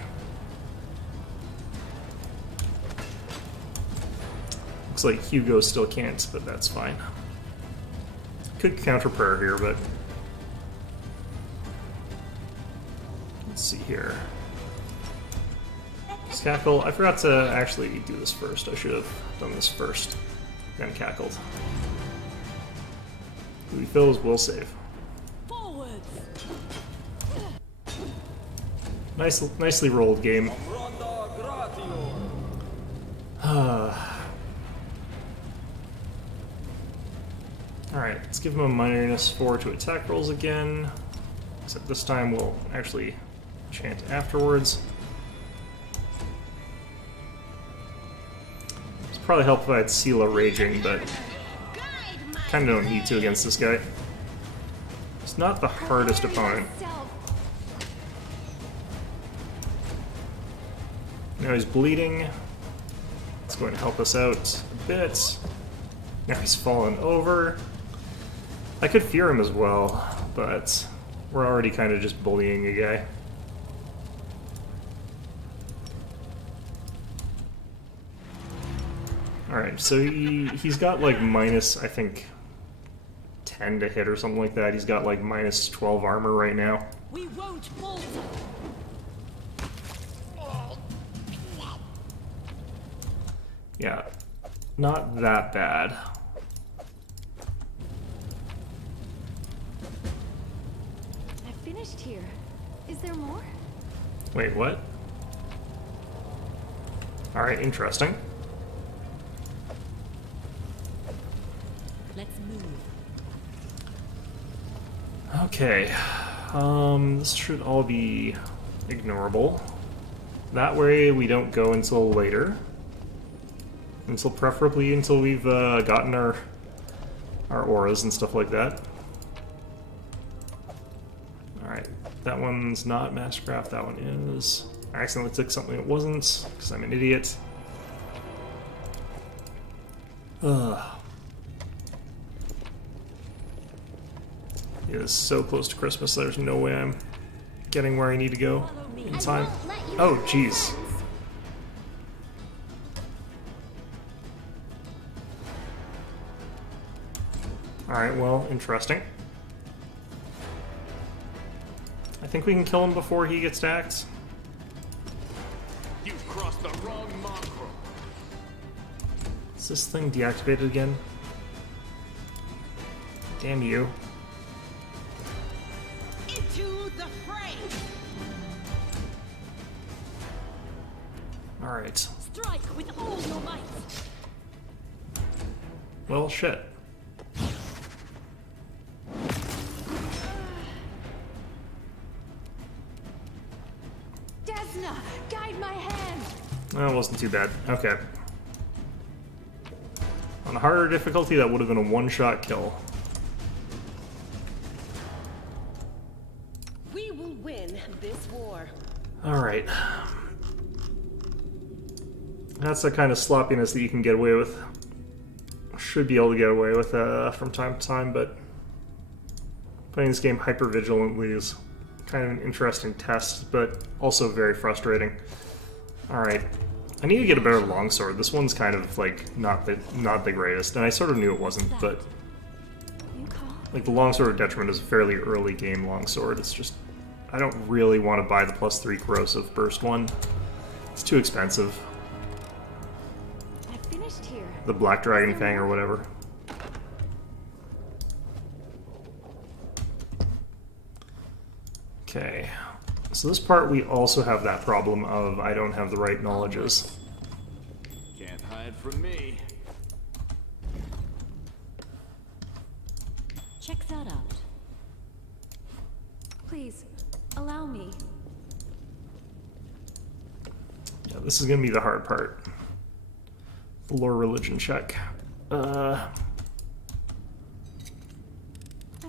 Looks like Hugo still can't, but that's fine. Could counter prayer here, but let's see here. Cackle. I forgot to actually do this first. I should have done this first, then cackled. Refills will save. Nicely rolled game. Alright, let's give him a -4 to attack rolls again. Except this time we'll actually chant afterwards. It's probably help if I had Sela raging, but kind of don't need to against this guy. It's not the hardest opponent. Now he's bleeding. It's going to help us out a bit. Now he's fallen over. I could fear him as well, but we're already kind of just bullying a guy. Alright, so he's got like minus, I think, 10 to hit or something like that. He's got like minus 12 armor right now. We won't falter. Yeah, not that bad. I finished here. Is there more? Wait, what? Alright, interesting. Let's move. Okay, this should all be ignorable. That way we don't go until later. Preferably until we've gotten our auras and stuff like that. Alright, that one's not Mastercraft, that one is. I accidentally took something it wasn't, because I'm an idiot. Ugh. It is so close to Christmas, there's no way I'm getting where I need to go in time. Oh, jeez. Alright, well, interesting. I think we can kill him before he gets stacked. You've crossed the wrong macro. Is this thing deactivated again? Damn you. Into the fray. Alright. Strike with all your might. Well, shit. Desna, guide my hand. That wasn't too bad. Okay. On a harder difficulty, that would have been a one-shot kill. We will win this war. Alright. That's the kind of sloppiness that you can get away with. Should be able to get away with from time to time, but playing this game hyper-vigilantly is kind of an interesting test, but also very frustrating. Alright. I need to get a better longsword. This one's kind of, like, not the greatest, and I sort of knew it wasn't, but... Like, the longsword detriment is a fairly early game longsword. It's just... I don't really want to buy the +3 corrosive burst one. It's too expensive. I finished here. The Black Dragon Fang or whatever. Okay. So this part we also have that problem of I don't have the right knowledges. Can't hide from me. Check that out. Please, allow me. Yeah, this is gonna be the hard part. The lore religion check. I'm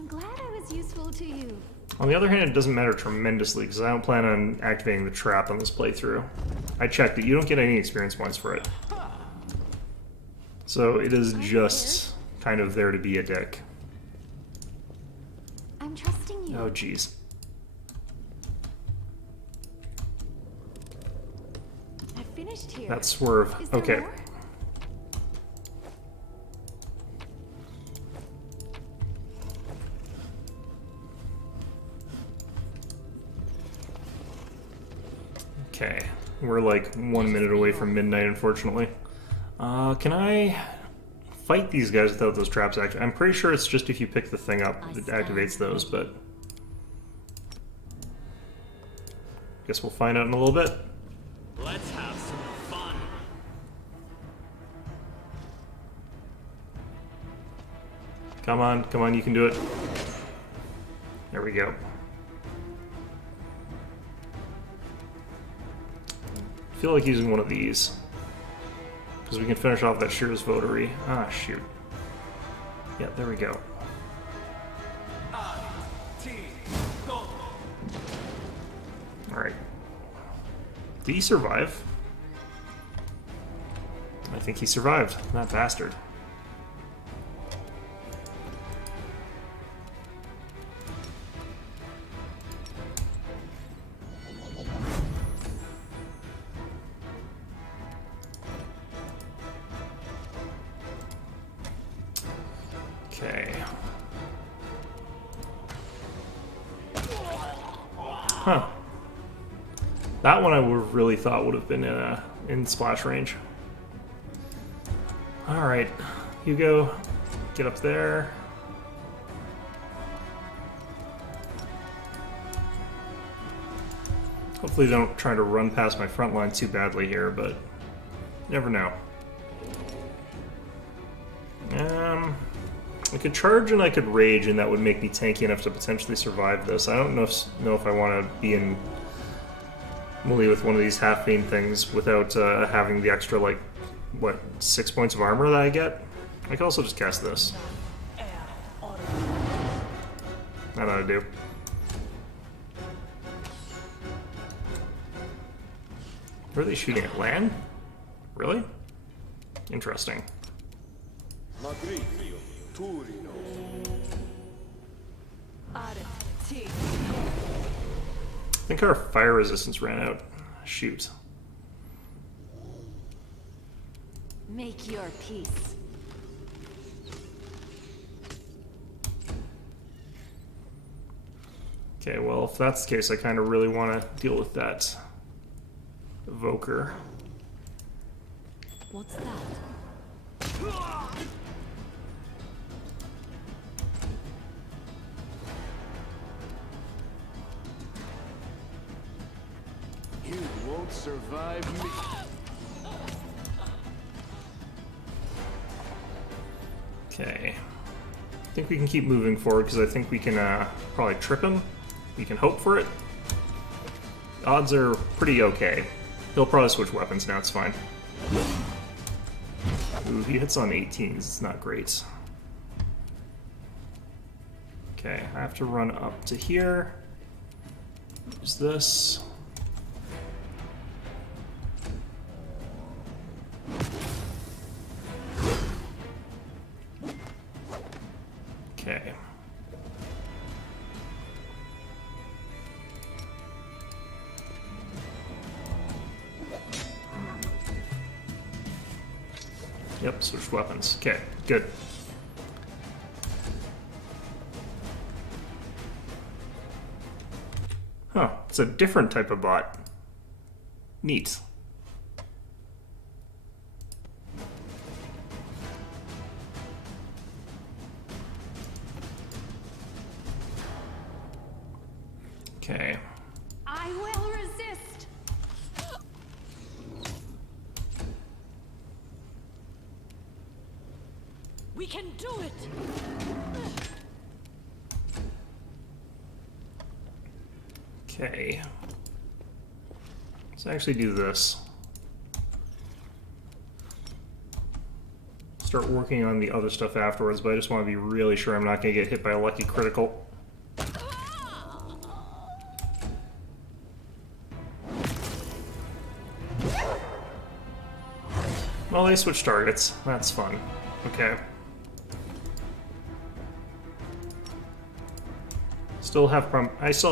glad I was useful to you. On the other hand, it doesn't matter tremendously because I don't plan on activating the trap on this playthrough. I checked it. You don't get any experience points for it. So it is just kind of there to be a dick. I'm trusting you. Oh, jeez. I finished here. That swerve. Is there Okay. more? We're like 1 minute away from midnight, unfortunately. Can I fight these guys without those traps? Actually, I'm pretty sure it's just if you pick the thing up, it activates those, but... guess we'll find out in a little bit. Let's have some fun. Come on, you can do it. There we go. I feel like using one of these. Because we can finish off that Shear's Votary. Ah, shoot. Yeah, there we go. Alright. Did he survive? I think he survived. That bastard. Okay. Huh. That one I would have really thought would have been in splash range. Alright, Hugo, get up there. Hopefully they don't try to run past my front line too badly here, but you never know. I could charge and I could rage, and that would make me tanky enough to potentially survive this. I don't know if I want to be in melee with one of these half-vein things without having the extra, like, what, 6 points of armor that I get? I could also just cast this. That ought to do. Where are they shooting at? Land? Really? Interesting. I think our fire resistance ran out. Shoot. Make your peace. Okay, well, if that's the case, I kind of really want to deal with that evoker. What's that? You won't survive me. Okay. I think we can keep moving forward because I think we can probably trip him. We can hope for it. Odds are pretty okay. He'll probably switch weapons now, it's fine. Ooh, he hits on 18s, it's not great. Okay, I have to run up to here. Use this. Okay. Yep, switched weapons. Okay, good. Huh, it's a different type of bot. Neat. Okay. I will resist. We can do it! Okay. Let's actually do this. Start working on the other stuff afterwards, but I just want to be really sure I'm not going to get hit by a lucky critical. Well, they switched targets. That's fun. Okay. I still have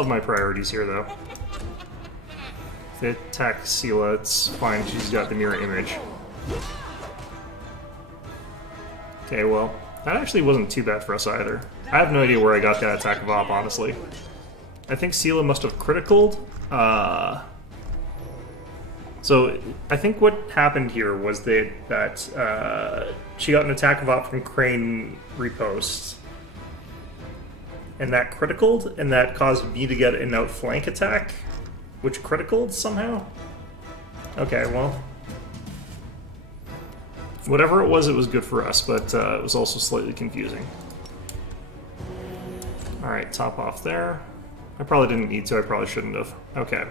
my priorities here, though. If they attack Sela, it's fine. She's got the mirror image. Okay, well, that actually wasn't too bad for us either. I have no idea where I got that attack of op, honestly. I think Sela must have criticaled. So I think what happened here was that she got an attack of op from Crane Repost, and that criticaled, and that caused me to get an outflank attack, which criticaled somehow. Okay, well, whatever it was good for us, but it was also slightly confusing. All right, top off there. I probably didn't need to. I probably shouldn't have. Okay.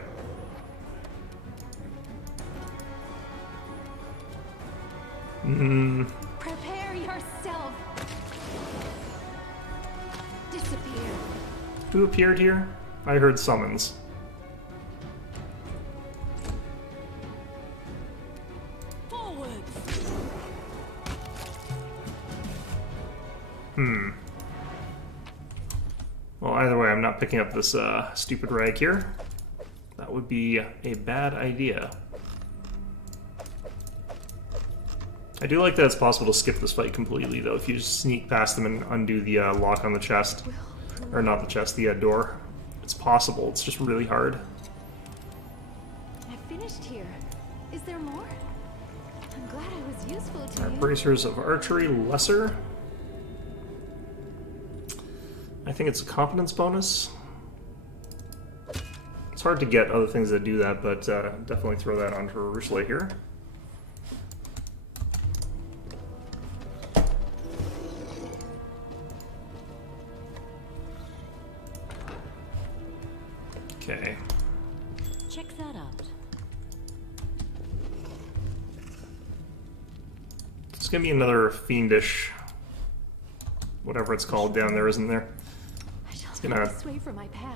Prepare yourself. Disappear. Who appeared here? I heard summons. Forward. Well, either way, I'm not picking up this stupid rag here. That would be a bad idea. I do like that it's possible to skip this fight completely, though, if you just sneak past them and undo the lock on the chest. Or not the chest, the door. It's possible, it's just really hard. I finished here. Is there more? I'm glad I was useful to Our you. bracers of archery, lesser. I think it's a competence bonus. It's hard to get other things that do that, but definitely throw that onto Rushla here. Okay. Check that out. It's gonna be another fiendish, whatever it's called down there, isn't there? I shall It's gonna this way from my path.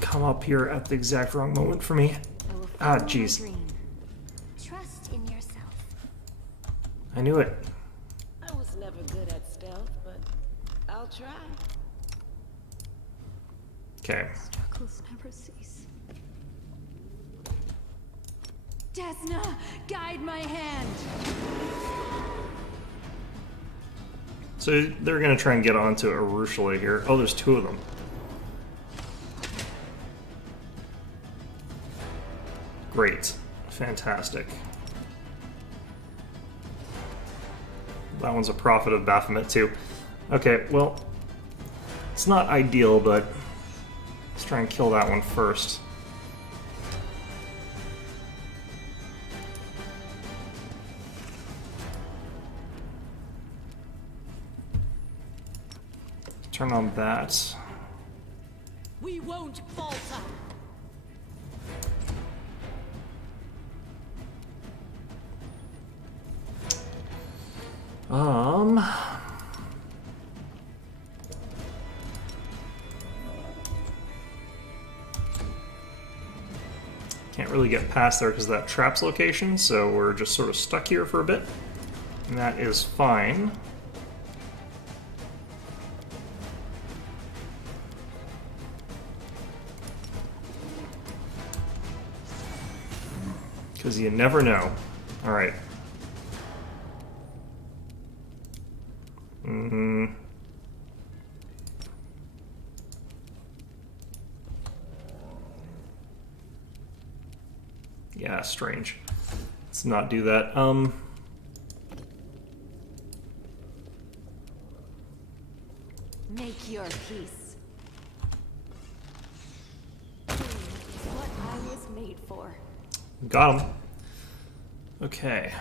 come up here at the exact wrong moment for me. I will Ah, follow my jeez. dream. Trust in yourself. I knew it. I was never good at stealth, but I'll try. Okay. Struggles never cease. Desna, guide my hand. So they're gonna try and get onto Ursula here. Oh, there's two of them. Great. Fantastic. That one's a prophet of Baphomet too. Okay, well, it's not ideal, but let's try and kill that one first. Turn on that. We won't falter. Can't really get past there because of that traps location, so we're just sort of stuck here for a bit. And that is fine. Because you never know. Alright. Yeah, strange. Let's not do that. Make your peace. It's what I was made for. Got him. Okay.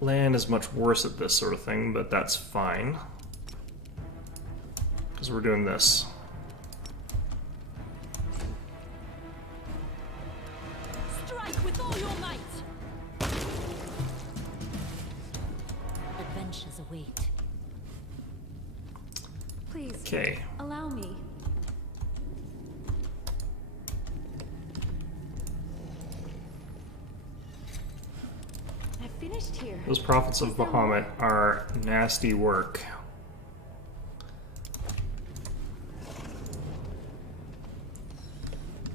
Land is much worse at this sort of thing, but that's fine. Because we're doing this. Strike with all your might. Adventures await. Please, Okay. allow me. I finished here. Those prophets of Bahamut are nasty work.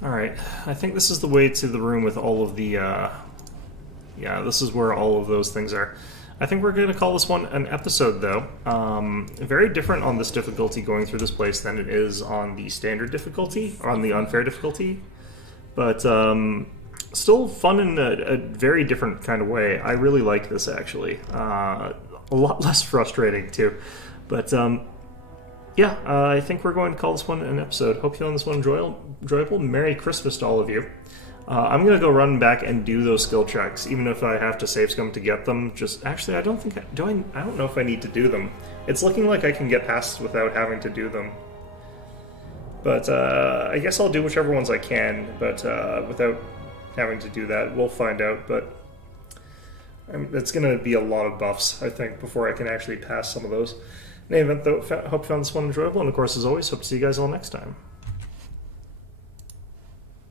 Alright, I think this is the way to the room with all of the, yeah, this is where all of those things are. I think we're going to call this one an episode, though. Very different on this difficulty going through this place than it is on the standard difficulty, or on the unfair difficulty. But still fun in a very different kind of way. I really like this, actually. A lot less frustrating, too. But, yeah, I think we're going to call this one an episode. Hope you found this one enjoyable. Merry Christmas to all of you. I'm going to go run back and do those skill checks, even if I have to save scum to get them. Actually, I don't think I don't know if I need to do them. It's looking like I can get past without having to do them. But I guess I'll do whichever ones I can, but without having to do that. We'll find out, but it's going to be a lot of buffs, I think, before I can actually pass some of those. In any event, though, hope you found this one enjoyable, and of course, as always, hope to see you guys all next time.